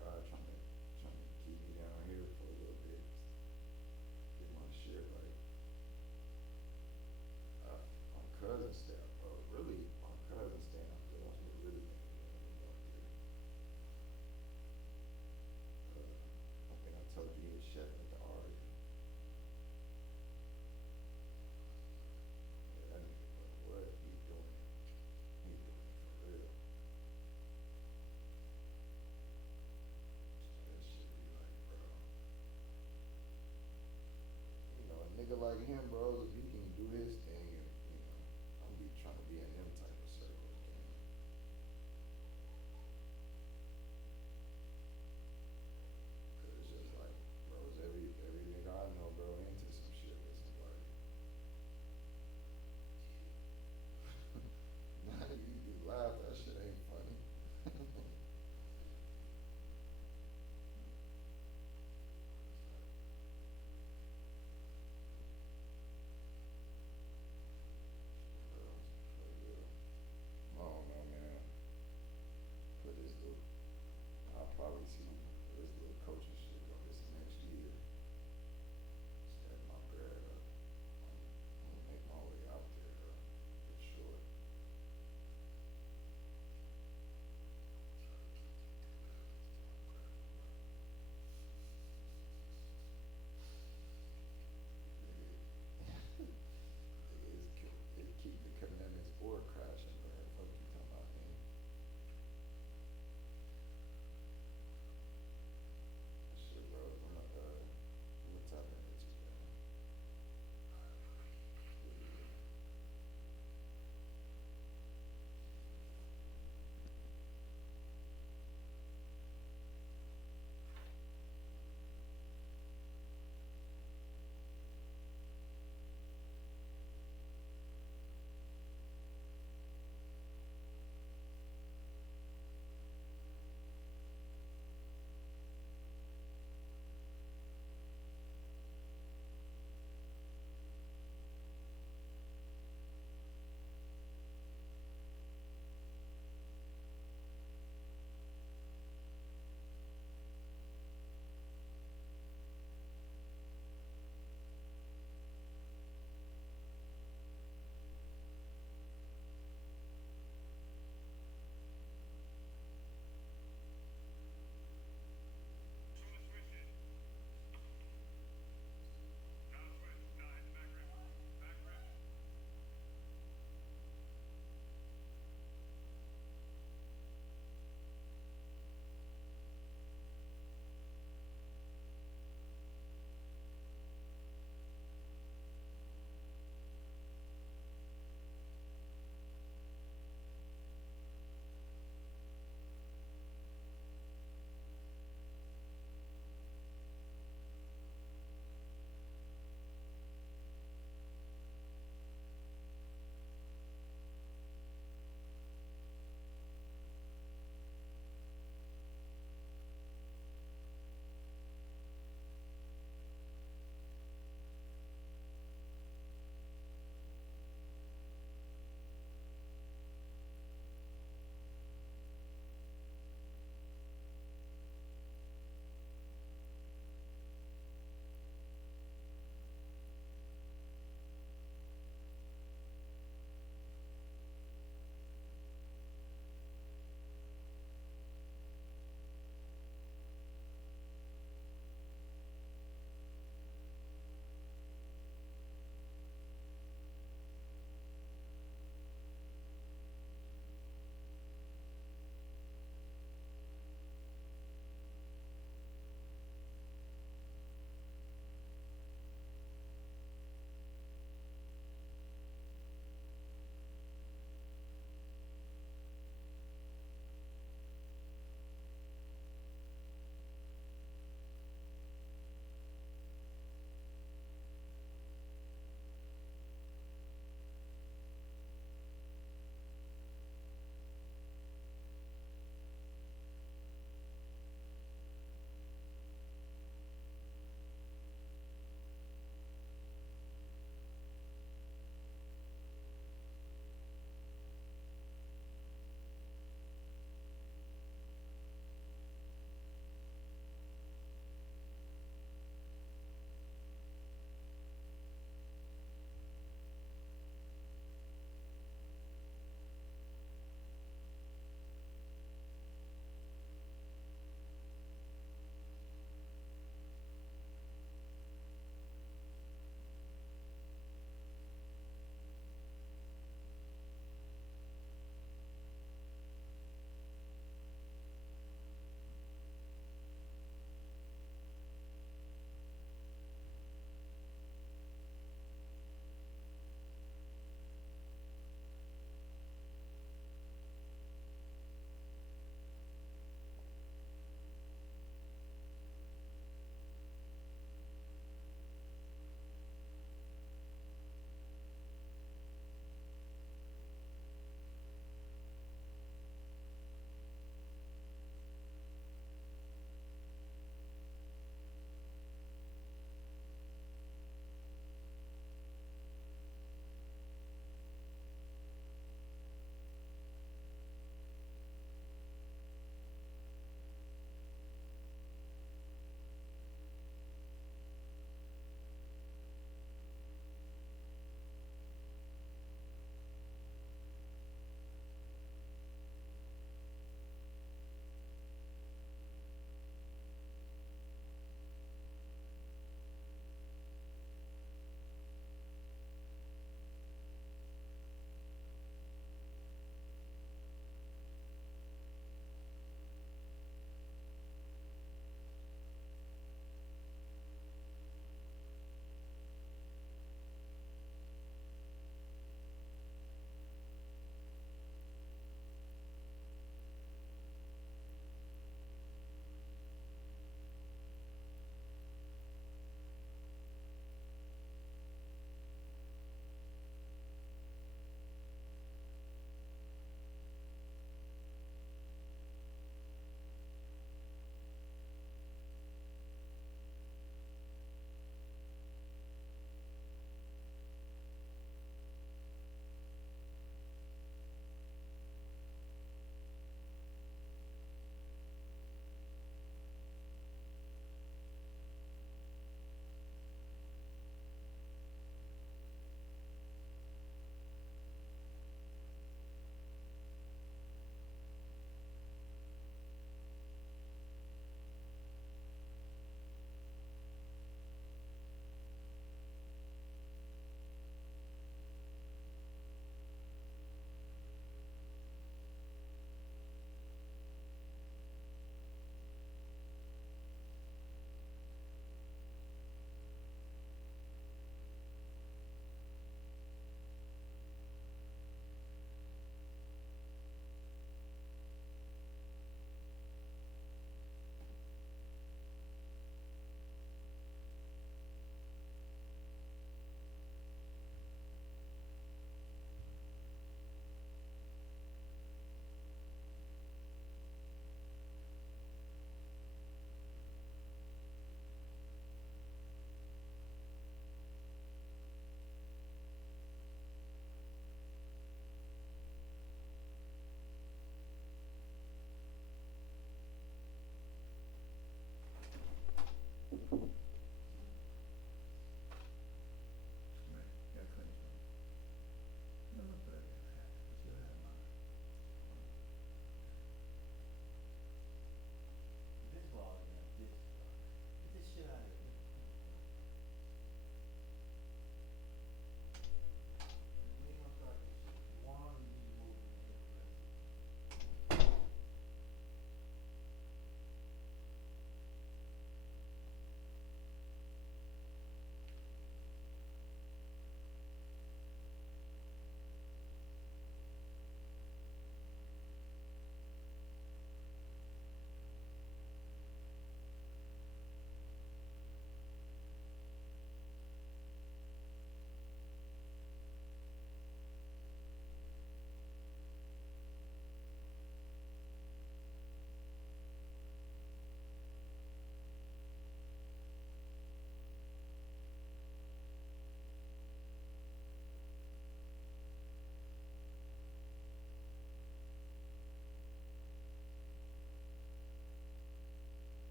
God trying to keep me down here for a little bit, get my shit right. My cousin stay up, bro. Really, my cousin stay up there. That's what really made me want to move out here. I think I told you he was chef at the Aria. Yeah, that nigga, bro, what he doing? He doing it for real. That shit be like, bro. You know, a nigga like him, bro, is